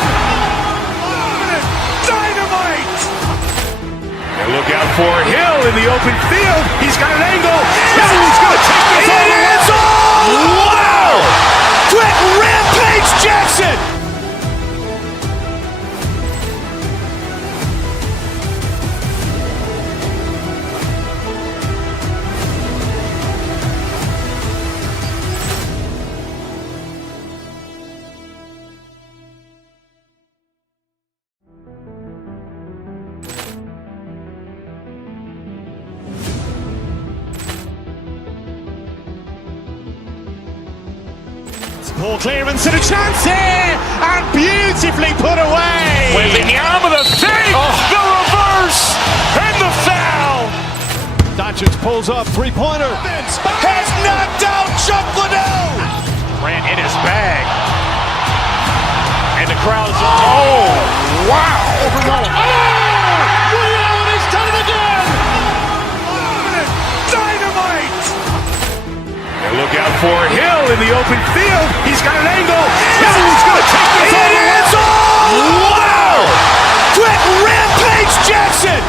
Dynamite. And look out for Hill in the open field. He's got an angle. Hill's going to take this all the way. Wow. Quick Rampage Jackson. Ball clearance and a chance here, and beautifully put away. Waving the arm of the save, the reverse, and the foul. Doncic pulls up, three-pointer. Has knocked out Chuck Liddell. Ran in his bag. And the crowd's, oh, wow. Ray Allen has done it again. Dynamite. And look out for Hill in the open field. He's got an angle. Hill's going to take this all the way. Wow. Quick Rampage Jackson.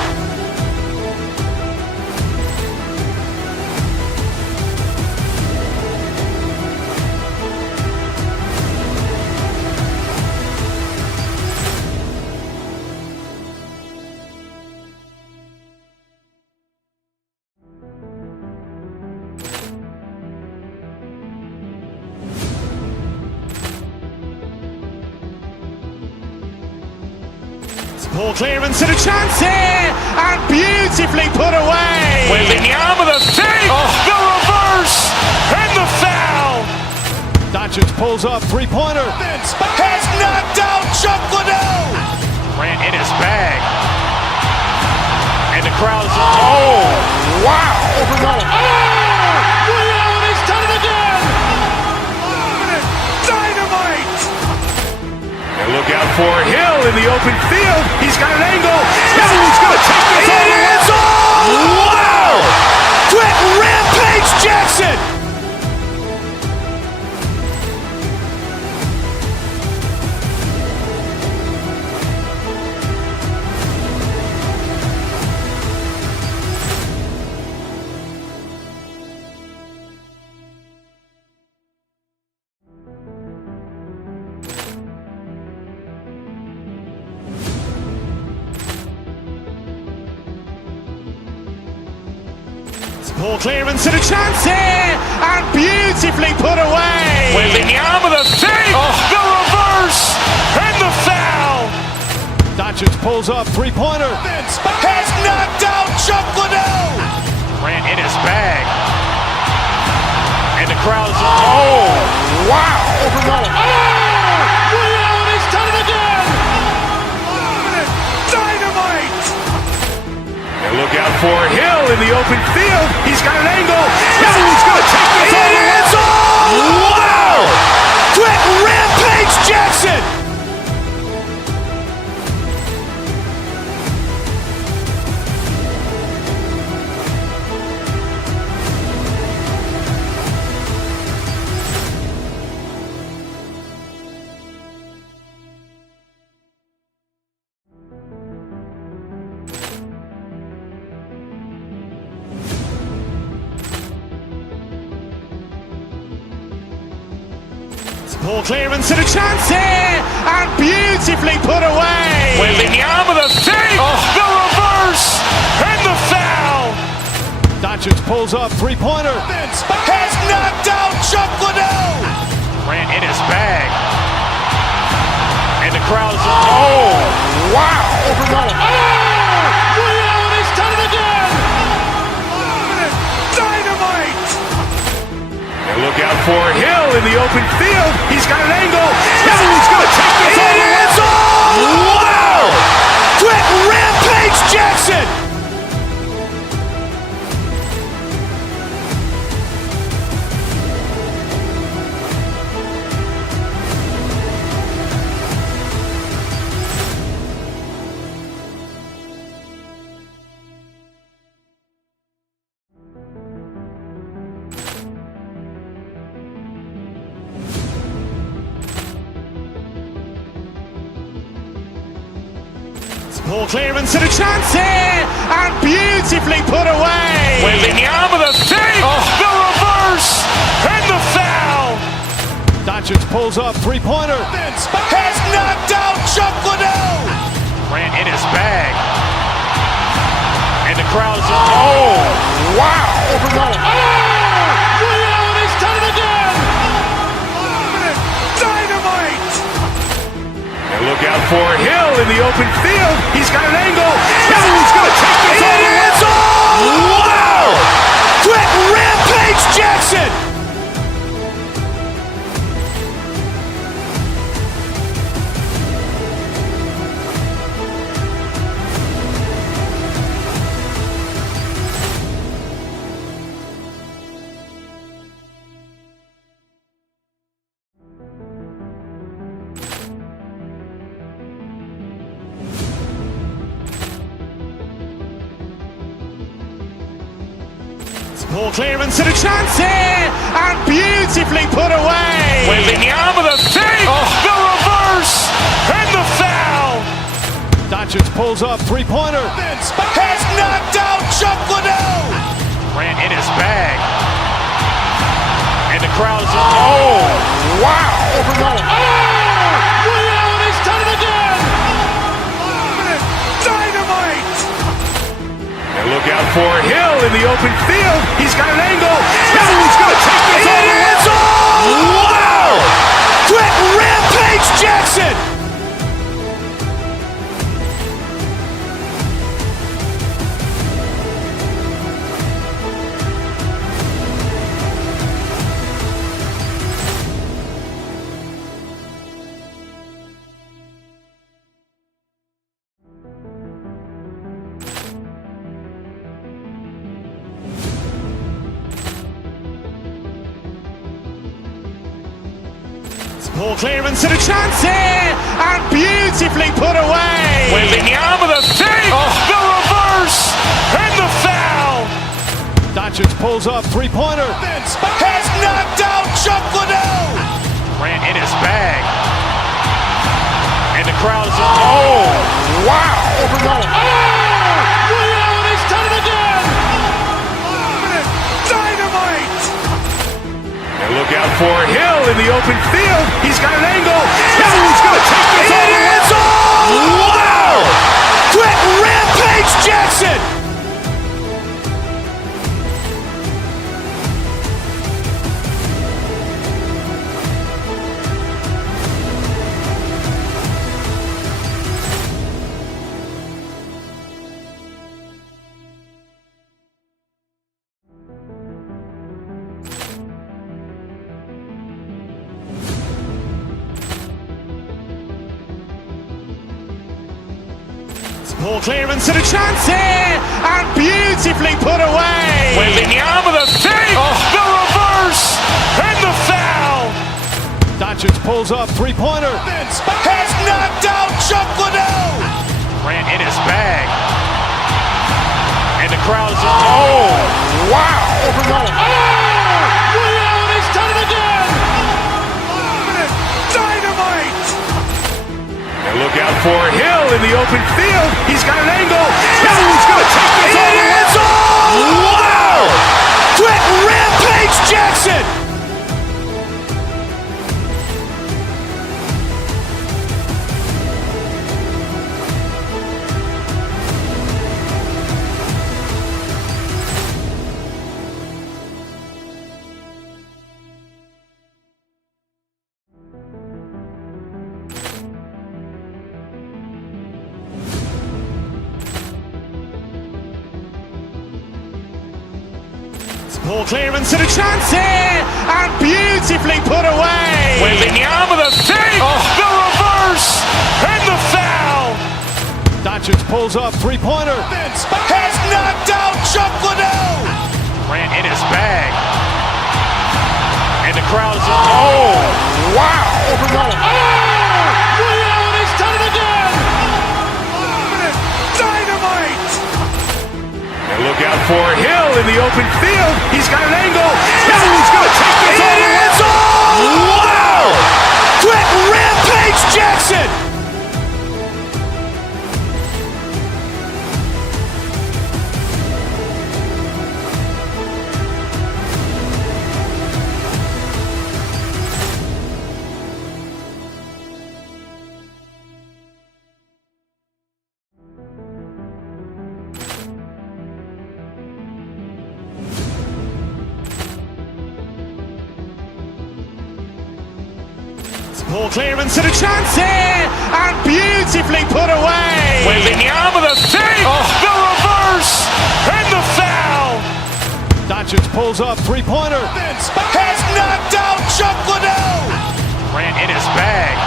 Ball clearance and a chance here, and beautifully put away. Waving the arm of the save, the reverse, and the foul. Doncic pulls up, three-pointer. Has knocked out Chuck Liddell. Ran in his bag. And the crowd's, oh, wow. Ray Allen has done it again. Dynamite. And look out for Hill in the open field. He's got an angle. Hill's going to take this all the way. Wow. Quick Rampage Jackson. Poor clearance and a chance here, and beautifully put away. Wembanyama with a save, the reverse, and the foul. Doncic pulls up, three-pointer. Has knocked out Chuck Liddell. Grant in his bag. And the crowd is, oh, wow. Ray Allen has done it again. Dynamite. And look out for Hill in the open field. He's got an angle. He's going to take this all the way. Wow. Quick Rampage Jackson. Poor clearance and a chance here, and beautifully put away. Wembanyama with a save, the reverse, and the foul. Doncic pulls up, three-pointer. Has knocked out Chuck Liddell. Grant in his bag. And the crowd is, oh, wow. Ray Allen has done it again. Dynamite. And look out for Hill in the open field. He's got an angle. He's going to take this all the way. Wow. Quick Rampage Jackson. Poor clearance and a chance here, and beautifully put away. Wembanyama with a save, the reverse, and the foul. Doncic pulls up, three-pointer. Has knocked out Chuck Liddell. Grant in his bag. And the crowd is, oh, wow. Ray Allen has done it again. Dynamite. And look out for Hill in the open field. He's got an angle. He's going to take this all the way. Wow. Quick Rampage Jackson. Poor clearance and a chance here, and beautifully put away. Wembanyama with a save, the reverse, and the foul. Doncic pulls up, three-pointer. Has knocked out Chuck Liddell. Grant in his bag. And the crowd is, oh, wow. Ray Allen has done it again. Dynamite. And look out for Hill in the open field. He's got an angle. He's going to take this all the way. Wow. Quick Rampage Jackson. Poor clearance and a chance here, and beautifully put away. Wembanyama with a save, the reverse, and the foul. Doncic pulls up, three-pointer. Has knocked out Chuck Liddell. Grant in his bag. And the crowd is, oh, wow. Ray Allen has done it again. Dynamite. And look out for Hill in the open field. He's got an angle. He's going to take this all the way. Wow. Quick Rampage Jackson. Ball clearance and a chance here, and beautifully put away. Wembanyama the save, the reverse, and the foul. Doncic pulls up, three-pointer. Has knocked out Chuck Liddell. Grant in his bag. And the crowd's oh, wow. Ray Allen has done it again. Dynamite. And look out for Hill in the open field. He's got an angle. Hill's going to take this all the way. Wow. Quick rampage Jackson. Ball clearance and a chance here, and beautifully put away. Wembanyama the save, the reverse, and the foul. Doncic pulls up, three-pointer. Has knocked out Chuck Liddell. Grant in his bag. And the crowd's oh, wow. Ray Allen has done it again. Dynamite. And look out for Hill in the open field. He's got an angle. Hill's going to take this all the way. Wow. Quick rampage Jackson. Ball clearance and a chance here, and beautifully put away. Wembanyama the save, the reverse, and the foul. Doncic pulls up, three-pointer. Has knocked out Chuck Liddell. Grant in his bag.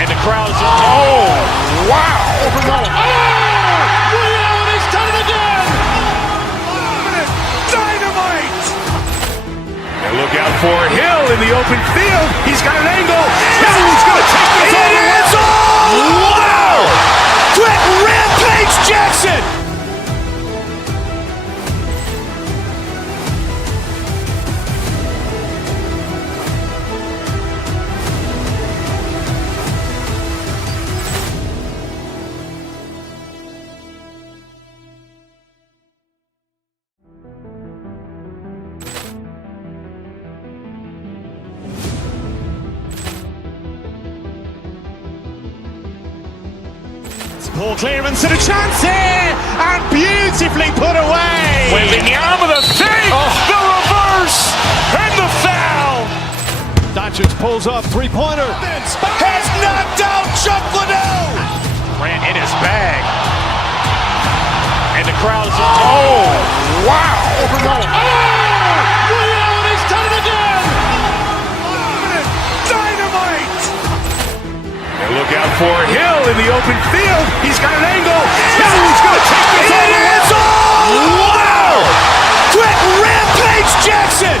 And the crowd's oh, wow. Ray Allen has done it again. Dynamite. And look out for Hill in the open field. He's got an angle. Hill's going to take this all the way. Wow. Quick rampage Jackson. Ball clearance and a chance here, and beautifully put away. Wembanyama the save, the reverse, and the foul. Doncic pulls up, three-pointer. Has knocked out Chuck Liddell. Grant in his bag. And the crowd's oh, wow. Ray Allen has done it again. Dynamite. And look out for Hill in the open field. He's got an angle. Hill's going to take this all the way. Wow. Quick rampage Jackson.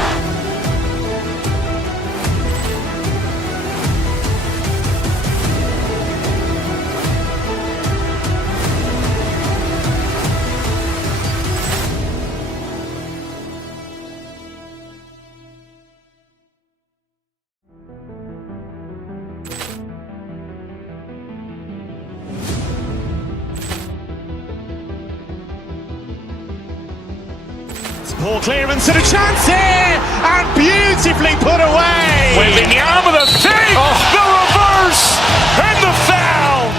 Ball clearance and a chance here, and beautifully put away. Wembanyama the save, the reverse, and the foul.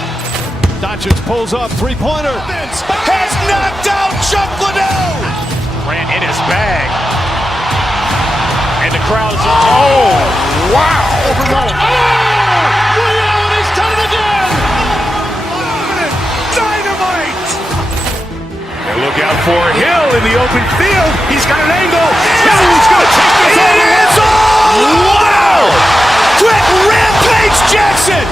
Doncic pulls up, three-pointer. Has knocked out Chuck Liddell. Grant in his bag. And the crowd's oh, wow. Ray Allen has done it again. Dynamite. And look out for Hill in the open field. He's got an angle. Hill's going to take this all the way. Wow. Quick rampage Jackson.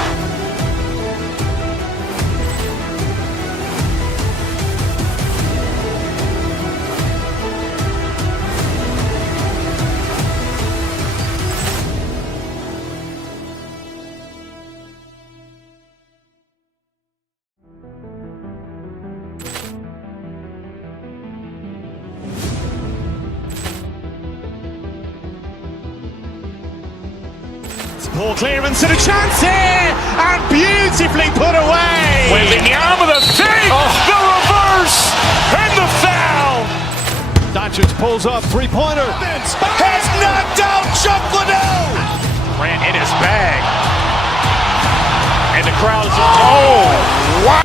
Poor clearance and a chance here, and beautifully put away. With the arm of the fake, the reverse, and the foul. Doncic pulls up, three-pointer. Has knocked out Chuck Liddell. Ran in his bag. And the crowd is, oh, wow.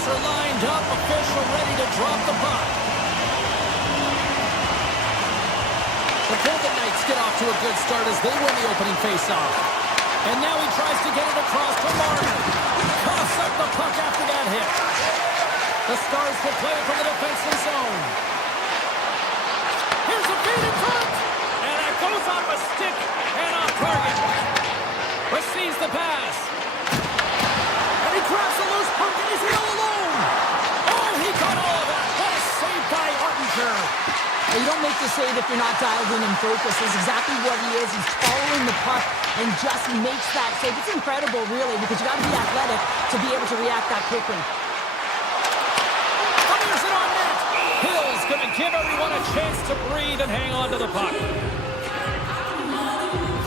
Are lined up, official ready to drop the puck. The Golden Knights get off to a good start as they win the opening faceoff. And now he tries to get it across to Marner. Coughs up the puck after that hit. The Stars will play it from the defensive zone. Here's a feed in front. And it goes off a stick and off target. Receives the pass. And he grabs the loose puck and he's all alone. Oh, he got all of that. What a save by Ottinger. You don't make the save if you're not dialed in and focused. That's exactly what he is. He's following the puck and just makes that save. It's incredible, really, because you got to be athletic to be able to react that quickly. Fires it on net. Hill's going to give everyone a chance to breathe and hang on to the puck.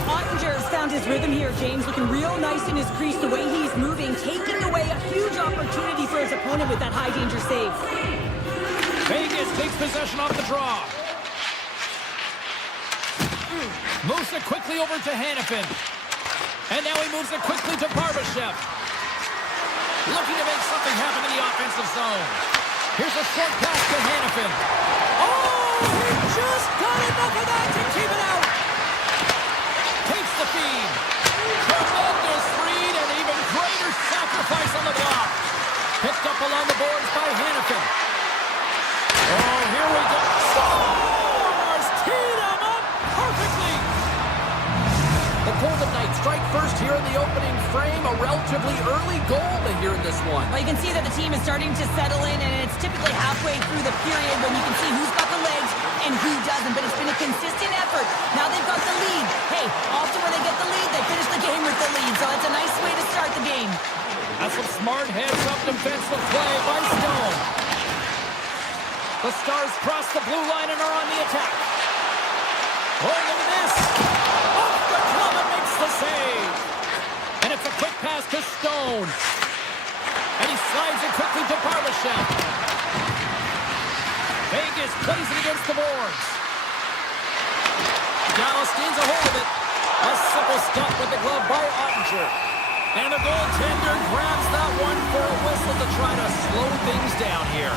Ottinger's found his rhythm here, James, looking real nice in his crease, the way he's moving, taking away a huge opportunity for his opponent with that high-danger save. Vegas takes possession off the draw. Moves it quickly over to Hanifin. And now he moves it quickly to Barbashev. Looking to make something happen in the offensive zone. Here's a short pass to Hanifin. Oh, he just got enough of that to keep it out. Takes the feed. Tremendous read and even greater sacrifice on the block. Picked up along the boards by Hanifin. Oh, here we go. Stars teed him up perfectly. The Golden Knights strike first here in the opening frame. A relatively early goal here in this one. Well, you can see that the team is starting to settle in, and it's typically halfway through the period when you can see who's got the legs and who doesn't. But it's been a consistent effort. Now they've got the lead. Hey, also when they get the lead, they finish the game with the lead. So it's a nice way to start the game. That's some smart heads-up defensive play by Stone. The Stars cross the blue line and are on the attack. Oh, look at this. Off the glove and makes the save. And it's a quick pass to Stone. And he slides it quickly to Barbashev. Vegas plays it against the boards. Dallas gains a hold of it. A simple stop with the glove by Ottinger. And the goaltender grabs that one for a whistle to try to slow things down here.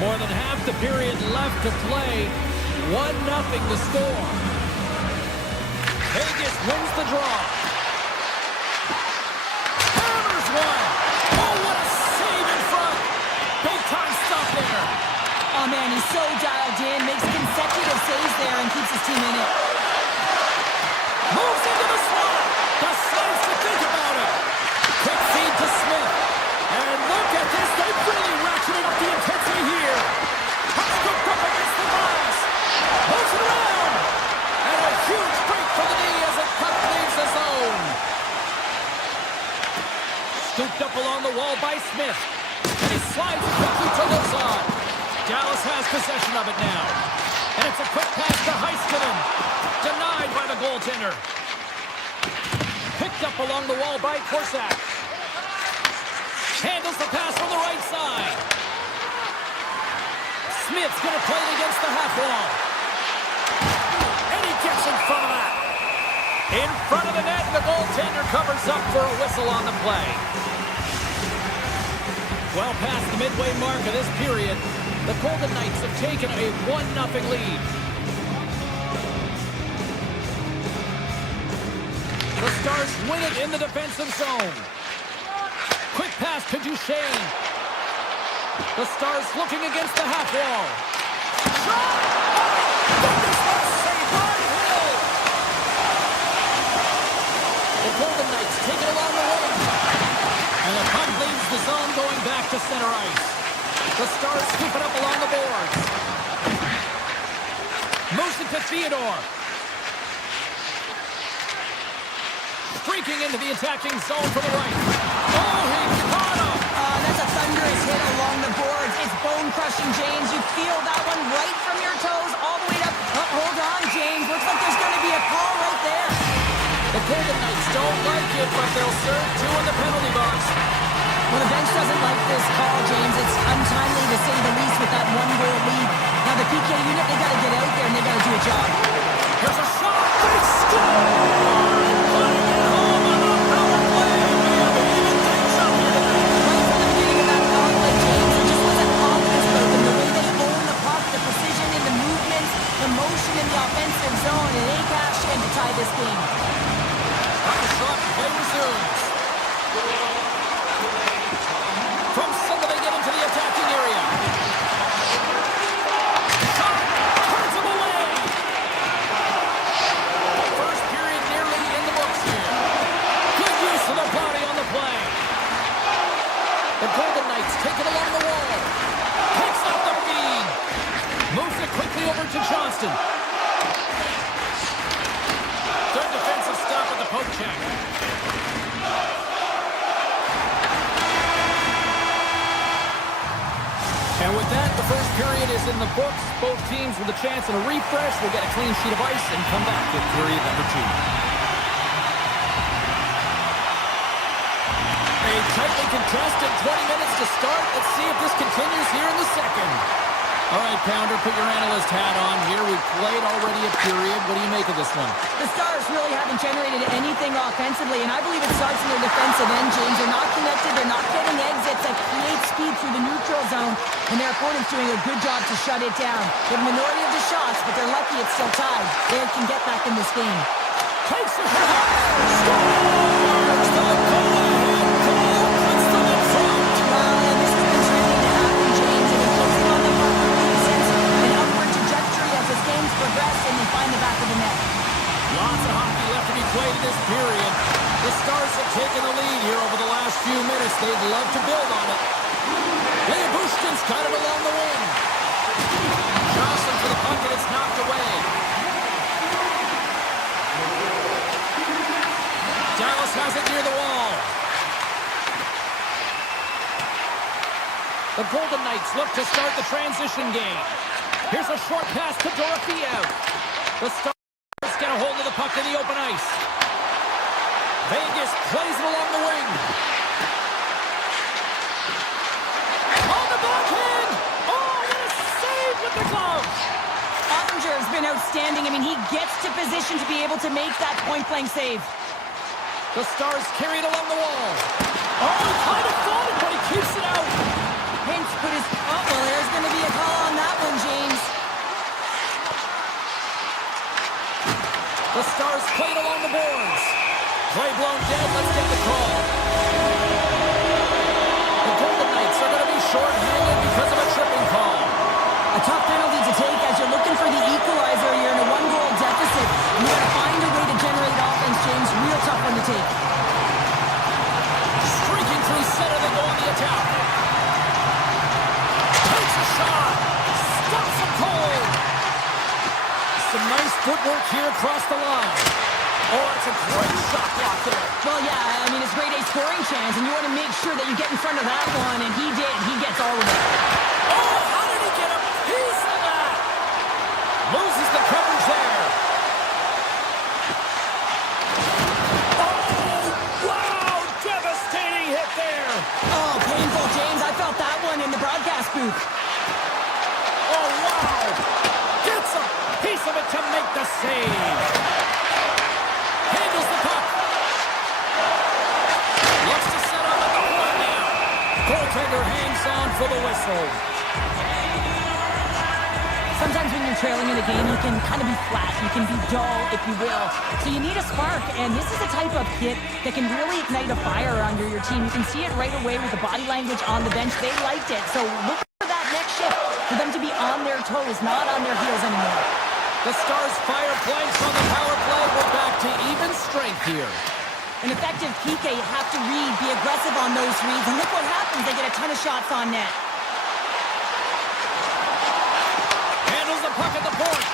More than half the period left to play. 1-0 the score. Vegas wins the draw. Hammers one. Oh, what a save in front. Big time stop there. Oh, man, he's so dialed in, makes consecutive saves there and keeps his team in it. Moves into the slot. Decides to think about it. Quick feed to Smith. And look at this. They've really ratcheted up the intensity here. Puck's scooped up against the glass. Moves it around. And a huge break for the knee as the puck leaves the zone. Scooped up along the wall by Smith. And he slides it quickly to Lozon. Dallas has possession of it now. And it's a quick pass to Heiskanen. Denied by the goaltender. Picked up along the wall by Korsak. Handles the pass from the right side. Smith's going to play it against the half wall. And he gets in front of that. In front of the net, the goaltender covers up for a whistle on the play. Well past the midway mark of this period, the Golden Knights have taken a 1-0 lead. The Stars win it in the defensive zone. Quick pass to Duchesne. The Stars looking against the half wall. Shot! zone going back to center ice. The Stars scoop it up along the boards. Moves it to Theodore. Streaking into the attacking zone from the right. Oh, he caught him! That's a thunderous hit along the boards. It's bone-crushing, James. You feel that one right from your toes all the way up. Oh, hold on, James. Looks like there's going to be a call right there. The Golden Knights don't like it, but they'll serve two in the penalty box. Well, the bench doesn't like this call, James. It's untimely to say the least with that one-goal lead. Now, the PK unit, they got to get out there and they got to do a job. Here's a shot. They score! Putting it home on the power play. We have even things up here tonight. Right from the beginning of that power play, James, it just wasn't confidence about them. The way they own the puck, the precision in the movements, the motion in the offensive zone, and they cashed in to tie this game. The shot, play resumes. From center, they get into the attacking area. Shot, turns him away. First period nearly in the books here. Good use of their body on the play. The Golden Knights take it along the wall. Takes out the feed. Moves it quickly over to Johnston. Good defensive stop at the poke check. And with that, the first period is in the books. Both teams with a chance and a refresh will get a clean sheet of ice and come back with period number 2. A tightly contested 20 minutes to start. Let's see if this continues here in the second. All right, Pounder, put your analyst hat on here. We've played already a period. What do you make of this one? The Stars really haven't generated anything offensively, and I believe it starts in their defensive end, James. They're not connected. They're not getting exits that create speed through the neutral zone, and their opponent's doing a good job to shut it down. They're the minority of the shots, but they're lucky it's still tied. They can get back in this game. Takes the shot. Scores! The go-ahead goal puts them in front. Well, and this has been trending to happen, James. They've been closing on the puck since an upward trajectory as this game's progressed, and they find the back of the net. Lots of hockey left to be played in this period. The Stars have taken the lead here over the last few minutes. They'd love to build on it. Bushkin's got it along the wing. Johnson for the puck, and it's knocked away. Dallas has it near the wall. The Golden Knights look to start the transition game. Here's a short pass to Dorothea. The Stars get a hold of the puck in the open ice. Vegas plays it along the wing. On the backhand! Oh, what a save with the glove! Ottinger has been outstanding. I mean, he gets to position to be able to make that point-blank save. The Stars carry it along the wall. Oh, he kind of fought it, but he keeps it out. Hintz put his... Oh, well, there's going to be a call on that one, James. The Stars played along the boards. Play blown dead. Let's get the call. The Golden Knights are going to be short-handed because of a tripping call. A tough penalty to take as you're looking for the equalizer. You're in a one-goal deficit. You got to find a way to generate offense, James. Real tough one to take. Streaking through center, they go on the attack. Takes a shot. Stops him cold. Some nice footwork here across the line. Oh, it's a great shot block there. Well, yeah, I mean, it's grade A scoring chance, and you want to make sure that you get in front of that one, and he did. He gets all of it. Oh, how did he get a piece of that? Loses the coverage there. Oh, wow, devastating hit there. Oh, painful, James. I felt that one in the broadcast booth. Oh, wow. Gets a piece of it to make the save. Handles the puck. Looks to set up at the point now. Goaltender hangs on for the whistle. Sometimes when you're trailing in a game, you can kind of be flat. You can be dull, if you will. So you need a spark, and this is a type of hit that can really ignite a fire under your team. You can see it right away with the body language on the bench. They liked it. So look for that next shift, for them to be on their toes, not on their heels anymore. The Stars fire blanks on the power play. We're back to even strength here. An effective PK, you have to read, be aggressive on those reads, and look what happens. They get a ton of shots on net. Handles the puck at the point.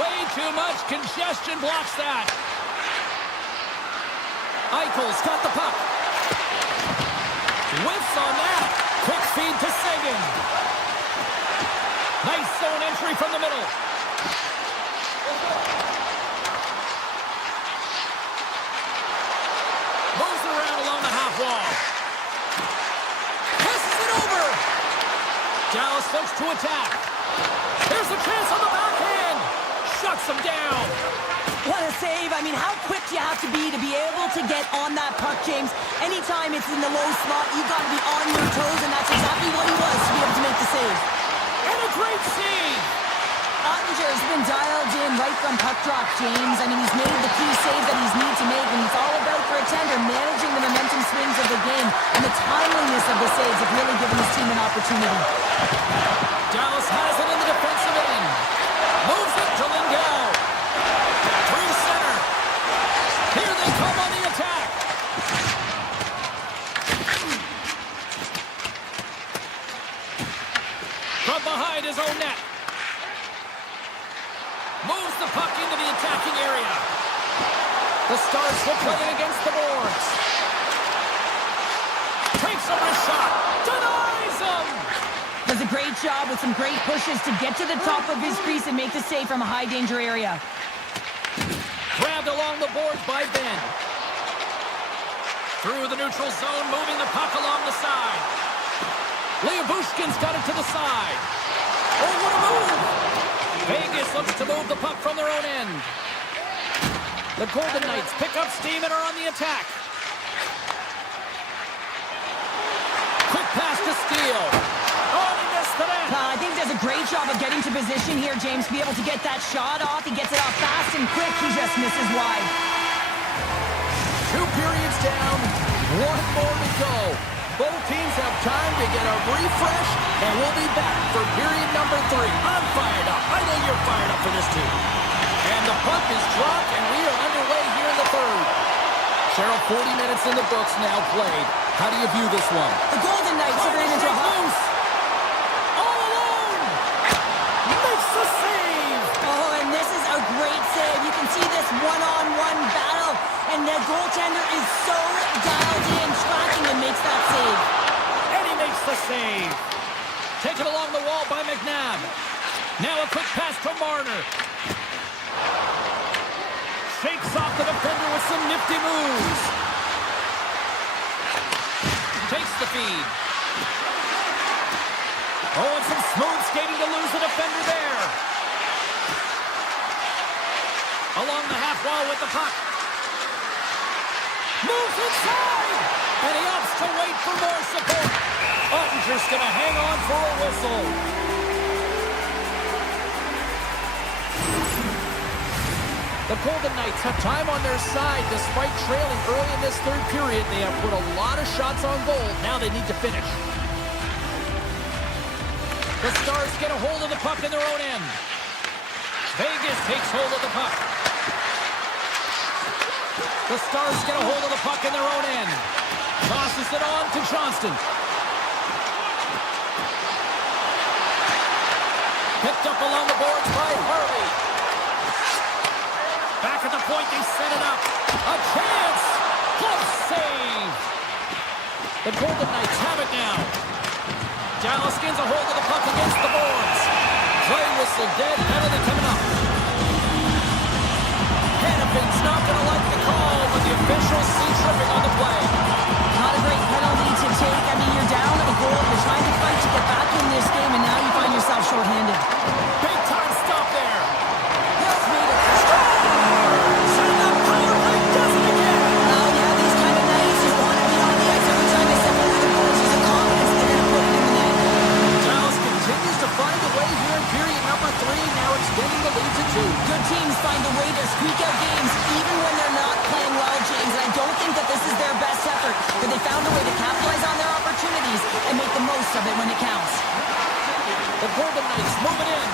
Way too much congestion blocks that. Eichel's got the puck. Whiffs on that. Quick feed to Seguin. Nice zone entry from the middle. Moves around along the half wall. Passes it over. Dallas looks to attack. There's a chance on the backhand. Shuts him down. What a save. I mean, how quick do you have to be able to get on that puck, James? Anytime it's in the low slot, you've got to be on your toes, and that's exactly what he was to be able to make the save. And a great save. Ottinger's been dialed in right from puck drop, James. I mean, he's made the key saves that he's needed to make, and it's all about, for a tender, managing the momentum swings of the game, and the timeliness of the saves have really given his team an opportunity. Dallas has it in the defensive end. Moves it to Lindell. Through center. Here they come on the attack. From behind his own net. Moves the puck into the attacking area. The Stars will play it against the boards. Takes a wrist shot. Denies him. Does a great job with some great pushes to get to the top of his crease and make the save from a high danger area. Grabbed along the boards by Ben. Through the neutral zone, moving the puck along the side. Leobushkin's got it to the side. Oh, what a move! Vegas looks to move the puck from their own end. The Golden Knights pick up steam and are on the attack. Quick pass to Steele. Oh, he missed the net. I think he does a great job of getting to position here, James, to be able to get that shot off. He gets it off fast and quick. He just misses wide. 2 periods down, 1 more to go. Both teams have time to get a refresh, and we'll be back for period number 3. I'm fired up. I know you're fired up for this too. And the puck is dropped, and we are underway here in the third. Cheryl, 40 minutes in the books now played. How do you view this one? The Golden Knights are in into a loose. All alone. Makes the save. Oh, and this is a great save. You can see this one-on-one battle, and the goaltender is so dialed in, tracking and makes that save. And he makes the save. Taken along the wall by McNabb. Now a quick pass to Marner. Shakes off the defender with some nifty moves. Takes the feed. Oh, and some smooth skating to lose the defender there. Along the half wall with the puck. Moves inside! And he opts to wait for more support. Ottinger's going to hang on for a whistle. The Golden Knights have time on their side. Despite trailing early in this third period, they have put a lot of shots on goal. Now they need to finish. The Stars get a hold of the puck in their own end. Vegas takes hold of the puck. The Stars get a hold of the puck in their own end. Tosses it on to Johnston. Picked up along the boards by Harvey. Back at the point, they set it up. A chance! Close save! The Golden Knights have it now. Dallas gains a hold of the puck against the boards. Play whistle dead, penalty coming up. Hannafin's not going to like the call, but the officials see tripping on the play. Not a great penalty to take. I mean, you're down a goal. You're trying to fight to get back in this game, and now you find yourself shorthanded. Big time stop there. Hill's made it. Setting up power play, does it again. Oh, yeah, these kind of nights, you want to be on the ice every time they step over the boards. There's a confidence they're going to put it in the net. Dallas continues to find a way here in period number 3, now extending the lead to 2. Good teams find a way to squeak out games even when they're not playing well, James. And I don't think that this is their best effort, but they found a way to capitalize on their opportunities and make the most of it when it counts. The Golden Knights move it in.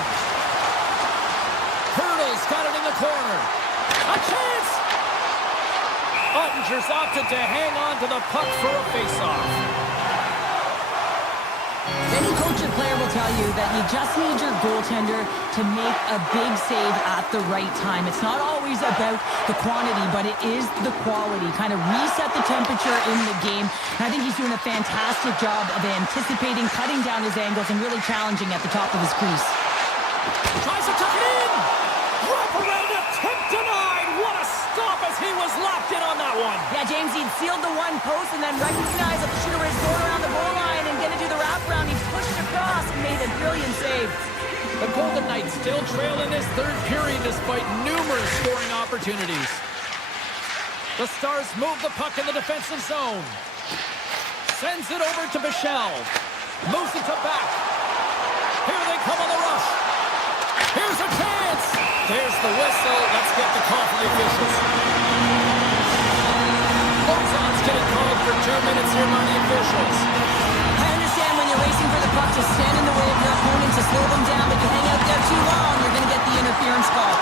Hurdle's got it in the corner. A chance! Ottinger's opted to hang on to the puck for a faceoff. Any coach or player will tell you that you just need your goaltender to make a big save at the right time. It's not always about the quantity, but it is the quality. Kind of reset the temperature in the game. And I think he's doing a fantastic job of anticipating, cutting down his angles, and really challenging at the top of his crease. Tries to tuck it in! Wrap around, attempt denied! What a stop as he was locked in on that one! Yeah, James, he'd sealed the one post and then recognized that the shooter was going around the goal line and going to do the wraparound. He pushed across and made a brilliant save. The Golden Knights still trail in this third period despite numerous scoring opportunities. The Stars move the puck in the defensive zone. Sends it over to Bichelle. Moves it to back. Here they come on the rush. Here's a chance. There's the whistle. Let's get the call from the officials. Lozon's getting called for 2 minutes here by the officials. I understand when you're racing for the puck to stand in the way of your opponent to slow them down, but you hang out there too long, you're going to get the interference call.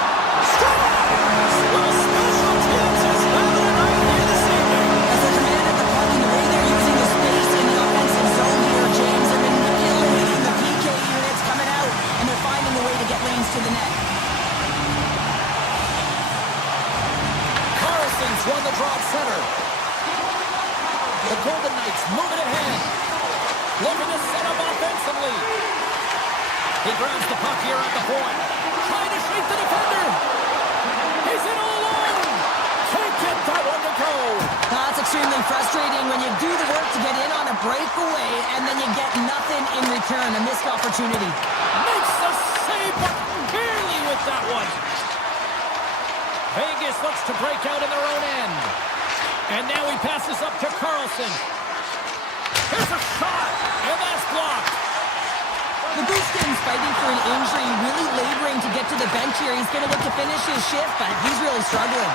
Well, special teams is having a night here this evening. As they're commanded the puck and the way they're using the space in the offensive zone here, James, they're manipulating the PK units coming out, and they're finding a way to get lanes to the net. Carlson's won the draw at center. The Golden Knights move it ahead. Looking to set up offensively. He grabs the puck here at the point. Trying to shake the defender. He's in all alone. Can't get that one to go. That's extremely frustrating when you do the work to get in on a breakaway and then you get nothing in return, a missed opportunity. Makes the save, but barely with that one. Vegas looks to break out in their own end. And now he passes up to Carlson. Here's a shot, and that's blocked. The Booston's fighting for an injury, really laboring to get to the bench here. He's going to look to finish his shift, but he's really struggling.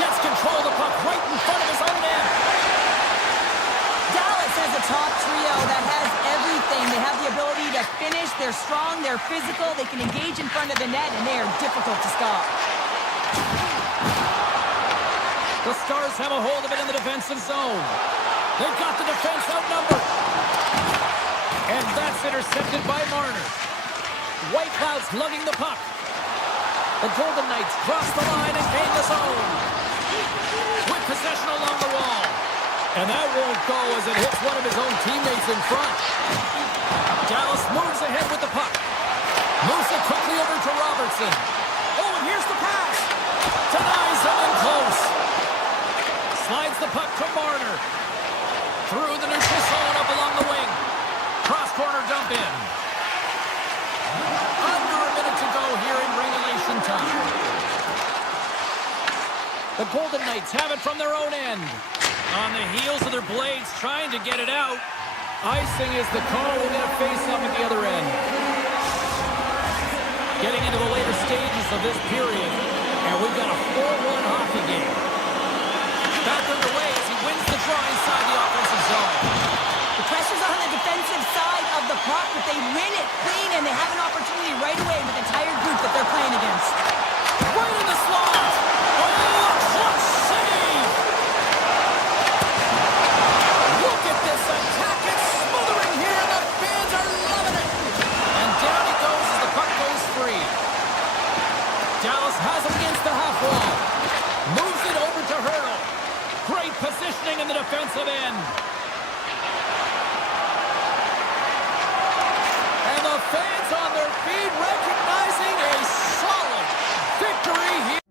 Gets control of the puck right in front of his own end. Dallas has a top trio that has everything. They have the ability to finish. They're strong. They're physical. They can engage in front of the net, and they are difficult to stop. The Stars have a hold of it in the defensive zone. They've got the defense outnumbered. And that's intercepted by Marner. Whitecloud's lugging the puck. The Golden Knights cross the line and gain the zone. With possession along the wall. And that won't go as it hits one of his own teammates in front. Dallas moves ahead with the puck. Moves it quickly over to Robertson. Oh, and here's the pass. Denies him in close. Slides the puck to Marner. Through the neutral zone up along the wing. Cross-corner dump in. Under a minute to go here in regulation time. The Golden Knights have it from their own end. On the heels of their blades trying to get it out. Icing is the call. We'll get a face-up at the other end. Getting into the later stages of this period. And we've got a 4-1 hockey game. Back underway as he wins the draw inside the offensive zone. The pressure's on the defensive side of the puck, but they win it clean, and they have an opportunity right away with the entire group that they're playing against. Right in the slot. Oh, a clutch save. Look at this attack. It's smothering here, and the fans are loving it. And down he goes as the puck goes free. Dallas has him against the half wall. Moves it over to Hurdle. Great positioning in the defensive end. And the fans on their feet recognizing a solid victory here.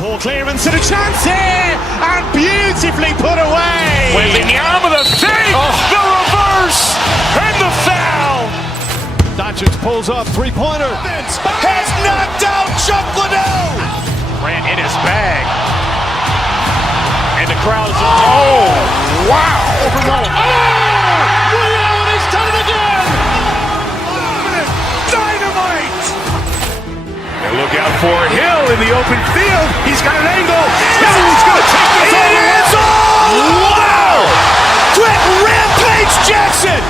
Poor clearance and a chance here, and beautifully put away. Wembanyama the save, the reverse, and the foul. Doncic pulls off three-pointer. Has knocked out Chuck Liddell. Ran in his bag. And the crowd is, oh, wow. He's done it again! Dynamite. And look out for Hill in the open field. He's got an angle. Hill's going to take this all the way. Wow! Quick rampage Jackson.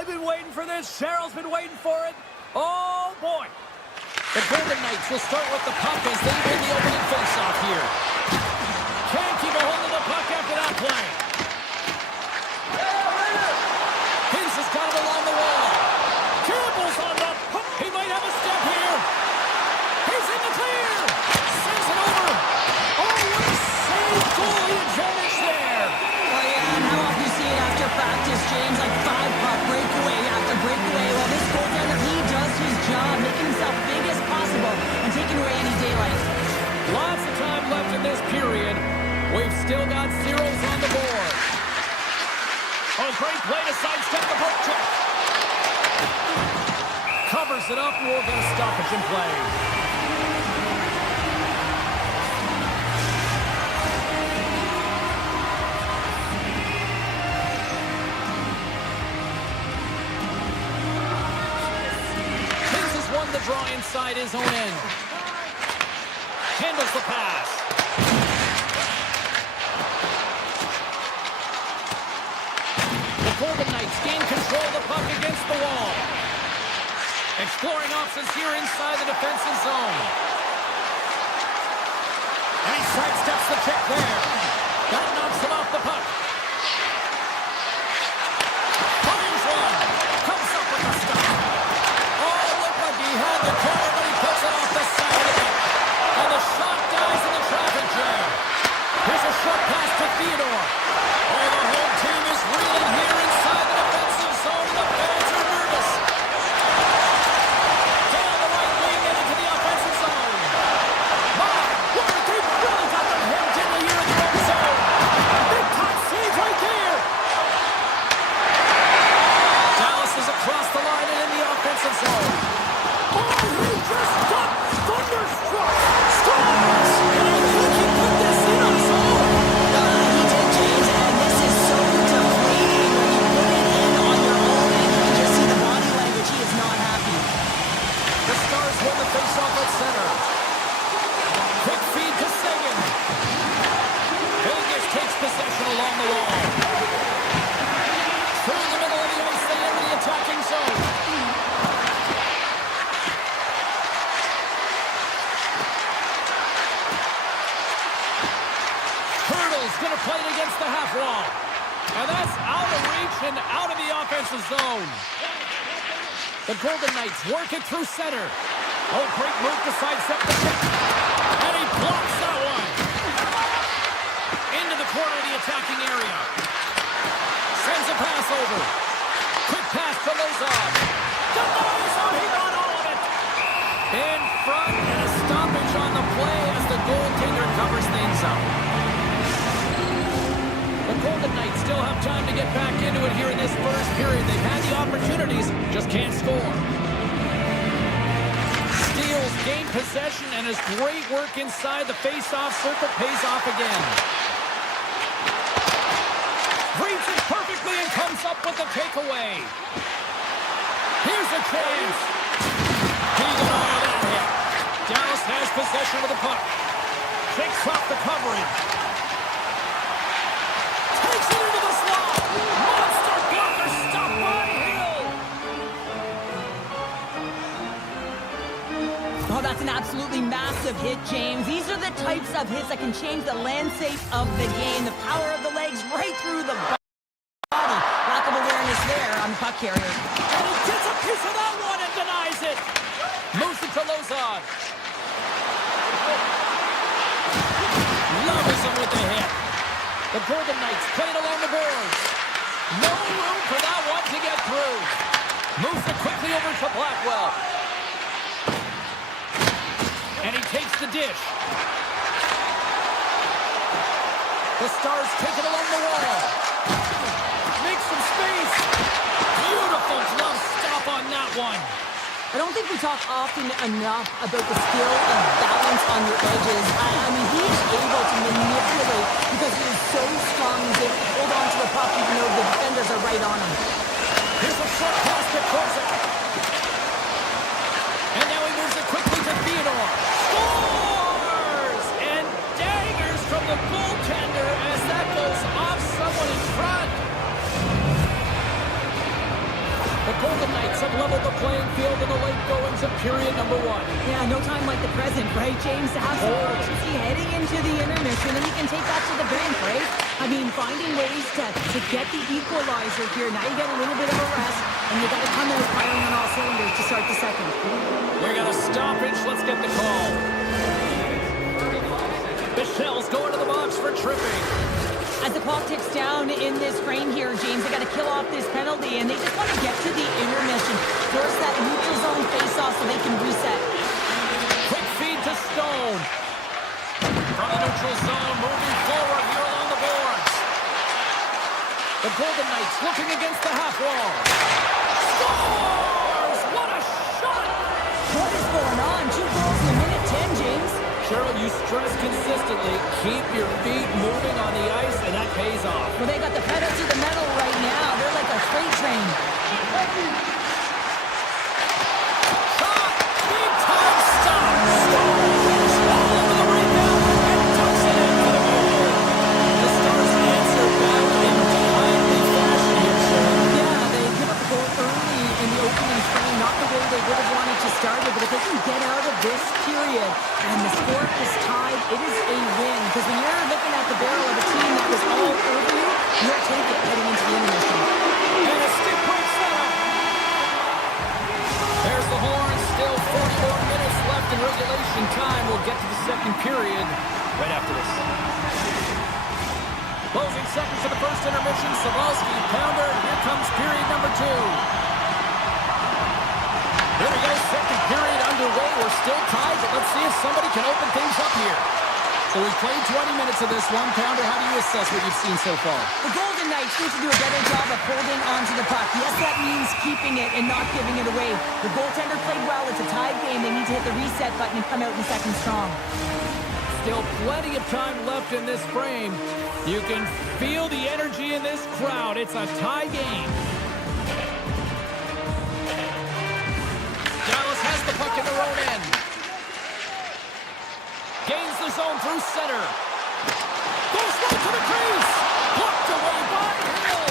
I've been waiting for this. Cheryl's been waiting for it. Oh, boy. The Golden Knights will start with the puck as they win the opening faceoff here. Can't keep a hold of the puck after that play. Hintz has got it along the wall. Campbell's on the puck. He might have a step here. He's in the clear. Sends it over. Oh, what a save goalie advantage there. Oh, yeah, and how often you see it after practice, James? Like 5-puck breakaway after breakaway. Well, this goaltender, he does his job, making himself big as possible and taking away any daylight. Lots of time left in this period. We've still got zeros on the board. Oh, great play to sidestep the poke check. Covers it up, and we'll get a stoppage in play. Hintz has won the draw inside his own end. Handles the pass. The Golden Knights gain control of the puck against the wall. Exploring options here inside the defensive zone. And he sidesteps the check there. That knocks him off the puck. Fires one. Comes up with the stop. Oh, looked like he had the corner, but he puts it off the side of it. And the shot dies in the traffic jam. Here's a short pass to Theodore. Oh, the whole team is reeling here inside the defensive zone. The fans are nervous. Down the right wing and into the offensive zone. My word, they've really got them hemmed in here in the open zone. Big time save right there. Dallas is across the line and in the offensive zone. Oh, he just got thunderstruck. Stars! And I think he put this in on his own. He did, James, and this is so deflating when you put it in on your own and you can just see the body language. He is not happy. The Stars win the faceoff at center. Quick feed to Sagan. Vegas takes possession along the wall. Through the middle of the ice, they enter the attacking zone. Hurdle's going to play it against the half wall. And that's out of reach and out of the offensive zone. The Golden Knights work it through center. Oh, great move to sidestep the check. And he blocks that one. Into the corner of the attacking area. Sends a pass over. Quick pass to Lozon. Denies him. He got all of it. In front and a stoppage on the play as the goaltender covers things up. The Golden Knights still have time to get back into it here in this first period. They've had the opportunities, just can't score. Steals gain possession, and his great work inside the face-off circle pays off again. Reads it perfectly and comes up with a takeaway. Here's a chance. He got all of that hit. Dallas has possession of the puck. Shakes off the coverage. Takes it into the slot. Monster blocker stopped by Hill. Oh, that's an absolutely massive hit, James. These are the types of hits that can change the landscape of the game. The power of the legs right through the body. Lack of awareness there on the puck carrier. And he gets a piece of that one and denies it. Moves it to Lozon. Loves him with the hit. The Golden Knights playing along the boards. No room for that one to get through. Moves it quickly over to Blackwell. And he takes the dish. The Stars take it along the wall. Make some space. Beautiful glove stop on that one. I don't think we talk often enough about the skill and balance on your edges. I mean, he is able to manipulate because he is so strong. He's able to hold on to the puck even though the defenders are right on him. Here's a short pass to Kozak. And now he moves it quickly to Theodore. Scores! And daggers from the goaltender as that goes off someone in front. Golden Knights have leveled the playing field in the late goings of period number 1. Yeah, no time like the present, right, James? To have some urgency heading into the intermission, and you can take that to the bank, right? I mean, finding ways to get the equalizer here. Now you get a little bit of a rest, and you got to come out firing on all cylinders to start the second. We got a stoppage. Let's get the call. Michelle's going to the box for tripping. As the clock ticks down in this frame here, James, they got to kill off this penalty, and they just want to get to the intermission, force that neutral zone face-off so they can reset. Quick feed to Stone. From the neutral zone, moving forward here along the boards. The Golden Knights looking against the half wall. Scores! What a shot! What is going on? 2 goals in a minute 10, James. Cheryl, you stress consistently, keep your feet moving on the ice, and that pays off. Well, they got the pedal to the metal right now. They're like a freight train. Shot! Big time stop! Scores! All over the rebound and tucks it in for the goal. The Stars answer back in timely fashion here, Cheryl. Yeah, they give up a goal early in the opening frame. Not the way they would have wanted to start it, but if they can get out of this period and the score is tied, it is a win. Because when you're looking at the barrel of a team that was all over you, you'll take it heading into the intermission. And a stick break setup. There's the horn. Still 44 minutes left in regulation time. We'll get to the second period right after this. Closing seconds of the first intermission. Savalsky, Pounder. Here comes period number 2. Here we go, second period underway. We're still tied, but let's see if somebody can open things up here. So we've played 20 minutes of this one. Pounder, how do you assess what you've seen so far? The Golden Knights need to do a better job of holding onto the puck. Yes, that means keeping it and not giving it away. The goaltender played well. It's a tied game. They need to hit the reset button and come out in second strong. Still plenty of time left in this frame. You can feel the energy in this crowd. It's a tie game. Dallas has the puck in their own end. Gains the zone through center. Goes right to the crease. Blocked away by Hill.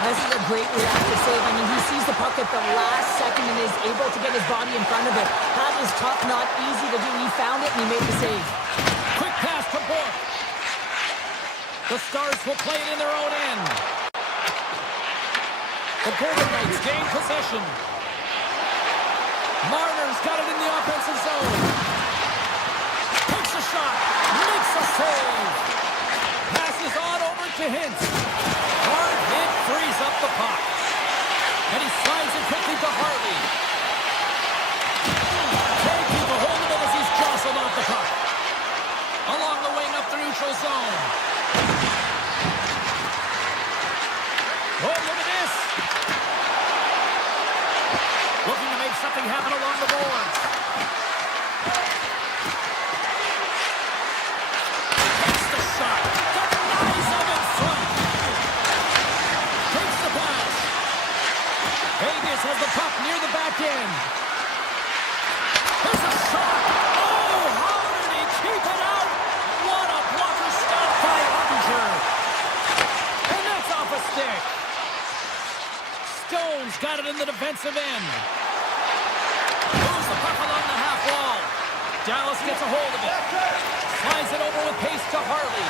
This is a great reactive save. I mean, he sees the puck at the last second and is able to get his body in front of it. That is tough, not easy to do. He found it and he made the save. Quick pass to Bourque. The Stars will play it in their own end. The Golden Knights gain possession. Marner's got it in the offensive zone. Takes a shot. Makes a save. Passes on over to Hintz. Hard hit frees up the puck. And he slides it quickly to Hartley. Can't keep a hold of it as he's jostled off the puck. Along the wing up the neutral zone. Oh, look at this. Looking to make something happen along the boards. Takes the shot. Denies him in front. Takes the pass. Vegas has the puck near the back end. There's a shot. Oh, how did he keep it out? What a blocker stop by Ottinger. And that's off a stick. Stone's got it in the defensive end. Moves the puck along the half wall. Dallas gets a hold of it. Slides it over with pace to Hartley.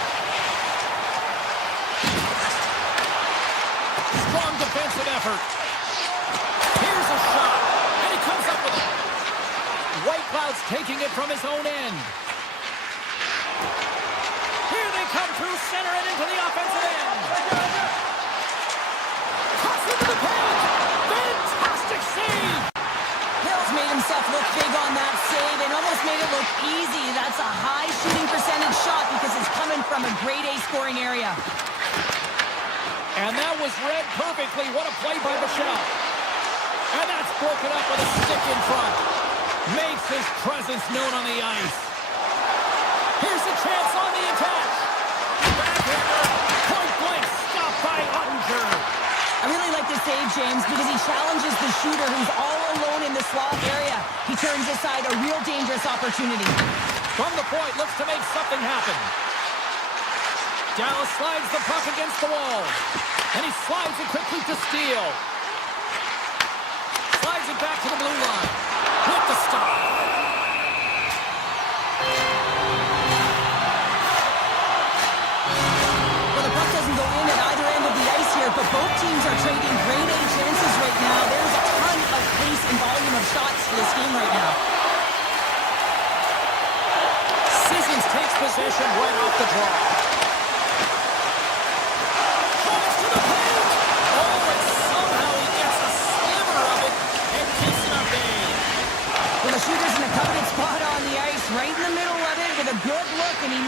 Strong defensive effort. Here's a shot. And he comes up with it. Whitecloud's taking it from his own end. Here they come through center and into the offensive end. Cuts into the paint. Fantastic save. Hill's made himself look big on that save and almost made it look easy. That's a high shooting percentage shot because it's coming from a grade A scoring area. And that was read perfectly. What a play by Michelle. And that's broken up with a stick in front. Makes his presence known on the ice. Here's a chance on the attack. Backhander. Point blank. Stopped by Ottinger. I really like this save, James, because he challenges the shooter who's all alone in the slot area. He turns aside a real dangerous opportunity. From the point, looks to make something happen. Dallas slides the puck against the wall. And he slides it quickly to Steele.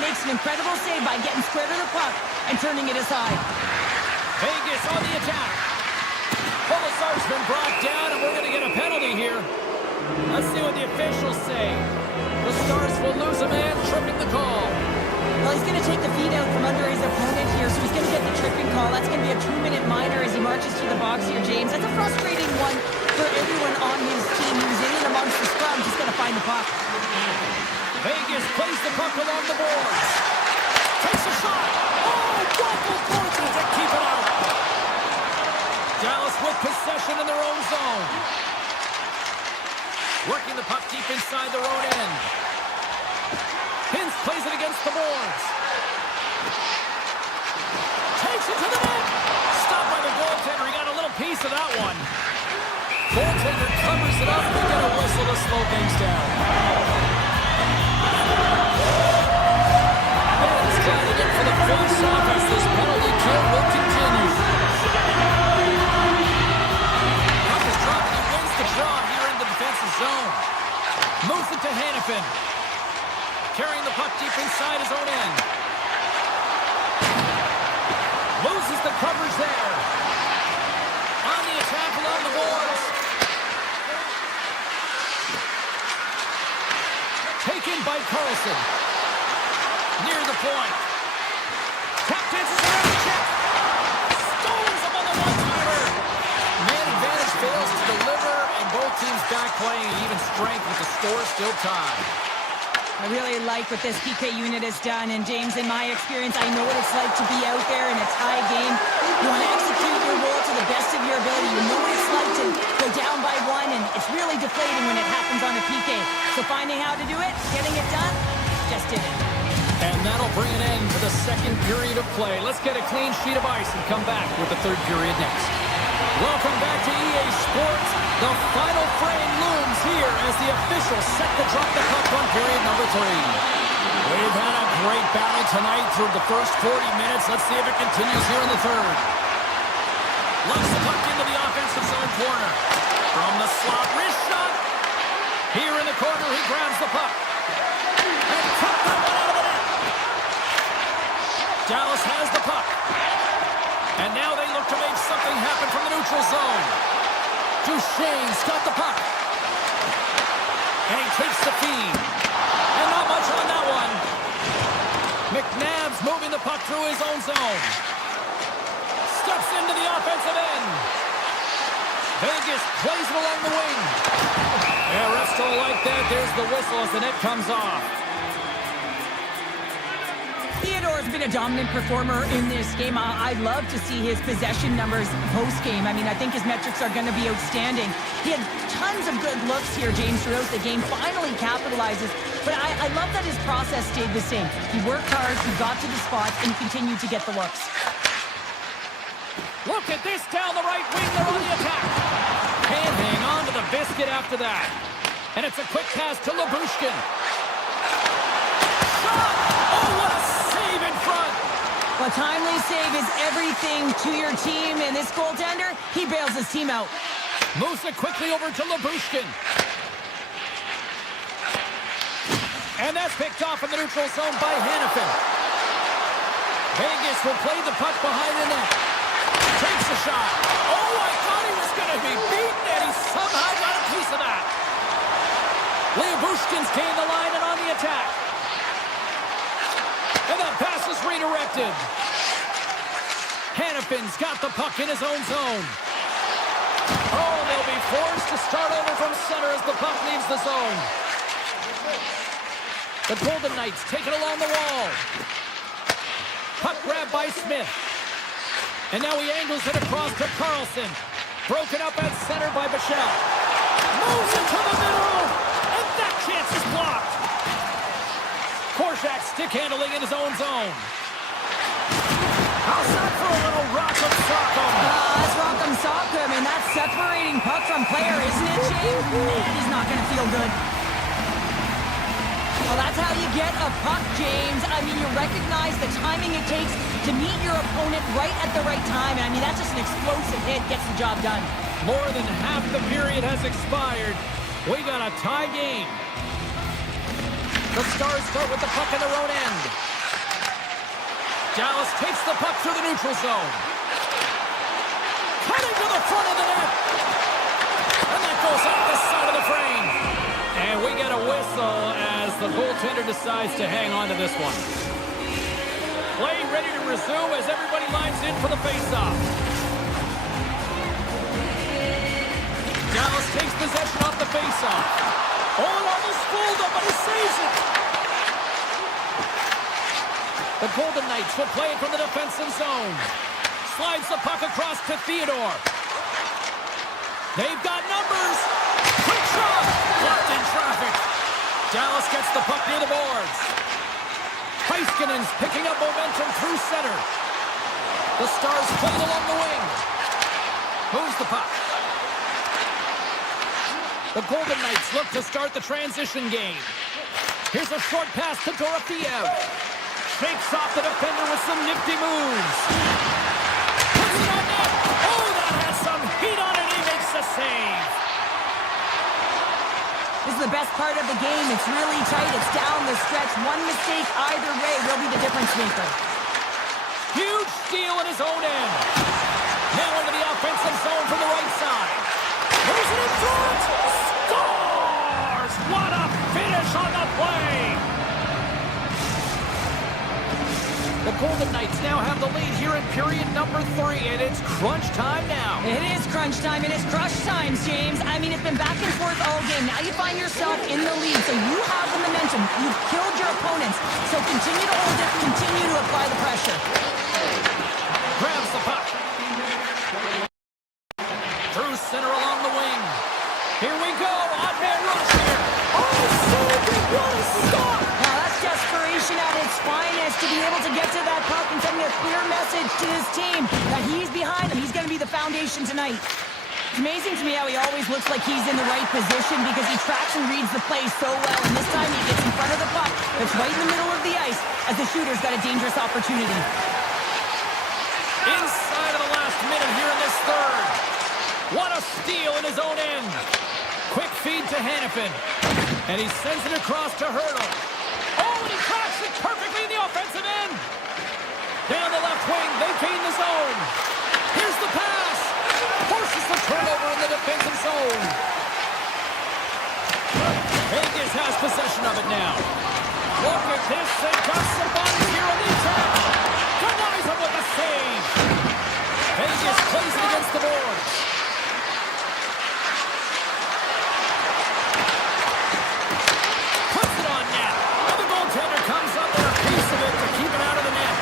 makes an incredible save by getting square to the puck and turning it aside. Vegas on the attack. Commissar's been brought down, and we're going to get a penalty here. Let's see what the officials say. The Stars will lose a man, tripping the call. Well, he's going to take the feet out from under his opponent here, so he's going to get the tripping call. That's going to be a 2-minute minor as he marches to the box here, James. That's a frustrating one for everyone on his team who's in and amongst the scrum. Just going to find the puck. Vegas plays the puck along the boards. Takes a shot. Oh, wonderful fortune to keep it out. Dallas with possession in their own zone. Working the puck deep inside their own end. Hintz plays it against the boards. Takes it to the net. Stopped by the goaltender. He got a little piece of that one. Goaltender covers it up and get a whistle to slow things down. Hintz driving in for the face-off as this penalty kill will continue. Puck is dropped and he wins the draw here in the defensive zone. Moves it to Hannafin. Carrying the puck deep inside his own end. Loses the coverage there. On the attack along the boards. Taken by Carlson. Near the point. Tap dances around the check. Stones up on the one-timer. Man advantage fails to deliver, and both teams back playing at even strength with the score still tied. I really like what this PK unit has done, and James, in my experience, I know what it's like to be out there in a tie game. You want to execute your role to the best of your ability. You know what it's like to go down by one, and it's really deflating when it happens on a PK. So finding how to do it, getting it done, just did it. And that'll bring an end to the second period of play. Let's get a clean sheet of ice and come back with the third period next. Welcome back to EA Sports. The final frame looms here as the officials set to drop the puck on period number 3. We've had a great battle tonight through the first 40 minutes. Let's see if it continues here in the third. Locks the puck into the offensive zone corner. From the slot, wrist shot. Here in the corner, he grabs the puck. And took that one out of the net. Dallas has the puck. And now they look to make something happen from the neutral zone. Duchesne's got the puck. And he takes the feed. And not much on that one. McNabb's moving the puck through his own zone. Steps into the offensive end. Vegas plays it along the wing. Yeah, refs don't like that. There's the whistle as the net comes off. Theodore's been a dominant performer in this game. I'd love to see his possession numbers post-game. I mean, I think his metrics are going to be outstanding. He had tons of good looks here, James, throughout the game. Finally capitalizes. But I love that his process stayed the same. He worked hard, he got to the spots, and continued to get the looks. Look at this down the right wing. They're on the attack. Can't hang on to the biscuit after that. And it's a quick pass to Labushkin. Shot! Oh, what a save in front. A timely save is everything to your team, and this goaltender, he bails his team out. Moves it quickly over to Labushkin. And that's picked off in the neutral zone by Hannafin. Vegas will play the puck behind the net. Takes a shot. Oh, I thought he was going to be beaten, and he somehow got a piece of that. Labushkin's gained the line and on the attack. And that pass is redirected. Hannafin's got the puck in his own zone. Oh, they'll be forced to start over from center as the puck leaves the zone. The Golden Knights take it along the wall. Puck grab by Smith. And now he angles it across to Carlson. Broken up at center by Bichelle. Moves into the middle. And that chance is blocked. Korczak stick handling in his own zone. Outside for a little rock'em sock'em. That's rock'em sock'em, and that's separating puck from player, isn't it, James? Man, he's not going to feel good. Well, that's how you get a puck, James. I mean, you recognize the timing it takes to meet your opponent right at the right time. And I mean, that's just an explosive hit, gets the job done. More than half the period has expired. We got a tie game. The Stars start with the puck in their own end. Dallas takes the puck through the neutral zone. Cutting to the front of the net. And that goes off the side of the frame. And we get a whistle as the goaltender decides to hang on to this one. Play ready to resume as everybody lines in for the faceoff. Dallas takes possession off the faceoff. Oh, almost fooled him, but he saves it. The Golden Knights will play it from the defensive zone. Slides the puck across to Theodore. They've got numbers. Quick shot. Blocked in traffic. Dallas gets the puck near the boards. Heiskanen's picking up momentum through center. The Stars play it along the wing. Moves the puck. The Golden Knights look to start the transition game. Here's a short pass to Dorofeev. Shakes off the defender with some nifty moves. Puts it on net. Oh, that has some heat on it. He makes the save. This is the best part of the game. It's really tight. It's down the stretch. One mistake either way will be the difference maker. Huge steal in his own end. Now into the offensive zone from the right side. Throws it in front. Scores! What a finish on the play. The Golden Knights now have the lead here in period number 3, and it's crunch time now. It is crunch time, and it's crush times, James. I mean, it's been back and forth all game. Now you find yourself in the lead, so you have the momentum. You've killed your opponents, so continue to hold it, continue to apply the pressure. Grabs the puck. Through center along the wing. Here we go, odd-man rush here. Oh, so big, what a stop! Now that's desperation at its finest to be able to get to that puck and sending a clear message to his team that he's behind them. He's going to be the foundation tonight. It's amazing to me how he always looks like he's in the right position because he tracks and reads the play so well. And this time he gets in front of the puck that's right in the middle of the ice as the shooter's got a dangerous opportunity. Inside of the last minute here in this third. What a steal in his own end. Quick feed to Hannafin. And he sends it across to Hurdle. Oh, and he cracks it perfectly in the offensive end. Down the left wing, they gain the zone. Here's the pass. Forces the turnover in the defensive zone. Vegas has possession of it now. Look at this. They've got some bodies here on the attack. Denies him with a save. Vegas plays it against the boards. Puts it on net. And the goaltender comes up with a piece of it to keep it out of the net.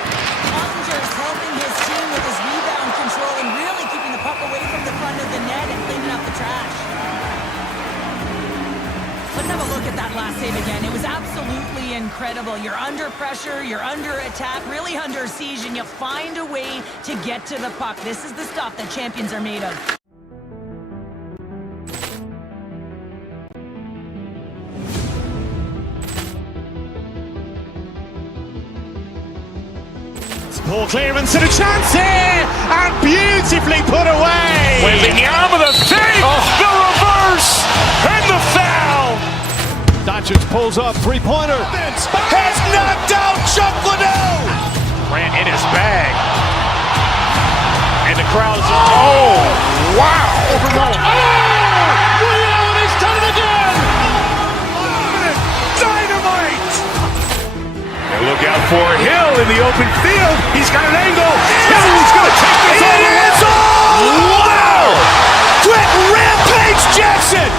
Ottinger's helping his team with his rebound control and really keeping the puck away from the front of the net and cleaning up the trash. Let's have a look at that last save again. It was absolutely incredible. You're under pressure, you're under attack, really under siege, and you find a way to get to the puck. This is the stuff that champions are made of. Poor clearance and a chance here, and beautifully put away. Wembanyama the save, the reverse, and the foul. Doncic pulls up, three-pointer. Has knocked out Chuck Liddell. Grant in his bag. And the crowd is, oh, wow. Ray Allen has done it again! Dynamite. And look out for Hill in the open field. He's got an angle. He's going to take this all the way. Wow. Quick rampage Jackson.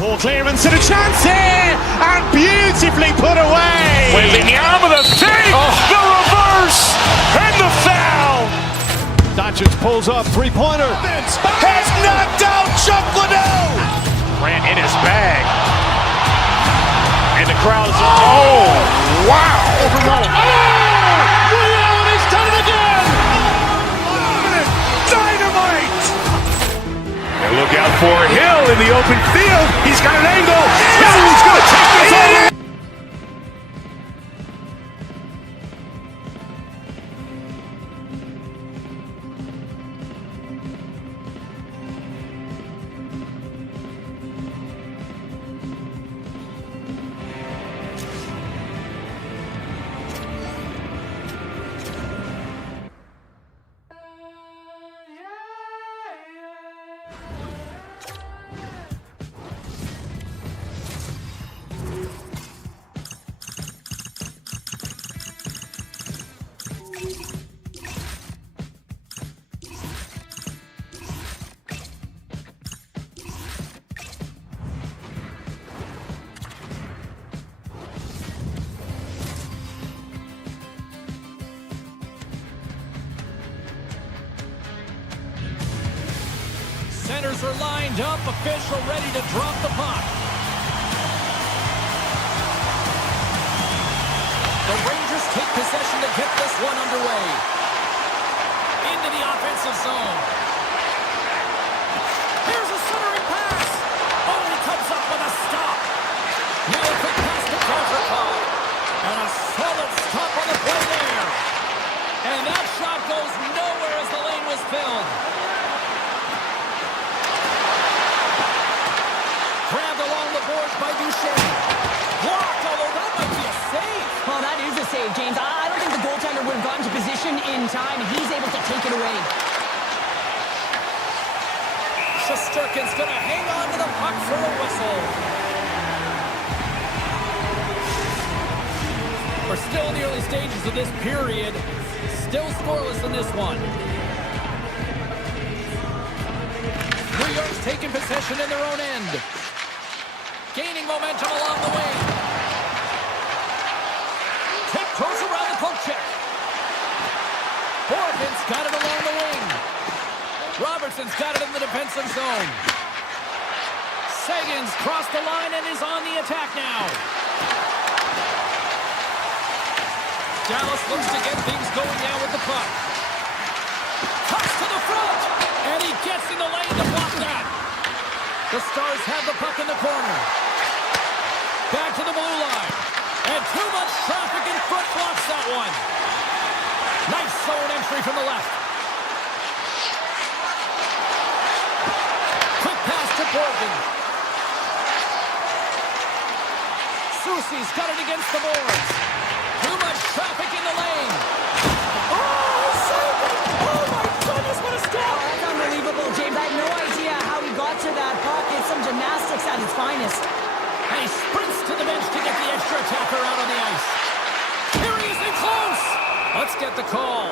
Poor clearance and a chance here, and beautifully put away. Wembanyama the save, the reverse, and the foul. Doncic pulls up, three-pointer. Has knocked out Chuck Liddell. Grant in his bag. And the crowd is, oh, wow. Ray Allen has done it again! Look out for Hill in the open field. He's got an angle. Hill's going to take this all the way. Centers are lined up, official ready to drop the puck. The Rangers take possession to get this one underway. Into the offensive zone. Here's a centering pass. Oh, he comes up with a stop. Now a quick pass to Kovalchuk. And a solid stop on the play there. And that shot goes nowhere as the lane was filled. Grabbed along the boards by Duchesne. Blocked, although that might be a save. Well, that is a save, James. I don't think the goaltender would have gotten to position in time. He's able to take it away. Shesterkin's going to hang on to the puck for a whistle. We're still in the early stages of this period. Still scoreless in this one. New York's taking possession in their own end. Gaining momentum along the way. Tiptoes around the poke check. Borgen's got it along the wing. Robertson's got it in the defensive zone. Sagan's crossed the line and is on the attack now. Dallas looks to get things going now with the puck. Cuts to the front. And he gets in the lane to block that. The Stars have the puck in the corner. Back to the blue line. And too much traffic in front blocks that one. Nice zone entry from the left. Quick pass to Borgen. Soucy's got it against the boards. Too much traffic in the lane. Oh, saved it! Oh my goodness, what a stop! Oh, that's unbelievable, James. I have no idea how he got to that puck. It's some gymnastics at its finest. And he sprints to the bench to get the extra attacker out on the ice. Seriously close! Let's get the call.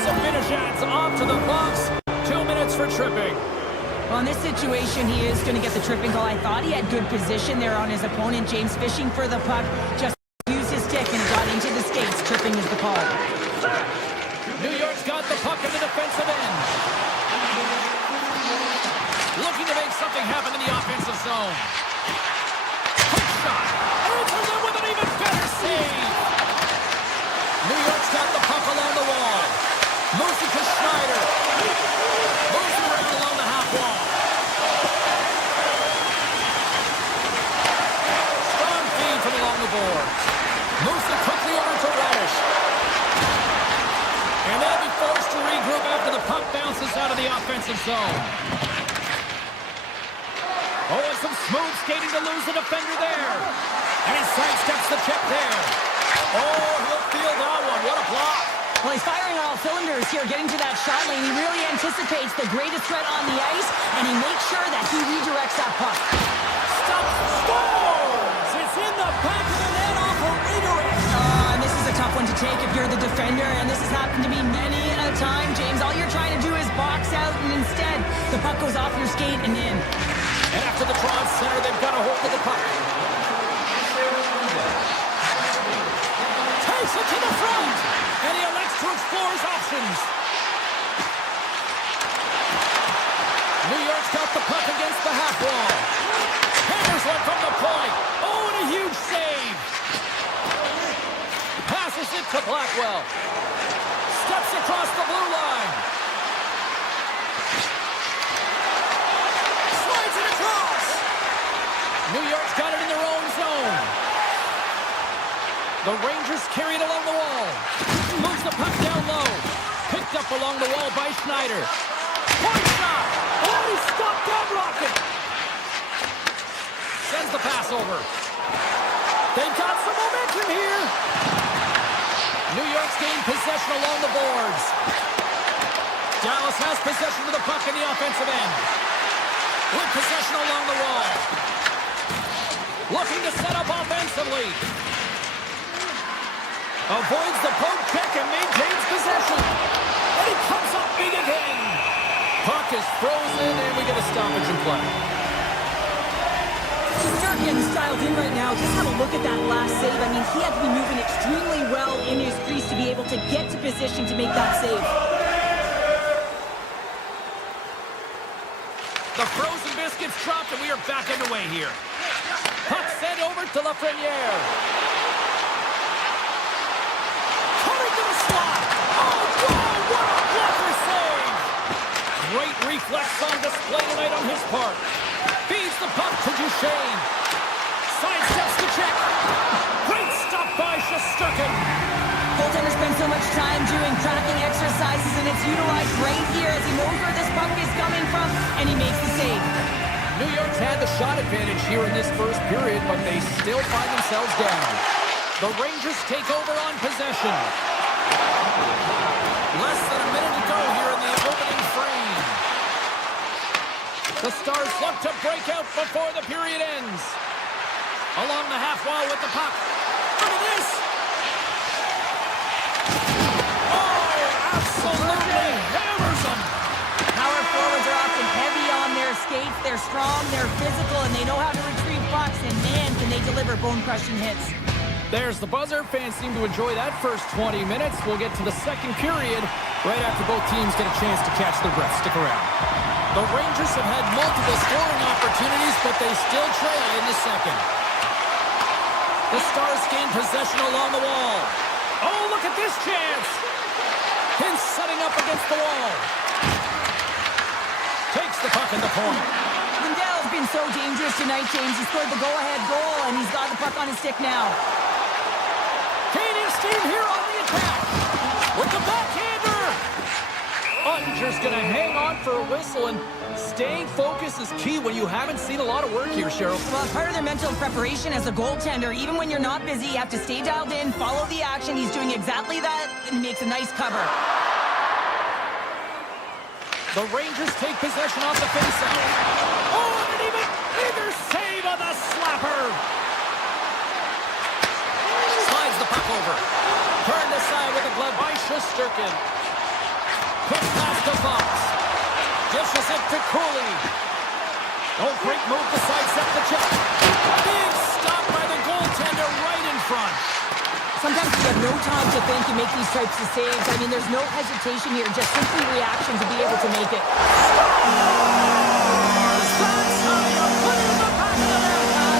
Sabinajad's off to the box. 2 minutes for tripping. Well, in this situation, he is going to get the tripping call. I thought he had good position there on his opponent. James fishing for the puck. Just used his stick and got into the skates. Tripping is the call. New York's got the puck in the defensive end. Looking to make something happen in the offensive zone. Quick shot. Answers it with an even better save. New York's got the puck along the wall. Moves it to Schneider. Moves it around along the half wall. Strong feed from along the boards. Moves it quickly over to Radish. And they'll be forced to regroup after the puck bounces out of the offensive zone. Oh, and some smooth skating to lose the defender there. And he sidesteps the check there. Oh, he'll feel that one. What a block. Well, he's firing on all cylinders here, getting to that shot lane. He really anticipates the greatest threat on the ice, and he makes sure that he redirects that puck. Stop. Scores! It's in the back of the net off a redirect. And this is a tough one to take if you're the defender, and this has happened to me many a time, James. All you're trying to do is box out, and instead, the puck goes off your skate and in. And after the draw at center, they've got a hold of the puck. Takes it to the front, and he elects to explore his options. New York's got the puck against the half wall. Hammers one from the point. Oh, and a huge save. Passes it to Blackwell. Steps across the blue line. The Rangers carry it along the wall. Moves the puck down low. Picked up along the wall by Schneider. Point shot! Oh, he stopped that rocket! Sends the pass over. They've got some momentum here. New York's gained possession along the boards. Dallas has possession of the puck in the offensive end. With possession along the wall. Looking to set up offensively. Avoids the poke check and maintains possession. And he comes up big again. Puck is frozen and we get a stoppage in play. Shesterkin's dialed in right now. Just have a look at that last save. I mean, he had to be moving extremely well in his crease to be able to get to position to make that save. The frozen biscuits dropped and we are back underway here. Puck sent over to Lafreniere. Coming to the slot. Oh, wow, what a blocker save. Great reflex on display tonight on his part. Feeds the puck to Duchesne. Sidesteps the check. Great stop by Shesterkin. Goaltender spends so much time doing tracking exercises, and it's utilized right here as he knows where this puck is coming from, and he makes the save. New York's had the shot advantage here in this first period, but they still find themselves down. The Rangers take over on possession. Less than a minute to go here in the opening frame. The Stars look to break out before the period ends. Along the half wall with the puck. Look at this! Oh, absolutely hammers them! Power forwards are often heavy on their skates. They're strong, they're physical, and they know how to retrieve pucks. And man, can they deliver bone-crushing hits. There's the buzzer. Fans seem to enjoy that first 20 minutes. We'll get to the second period right after both teams get a chance to catch their breath. Stick around. The Rangers have had multiple scoring opportunities, but they still trail in the second. The Stars gain possession along the wall. Oh, look at this chance! Hintz setting up against the wall. Takes the puck in the point. Lindell's been so dangerous tonight, James. He scored the go-ahead goal, and he's got the puck on his stick now. Gaining steam here on the attack. With the backhander. Ottinger's going to hang on for a whistle, and staying focused is key when you haven't seen a lot of work here, Cheryl. Well, part of their mental preparation as a goaltender, even when you're not busy, you have to stay dialed in, follow the action. He's doing exactly that, and he makes a nice cover. The Rangers take possession off the faceoff. Oh, and even either save on the slapper. Slides the puck over. Turned aside with a glove by Shesterkin. Quick pass to Fox. Dishes it to Cooley. Oh, great move to sidestep the check. Big stop by the goaltender right in front. Sometimes you have no time to think and make these types of saves. I mean, there's no hesitation here, just simply reaction to be able to make it.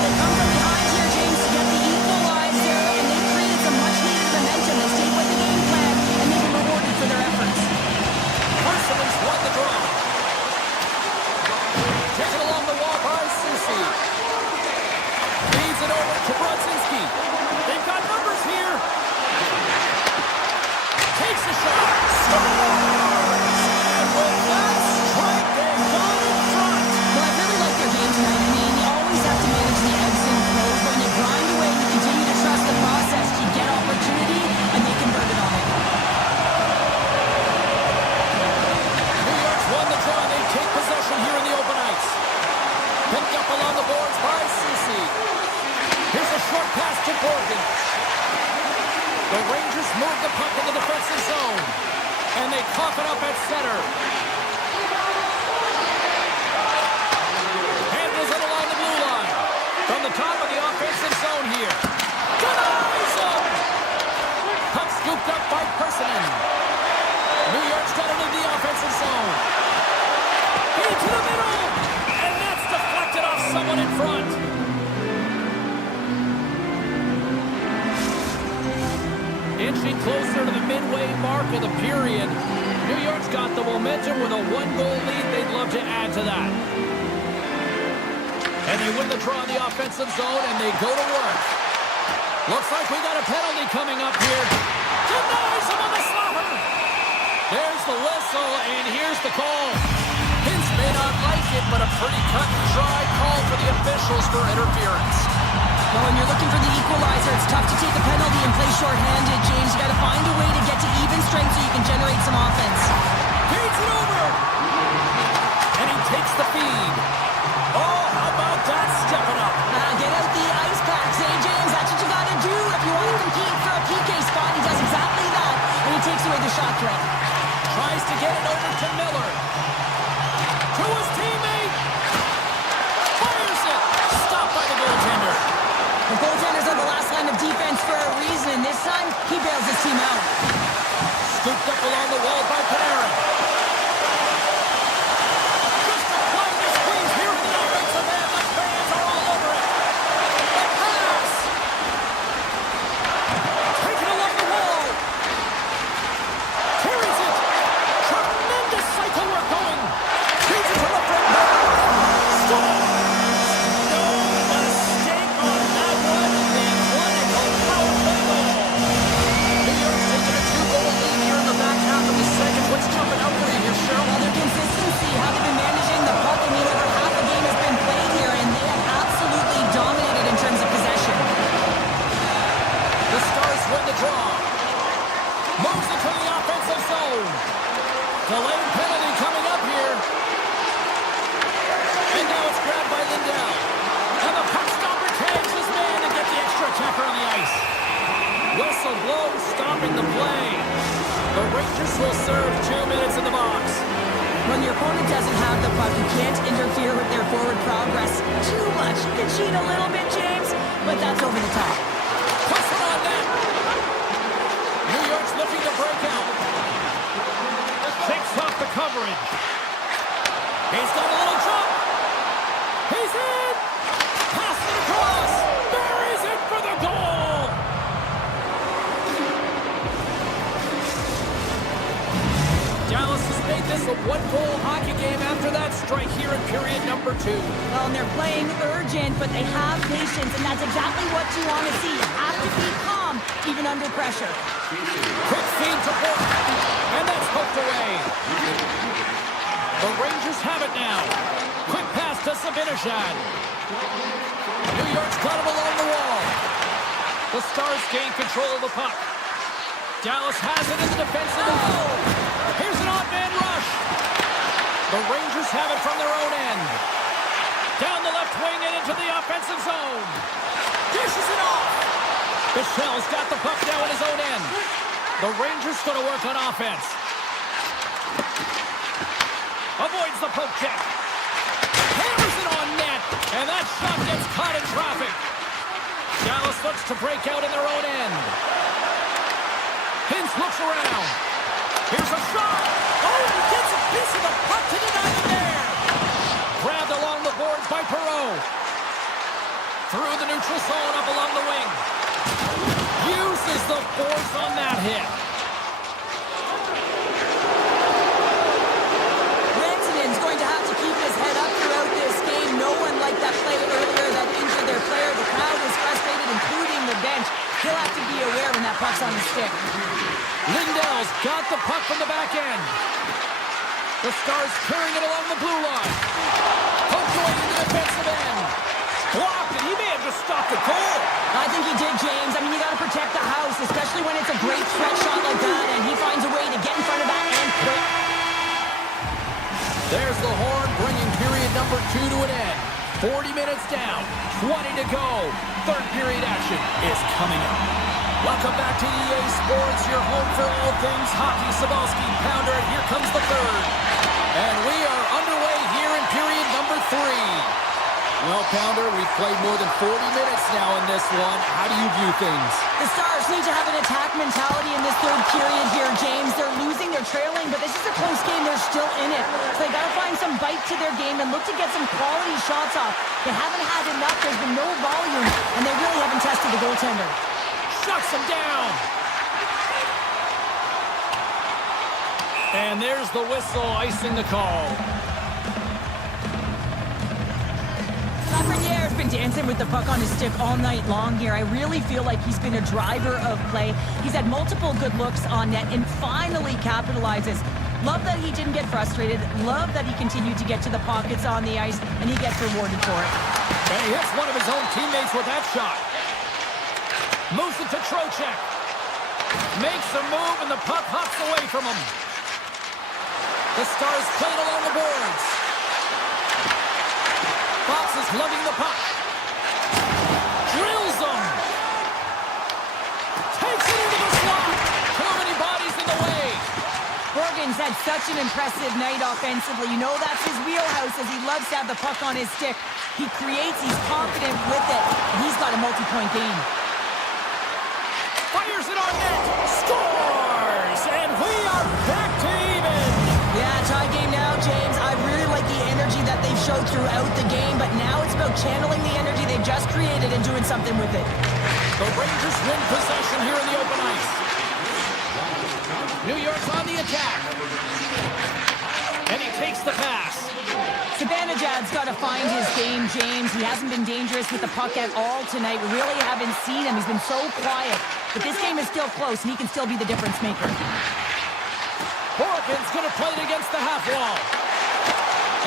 They come from behind here, James, to get the equalizer, and they created some much-needed momentum. They stayed with the game plan, and they've been rewarded for their efforts. Parsons won the draw. Taken along the wall by Susi. Feeds it over to Brodzinski. They've got numbers here. Takes a shot. Scores! And with that strike, they've gone in front. Well, I really like their game tonight. I mean, you always have to manage the ebbs and flows. When you grind away, you continue to trust the process. You get opportunity, and they convert it on it. New York's won the draw. They take possession here in the open ice. Picked up along the boards by Susi. Here's a short pass to Borgen. The Rangers move the puck in the defensive zone. And they cough it up at center. Handles it along the blue line. From the top of the offensive zone here. Denies him! Puck scooped up by Persinen. New York's got it in the offensive zone. Into the middle! And that's deflected off someone in front. Inching closer to the midway mark of the period. New York's got the momentum with a one-goal lead. They'd love to add to that. And they win the draw in the offensive zone, and they go to work. Looks like we got a penalty coming up here. Denies him on the slapper. There's the whistle, and here's the call. Vince may not like it, but a pretty cut and dry call for the officials for interference. Well, when you're looking for the equalizer, it's tough to take a penalty and play shorthanded, James. You got to find a way to get to even strength so you can generate some offense. Feeds it over. And he takes the feed. Oh, how about that stepping up? Get out the ice packs, eh, James? That's what you got to do if you want to compete for a PK spot. He does exactly that, and he takes away the shot threat. Tries to get it over to Miller. To his teammate. Fires it. Stopped by the goaltender. The goaltender's on the last line of defense for a reason, and this time, he bails his team out. Scooped up along the wall by Panarin. Just applying the squeeze here in the offensive end. The fans are all over it. The pass. Taken along the wall. Carries it. Tremendous cycle work going. Feeds it to the front. Scores. No mistake on that one. The clinical power play goal. New York's taking a 2-goal lead here in the back half of the second. What's jumping out for you here, Cheryl? Well, their consistency, how they've been managing the puck. I mean, over half the game has been played here, and they have absolutely dominated in terms of possession. The Stars win the draw. Moves it to the offensive zone. Delayed penalty coming up here. And now it's grabbed by Lindell. And the puck stopper tags his man to get the extra attacker on the ice. Whistle blows, stopping the play. The Rangers will serve 2 minutes in the box. When your opponent doesn't have the puck, you can't interfere with their forward progress too much. You can cheat a little bit, James, but that's over the top. Puts it on net. New York's looking to break out. Takes off the coverage. He's got a little jump. He's in. Pass it across. Buries it for the goal. Dallas has made this a one-goal hockey game after that strike here in period number 2. Well, and they're playing urgent, but they have patience, and that's exactly what you want to see. You have to be calm, even under pressure. Quick feed to Bork, and that's poked away. The Rangers have it now. Quick pass to Zibanejad. New York's got him along the wall. The Stars gain control of the puck. Dallas has it in the defensive zone. Here's an odd-man rush. The Rangers have it from their own end. Down the left wing and into the offensive zone. Dishes it off. Michelle's got the puck now in his own end. The Rangers going to work on offense. Avoids the poke check. Hammers it on net. And that shot gets caught in traffic. Dallas looks to break out in their own end. Hintz looks around. Here's a shot. Oh, he gets a piece of the puck to deny the there. Grabbed along the boards by Perreault. Through the neutral zone up along the wing. Uses the force on that hit. Rantanen's going to have to keep his head up throughout this game. No one liked that play earlier that injured their player. The crowd was frustrated, including the bench. He'll have to be aware when that puck's on the stick. Lindell's got the puck from the back end. The Stars carrying it along the blue line. Poked away in the defensive end. Blocked, and he may have just stopped the goal. I think he did, James. I mean, you got to protect the house, especially when it's a great threat shot like that, and he finds a way to get in front of that and quick. There's the horn, bringing period number 2 to an end. 40 minutes down, 20 to go. Third period action is coming up. Welcome back to EA Sports, your home for all things hockey. Sabalski, Pounder, and here comes the third. And we are underway here in period number 3. Well, Pounder, we've played more than 40 minutes now in this one. How do you view things? The Stars need to have an attack mentality in this third period here, James. They're losing, they're trailing, but this is a close game. They're still in it. So they got to find some bite to their game and look to get some quality shots off. They haven't had enough. There's been no volume, and they really haven't tested the goaltender. Shuts him down. And there's the whistle icing the call. Lafreniere's been dancing with the puck on his stick all night long here. I really feel like he's been a driver of play. He's had multiple good looks on net and finally capitalizes. Love that he didn't get frustrated. Love that he continued to get to the pockets on the ice, and he gets rewarded for it. And he hits one of his own teammates with that shot. Moves it to Trocheck. Makes a move, and the puck hops away from him. The Stars play it along the boards. Fox is lugging the puck. Drills him. Takes it into the slot. Too many bodies in the way. Borgen's had such an impressive night offensively. You know that's his wheelhouse, as he loves to have the puck on his stick. He creates, he's confident with it, and he's got a multi-point game. Fires it on net. Scores! And we are back to even. Yeah, tie game now, James. I really like the energy that they've showed throughout the game, but now it's about channeling the energy they've just created and doing something with it. The Rangers win possession here in the open ice. New York's on the attack. And he takes the pass. Zibanejad's got to find his game, James. He hasn't been dangerous with the puck at all tonight. We really haven't seen him. He's been so quiet. But this game is still close, and he can still be the difference maker. Borgen's going to play it against the half wall.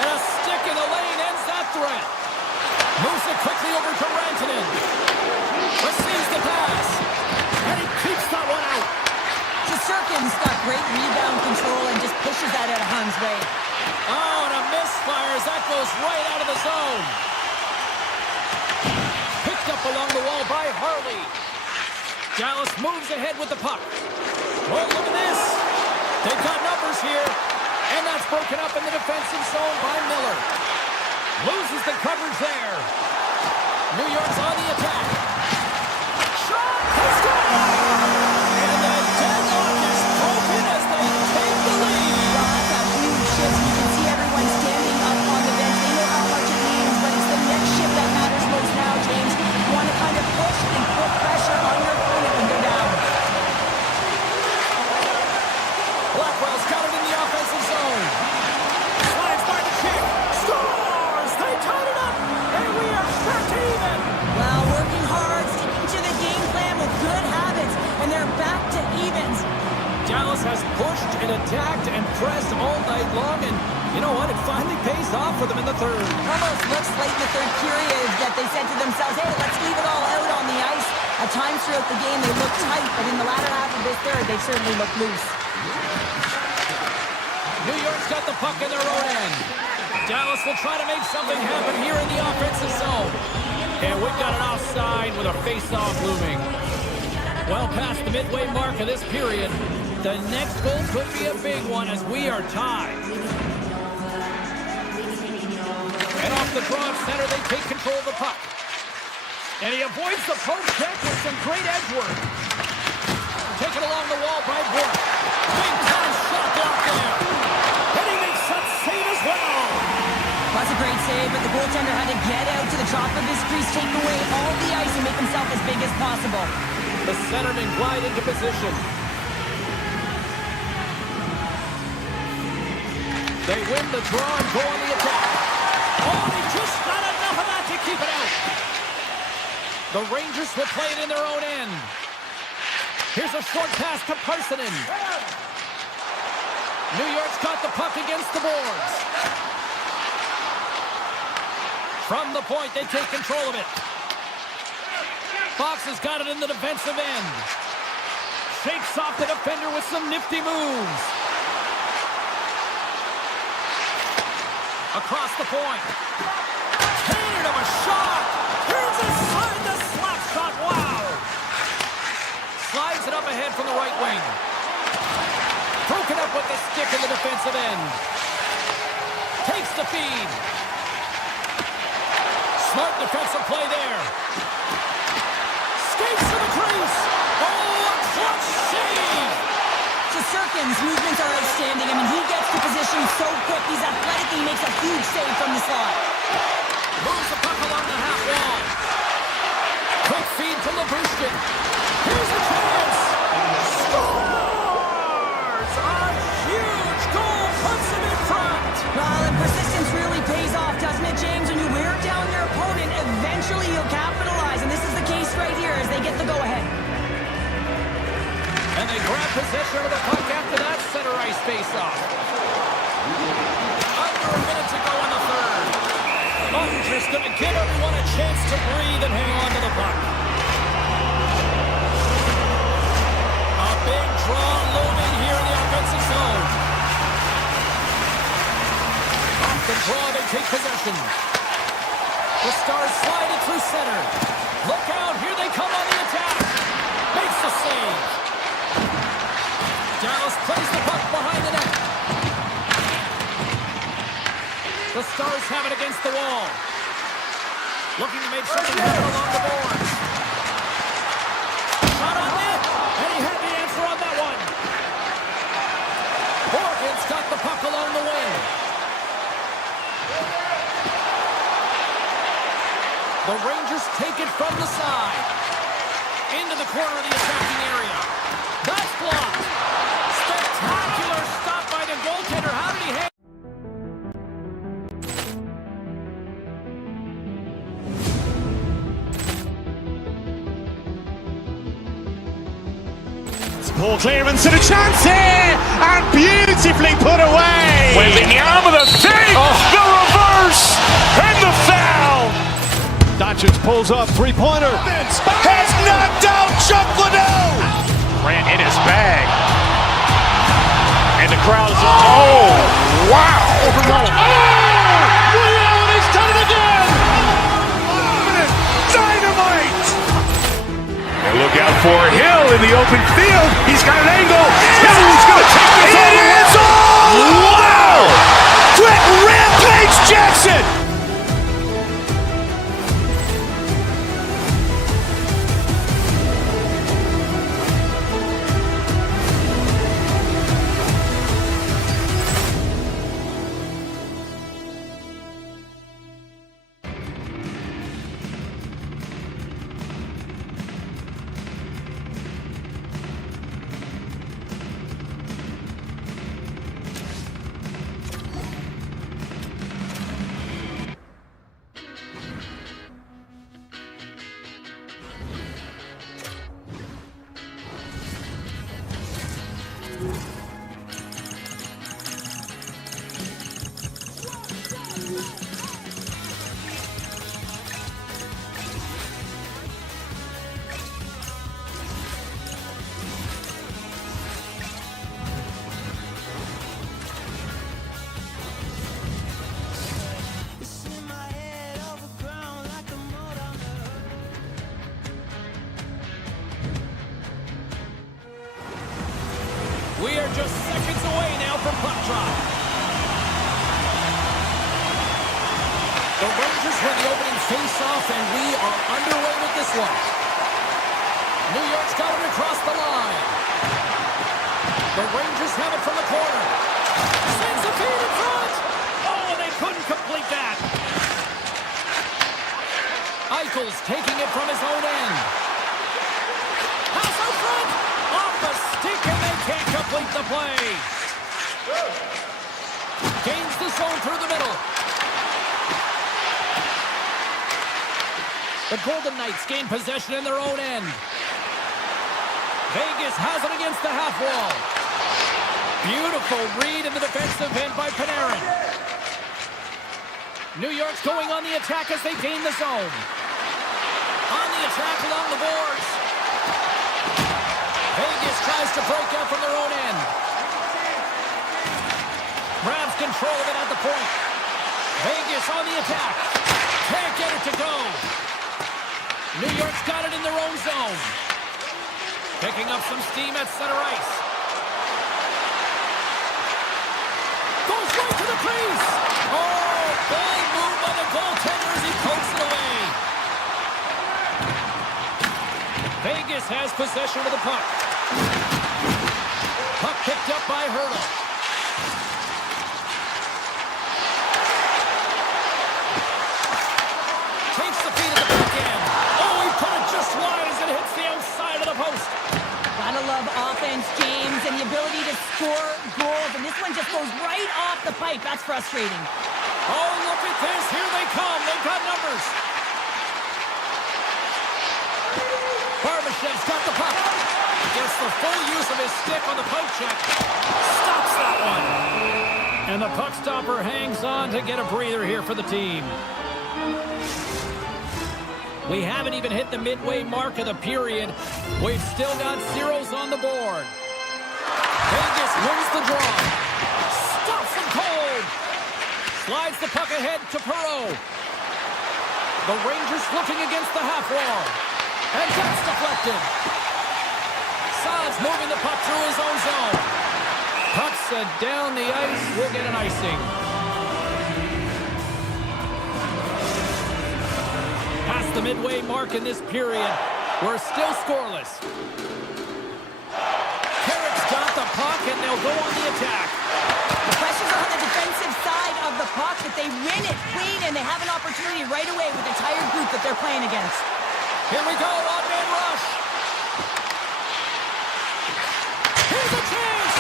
And a stick in the lane ends that threat. Moves it quickly over to Rantanen. Receives the pass. And he keeps that one out. Shesterkin's got great rebound control and just pushes that out of harm's way. Oh, and a misfire as that goes right out of the zone. Picked up along the wall by Harley. Dallas moves ahead with the puck. Oh, look at this. They've got numbers here. And that's broken up in the defensive zone by Miller. Loses the coverage there. New York's on the attack. Shot! He scores! And the deadlock is broken as they take the lead. Well, that's a huge shift. You can see everyone standing up on the bench. They know how much it means, but it's the next shift that matters most now, James. You want to kind of push and put pressure on your opponent when they're down. Blackwell's got it in the offensive zone. Slides by the kick. Scores! They tied it up! And we are back to even! Well, working hard, sticking to the game plan with good habits, and they're back to evens. Dallas has pushed and attacked and pressed all night long, and you know what? It finally pays off for them in the third. Almost looks late in the third period that they said to themselves, hey, let's leave it all out on the ice. At times throughout the game, they look tight, but in the latter half of this third, they certainly look loose. New York's got the puck in their own end. Dallas will try to make something happen here in the offensive zone. And we've got an offside with a face-off looming. Well past the midway mark of this period, the next goal could be a big one as we are tied. And off the draw of center, they take control of the puck. And he avoids the poke check with some great edge work. Taken along the wall by Bork. Big time shot out there. And he makes that save as well. That's a great save, but the goaltender had to get out to the top of his crease, take away all the ice, and make himself as big as possible. The centerman glide into position. They win the draw and go on the attack. Oh, they just got enough of that to keep it out. The Rangers will play it in their own end. Here's a short pass to Parsonen. New York's got the puck against the boards. From the point, they take control of it. Fox has got it in the defensive end. Shakes off the defender with some nifty moves. Across the point. Cannon of a shot. Here's aside the slap shot. Wow. Slides it up ahead from the right wing. Broken up with the stick in the defensive end. Takes the feed. Smart defensive play there. Skates to the crease. Oh, a clutch save. Shesterkin's movements are outstanding. I mean, he gets to position so quick. He's athletic. He makes a huge save from the slot. Moves the puck along the half wall. Quick feed to Labushkin. Here's a chance. Scores! A huge goal puts him in front. Well, and persistence really pays off, doesn't it, James? When you wear down your opponent, eventually faceoff. Under a minute to go in the third. I'm just going to give everyone a chance to breathe and hang on to the puck. A big draw looming here in the offensive zone. Off the draw, they take possession. The Stars slide it through center. Look out, here they come on the attack. Makes the save. Dallas plays the puck behind the net. The Stars have it against the wall. Looking to make something happen along the boards. Shot on net, and he had the answer on that one. Morgan's got the puck along the wing. The Rangers take it from the side. Into the corner of the attacking area. That's blocked. Spectacular stop by the goaltender. How did he hang? Poor clearance and a chance here, and beautifully put away. With the arm of the fake, the reverse, and the foul. Doncic pulls up, three-pointer. Has knocked out Chuck Liddell. Ran in his bag. And the crowd is, oh, wow. Ray Allen has done it again. Dynamite. And look out for Hill in the open field. He's got an angle. Hill's going to take this all the way. Wow. Quick Rampage Jackson. We are just seconds away now from puck drop. The Rangers win the opening face-off, and we are underway with this one. New York's got it across the line. The Rangers have it from the corner. Sends a feed in front. Oh, and they couldn't complete that. Eichel's taking it from his own end. Pass out front. Off the stick, and they can't complete the play. Gains the zone through the middle. The Golden Knights gain possession in their own end. Vegas has it against the half wall. Beautiful read in the defensive end by Panarin. New York's going on the attack as they gain the zone. On the attack along the boards. Vegas tries to break out from their own end. Grabs control of it at the point. Vegas on the attack. Can't get it to go. New York's got it in their own zone. Picking up some steam at center ice. Goes right to the crease. Oh, ball move by the goaltender as he pokes it away. Vegas has possession of the puck. Puck picked up by Hurdle. Takes the feet of the back end. Oh, he put it just wide as it hits the outside of the post. Gotta love offense, James, and the ability to score goals. And this one just goes right off the pipe. That's frustrating. Oh, look at this. Here they come. They've got numbers. Barbashev's got the puck. Gets gets the full use of his stick on the poke check. Stops that one. And the puck stopper hangs on to get a breather here for the team. We haven't even hit the midway mark of the period. We've still got zeros on the board. Vegas wins the draw. Stops him cold. Slides the puck ahead to Perreault. The Rangers looking against the half wall. And that's deflected. Saad's moving the puck through his own zone. Puck's down the ice. We'll get an icing. Past the midway mark in this period. We're still scoreless. Carrick's got the puck, and they'll go on the attack. The pressure's on the defensive side of the puck, but they win it clean, and they have an opportunity right away with the tired group that they're playing against. Here we go, odd-man rush. Here's a chance.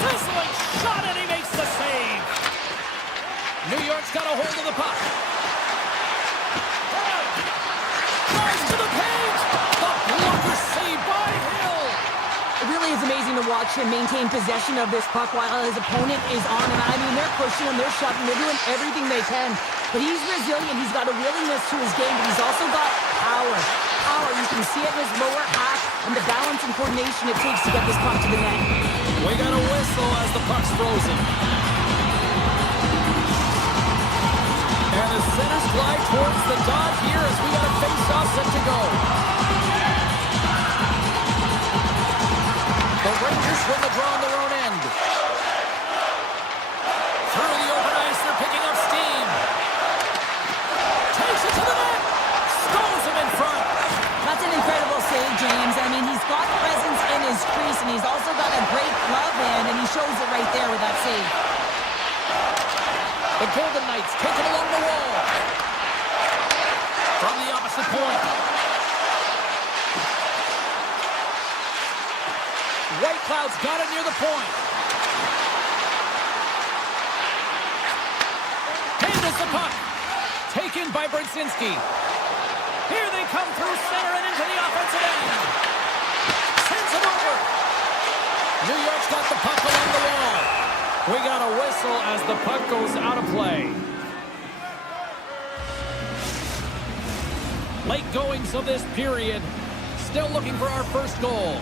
Sizzling shot, and he makes the save. New York's got a hold of the puck. Drives to the paint. The blocker saved by Hill. It really is amazing to watch him maintain possession of this puck while his opponent is on him. I mean, they're pushing him, they're shoving, they're doing everything they can. But he's resilient, he's got a willingness to his game, but he's also got power. Power, you can see it in his lower half and the balance and coordination it takes to get this puck to the net. We got a whistle as the puck's frozen. And the centers glide towards the dot here as we got a face-off set to go. The Rangers win the draw on their own end. Through the open ice, they're picking up steam. Takes it to the net. Stones him in front. That's an incredible save, James. I mean, he's got presence in his crease, and he's also got a great glove hand, and he shows it right there with that save. The Golden Knights take it along the wall. From the opposite point. White Cloud's got it near the point. Handles the puck. Taken by Brzezinski. Here they come through center and into the offensive end. Sends it over. New York's got the puck along the wall. We got a whistle as the puck goes out of play. Late goings of this period. Still looking for our first goal.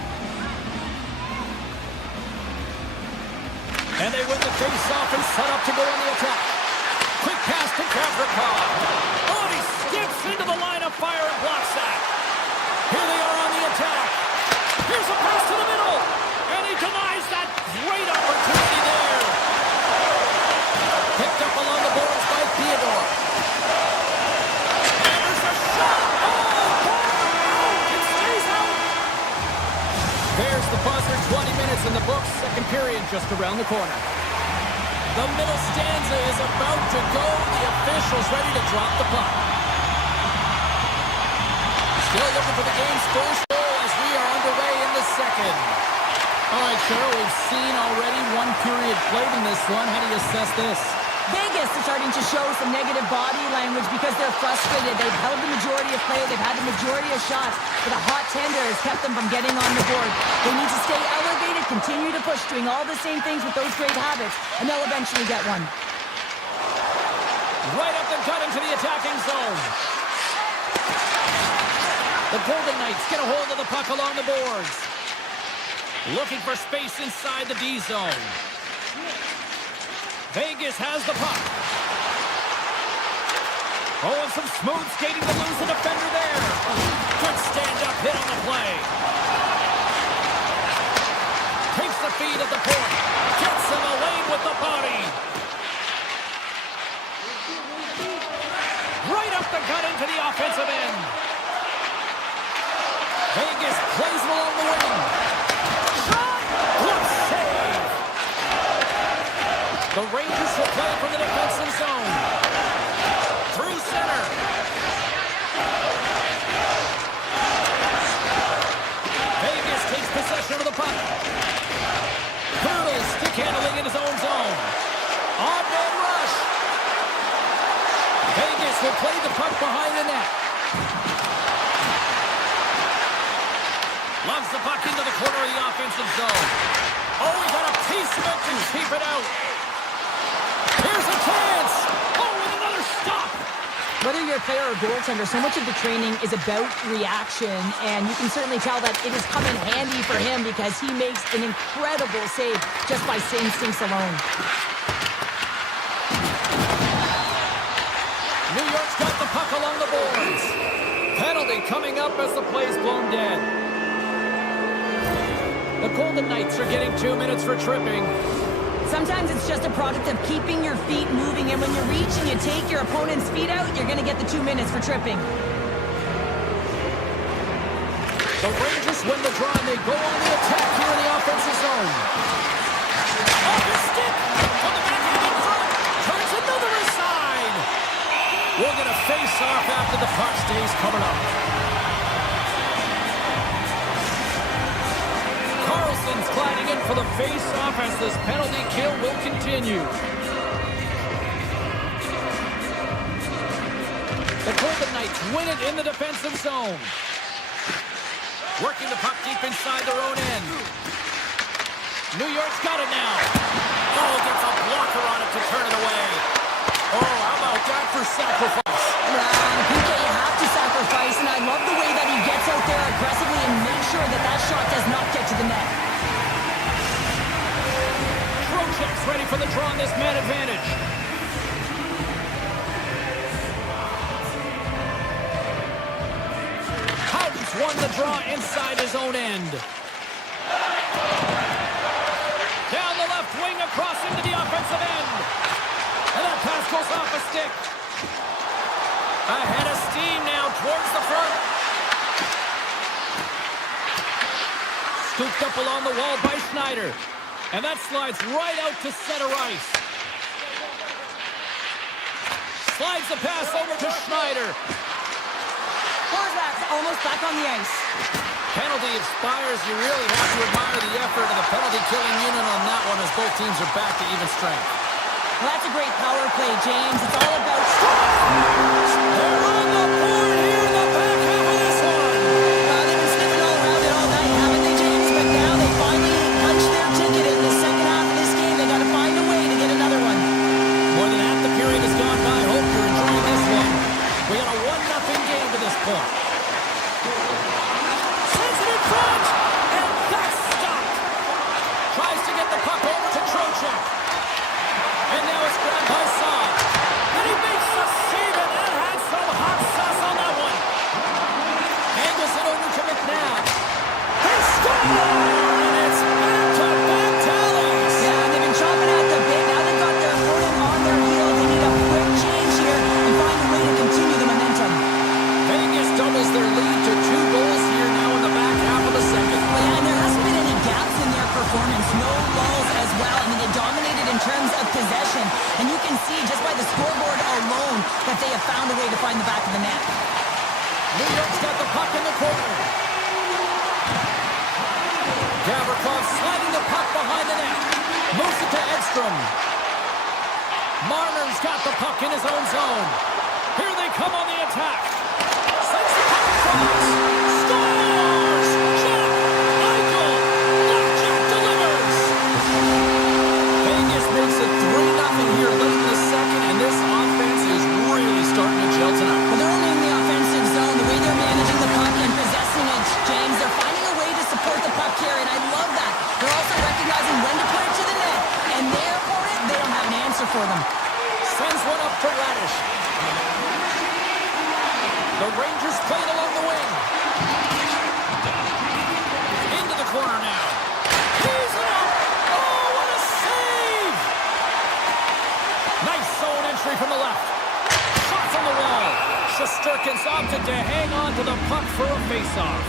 And they win the face-off and set up to go on the attack. Quick pass to Gavrikov. Oh, and he skips into the line of fire and blocks that. Here they are on the attack. Here's a pass to the middle. And he denies that great opportunity there. Picked up along the boards by Theodore. And there's a shot. Oh, it stays out. There's the buzzer. 20 minutes in the books. Second period just around the corner. The middle stanza is about to go. The officials ready to drop the puck. Still looking for the game's first goal as we are underway in the second. All right, Cheryl, we've seen already one period played in this one. How do you assess this? Vegas is starting to show some negative body language because they're frustrated. They've held the majority of play. They've had the majority of shots, but a hot tender has kept them from getting on the board. They need to stay elevated, continue to push, doing all the same things with those great habits, and they'll eventually get one. Right up the gut into the attacking zone. The Golden Knights get a hold of the puck along the boards. Looking for space inside the D zone. Vegas has the puck. Oh, and some smooth skating to lose the defender there. Good stand-up hit on the play. Takes the feed at the point. Gets him a lane with the body. Right up the gut into the offensive end. Vegas plays him along the wing. Shot! Good save! The Rangers will play from the defensive zone. Through center. Vegas takes possession of the puck. Hurdle stick handling in his own zone. Odd-man rush. Vegas will play the puck behind the net. Loves the puck into the corner of the to keep it out. Here's a chance. Oh, and another stop. Whether you're a player or goaltender, so much of the training is about reaction, and you can certainly tell that it is coming handy for him because he makes an incredible save just by instincts alone. New York's got the puck along the boards. Penalty coming up as the play's blown dead. The Golden Knights are getting 2 minutes for tripping. Sometimes it's just a product of keeping your feet moving, and when you reach and you take your opponent's feet out, you're going to get the 2 minutes for tripping. The Rangers win the draw, and they go on the attack here in the offensive zone. Off his stick! On the backhand in front! Turns another aside! We'll get a face-off after the puck stays coming up. Carlson's gliding in for the face-off as this penalty kill will continue. The Golden Knights win it in the defensive zone. Working the puck deep inside their own end. New York's got it now. Oh, gets a blocker on it to turn it away. Oh, how about that for sacrifice? PK, you have to sacrifice, and I love the way that he gets out there aggressively and makes sure that that shot does not get to the net. Trocheck's ready for the draw on this man advantage. Howden's won the draw inside his own end. Down the left wing across into the offensive end. And that pass goes off a stick. Ahead of steam now towards the front. Scooped up along the wall by Schneider. And that slides right out to center ice. Slides the pass over to Schneider. Horvath's almost back on the ice. Penalty expires. You really have to admire the effort of the penalty-killing unit on that one as both teams are back to even strength. Well, that's a great power play, James. It's all about stars. They're on the board here in the back half of this one. They've been sniffing all around it all night, haven't they, James? But now they finally punched their ticket in the second half of this game. They got to find a way to get another one. More than half the period has gone by. Hope you're enjoying this one. We got a 1-0 game to this point. Sends it in front, and that's stopped. Tries to get the puck over to Trocheck. And now it's grabbed by Saad. And he makes the save, and that had some hot sauce on that one. Angles it over to McNabb. They score! And it's back-to-back tallies. Yeah, they've been chomping at the bit. Now they've got their opponent on their heel. They need a quick change here and find a way to continue the momentum. Vegas doubles their lead to 2 goals here now in the back half of the second. Well, yeah, and there hasn't been any gaps in their performance. No lulls as well. I mean, they dominated in terms of possession. And you can see just by the scoreboard alone that they have found a way to find the back of the net. New York's got the puck in the corner. Gavrikov sliding the puck behind the net. Moves it to Edstrom. Marner's got the puck in his own zone. Here they come on the attack. Sends the puck across. Scores! Jack Eichel. Blackjack delivers. Vegas makes it 3-0 here late in the second, and this offense is really starting to gel tonight. Well, they're only in the offensive zone. The way they're managing the puck and possessing it, James, they're finding a way to support the puck carry, and I love that. They're also recognizing when to put it to the net, and their opponent, they don't have an answer for them. Sends one up to Radish. The Rangers play it along the wing. Into the corner now. He's it up. Oh, what a save! Nice zone entry from the left. Shot from the wall. Shesterkin's opted to hang on to the puck for a face-off.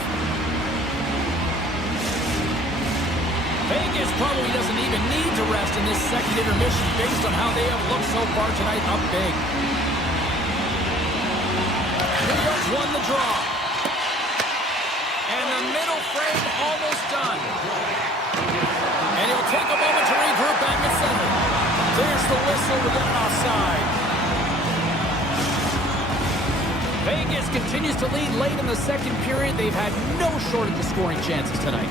Vegas probably doesn't even need to rest in this second intermission based on how they have looked so far tonight up big. New York's won the draw. And the middle frame almost done. And he'll take a moment to regroup back at center. There's the whistle. We got an offside. Vegas continues to lead late in the second period. They've had no shortage of scoring chances tonight.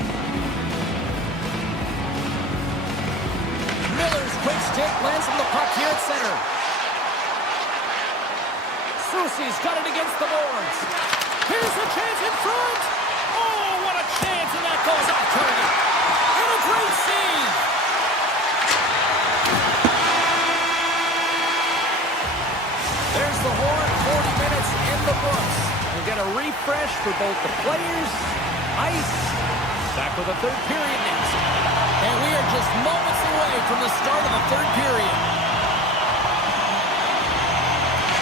quick stick lands from the puck here at center. Soucy's got it against the boards. Here's a chance in front. Oh, what a chance, and that goes off target. And a great save. There's the horn, 40 minutes in the books. We'll get a refresh for both the players, ice. Back with the third period next. And we are just moments away from the start of the third period.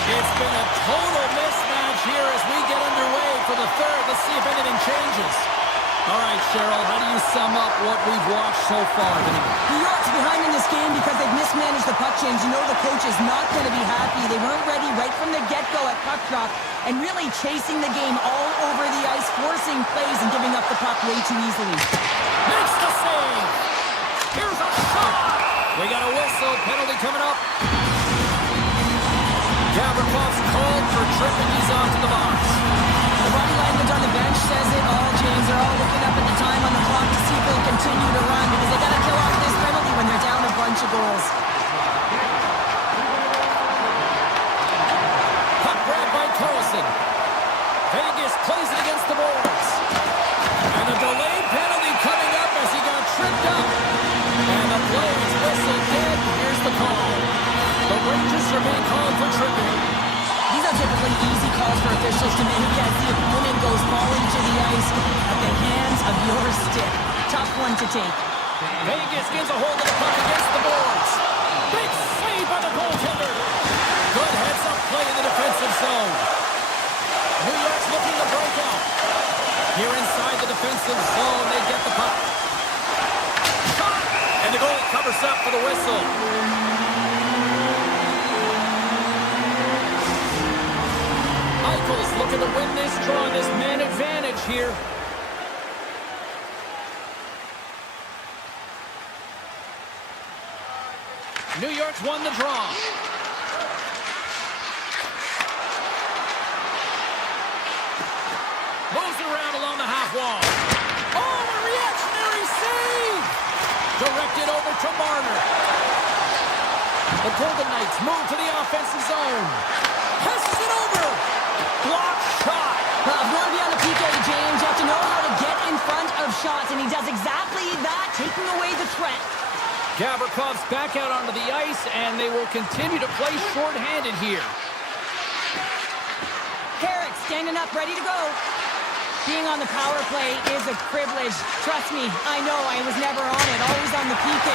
It's been a total mismatch here as we get underway for the third. Let's see if anything changes. All right, Cheryl, how do you sum up what we've watched so far tonight? New York's behind in this game because they've mismanaged the puck change. You know the coach is not going to be happy. They weren't ready right from the get-go at puck drop and really chasing the game all over the ice, forcing plays and giving up the puck way too easily. Makes the save. Here's a shot. We got a whistle. Penalty coming up. Gavrikoff's called for tripping. He's off to the box. The body language on the bench says it all, James. They're all looking up at the time on the clock to see if they'll continue to run because they got to kill off this penalty when they're down a bunch of goals. Puck grabbed by Carlson. Vegas plays it against the boards. And a delayed penalty coming up as he got tripped up. And the play is whistled dead. Here's the call. The Rangers are being called for tripping. These are typically easy calls for officials to make as the opponent goes falling to the ice at the hands of your stick. Tough one to take. Vegas gets a hold of the puck against the boards. Big save by the goaltender. Good heads-up play in the defensive zone. New York's looking to break out. Here inside the defensive zone, they get the puck. Shot! And the goalie covers up for the whistle. Eichel's looking to win this draw, this man advantage here. New York's won the draw. Moves it around along the half wall. Oh, a reactionary save! Directed over to Marner. The Golden Knights move to the offensive zone. Passes it over. Block shot. Well, if you want to be on the PK, James, you have to know how to get in front of shots, and he does exactly that, taking away the threat. Gavrikoff's back out onto the ice, and they will continue to play shorthanded here. Carrick standing up, ready to go. Being on the power play is a privilege. Trust me, I know I was never on it, always on the PK.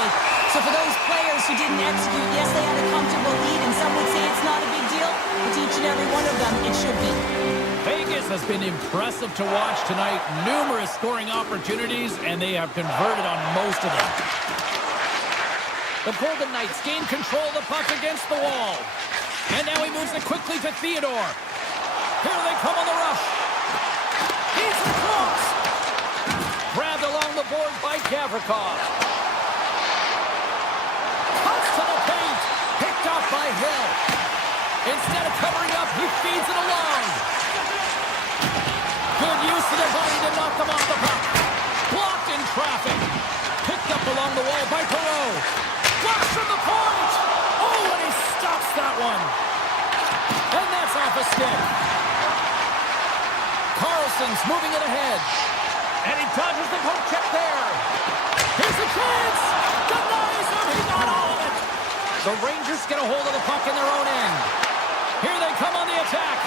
So for those players who didn't execute, yes, they had a comfortable lead, and some would say it's not a big deal, but each and every one of them, it should be. Vegas has been impressive to watch tonight. Numerous scoring opportunities, and they have converted on most of them. The Golden Knights gain control of the puck against the wall. And now he moves it quickly to Theodore. Here they come on the rush. He's across. Grabbed along the boards by Gavrikov. Cuts to the paint. Picked off by Hill. Instead of covering up, he feeds it along. Good use of their body to knock them off the puck. Blocked in traffic. Picked up along the wall by Perreault. Blocks from the point! Oh, and he stops that one. And that's off a stick. Carlson's moving it ahead. And he dodges the poke check there. Here's a chance! Denies him! He got all of it! The Rangers get a hold of the puck in their own end. Here they come on the attack.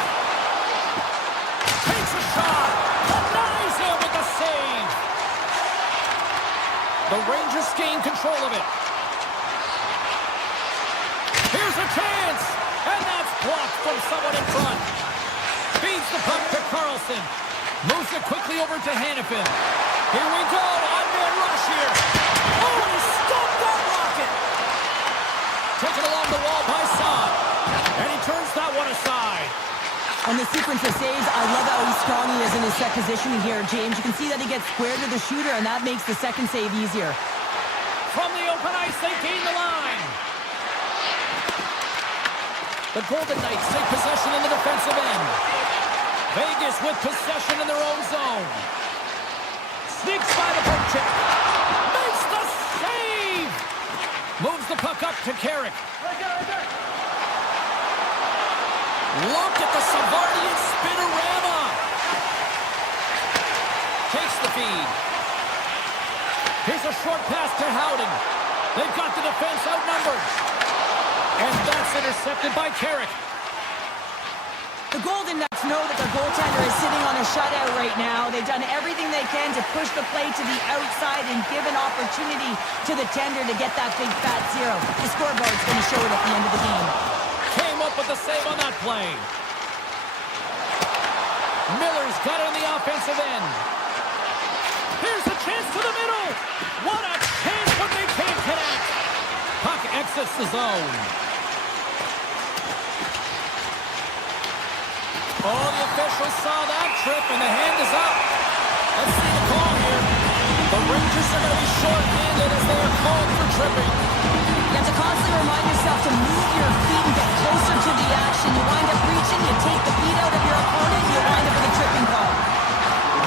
Takes a shot! Denies him with the save! The Rangers gain control of it. Here's a chance! And that's blocked from someone in front. Feeds the puck to Carlson. Moves it quickly over to Hannafin. Here we go. On-man rush here. Oh, and he stopped that rocket. Taken along the wall by Saad. And he turns that one aside. On the sequence of saves, I love how strong he is in his set positioning here, James. You can see that he gets square to the shooter, and that makes the second save easier. From the open ice, they gain the line. The Golden Knights take possession in the defensive end. Vegas with possession in their own zone. Sneaks by the poke check. Makes the save! Moves the puck up to Carrick. Look at the Savardian spinorama. Takes the feed. Here's a short pass to Howden. They've got the defense outnumbered. And that's intercepted by Carrick. The Golden Knights know that their goaltender is sitting on a shutout right now. They've done everything they can to push the play to the outside and give an opportunity to the tender to get that big fat zero. The scoreboard's going to show it at the end of the game. Came up with the save on that play. Miller's got it on the offensive end. Here's a chance to the middle. What a chance, but they can't connect. Puck exits the zone. Oh, the officials saw that trip, and the hand is up. Let's see the call here. The Rangers are going to be short-handed as they are called for tripping. You have to constantly remind yourself to move your feet and get closer to the action. You wind up reaching, you take the feet out of your opponent, and you wind up with a tripping call.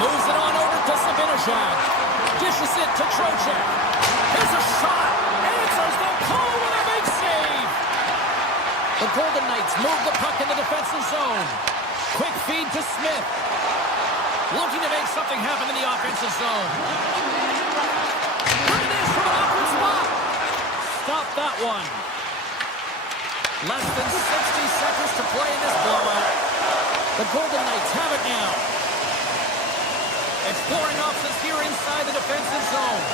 Moves it on over to Sabinishad. Dishes it to Trocheck. Here's a shot. Answers the call with a big save. The Golden Knights move the puck in the defensive zone. Quick feed to Smith. Looking to make something happen in the offensive zone. There it is from an awkward spot. Stop that one. Less than 60 seconds to play in this blowout. The Golden Knights have it now. Exploring options here inside the defensive zone.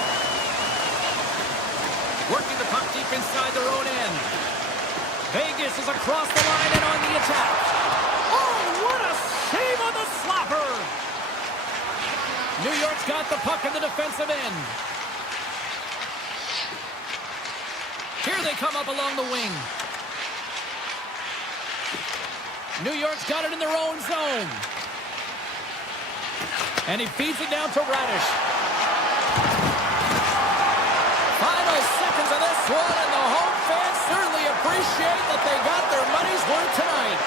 Working the puck deep inside their own end. Vegas is across the line and on the attack. Oh, what a save on the slapper! New York's got the puck in the defensive end. Here they come up along the wing. New York's got it in their own zone. And he feeds it down to Radish. Final seconds of this one, and the home fans certainly appreciate that they got their money's worth tonight.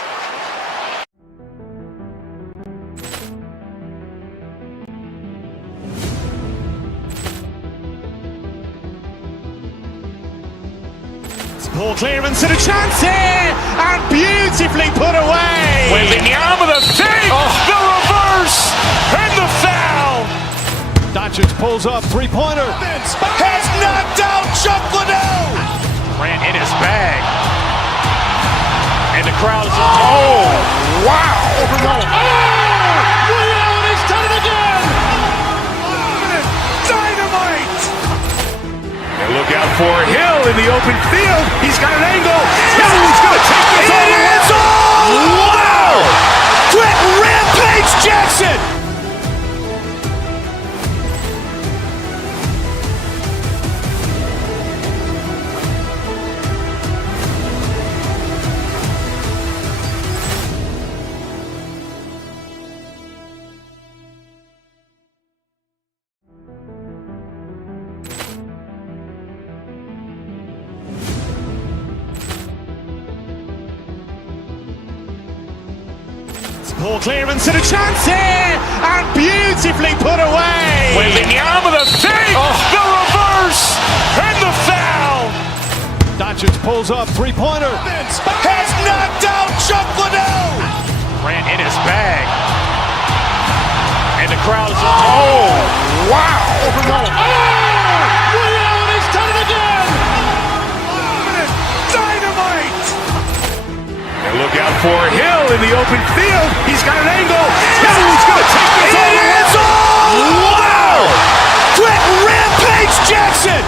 Poor clearance and a chance here, and beautifully put away. Wembanyama the save, the reverse, and the foul. Doncic pulls up, three-pointer. Has knocked out Chuck Liddell. Ran in his bag. And the crowd is... Oh, wow. He's done it again! Dynamite. And look out for Hill in the open field. He's got an angle. Hill's going to take this all the way. Wow! Quit Rampage Jackson! Poor clearance and a chance here, and beautifully put away. Wembanyama the save, the reverse, and the foul. Doncic pulls up, three-pointer. Has knocked out Chuck Liddell. Ran in his bag. And the crowd is... Oh, wow. He's done it again! Dynamite. And look out for Hill in the open field. He's got an angle. Hill's going to take this all the way. Wow. Quit Rampage Jackson.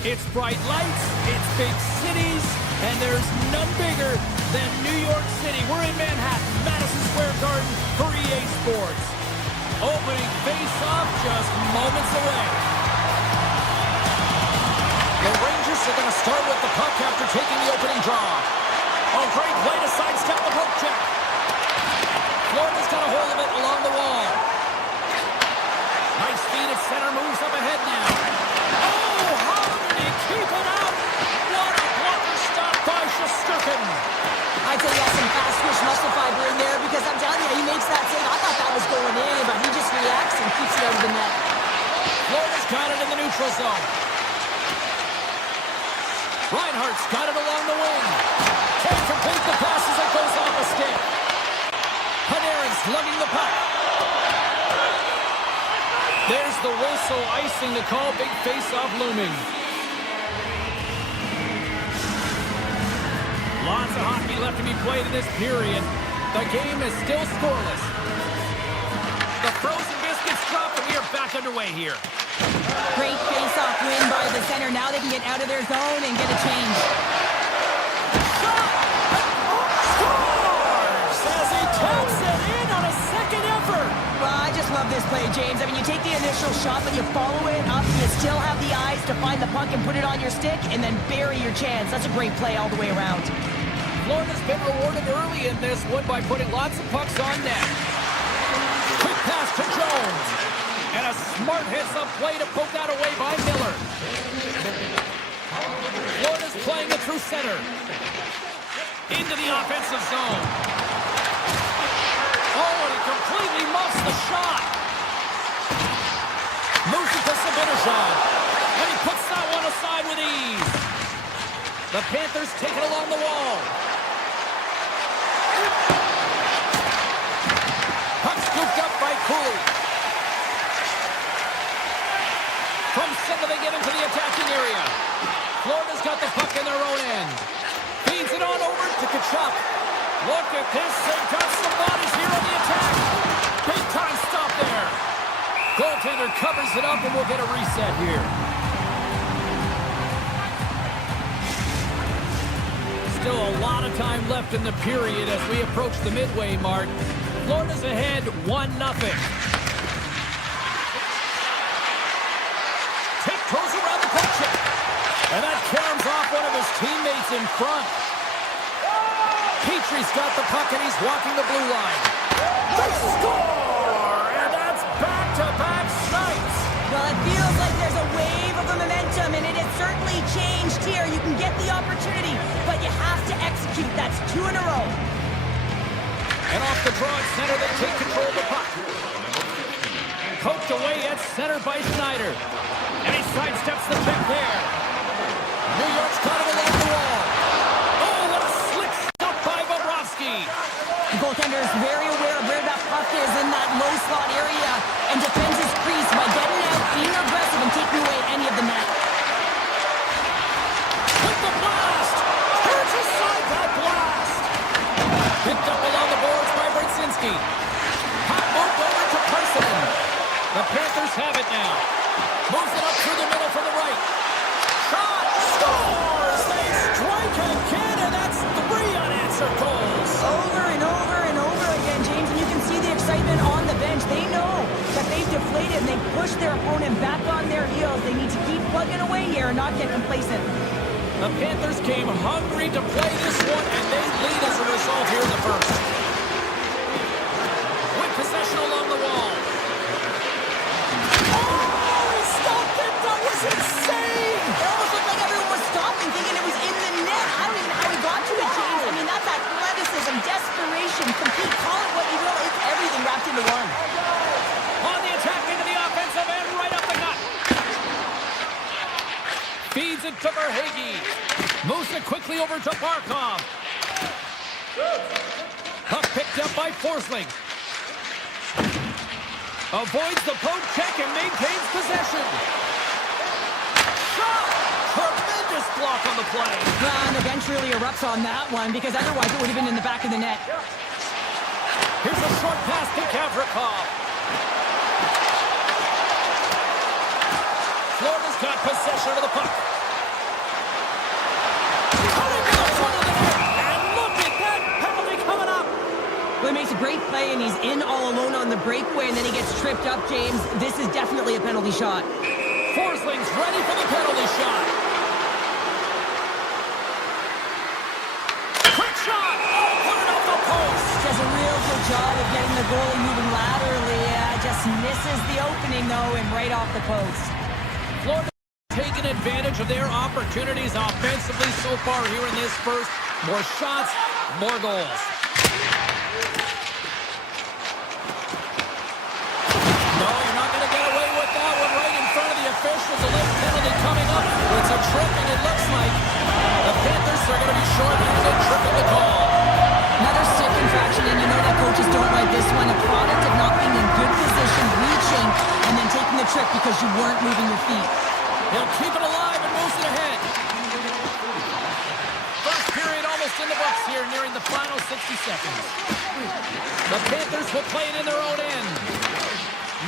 It's bright lights, it's big cities, and there's none bigger than New York City. We're in Manhattan, Madison Square Garden for EA Sports. Opening face-off just moments away. The Rangers are going to start with the puck after taking the opening draw. Oh, great way to sidestep the poke check. Florida's got a hold of it along the wall. Nice feed at center, moves up ahead now. Oh, how did he keep it out? What a blocker stop by Shesterkin. I'd say he has some fast twitch muscle fiber in there because I'm telling you, he makes that save. I thought that was going in, but he just reacts and keeps it out of the net. Florida's got it in the neutral zone. Reinhardt's got it along the wing. Can't complete the pass as it goes off a stick. Panarin's lugging the puck. There's the whistle, icing the call. Big face-off looming. Lots of hockey left to be played in this period. The game is still scoreless. The frozen biscuits drop, and we are back underway here. Great face-off win by the center. Now they can get out of their zone and get a change. Shot! Scores! As he taps it in on a second effort. Well, I just love this play, James. I mean, you take the initial shot, but you follow it up. You still have the eyes to find the puck and put it on your stick, and then bury your chance. That's a great play all the way around. Florida's been rewarded early in this one by putting lots of pucks on net. Quick pass to Jones. And a smart hits-up play to poke that away by Miller. Florida's playing it through center. Into the offensive zone. Oh, and he completely muffs the shot. Moves it to Sabinishad. And he puts that one aside with ease. The Panthers take it along the wall. Puck scooped up by Cooley. From center, they get into the attacking area. Florida's got the puck in their own end. Feeds it on over to Tkachuk. Look at this. They've got some bodies here on the attack. Big time stop there. Goaltender covers it up, and we'll get a reset here. Still a lot of time left in the period as we approach the midway mark. Florida's ahead 1-0. Goes around the poke check. And that caroms off one of his teammates in front. Petrie's got the puck and he's walking the blue line. They score! And that's back-to-back strikes. Well, it feels like there's a wave of momentum, and it has certainly changed here. You can get the opportunity, but you have to execute. That's 2 in a row. And off the draw at center, they take control of the puck. Poked away at center by Schneider. And he sidesteps the check there. New York's got it along the wall. Oh, what a slick stop by Bobrovsky. The goaltender is very aware of where that puck is in that low slot area and defends his crease by getting out, being aggressive, and taking away any of the net. With the blast! Turns aside that blast! Picked up along the boards by Brzezinski. Puck moved over to Parson. The Panthers have it now. Moves it up through the middle for the right. Shot! Scores! They strike again, and that's 3 unanswered goals. Over and over and over again, James, and you can see the excitement on the bench. They know that they've deflated and they've pushed their opponent back on their heels. They need to keep plugging away here and not get complacent. The Panthers came hungry to play this one, and they lead as a result here in the first. With possession along the wall. Insane! It almost looked like everyone was stopping, thinking it was in the net. I don't even know how he got to it, James. I mean, that's athleticism, desperation, complete, call it what you will. It's everything wrapped into one. On the attack into the offensive end, right up the gut. Feeds it to Verhaeghe. Moves it quickly over to Barkov. Puck picked up by Forsling. Avoids the poke check and maintains possession. Tremendous block on the play. And the bench really erupts on that one because otherwise it would have been in the back of the net. Here's a short pass to Gavrikov. Florida's got possession of the puck. and he's in all alone on the breakaway, and then he gets tripped up, James. This is definitely a penalty shot. Forsling's ready for the penalty shot. Quick shot! Oh, put it off the post! Does a real good job of getting the goalie moving laterally. Just misses the opening, though, and right off the post. Florida taking advantage of their opportunities offensively so far here in this first. More shots, more goals. No, you're not going to get away with that one right in front of the officials. A late penalty coming up. It's a tripping, it looks like. The Panthers are going to be short-handed, tripping the call. Another stick infraction, and you know that coaches don't like this one. A product of not being in good position, reaching, and then taking the trick because you weren't moving your feet. He'll keep it alive and moves it ahead. First period almost in the books here, nearing the final 60 seconds. The Panthers will play it in their own end.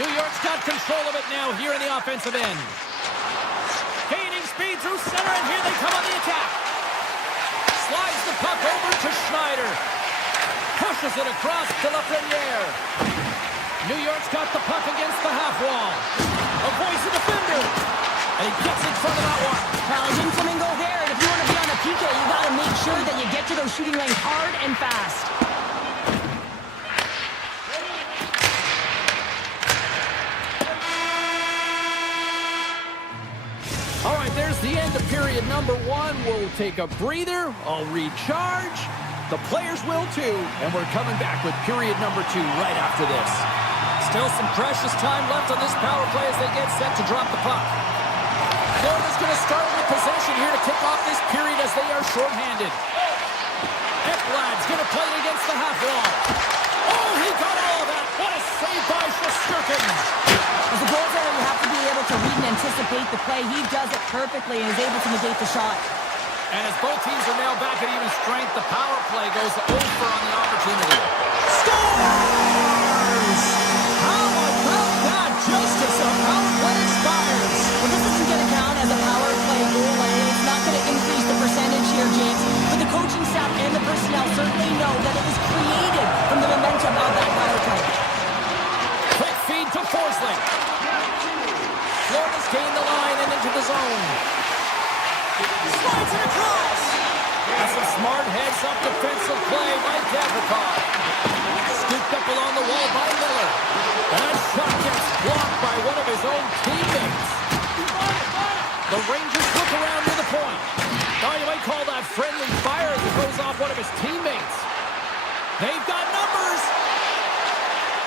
New York's got control of it now here in the offensive end. Gaining speed through center, and here they come on the attack. Slides the puck over to Schneider. Pushes it across to Lafreniere. New York's got the puck against the half wall. Avoids the defender. And he gets in front of that one. Challenging Flamingo there. And if you want to be on a PK, you got to make sure that you get to those shooting lanes hard and fast. All right, there's the end of period number one. We'll take a breather. I'll recharge. The players will too. And we're coming back with period number two right after this. Still some precious time left on this power play as they get set to drop the puck. Florida's going to start with possession here to kick off this period as they are shorthanded. Ekblad's going to play it against the half wall. Oh, he got all of that. What a save by Shesterkin. As a goaltender, you have to be able to read and anticipate the play. He does it perfectly and is able to negate the shot. And as both teams are now back at even strength, the power play goes over on the opportunity. Scores! How about that? Justice, a power play expires. Well, this isn't going to count as a power play goal, and it's not going to increase the percentage here, James. But the coaching staff and the personnel certainly know that it was created from the momentum of that power play. Quick feed to Forsling. Florida's gained the line and into the zone. Slides it across. That's some smart heads-up defensive play by Gavrikov. Scooped up along the wall by Miller. And that shot gets blocked by one of his own teammates. The Rangers look around near the point. Oh, you might call that friendly fire as it goes off one of his teammates. They've got numbers.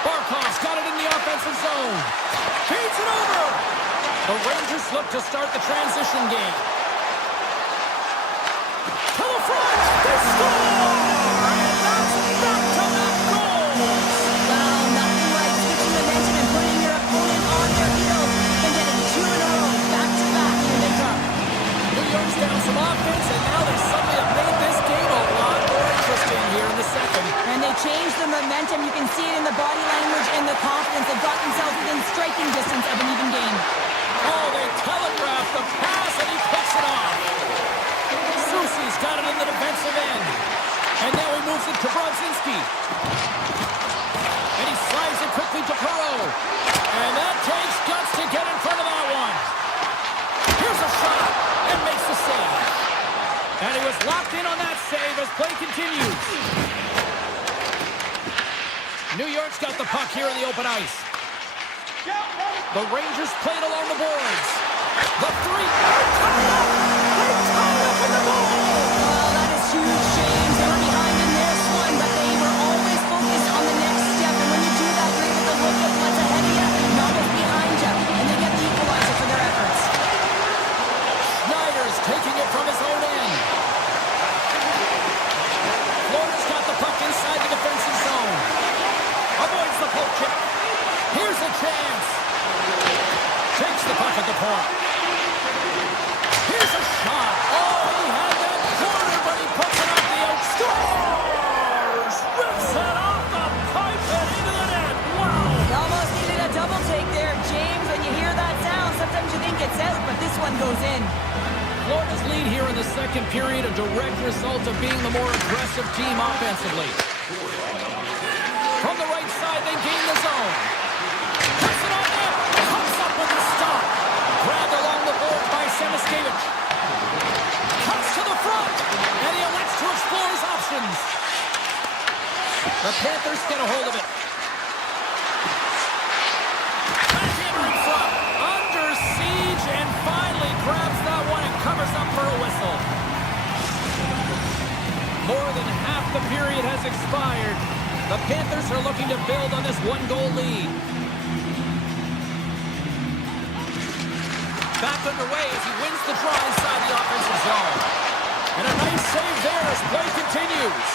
Barkov's got it in the offensive zone. Feeds it over. The Rangers look to start the transition game. To the front. They score! And that's back-to-back goals. Well, nothing like switching momentum and putting your opponent on their heels and getting two in a row, back-to-back. Here they come. New York's down some offense, and now they suddenly have made this game a lot more interesting here in the second. And they changed the momentum. You can see it in the body language and the confidence. They've got themselves within striking distance of an even game. Oh, they telegraph the pass, and he picks it off. Soucy's got it in the defensive end. And now he moves it to Brodzinski. And he slides it quickly to Perreault. And that takes guts to get in front of that one. Here's a shot, and makes the save. And he was locked in on that save as play continues. New York's got the puck here in the open ice. The Rangers played along the boards. The three. They're tied up. They're tied up in the goal. Oh, that is huge, James. They were behind in this one, but they were always focused on the next step. And when you do that, you're able to look at what's ahead of you, not what's behind you. And they get the equalizer for their efforts. Schneider's taking it from his own end. Florida's got the puck inside the defensive zone. Avoids the poke check. Here's a chance. Takes the puck at the point. Here's a shot. Oh, he had that corner, but he puts it up the out. Scores! Rips it off the pipe and into the net. Wow! You almost needed a double take there, James. When you hear that sound, sometimes you think it's out, but this one goes in. Florida's lead here in the second period, a direct result of being the more aggressive team offensively. From the right side. The Panthers get a hold of it. Backhander in front. Under siege and finally grabs that one and covers up for a whistle. More than half the period has expired. The Panthers are looking to build on this one-goal lead. Back underway as he wins the draw inside the offensive zone. And a nice save there as play continues.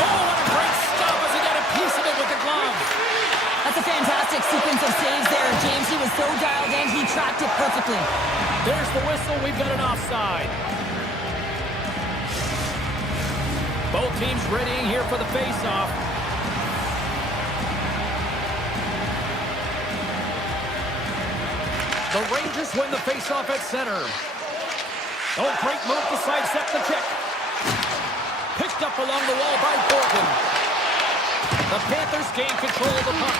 Oh, what a great stop as he got a piece of it with the glove. That's a fantastic sequence of saves there, James. He was so dialed in, he tracked it perfectly. There's the whistle. We've got an offside. Both teams readying here for the face-off. The Rangers win the face-off at center. Oh, great move to sidestep the check. Picked up along the wall by Borgen. The Panthers gain control of the puck.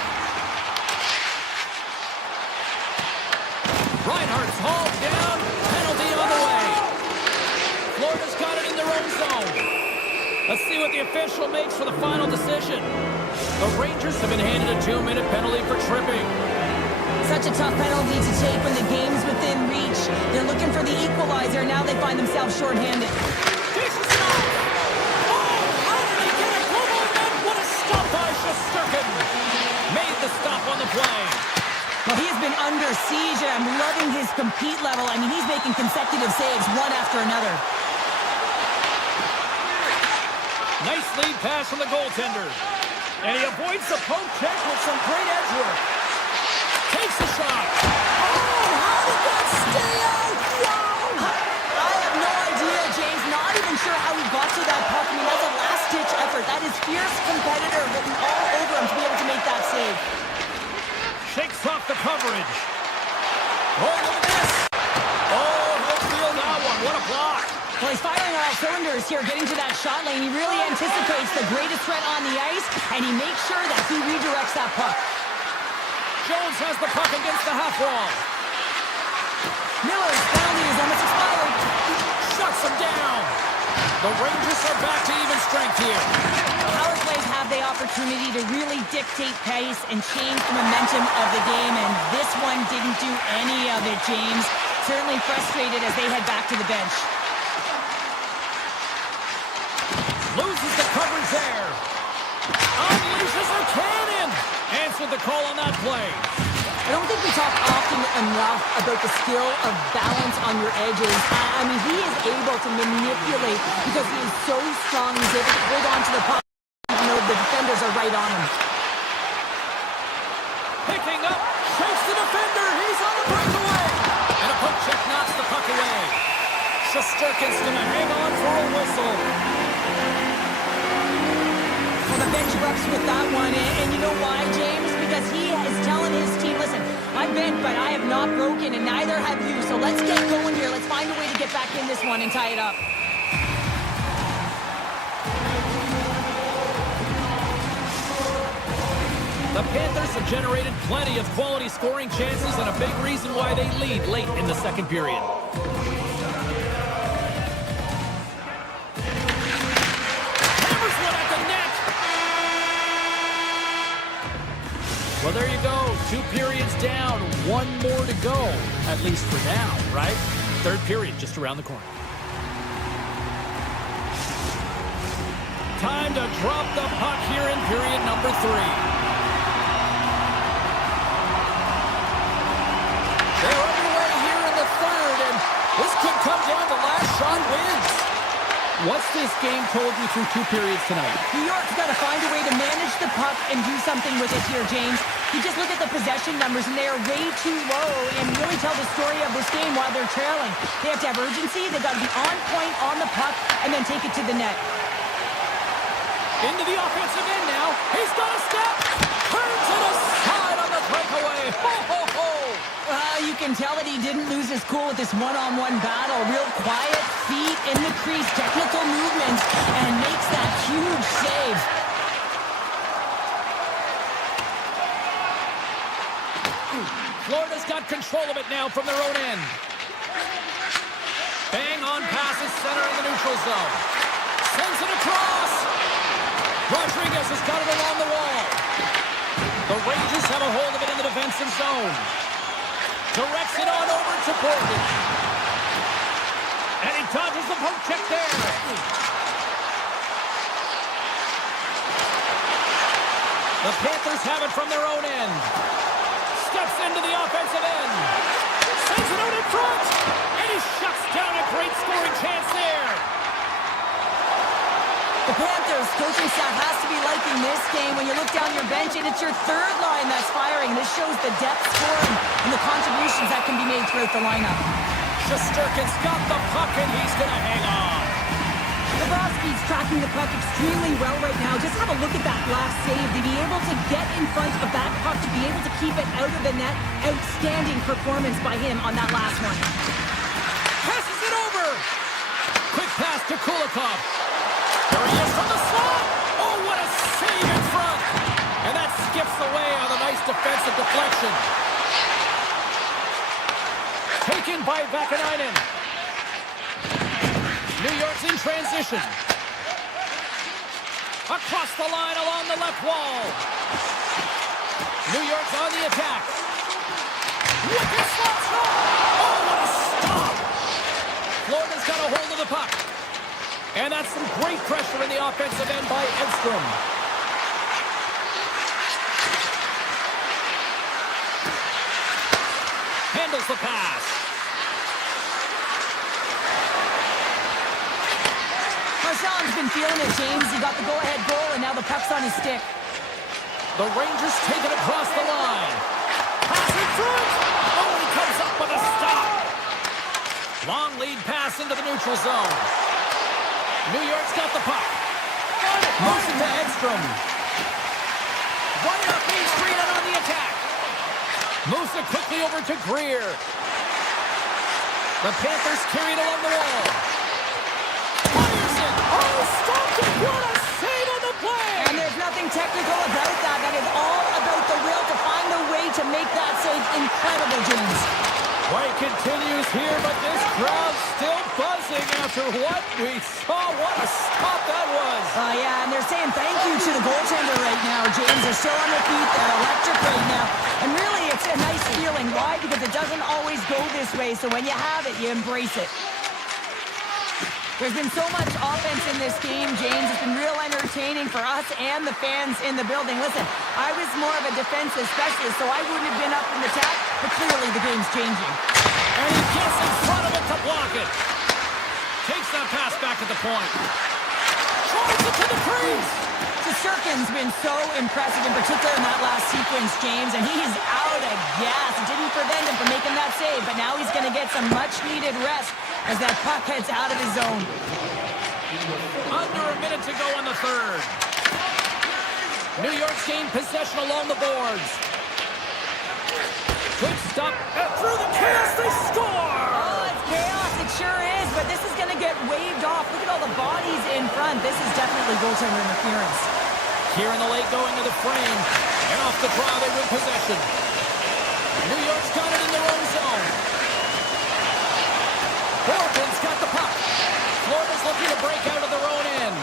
Reinhardt's hauled down. Penalty on the way. Florida's got it in their own zone. Let's see what the official makes for the final decision. The Rangers have been handed a 2-minute penalty for tripping. Such a tough penalty to take when the game's within reach. They're looking for the equalizer. Now they find themselves shorthanded. Jason Stop! Oh, how did he get a glove on that? What a stop by Shesterkin! Made the stop on the play. Well, he has been under siege, and I'm loving his compete level. I mean, he's making consecutive saves one after another. Nice lead pass from the goaltender. And he avoids the poke check with some great edge work. Takes the shot. Oh, how did that stay out? Wow! I have no idea, James. Not even sure how he got to that puck. I mean, that's a last-ditch effort. That is fierce competitor written all over him to be able to make that save. Shakes off the coverage. Oh, look at this. Oh, he'll feel that one. What a block. Well, he's firing on all cylinders here, getting to that shot lane. He really anticipates the greatest threat on the ice, and he makes sure that he redirects that puck. Jones has the puck against the half wall. Miller's penalty is almost expired. Shuts him down. The Rangers are back to even strength here. Power plays have the opportunity to really dictate pace and change the momentum of the game, and this one didn't do any of it, James. Certainly frustrated as they head back to the bench. Loses the coverage there. Unleashes a cannon. Answered the call on that play. I don't think we talk often enough about the skill of balance on your edges. I mean, he is able to manipulate because he is so strong. He's able to hold on to the puck even though the defenders are right on him. Picking up. Shakes the defender. He's on the breakaway. And a poke check knocks the puck away. Shesterkin's going to hang on for a whistle. Well, the bench erupts with that one, and you know why, James? Because he is telling his team, listen, I've bent, but I have not broken, and neither have you, so let's get going here. Let's find a way to get back in this one and tie it up. The Panthers have generated plenty of quality scoring chances and a big reason why they lead late in the second period. Well, there you go. 2 periods down. 1 more to go. At least for now, right? Third period just around the corner. Time to drop the puck here in period number 3. They're underway here in the third, and this could come down to last shot wins. What's this game told you through 2 periods tonight? New York's got to find a way to manage the puck and do something with it here, James. You just look at the possession numbers, and they are way too low and really tell the story of this game while they're trailing. They have to have urgency. They've got to be on point on the puck and then take it to the net. Into the offensive end now. He's got a step. Turns it aside on the breakaway. Ho, ho, ho. You can tell that he didn't lose his cool with this one-on-one battle. Real quiet, feet in the crease, technical movements, and makes that huge save. Florida's got control of it now from their own end. Bang on passes center in the neutral zone. Sends it across. Rodriguez has got it along the wall. The Rangers have a hold of it in the defensive zone. Directs it on over to Borgen. And he dodges the poke check there. The Panthers have it from their own end. Steps into the offensive end. Sends it out in front. And he shuts down a great scoring chance there. The Panthers coaching staff has to be liking this game. When you look down your bench, and it's your third line that's firing. This shows the depth scoring and the contributions that can be made throughout the lineup. Shesterkin's got the puck, and he's going to hang on. Bobrovsky's tracking the puck extremely well right now. Just have a look at that last save. To be able to get in front of that puck, to be able to keep it out of the net. Outstanding performance by him on that last one. Passes it over. Quick pass to Kulikov. There he is from the slot. Oh, what a save in front. And that skips away on a nice defensive deflection. Taken by Vakanainen. New York's in transition. Across the line along the left wall. New York's on the attack. Wicked slot shot. Oh, what a stop. Florida's got a hold of the puck. And that's some great pressure in the offensive end by Edstrom. Handles the pass. Marchand's been feeling it, James. He got the go-ahead goal, and now the puck's on his stick. The Rangers take it across the line. Pass in front. Oh, he comes up with a stop. Long lead pass into the neutral zone. New York's got the puck. Moves it to Edstrom. Right up Main Street and on the attack. Moves it quickly over to Greer. The Panthers carry it along the wall. Fires it. Oh, stopped it. What a save on the play. And there's nothing technical about that. That is all about the will to find a way to make that save incredible, James. Play continues here, but this crowd's still buzzing after what we saw. What a stop that was. Yeah, and they're saying thank you to the goaltender right now, James. They're still on their feet. They're electric right now. And really, it's a nice feeling. Why? Because it doesn't always go this way. So when you have it, you embrace it. There's been so much offense in this game, James. It's been real entertaining for us and the fans in the building. Listen, I was more of a defensive specialist, so I wouldn't have been up in the attack, but clearly the game's changing. And he gets in front of it to block it. Takes that pass back at the point. Tries it to the crease. Shesterkin's been so impressive, in particular in that last sequence, James, and he's out of gas. It didn't prevent him from making that save, but now he's going to get some much-needed rest as that puck heads out of his zone. Under a minute to go in the third. New York's gained possession along the boards. Good stop. And through the chaos, they score! Oh, it's chaos. It sure is, but this is going to get waved off. Look at all the bodies in front. This is definitely goaltender interference. Here in the late going to the frame. And off the draw, they win possession. New York's got it in their own zone. Borgen's got the puck. Florida's looking to break out of their own end.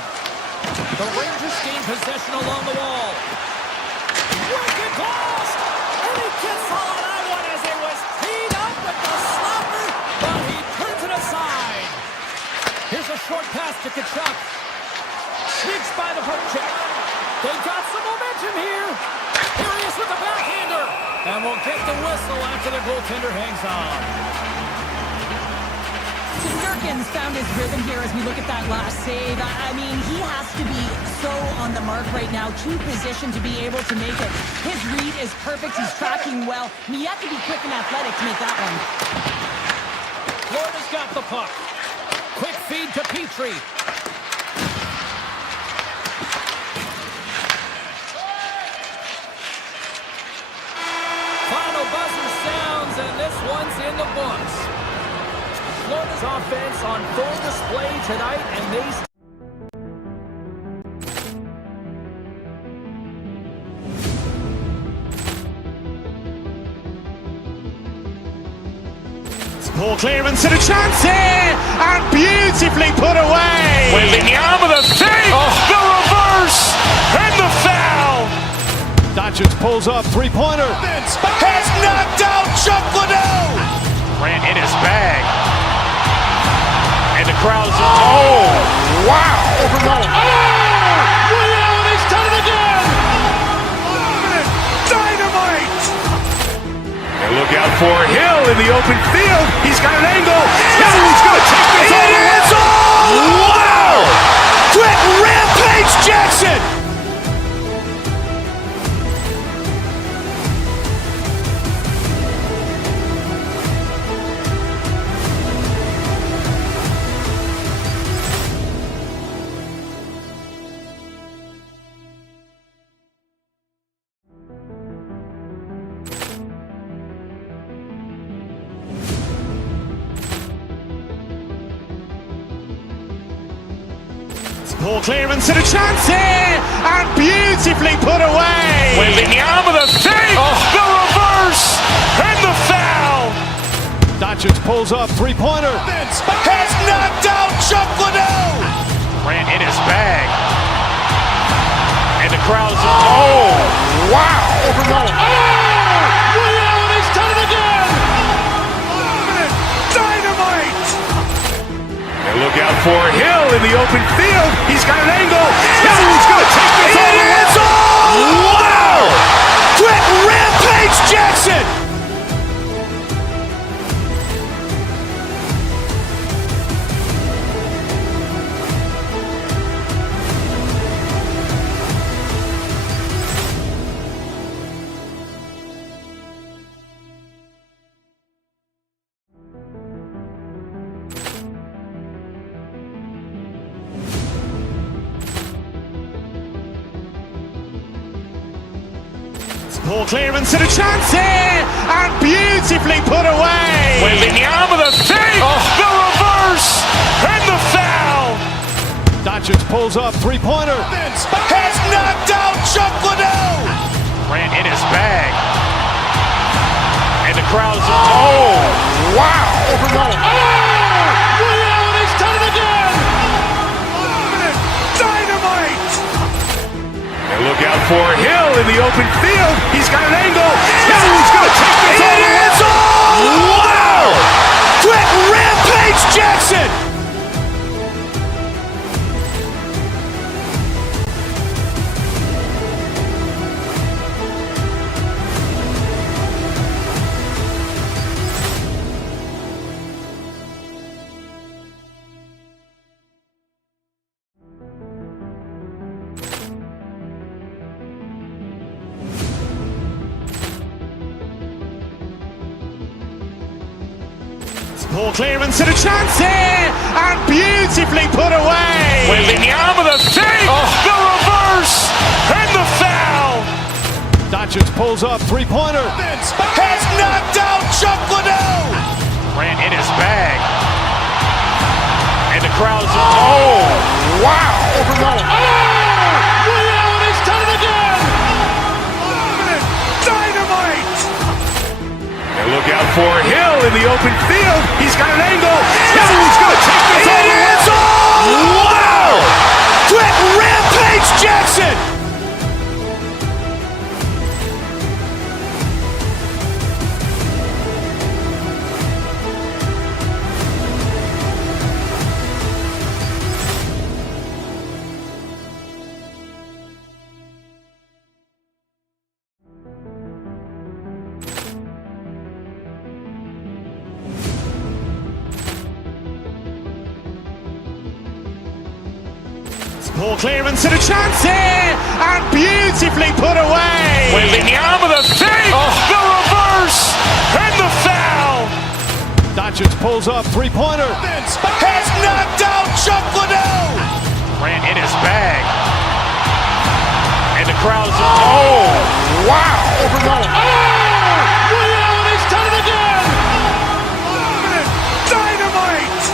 The Rangers gain possession along the wall. Wicked blast! And he gets all of that one as it was teed up with the slapper, but he turns it aside. Here's a short pass to Kachuk. Sneaks by the poke check. They got some momentum here. Here he is with the backhander. And we'll get the whistle after the goaltender hangs on. Shesterkin's found his rhythm here as we look at that last save. I mean, he has to be so on the mark right now, true position to be able to make it. His read is perfect. He's tracking well. I mean, you have to be quick and athletic to make that one. Florida's got the puck. Quick feed to Petrie. Final buzzer sounds, and this one's in the books. Florida's offense on full display tonight, and they Poor clearance and a chance here, and beautifully put away. With the arm of the thing, the reverse. pulls up, three-pointer. Vince has knocked out Chuck Liddell. Grant in his bag. And the crowd's oh, wow. Ray Allen has done it again. Dynamite. And look out for Hill in the open field. He's got an angle. Hill's going to take this all the way. It is all. Wow. Quick Rampage Jackson. Poor clearance and a chance here, and beautifully put away. With the arm of the fake, the reverse, and the foul. Doncic pulls up, three-pointer. Vince has knocked out Chuck Liddell. Grant in his bag. And the crowd's oh, wow. Ray Allen has done it again. Dynamite. And look out for Hill in the open field. He's got an angle. Hill's going to take this all the way. It is all. Wow. Quick Rampage Jackson. Poor clearance and a chance here, and beautifully put away. With the arm of the fake, the reverse, and the foul. Doncic pulls up, three-pointer. Vince has knocked out Chuck Liddell. Grant in his bag. And the crowd's oh, wow. Ray Allen has done it again. Dynamite. And look out for Hill in the open field. He's got an angle. Hill's going to take this all the way. It is all. Wow. Quick Rampage Jackson. Poor clearance and a chance here, and beautifully put away. With the arm of the fake, the reverse, and the foul. Doncic pulls up, three-pointer. Vince has knocked out Chuck Liddell. Grant in his bag. And the crowd's oh, wow. Ray Allen has done it again. Dynamite. And look out for Hill in the open field. He's got an angle. Hill's going to take this all the way. It is all. Wow. Quick Rampage Jackson. Poor clearance and a chance here, and beautifully put away. With the arm of the fake, the reverse, and the foul. Doncic pulls up, three-pointer. Vince has knocked out Chuck Liddell. Grant in his bag. And the crowd's oh, wow. Ray Allen has done it again. Dynamite.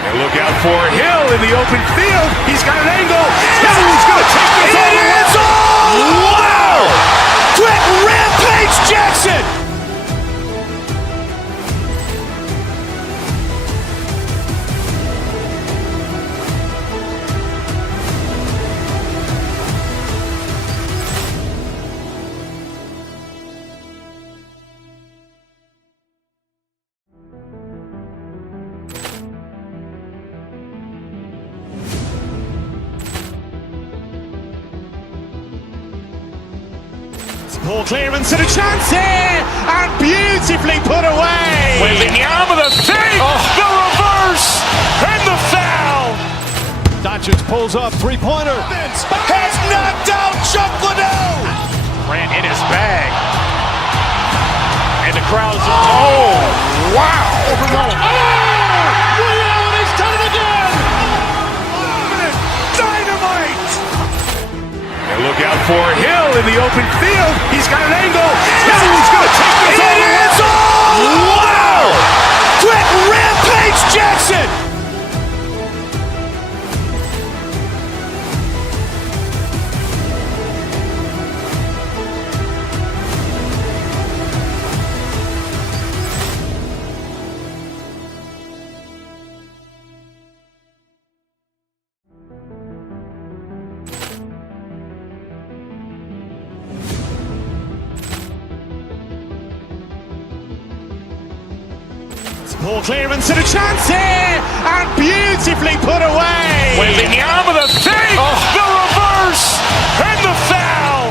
And look out for Hill in the open field. He's got an angle. Hill's going to take this all the way. It is all. Wow. Quick Rampage Jackson. Poor clearance and a chance here, and beautifully put away. Wembanyama the fake, the reverse, and the foul. Doncic pulls up, three-pointer. Has knocked out Chuck Liddell. Grant in his bag. And the crowd's, oh, wow. Ray Allen has done it again. Dynamite. And look out for Hill in the open field. He's got an angle. He's going to take this all the way. Wow. Quick Rampage Jackson. Poor clearance and a chance here, and beautifully put away. Wembanyama the fake, the reverse, and the foul.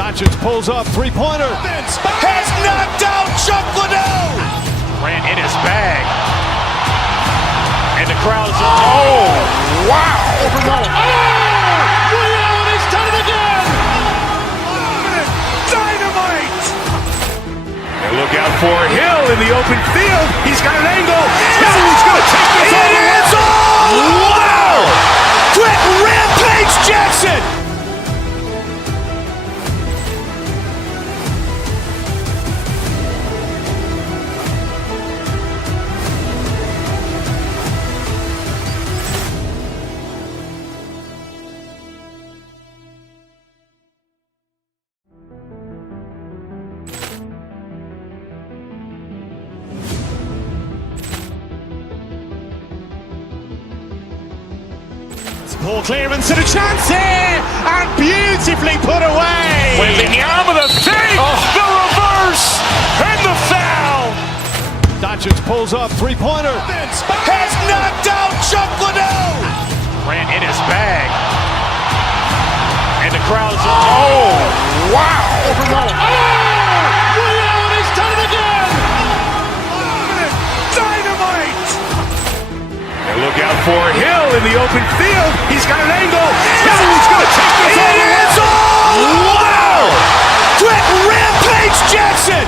Doncic pulls up, three-pointer. Has knocked out Chuck Liddell. Grant in his bag. And the crowd's, oh, wow. Ray Allen has done it again. Dynamite. And look out for Hill in the open field. He's got an angle. He's going to take this all the way. Wow. Quick Rampage Jackson. Poor clearance and a chance here, and beautifully put away. Wembanyama the fake, the reverse, and the foul. Doncic pulls up, three-pointer. Has knocked out Chuck Liddell. Grant in his bag. And the crowd's, oh, wow. Ray Allen has done it again. Dynamite. And look out for Hill in the open field. He's got an angle. He's going to take this all the way. Wow. Quick Rampage Jackson.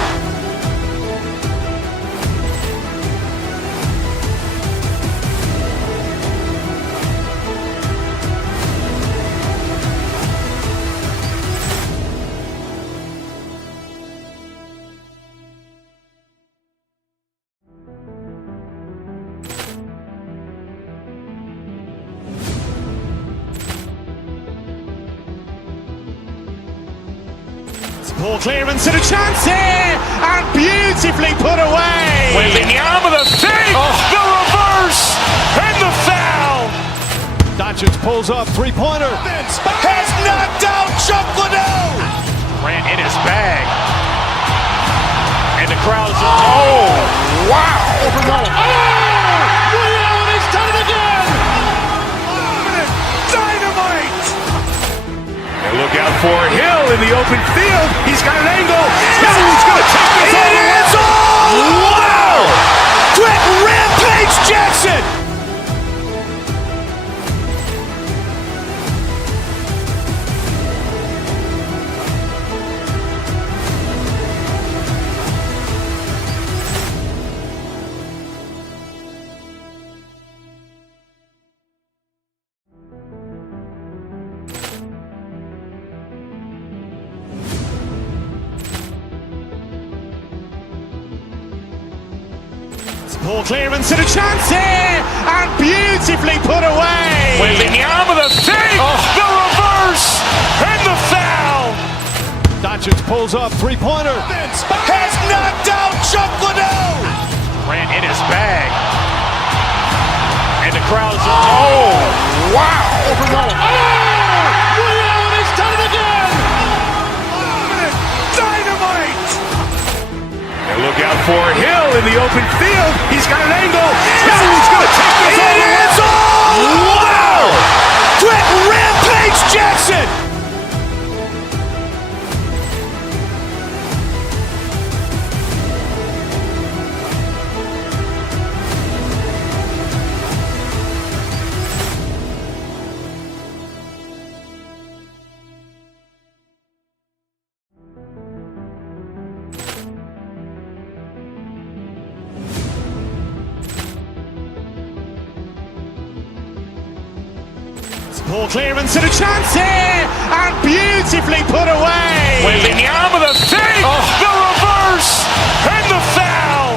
Poor clearance and a chance here, and beautifully put away. Wembanyama the fake, the reverse, and the foul. Doncic pulls up, three-pointer. Has knocked out Chuck Liddell. Grant in his bag. And the crowd's, oh, wow. Ray Allen has done it again. Dynamite. And look out for Hill in the open field. He's got an angle. He's going to take this all the way. Wow. Quick Rampage Jackson. Poor clearance and a chance here, and beautifully put away. Wembanyama the fake, the reverse, and the foul. Doncic pulls up, three-pointer. Has knocked out Chuck Liddell. Grant in his bag. And the crowd's, oh, wow. Ray Allen has done it again. Dynamite. And look out for Hill in the open field. He's got an angle. He's going to take this all the way. Wow. Quick Rampage Jackson. Poor clearance and a chance here, and beautifully put away. Wembanyama the fake, the reverse, and the foul.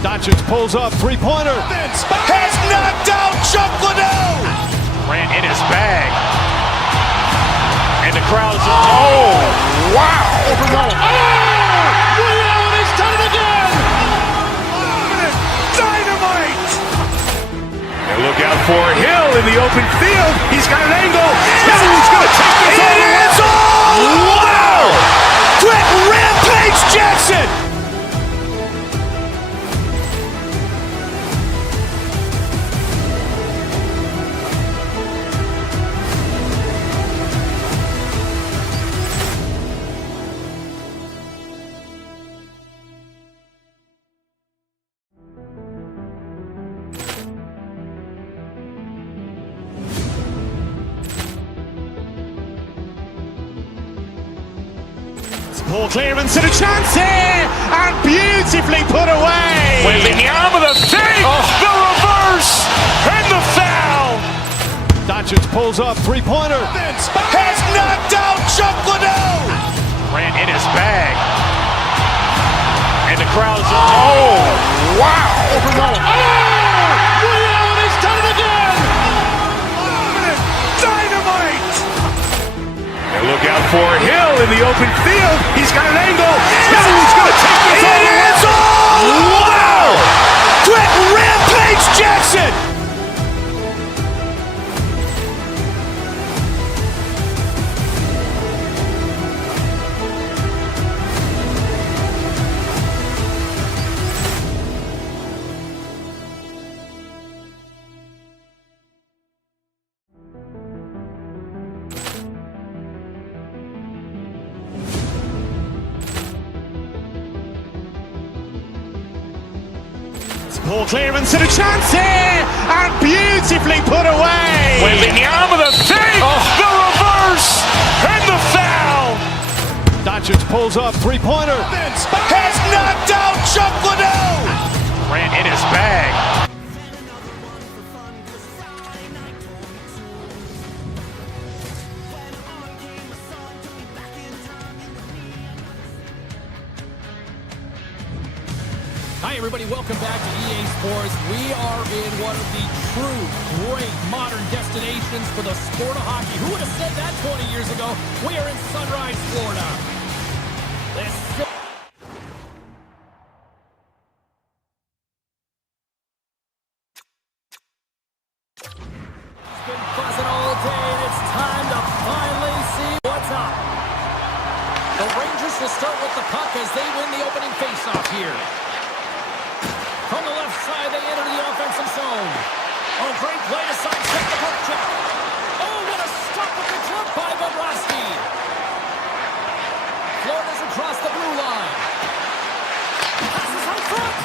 Doncic pulls up, three-pointer. Has knocked out Chuck Liddell. Ran in his bag. And the crowd's oh, wow. Ray Allen has done it again. Dynamite. And look out for Hill in the open field. He's got an angle. Hill's going to take this all the way. Wow! Quick Rampage Jackson. Poor clearance and a chance here, and beautifully put away. Wembanyama the fake, the reverse, and the foul. Doncic pulls up, three-pointer. Has knocked out Chuck Liddell. Ran in his bag. And the crowd's oh, wow. Ray Allen has done it again. Dynamite. And look out for Hill in the open field. He's got an angle. Hill's going to take this all the way. Wow! Quick Rampage Jackson. Poor clearance and a chance here, and beautifully put away. Wembanyama the fake, the reverse, and the foul. Doncic pulls up, three-pointer. Has knocked out Chuck Liddell. Ran in his bag. Hi, everybody. Welcome back to EA Sports. We are in one of the true great modern destinations for the sport of hockey. Who would have said that 20 years ago? We are in Sunrise, Florida. It's been buzzing all day, and it's time to finally see what's up. The Rangers will start with the puck as they win the opening faceoff here. From the left side, they enter the offensive zone. Oh, great play to sidestep the puck check. Oh, what a stop with the jump by Bobrovsky. Florida's across the blue line. Passes out front.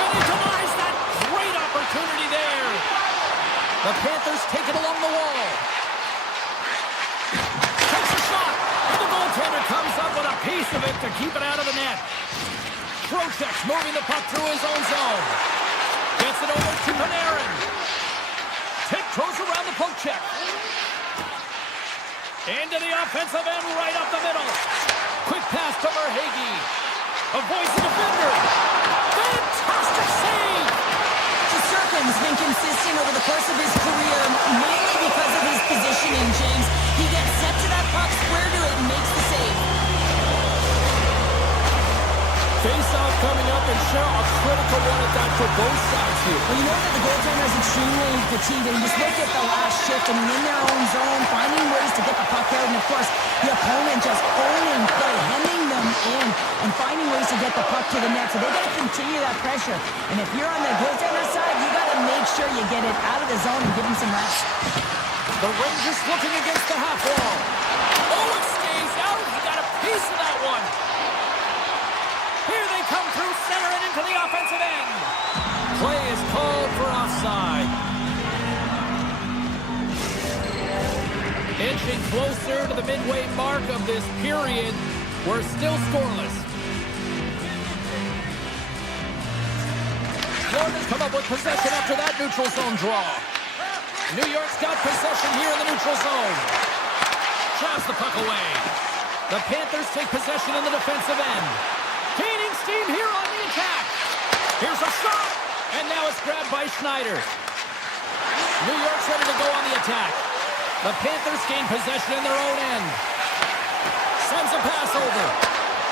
And he denies that great opportunity there. The Panthers take it along the wall. Takes a shot. And the goaltender comes up with a piece of it to keep it out of the net. Trocheck's moving the puck through his own zone. Gets it over to Panarin. Tiptoes around the poke check. Into the offensive end, right up the middle. Quick pass to Verhaeghe. Avoids the defender. Fantastic save! Shesterkin's been consistent over the course of his career, mainly because of his positioning, James. He gets set to that puck, square to it, and makes the save. Face-off coming up, and Cheryl, a critical one at that for both sides here. Well, you know that the goaltender is extremely fatigued, and you just look at the last shift, and in their own zone, finding ways to get the puck out, and of course, the opponent just owning, hemming them in, and finding ways to get the puck to the net, so they got to continue that pressure. And if you're on the goaltender side, you got to make sure you get it out of the zone and give him some rest. The Rangers looking against the half wall. Oh, it stays out. He got a piece of that one. Here they come through center and into the offensive end. Play is called for offside. Inching closer to the midway mark of this period. We're still scoreless. Florida's come up with possession after that neutral zone draw. New York's got possession here in the neutral zone. Drives the puck away. The Panthers take possession in the defensive end. Gaining steam here on the attack. Here's a shot. And now it's grabbed by Schneider. New York's ready to go on the attack. The Panthers gain possession in their own end. Sends a pass over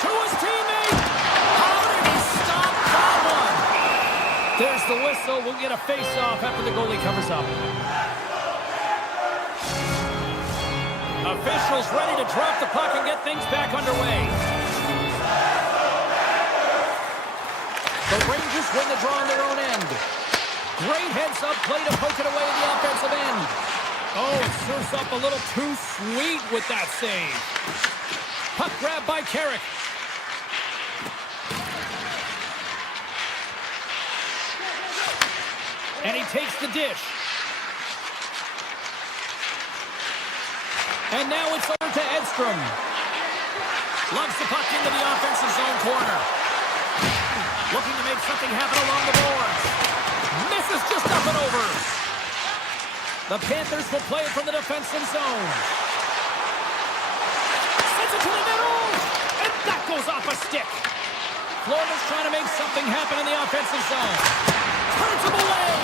to his teammate. How did he stop that one? There's the whistle. We'll get a face-off after the goalie covers up. Officials ready to drop the puck and get things back underway. The Rangers win the draw on their own end. Great heads-up play to poke it away in the offensive end. Oh, it serves up a little too sweet with that save. Puck grab by Carrick. And he takes the dish. And now it's over to Edstrom. Lugs the puck into the offensive zone corner. Looking to make something happen along the boards. Misses just up and over. The Panthers will play it from the defensive zone. Sends it to the middle. And that goes off a stick. Florida's trying to make something happen in the offensive zone. Turns him away.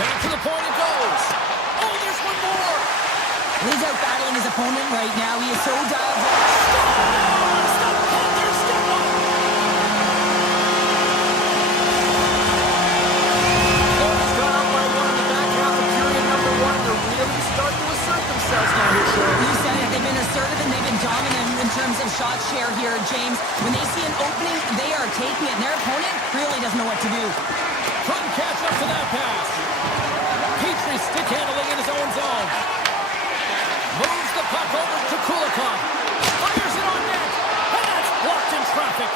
Back to the point it goes. Oh, there's one more. He's out battling his opponent right now. He is so dialed in. Stop! Panthers step up. Florida's gone up by one in the back half of period number one. They're really starting to assert themselves now here, Sharon. You said it. They've been assertive and they've been dominant in terms of shot share here, James. When they see an opening, they are taking it. And their opponent really doesn't know what to do. Couldn't catch up to that pass. Petrie stick handling in his own zone. Moves the puck over to Kulikov. Fires it on net. And that's blocked in traffic.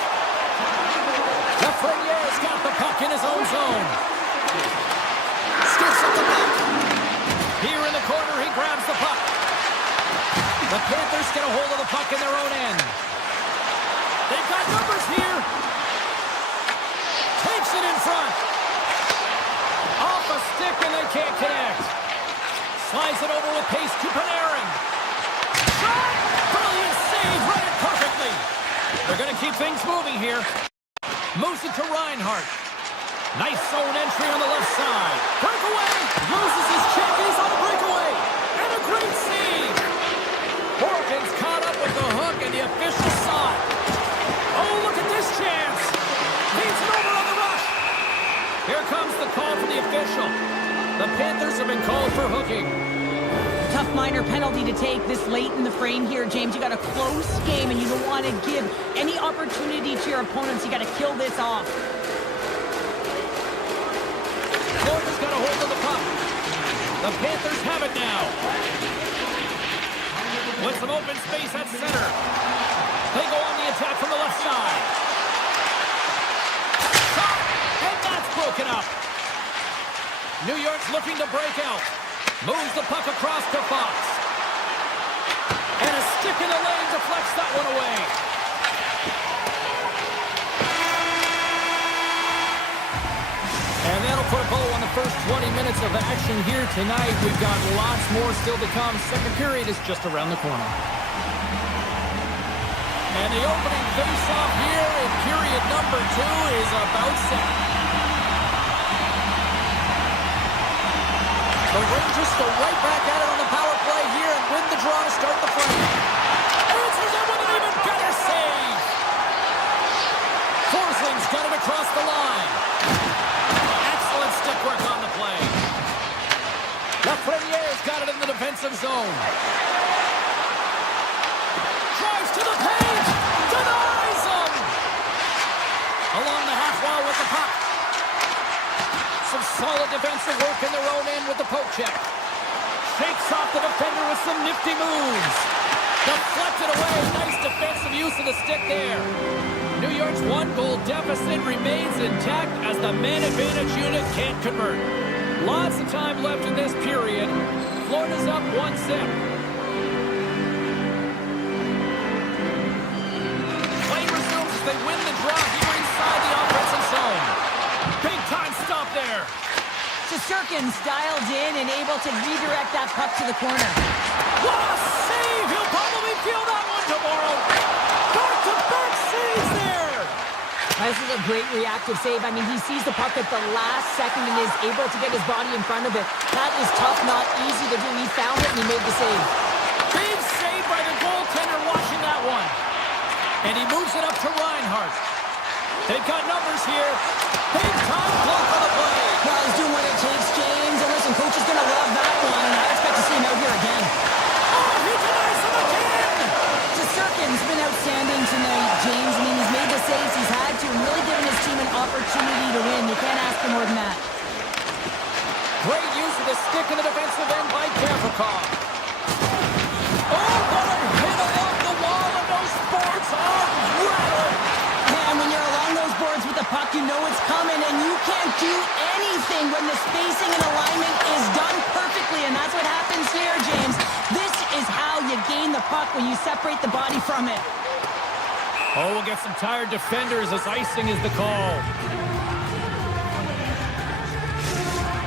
Lafreniere's got the puck in his own zone. Scoops up the puck. Here in the corner, he grabs the puck. The Panthers get a hold of the puck in their own end. They've got numbers here. Takes it in front. Off a stick and they can't connect. Slides it over with pace to Panarin. Shot! Brilliant save, read it perfectly. They're going to keep things moving here. Moves it to Reinhart. Nice zone entry on the left side. Breakaway. Loses his check. He's on a breakaway. And a great save. Morgan's caught up with the hook and the official saw it. Oh, look at this chance. Leads it over on the rush. Here comes the call from the official. The Panthers have been called for hooking. Tough minor penalty to take this late in the frame here, James. You got a close game and you don't want to give any opportunity to your opponents. You got to kill this off. Florida's got a hold of the puck. The Panthers have it now. With some open space at center. They go on the attack from the left side. Shot, and that's broken up. New York's looking to break out. Moves the puck across to Fox. And a stick in the lane deflects that one away. And that'll put a bow on the first 20 minutes of action here tonight. We've got lots more still to come. Second period is just around the corner. And the opening face-off here in period number 2 is about set. The Rangers go right back at it on the power play here and win the draw to start the frame. Answers it with an even better save. Forsling's got it across the line. Excellent stick work on the play. Lafreniere's got it in the defensive zone. Drives to the paint. Denies him. Along the half wall with the puck. Some solid defensive work in their own end with the poke check. Shakes off the defender with some nifty moves. Deflected away. Nice defensive use of the stick there. New York's 1-goal deficit remains intact as the man advantage unit can't convert. Lots of time left in this period. Florida's up 1-0. Play resumes as they win the draw here inside the offensive zone. Big time stop there. Shesterkin's dialed in and able to redirect that puck to the corner. What a save! He'll probably feel that one tomorrow. Back-to-back saves there. This is a great reactive save. I mean, he sees the puck at the last second and is able to get his body in front of it. That is tough, not easy to do. He found it and he made the save. Big save by the goaltender watching that one. And he moves it up to Reinhart. They've got numbers here. Big time block on the play. Well, he's doing what it takes, James. And listen, coach is going to love that one, and I expect to see him out here again. Oh, he denies him again. Shesterkin's been outstanding tonight, James. I mean, he's made the saves he's had to and really given his team an opportunity to win. You can't ask for more than that. Great use of the stick in the defensive end by Kravchuk. Oh, what a hit along the wall, and those boards are rattling. And when you're along those boards with the puck, you know it's coming, and you can't do anything when the spacing and alignment is done perfectly, and that's what happens here, James. This is how you gain the puck, when you separate the body from it. Oh, we'll get some tired defenders as icing is the call.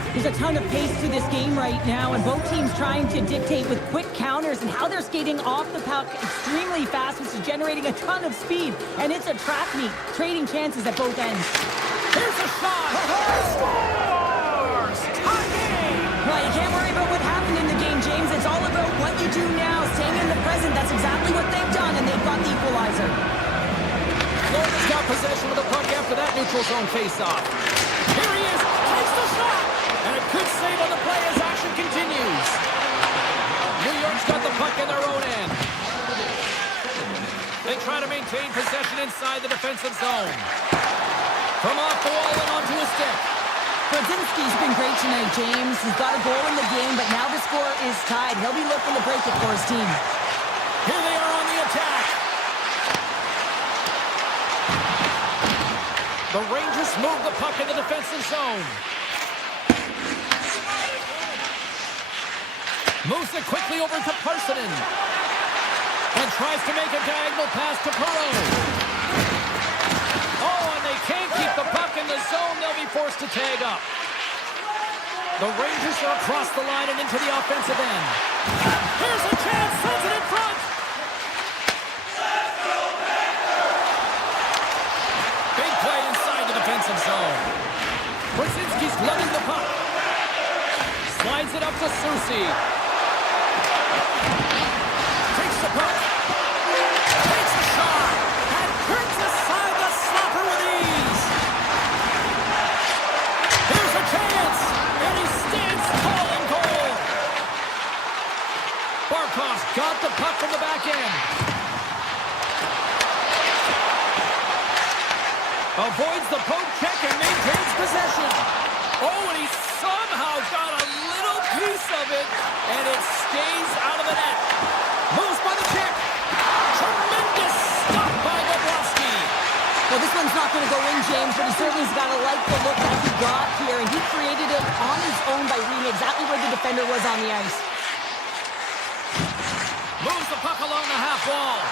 There's a ton of pace to this game right now, and both teams trying to dictate with quick counters and how they're skating off the puck extremely fast, which is generating a ton of speed. And it's a track meet, trading chances at both ends. Here's a shot. Scores! Tie game! Well, you can't worry about what happened in the game, James. It's all about what you do now, staying in the present. That's exactly what they've done, and they've got the equalizer. Florida's got possession of the puck after that neutral zone faceoff. Here he is, takes the shot, and a good save on the play as action continues. New York's got the puck in their own end. They try to maintain possession inside the defensive zone. From off the wall and onto his stick. Brodzinski's been great tonight, James. He's got a goal in the game, but now the score is tied. He'll be looking to break it for his team. Here they are on the attack. The Rangers move the puck in the defensive zone. Moves it quickly over to Parssinen. And tries to make a diagonal pass to Perreault. Oh, and they can't keep the puck in the zone. They'll be forced to tag up. The Rangers are across the line and into the offensive end. Here's a chance. Sends it in front. Big play inside the defensive zone. Brzezinski's letting the puck. Slides it up to Soucy. Takes the puck. Takes a shot. And turns aside the slapper with ease. Here's a chance. And he stands tall in goal. Barkov's got the puck from the back end. Avoids the poke check and maintains possession. Oh, and he somehow got a little piece of it, and it stays out of the net. Moves by the check. Tremendous stop by Bobrovsky. Well, this one's not going to go in, James, but he certainly's got to like the look that he got here, and he created it on his own by reading exactly where the defender was on the ice. Moves the puck along the half wall.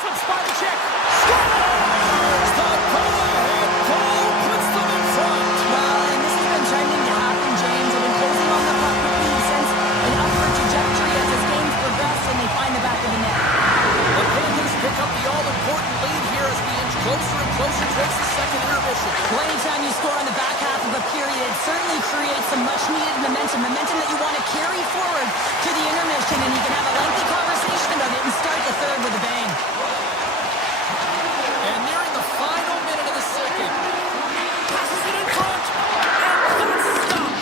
Slips by the check. Scores! The go-ahead goal puts them in front. Well, and this has been trending to happen, James. They've been closing on the puck quickly. He sends an upward trajectory as his games progress, and they find the back of the net. The Panthers pick up the all-important lead here as we inch closer and closer towards the second intermission. Well, anytime you score on the back half of a period, it certainly creates some much-needed momentum that you want to carry forward to the intermission, and you can have a lengthy conversation about it and start the third with a bang. And nearing the final minute of the second. Passes it in front. And that's stopped.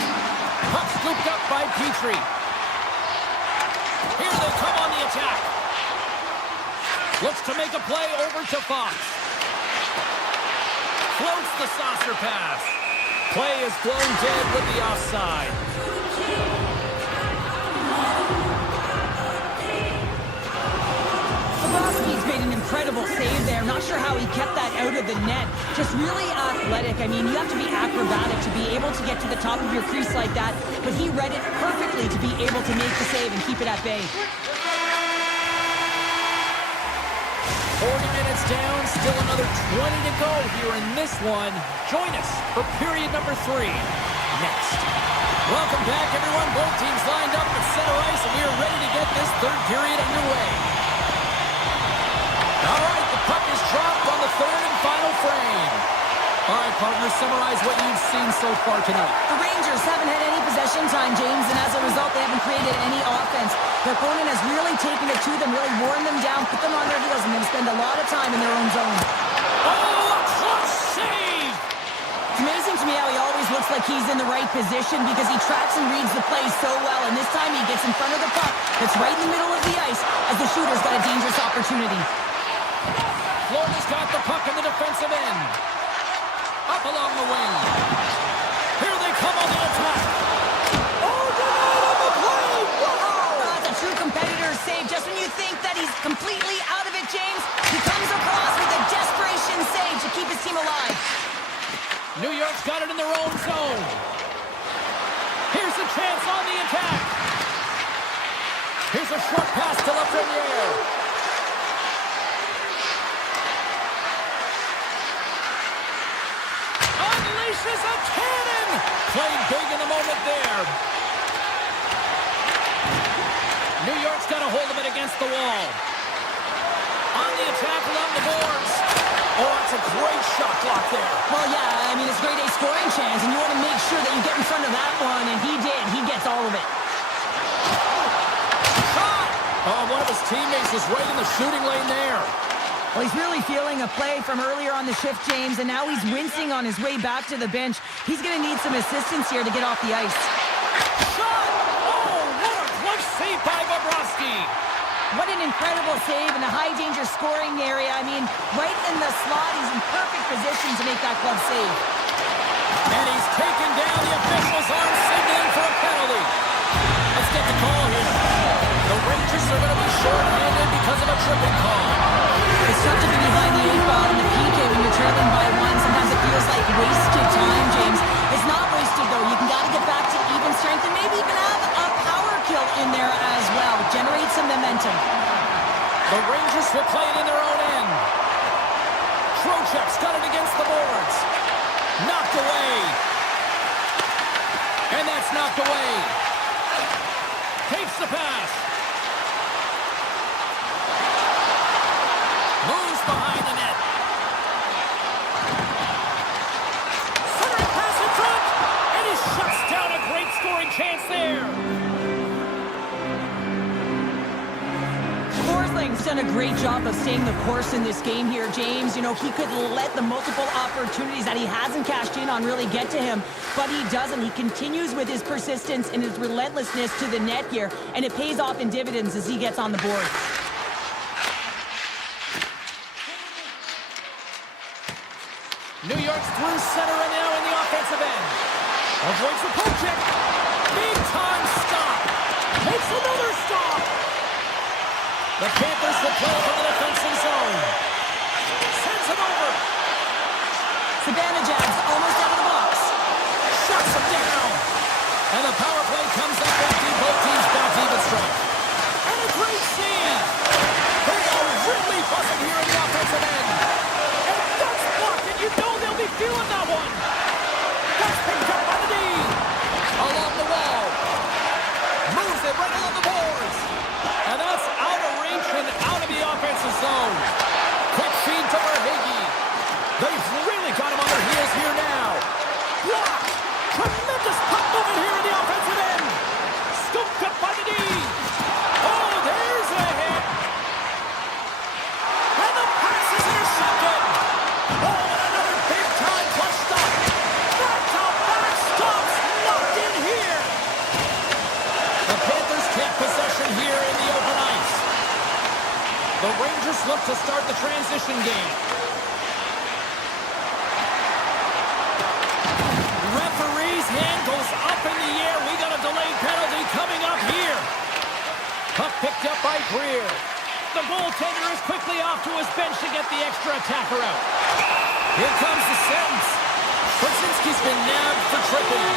Puck scooped up by Petrie. Here they come on the attack. Looks to make a play over to Fox. Floats the saucer pass. Play is blown dead with the offside. Bobrovsky's made an incredible save there. Not sure how he kept that out of the net. Just really athletic. I mean, you have to be acrobatic to be able to get to the top of your crease like that. But he read it perfectly to be able to make the save and keep it at bay. 40 minutes down, still another 20 to go here in this one. Join us for period number 3 next. Welcome back, everyone. Both teams lined up at center ice, and we are ready to get this third period underway. All right, the puck is dropped on the third and final frame. All right, partners, summarize what you've seen so far tonight. The Rangers haven't had any possession time, James, and as a result, they haven't created any offense. Their opponent has really taken it to them, really worn them down, put them on their heels, and then spend a lot of time in their own zone. Oh, a clutch save! It's amazing to me how he always looks like he's in the right position because he tracks and reads the play so well, and this time he gets in front of the puck that's right in the middle of the ice as the shooter's got a dangerous opportunity. Florida's got the puck in the defensive end. Up along the wing. Here they come on the attack. Oh, denied on the play! Wow! That's a true competitor's save. Just when you think that he's completely out of it, James, he comes across with a desperation save to keep his team alive. New York's got it in their own zone. Here's a chance on the attack. Here's a short pass to Lafreniere. Unleashes a cannon! Played big in the moment there. New York's got a hold of it against the wall. On the attack along the boards. Oh, that's a great shot block there. Well, yeah, I mean, it's a grade A scoring chance, and you want to make sure that you get in front of that one, and he did. He gets all of it. Shot! Oh, one of his teammates is right in the shooting lane there. Well, he's really feeling a play from earlier on the shift, James, and now he's wincing on his way back to the bench. He's going to need some assistance here to get off the ice. Shot! Oh, what a clutch save by Bobrovsky! What an incredible save in a high-danger scoring area. I mean, right in the slot, he's in perfect position to make that glove save. And he's taken down. The officials are signaling for a penalty. Let's get the call here. The Rangers are going to be short-handed because of a tripping call. It's tough to be behind the 8-ball in the PK when you're trailing by one. Sometimes it feels like wasted time, James. It's not wasted, though. You can got to get back to even strength and maybe even have a power kill in there as well. Generate some momentum. The Rangers will play it in their own end. Trocheck's got it against the boards. Knocked away. And that's knocked away. Takes the pass. Moves behind the net. Centering pass in front. And he shuts down a great scoring chance there. Forsling's done a great job of staying the course in this game here, James. You know, he could let the multiple opportunities that he hasn't cashed in on really get to him, but he doesn't. He continues with his persistence and his relentlessness to the net here, and it pays off in dividends as he gets on the board. New York's through center and now in the offensive end. Avoids the poke check. Big time stop. Makes another stop. The Panthers will play from the defensive zone. Sends it over. Zibanejad's almost out of the box. Shuts him down. And the power play comes up empty. Both teams back to even strength. And a great save. They are really buzzing here in the offensive end. And that's blocked, and you know they'll be feeling that one. That's picked up by the D. Along the wall. Moves it right along the boards. And that's out of reach and out of the offensive zone. Quick feed to Verhage. They've really got him on their heels here now. Blocked. Tremendous puck movement here in the offensive end. Scooped up by the D. Oh, there's a hit. And the pass is intercepted. Oh, and another big-time clutch stop. Back-to-back stops locked in here. The Panthers take possession here in the open ice. The Rangers look to start the transition game. Referee's hand goes up in the air. We got a delayed penalty coming up here. Puck picked up by Greer. The goaltender is quickly off to his bench to get the extra attacker out. Here comes the sentence. Brzezinski's been nabbed for tripping.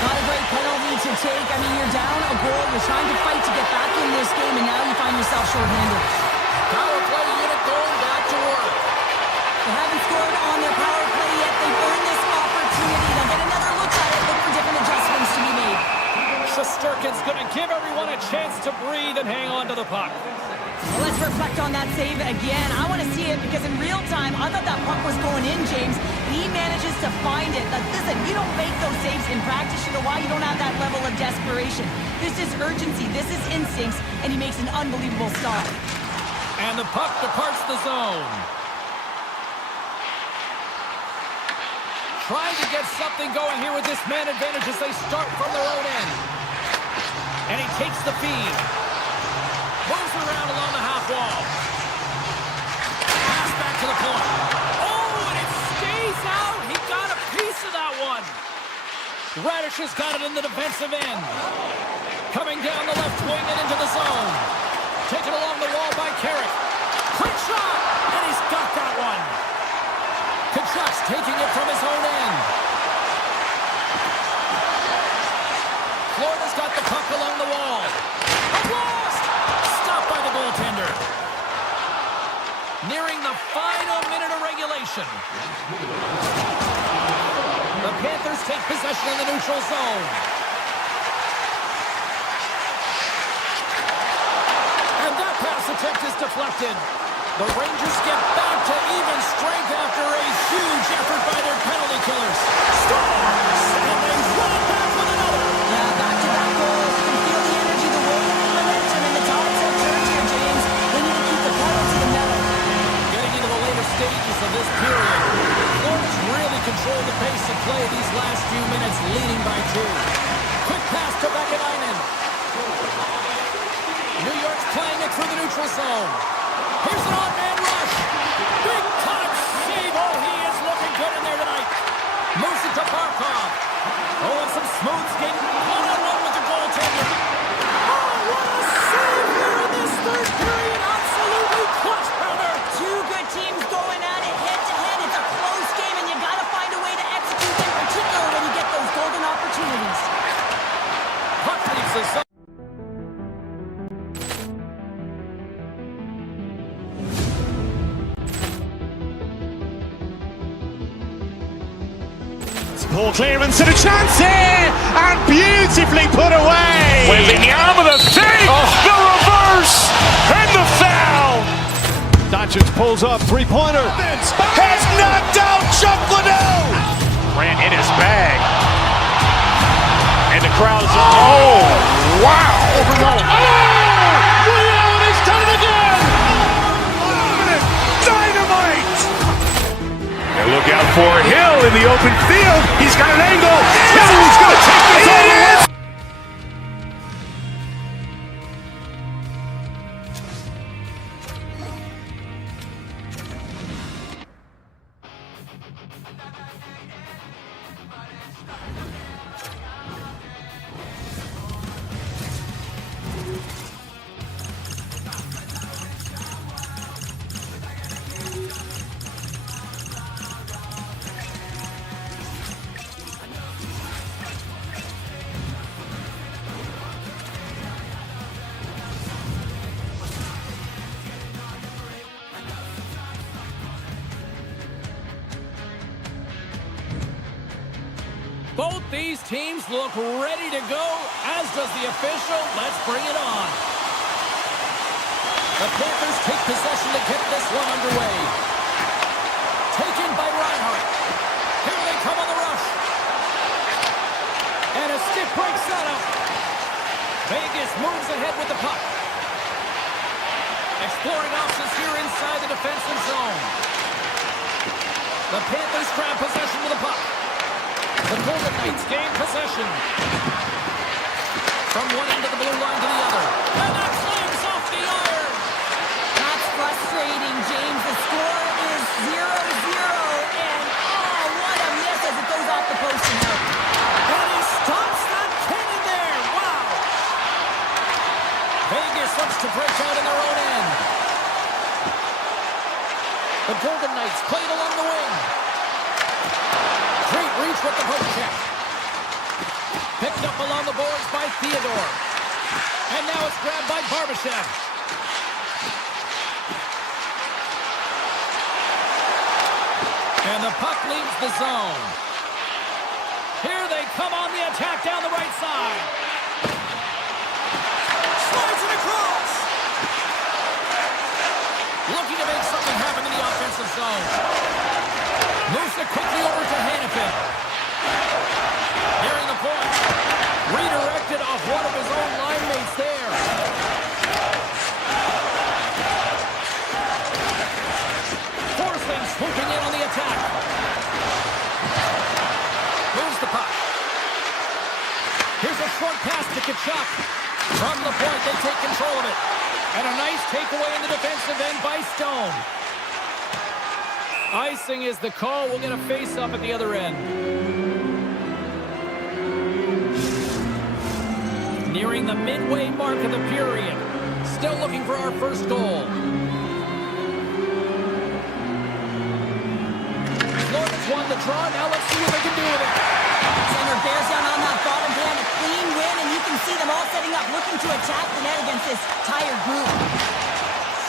Not a great penalty to take. I mean, you're down a goal. You're trying to fight to get back in this game, and now you find yourself shorthanded. Power play unit going down. seconds, going to give everyone a chance to breathe and hang on to the puck. Well, let's reflect on that save again. I want to see it because in real time, I thought that puck was going in, James. He manages to find it. Like, listen, you don't make those saves in practice. You know why? You don't have that level of desperation. This is urgency. This is instincts. And he makes an unbelievable stop. And the puck departs the zone. Trying to get something going here with this man advantage as they start from their own end. And he takes the feed. Moves around along the half wall. Pass back to the point. Oh, and it stays out. He got a piece of that one. Radish has got it in the defensive end. Coming down the left wing and into the zone. Taken along the wall by Carrick. Quick shot, and he's got that one. Kachuk's taking it from his own end. Florida's got the puck along the wall. A blast! Stopped by the goaltender. Nearing the final minute of regulation. The Panthers take possession in the neutral zone. And that pass attempt is deflected. The Rangers get back to even strength after a huge effort by their penalty killers. Stars! And they run it back with another. Yeah, back-to-back goals. You can feel the energy, the weight, and the momentum, and the tides have turned here, James. They need to keep the pedal to the metal. Getting into the later stages of this period, Florida's really controlled the pace of play these last few minutes, leading by 2. Quick pass to Vakanainen. New York's playing it through the neutral zone. Here's an on-man rush. Big time save. Oh, he is looking good in there tonight. Moves it to Barkov. Oh, and some smooth skating. One-on-one with the goaltender. Oh, what a save here in this third period. Absolutely clutch pounder. Two good teams going at it head-to-head. It's a close game, and you got to find a way to execute in particular when you get those golden opportunities. Puck leaves the zone. Poor clearance and a chance here, and beautifully put away. Wembanyama the save, the reverse, and the foul. Doncic pulls up, three-pointer. Has knocked out Chuck Liddell. Grant in his bag. And the crowd is, oh, wow. William has done it again. Dynamite. And look out for Hill in the open field. He's got an angle. Hill's going to take this all the way. Both these teams look ready to go, as does the official. Let's bring it on. The Panthers take possession to get this one underway. Taken by Reinhart. Here they come on the rush. And a stiff break setup. Vegas moves ahead with the puck. Exploring options here inside the defensive zone. The Panthers grab possession of the puck. The Golden Knights gain possession. From one end of the blue line to the other. And that slams off the iron. That's frustrating, James. The score is 0-0, and oh, what a miss as it goes off the post and out. And he stops that cannon there. Wow. Vegas looks to break out in their own end. The Golden Knights played along the wing. Great reach with the poke check. Picked up along the boards by Theodore. And now it's grabbed by Barbashev. And the puck leaves the zone. Here they come on the attack down the right side. zone. Moves it quickly over to Hannafin. Nearing the point. Redirected off one of his own line mates there. Forcing, swooping in on the attack. Moves the puck. Here's a short pass to Tkachuk. From the point, they take control of it. And a nice takeaway in the defensive end by Stone. Icing is the call. We'll get a face-off at the other end. Nearing the midway mark of the period. Still looking for our first goal. Florida's won the draw. Now let's see what they can do with it. Center bears down on that bottom hand. A clean win, and you can see them all setting up, looking to attack the net against this tired group.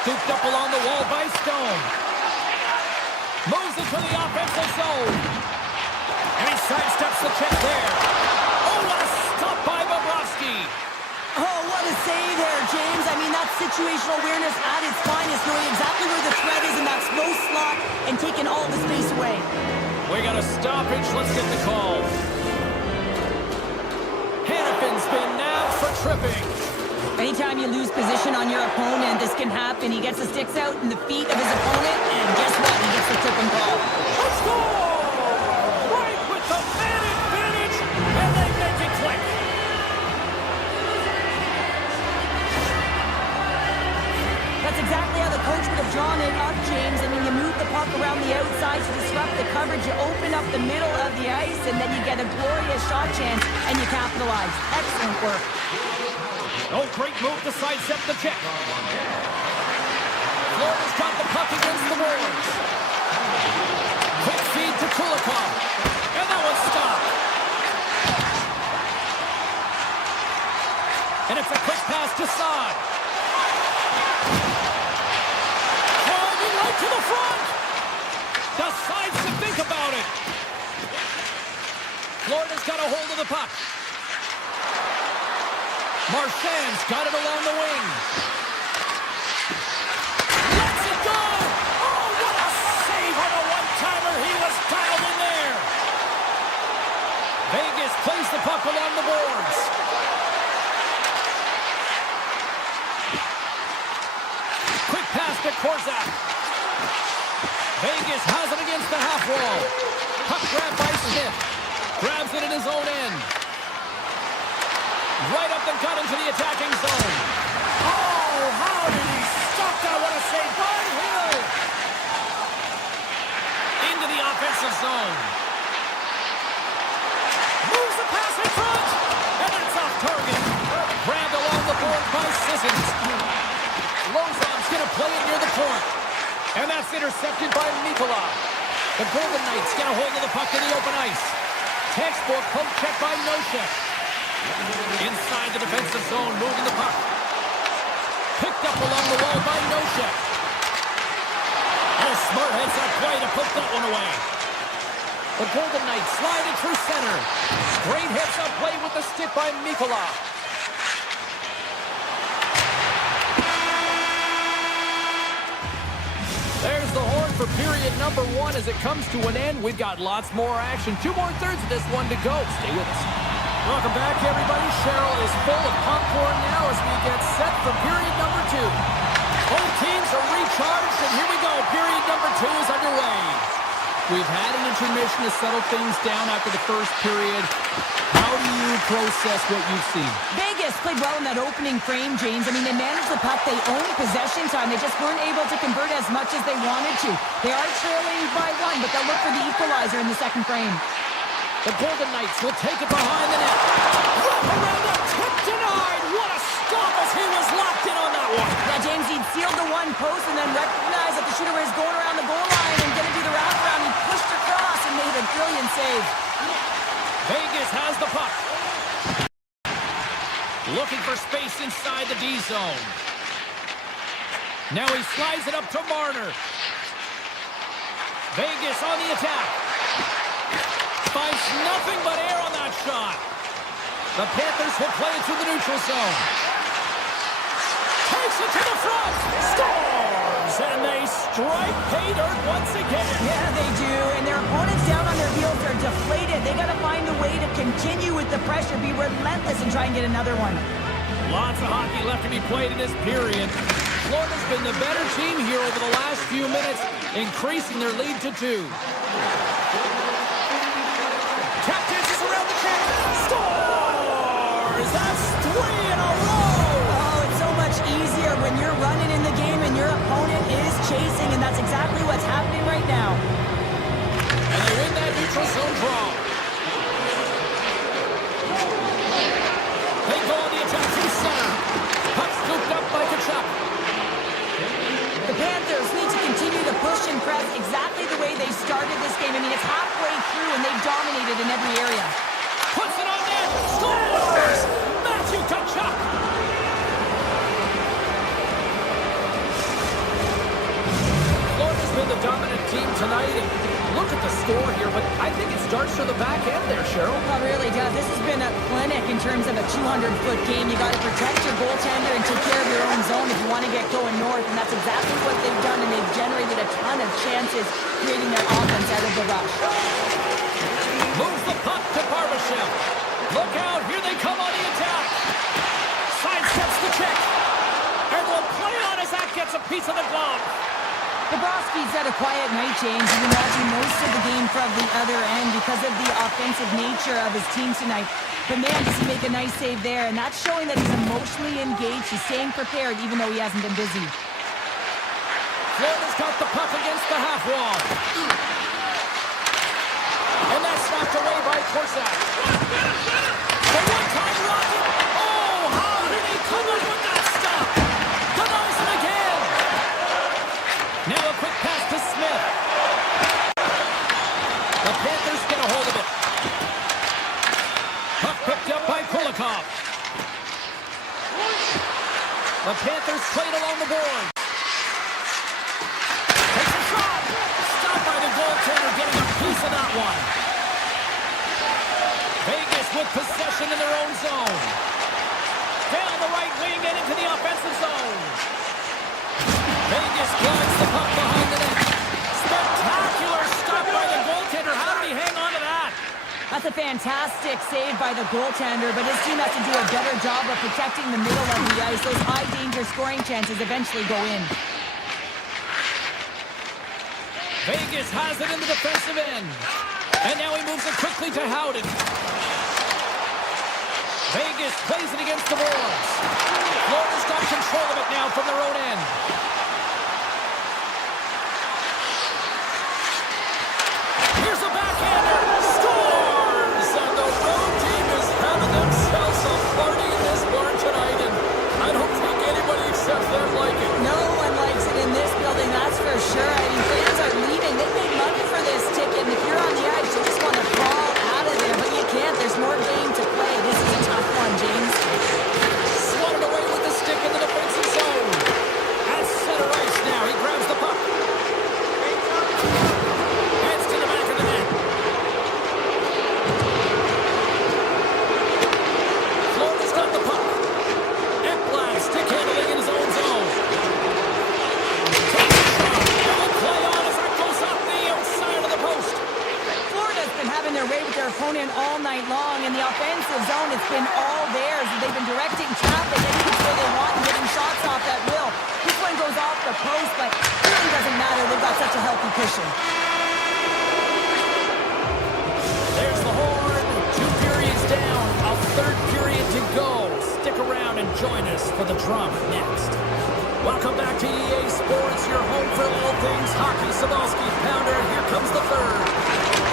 Scooped up along the wall by Stone. Moves it to the offensive zone. And he sidesteps the check there. Oh, what a stop by Bobrovsky. Oh, what a save there, James. I mean, that's situational awareness at its finest, knowing exactly where the threat is in that slow slot and taking all the space away. We got a stoppage. Let's get the call. Hannafin's been nabbed for tripping. Anytime you lose position on your opponent, this can happen. He gets the sticks out in the feet of his opponent, and guess what? He gets the tripping call. Let's go! Right with the man advantage, and they make it click. That's exactly how the coach would have drawn it up, James. I mean, you move the puck around the outside to disrupt the coverage. You open up the middle of the ice, and then you get a glorious shot chance, and you capitalize. Excellent work. Oh, great move to sidestep the check. Florida's got the puck against the boards. Quick feed to Kulikov. And that one's stopped. And it's a quick pass to Saad. Driving right to the front. Decides to think about it. Florida's got a hold of the puck. Marchand's got it along the wing. Lets it go! Oh, what a save on a one-timer. He was dialed in there. Vegas plays the puck along the boards. Quick pass to Korzak. Vegas has it against the half wall. Puck grab by Smith. Grabs it in his own end. Right up the gut into the attacking zone. Oh, how did he stop that? What a save by Hill. Into the offensive zone. Moves the pass in front. And that's off target. Grabbed along the board by Sissons. Lozon's going to play it near the point. And that's intercepted by Mikola. The Golden Knights get a hold of the puck in the open ice. Textbook poke check by Nosek. Inside the defensive zone, moving the puck. Picked up along the wall by Nosek. Oh, smart heads up play to put that one away. The Golden Knights slide it through center. Great heads up play with the stick by Mikola. There's the horn for period number 1 as it comes to an end. We've got lots more action. 2 more thirds of this one to go. Stay with us. Welcome back, everybody. Cheryl is full of popcorn now as we get set for period number 2. Both teams are recharged, and here we go. Period number 2 is underway. We've had an intermission to settle things down after the first period. How do you process what you've seen? Vegas played well in that opening frame, James. I mean, they managed the puck. They owned possession time. They just weren't able to convert as much as they wanted to. They are trailing by 1, but they'll look for the equalizer in the second frame. The Golden Knights will take it behind the net. Wrap around the tip denied. What a stop as he was locked in on that one. Yeah, James, he'd sealed the one post and then recognized that the shooter was going around the goal line and going to do the wraparound. He pushed across and made a brilliant save. Vegas has the puck. Looking for space inside the D zone. Now he slides it up to Marner. Vegas on the attack. Finds nothing but air on that shot. The Panthers will play it through the neutral zone. Takes it to the front. Scores! and they strike pay dirt once again. Yeah, they do. And their opponents down on their heels are deflated. They got to find a way to continue with the pressure, be relentless, and try and get another one. Lots of hockey left to be played in this period. Florida's been the better team here over the last few minutes, increasing their lead to 2. Tap dances around the net. Scores! That's 3 in a row! Oh, it's so much easier when you're running in the game and your opponent is chasing, and that's exactly what's happening right now. And they win that neutral zone draw. They go on the attack from center. Puck scooped up by Kachuk. The Panthers need to continue to push and press exactly the way they started this game. I mean, it's halfway through, and they've dominated in every area. Puts it on net. Scores! Matthew Kachuk. Florida's been the dominant team tonight, and look at the score here, but I think it starts from the back end there, Cheryl. Well, really, Jeff, this has been a clinic in terms of a 200-foot game. You got to protect your goaltender and take care of your own zone if you want to get going north, and that's exactly what they've done, and they've generated a ton of chances creating their offense out of the rush. Moves the puck to Barbashev. Look out, here they come on the attack. Sidesteps the check. And will play on as that gets a piece of the glove. Bobrovsky's had a quiet night, James. He's been watching most of the game from the other end because of the offensive nature of his team tonight. But man, does he make a nice save there, and that's showing that he's emotionally engaged. He's staying prepared even though he hasn't been busy. Florida's got the puck against the half wall. And that's knocked away by Korsak. The one-time rocket. Oh, how did he come up with that stop? Denies him again. Now a quick pass to Smith. The Panthers get a hold of it. Puck picked up by Kulikov. The Panthers played along the board. Takes a shot. Stopped by the goaltender, getting a piece of that one. Vegas with possession in their own zone. Down the right wing and into the offensive zone. Vegas glides the puck behind the net. Spectacular stop by the goaltender. How did he hang on to that? That's a fantastic save by the goaltender, but his team has to do a better job of protecting the middle of the ice. Those high-danger scoring chances eventually go in. Vegas has it in the defensive end. And now he moves it quickly to Howden. Vegas plays it against the boards. Florida's got control of it now from their own end. Here's a backhander. Scores! And the road team is having themselves a party in this barn tonight. And I don't think anybody except them like it. No one likes it in this building, that's for sure. I mean, fans are leaving. They paid money for this ticket, and if you're on the ice, you just want to crawl out of there, but you can't. There's more game to play. This is a tough one, James. Swatted away with the stick in the defensive zone. At center ice now. He grabs the puck. Heads to the back of the net. Florida's got the puck. Ekblad stick handling in his own zone. Takes a shot. Double play on as that goes off the outside of the post. Florida's been having their way with their opponent all night long. In the offensive zone, it's been all theirs. They've been directing traffic, getting it where they want, and getting shots off at will. This one goes off the post, but it really doesn't matter. They've got such a healthy cushion. There's the horn. 2 periods down. A third period to go. Stick around and join us for the drama next. Welcome back to EA Sports, your home for all things hockey. Sabalski, Pounder. Here comes the third.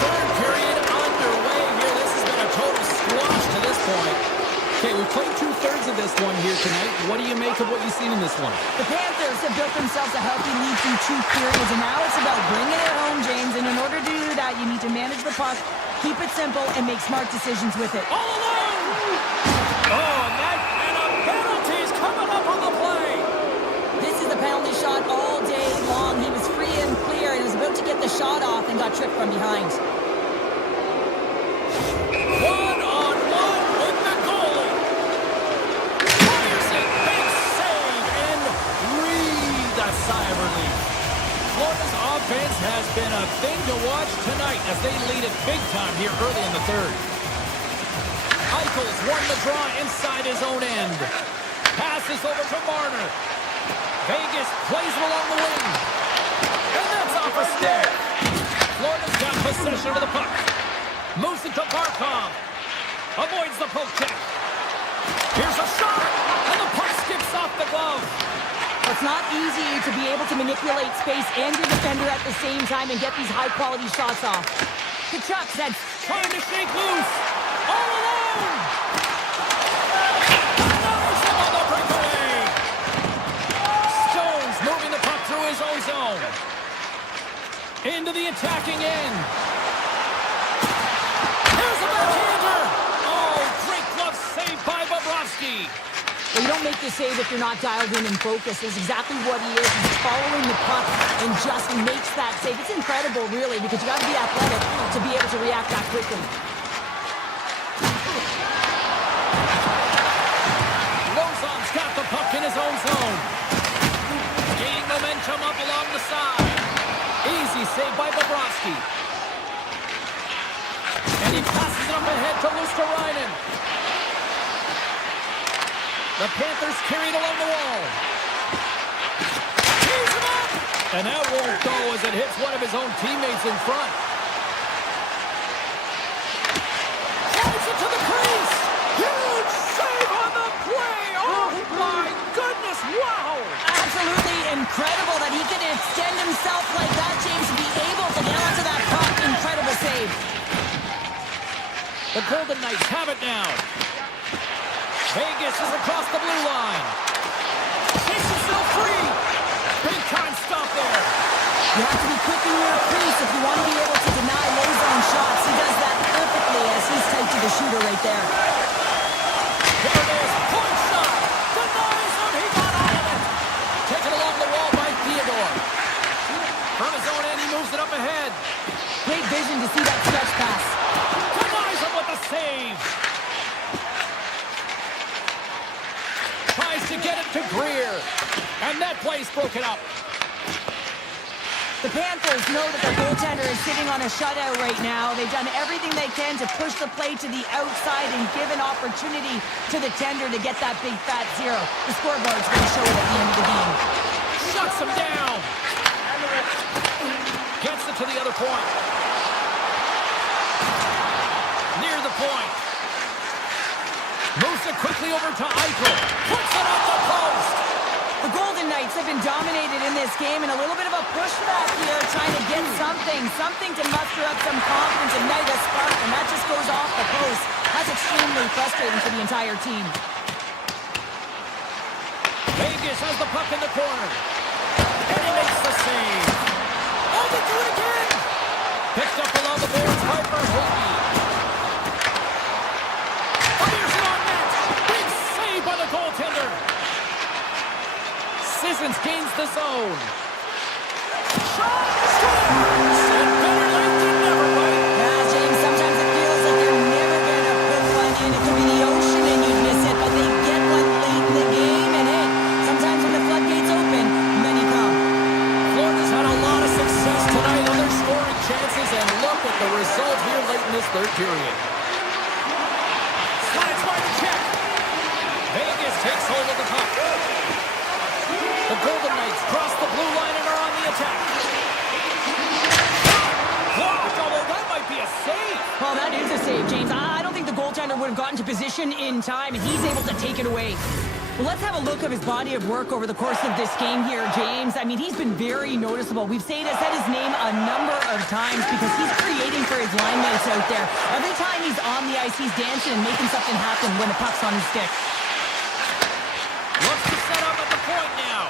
Third period underway here. This has been a total squash to this point. Okay, we've played 2/3 of this one here tonight. What do you make of what you've seen in this one? The Panthers have built themselves a healthy lead through 2 periods, and now it's about bringing it home, James. And in order to do that, you need to manage the puck, keep it simple, and make smart decisions with it. All alone! Oh, and a penalty is coming up on the play. This is the penalty shot all day long. He was free and clear and was about to get the shot off and got tripped from behind. One-on-one with the goalie. Fires it, big save, and breathe a sigh of relief. been a thing to watch tonight as they lead it big time here early in the third. Eichel's won the draw inside his own end. Passes over to Marner. Vegas plays it along the wing. And that's off a stick. Florida's got possession of the puck. Moves it to Barkov. Avoids the poke check. Here's a shot. And the puck skips off the glove. It's not easy to be able to manipulate space and your defender at the same time and get these high-quality shots off. Kachuk said, Trying to shake loose. All alone. Nice on the breakaway. Stones moving the puck through his own zone. Into the attacking end. Here's a backhander. Oh, great glove save by Bobrovsky. well, you don't make the save if you're not dialed in and focused. That's exactly what he is. He's following the puck and just makes that save. It's incredible, really, because you got to be athletic to be able to react that quickly. Lozon's got the puck in his own zone. Gaining momentum up along the side. Easy save by Bobrovsky. And he passes it up ahead to Luosterainen. The Panthers carried along the wall. He's him up! And that won't go as it hits one of his own teammates in front. Drives it to the crease! Huge save on the play! Oh my goodness, wow! Absolutely incredible that he can extend himself like that, James, to be able to get onto that puck. Incredible save. The Golden Knights have it now. Vegas is across the blue line. Takes himself free. Big time stop there. You have to be quick in your crease if you want to be able to deny low-zone shots. He does that perfectly as he's tight to the shooter right there. There it is. Point shot. Denies him. He got out of it. Taken along the wall by Theodore. From his own end, he moves it up ahead. Great vision to see that stretch pass. Denies him with the save. Tries to get it to Greer. And that play's broken up. The Panthers know that their goaltender is sitting on a shutout right now. They've done everything they can to push the play to the outside and give an opportunity to the tender to get that big fat zero. The scoreboard's going to show it at the end of the game. Shuts him down. Gets it to the other point. Near the point. Moves it quickly over to Eichel. Puts it off the post. The Golden Knights have been dominated in this game, and a little bit of a pushback here, trying to get something to muster up some confidence, ignite a spark, and that just goes off the post. That's extremely frustrating for the entire team. Vegas has the puck in the corner. And he makes the save. Oh, they do it again. Picked up along the boards by Verhoeven. Fires it on net. Big save by the goaltender. Sissons gains the zone. Shot! Scores! And better late than never, right? Yeah, James, sometimes it feels like they're never going to put one in. It could be the ocean and you'd miss it, but they get one late in the game, and hey, sometimes when the floodgates open, many come. Florida's had a lot of success tonight on their scoring chances, and look at the result here late in this third period. Slides by the check. Vegas takes hold of the puck. The Golden Knights cross the blue line and are on the attack. Although that might be a save. Well, that is a save, James. I don't think the goaltender would have gotten to position in time, and he's able to take it away. Well, let's have a look of his body of work over the course of this game here, James. I mean, he's been very noticeable. We've said his name a number of times because he's creating for his line mates out there. Every time he's on the ice, he's dancing and making something happen when the puck's on his stick. Looks to set up at the point now.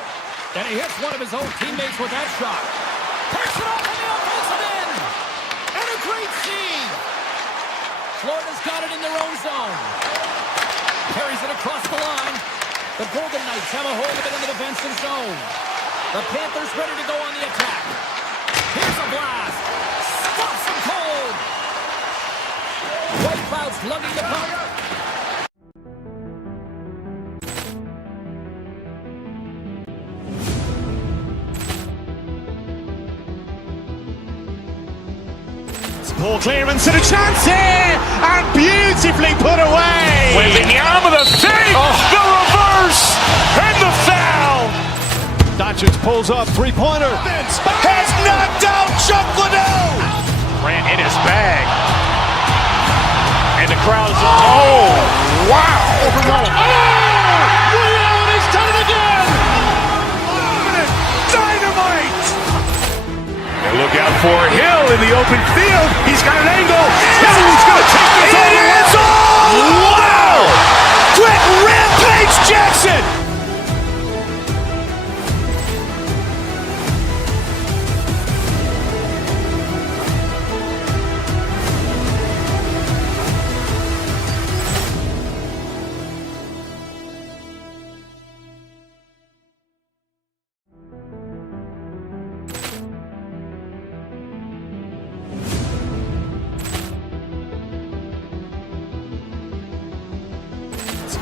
And he hits one of his own teammates with that shot. Takes it off on the offensive end. And a great save. Florida's got it in their own zone. Carries it across the line. The Golden Knights have a hold of it in the defensive zone. The Panthers ready to go on the attack. Here's a blast. Stops him cold. White Cloud's lugging the puck. Poor clearance and a chance here, and beautifully put away. Wembanyama with a save, the reverse, and the foul. Doncic pulls up, three-pointer. Has knocked out Chuck Liddell. Grant in his bag. And the crowd's, oh, wow. Ray Allen has done it again. Dynamite. And look out for Hill in the open field. He's got an angle. Hill's going to take this all the way. Wow. Quick Rampage Jackson.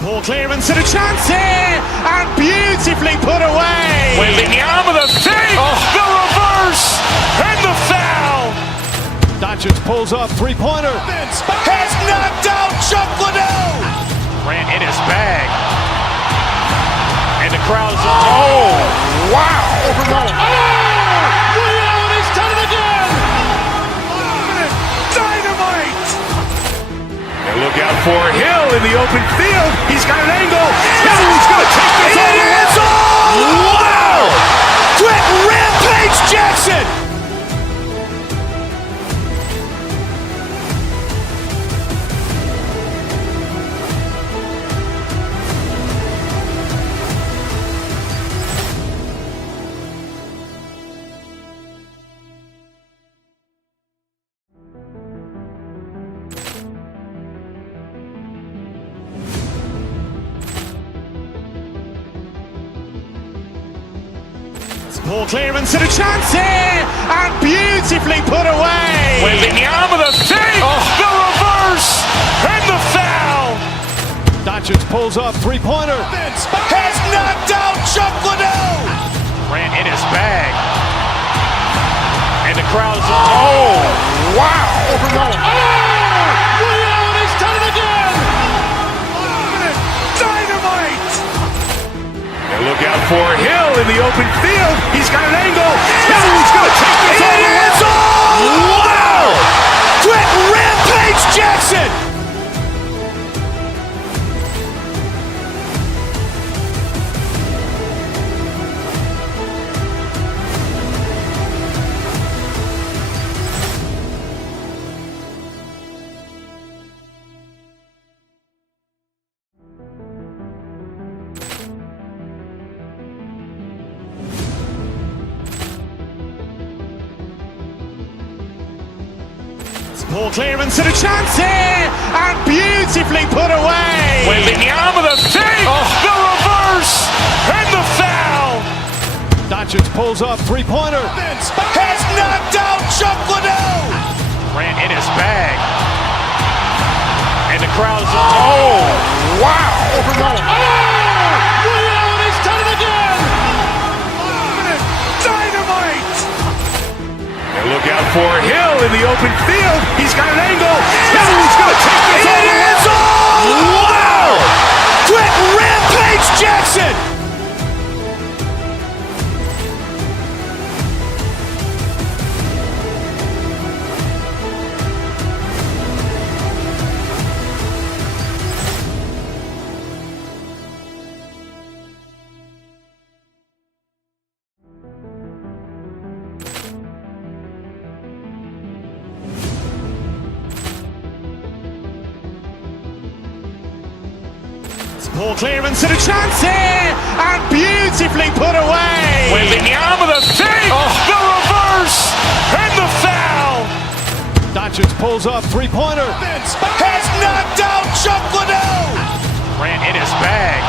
Poor clearance and a chance here, and beautifully put away. Wembanyama with a save, the reverse, and the foul. Doncic pulls up, three-pointer. Has knocked out Chuck Liddell. Grant in his bag. And the crowd's, oh, wow. Ray Allen has done it again. Dynamite. And look out for Hill in the open field. He's got an angle. Hill's going to take this all the way. Wow. Quick Rampage Jackson. Poor clearance and a chance here, and beautifully put away. Wembanyama with a save, the reverse, and the foul. Doncic pulls up, three-pointer. Has knocked out Chuck Liddell. Grant in his bag. And the crowd's, oh, wow. Ray Allen has done it again. Dynamite. And look out for Hill in the open field. He's got an angle. Hill's going to take this all the way. Wow. Quick Rampage Jackson. Poor clearance and a chance here, and beautifully put away. Wembanyama with a save, the reverse, and the foul. Doncic pulls up, three-pointer. Has knocked out Chuck Liddell. Grant in his bag. And the crowd's, oh, wow. Ray Allen has done it again. Dynamite. And look out for Hill in the open field. He's got an angle. Hill's going to take this all the way. Wow. Quick Rampage Jackson. Poor clearance and a chance here, and beautifully put away. Wembanyama with a save, the reverse, and the foul. Doncic pulls up, three-pointer. Has knocked out Chuck Liddell. Grant in his bag.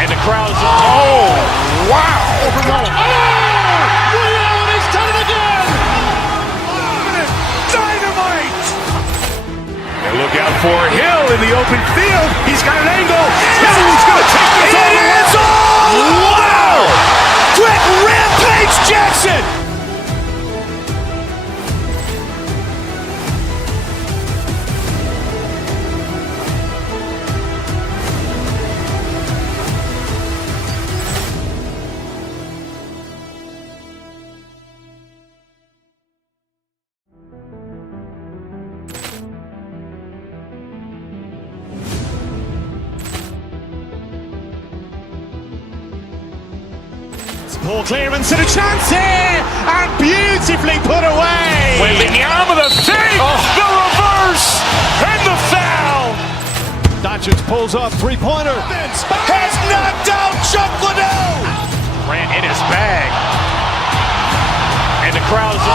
And the crowd's, oh, wow. Ray Allen has done it again. Dynamite. And look out for Hill in the open field. He's got an angle. Hill's going to take this all the way. Wow. Quick Rampage Jackson. Poor clearance and a chance here, and beautifully put away. Wembanyama the save, the reverse, and the foul. Doncic pulls off three-pointer. Has knocked out Chuck Liddell. Ran in his bag. And the crowd is,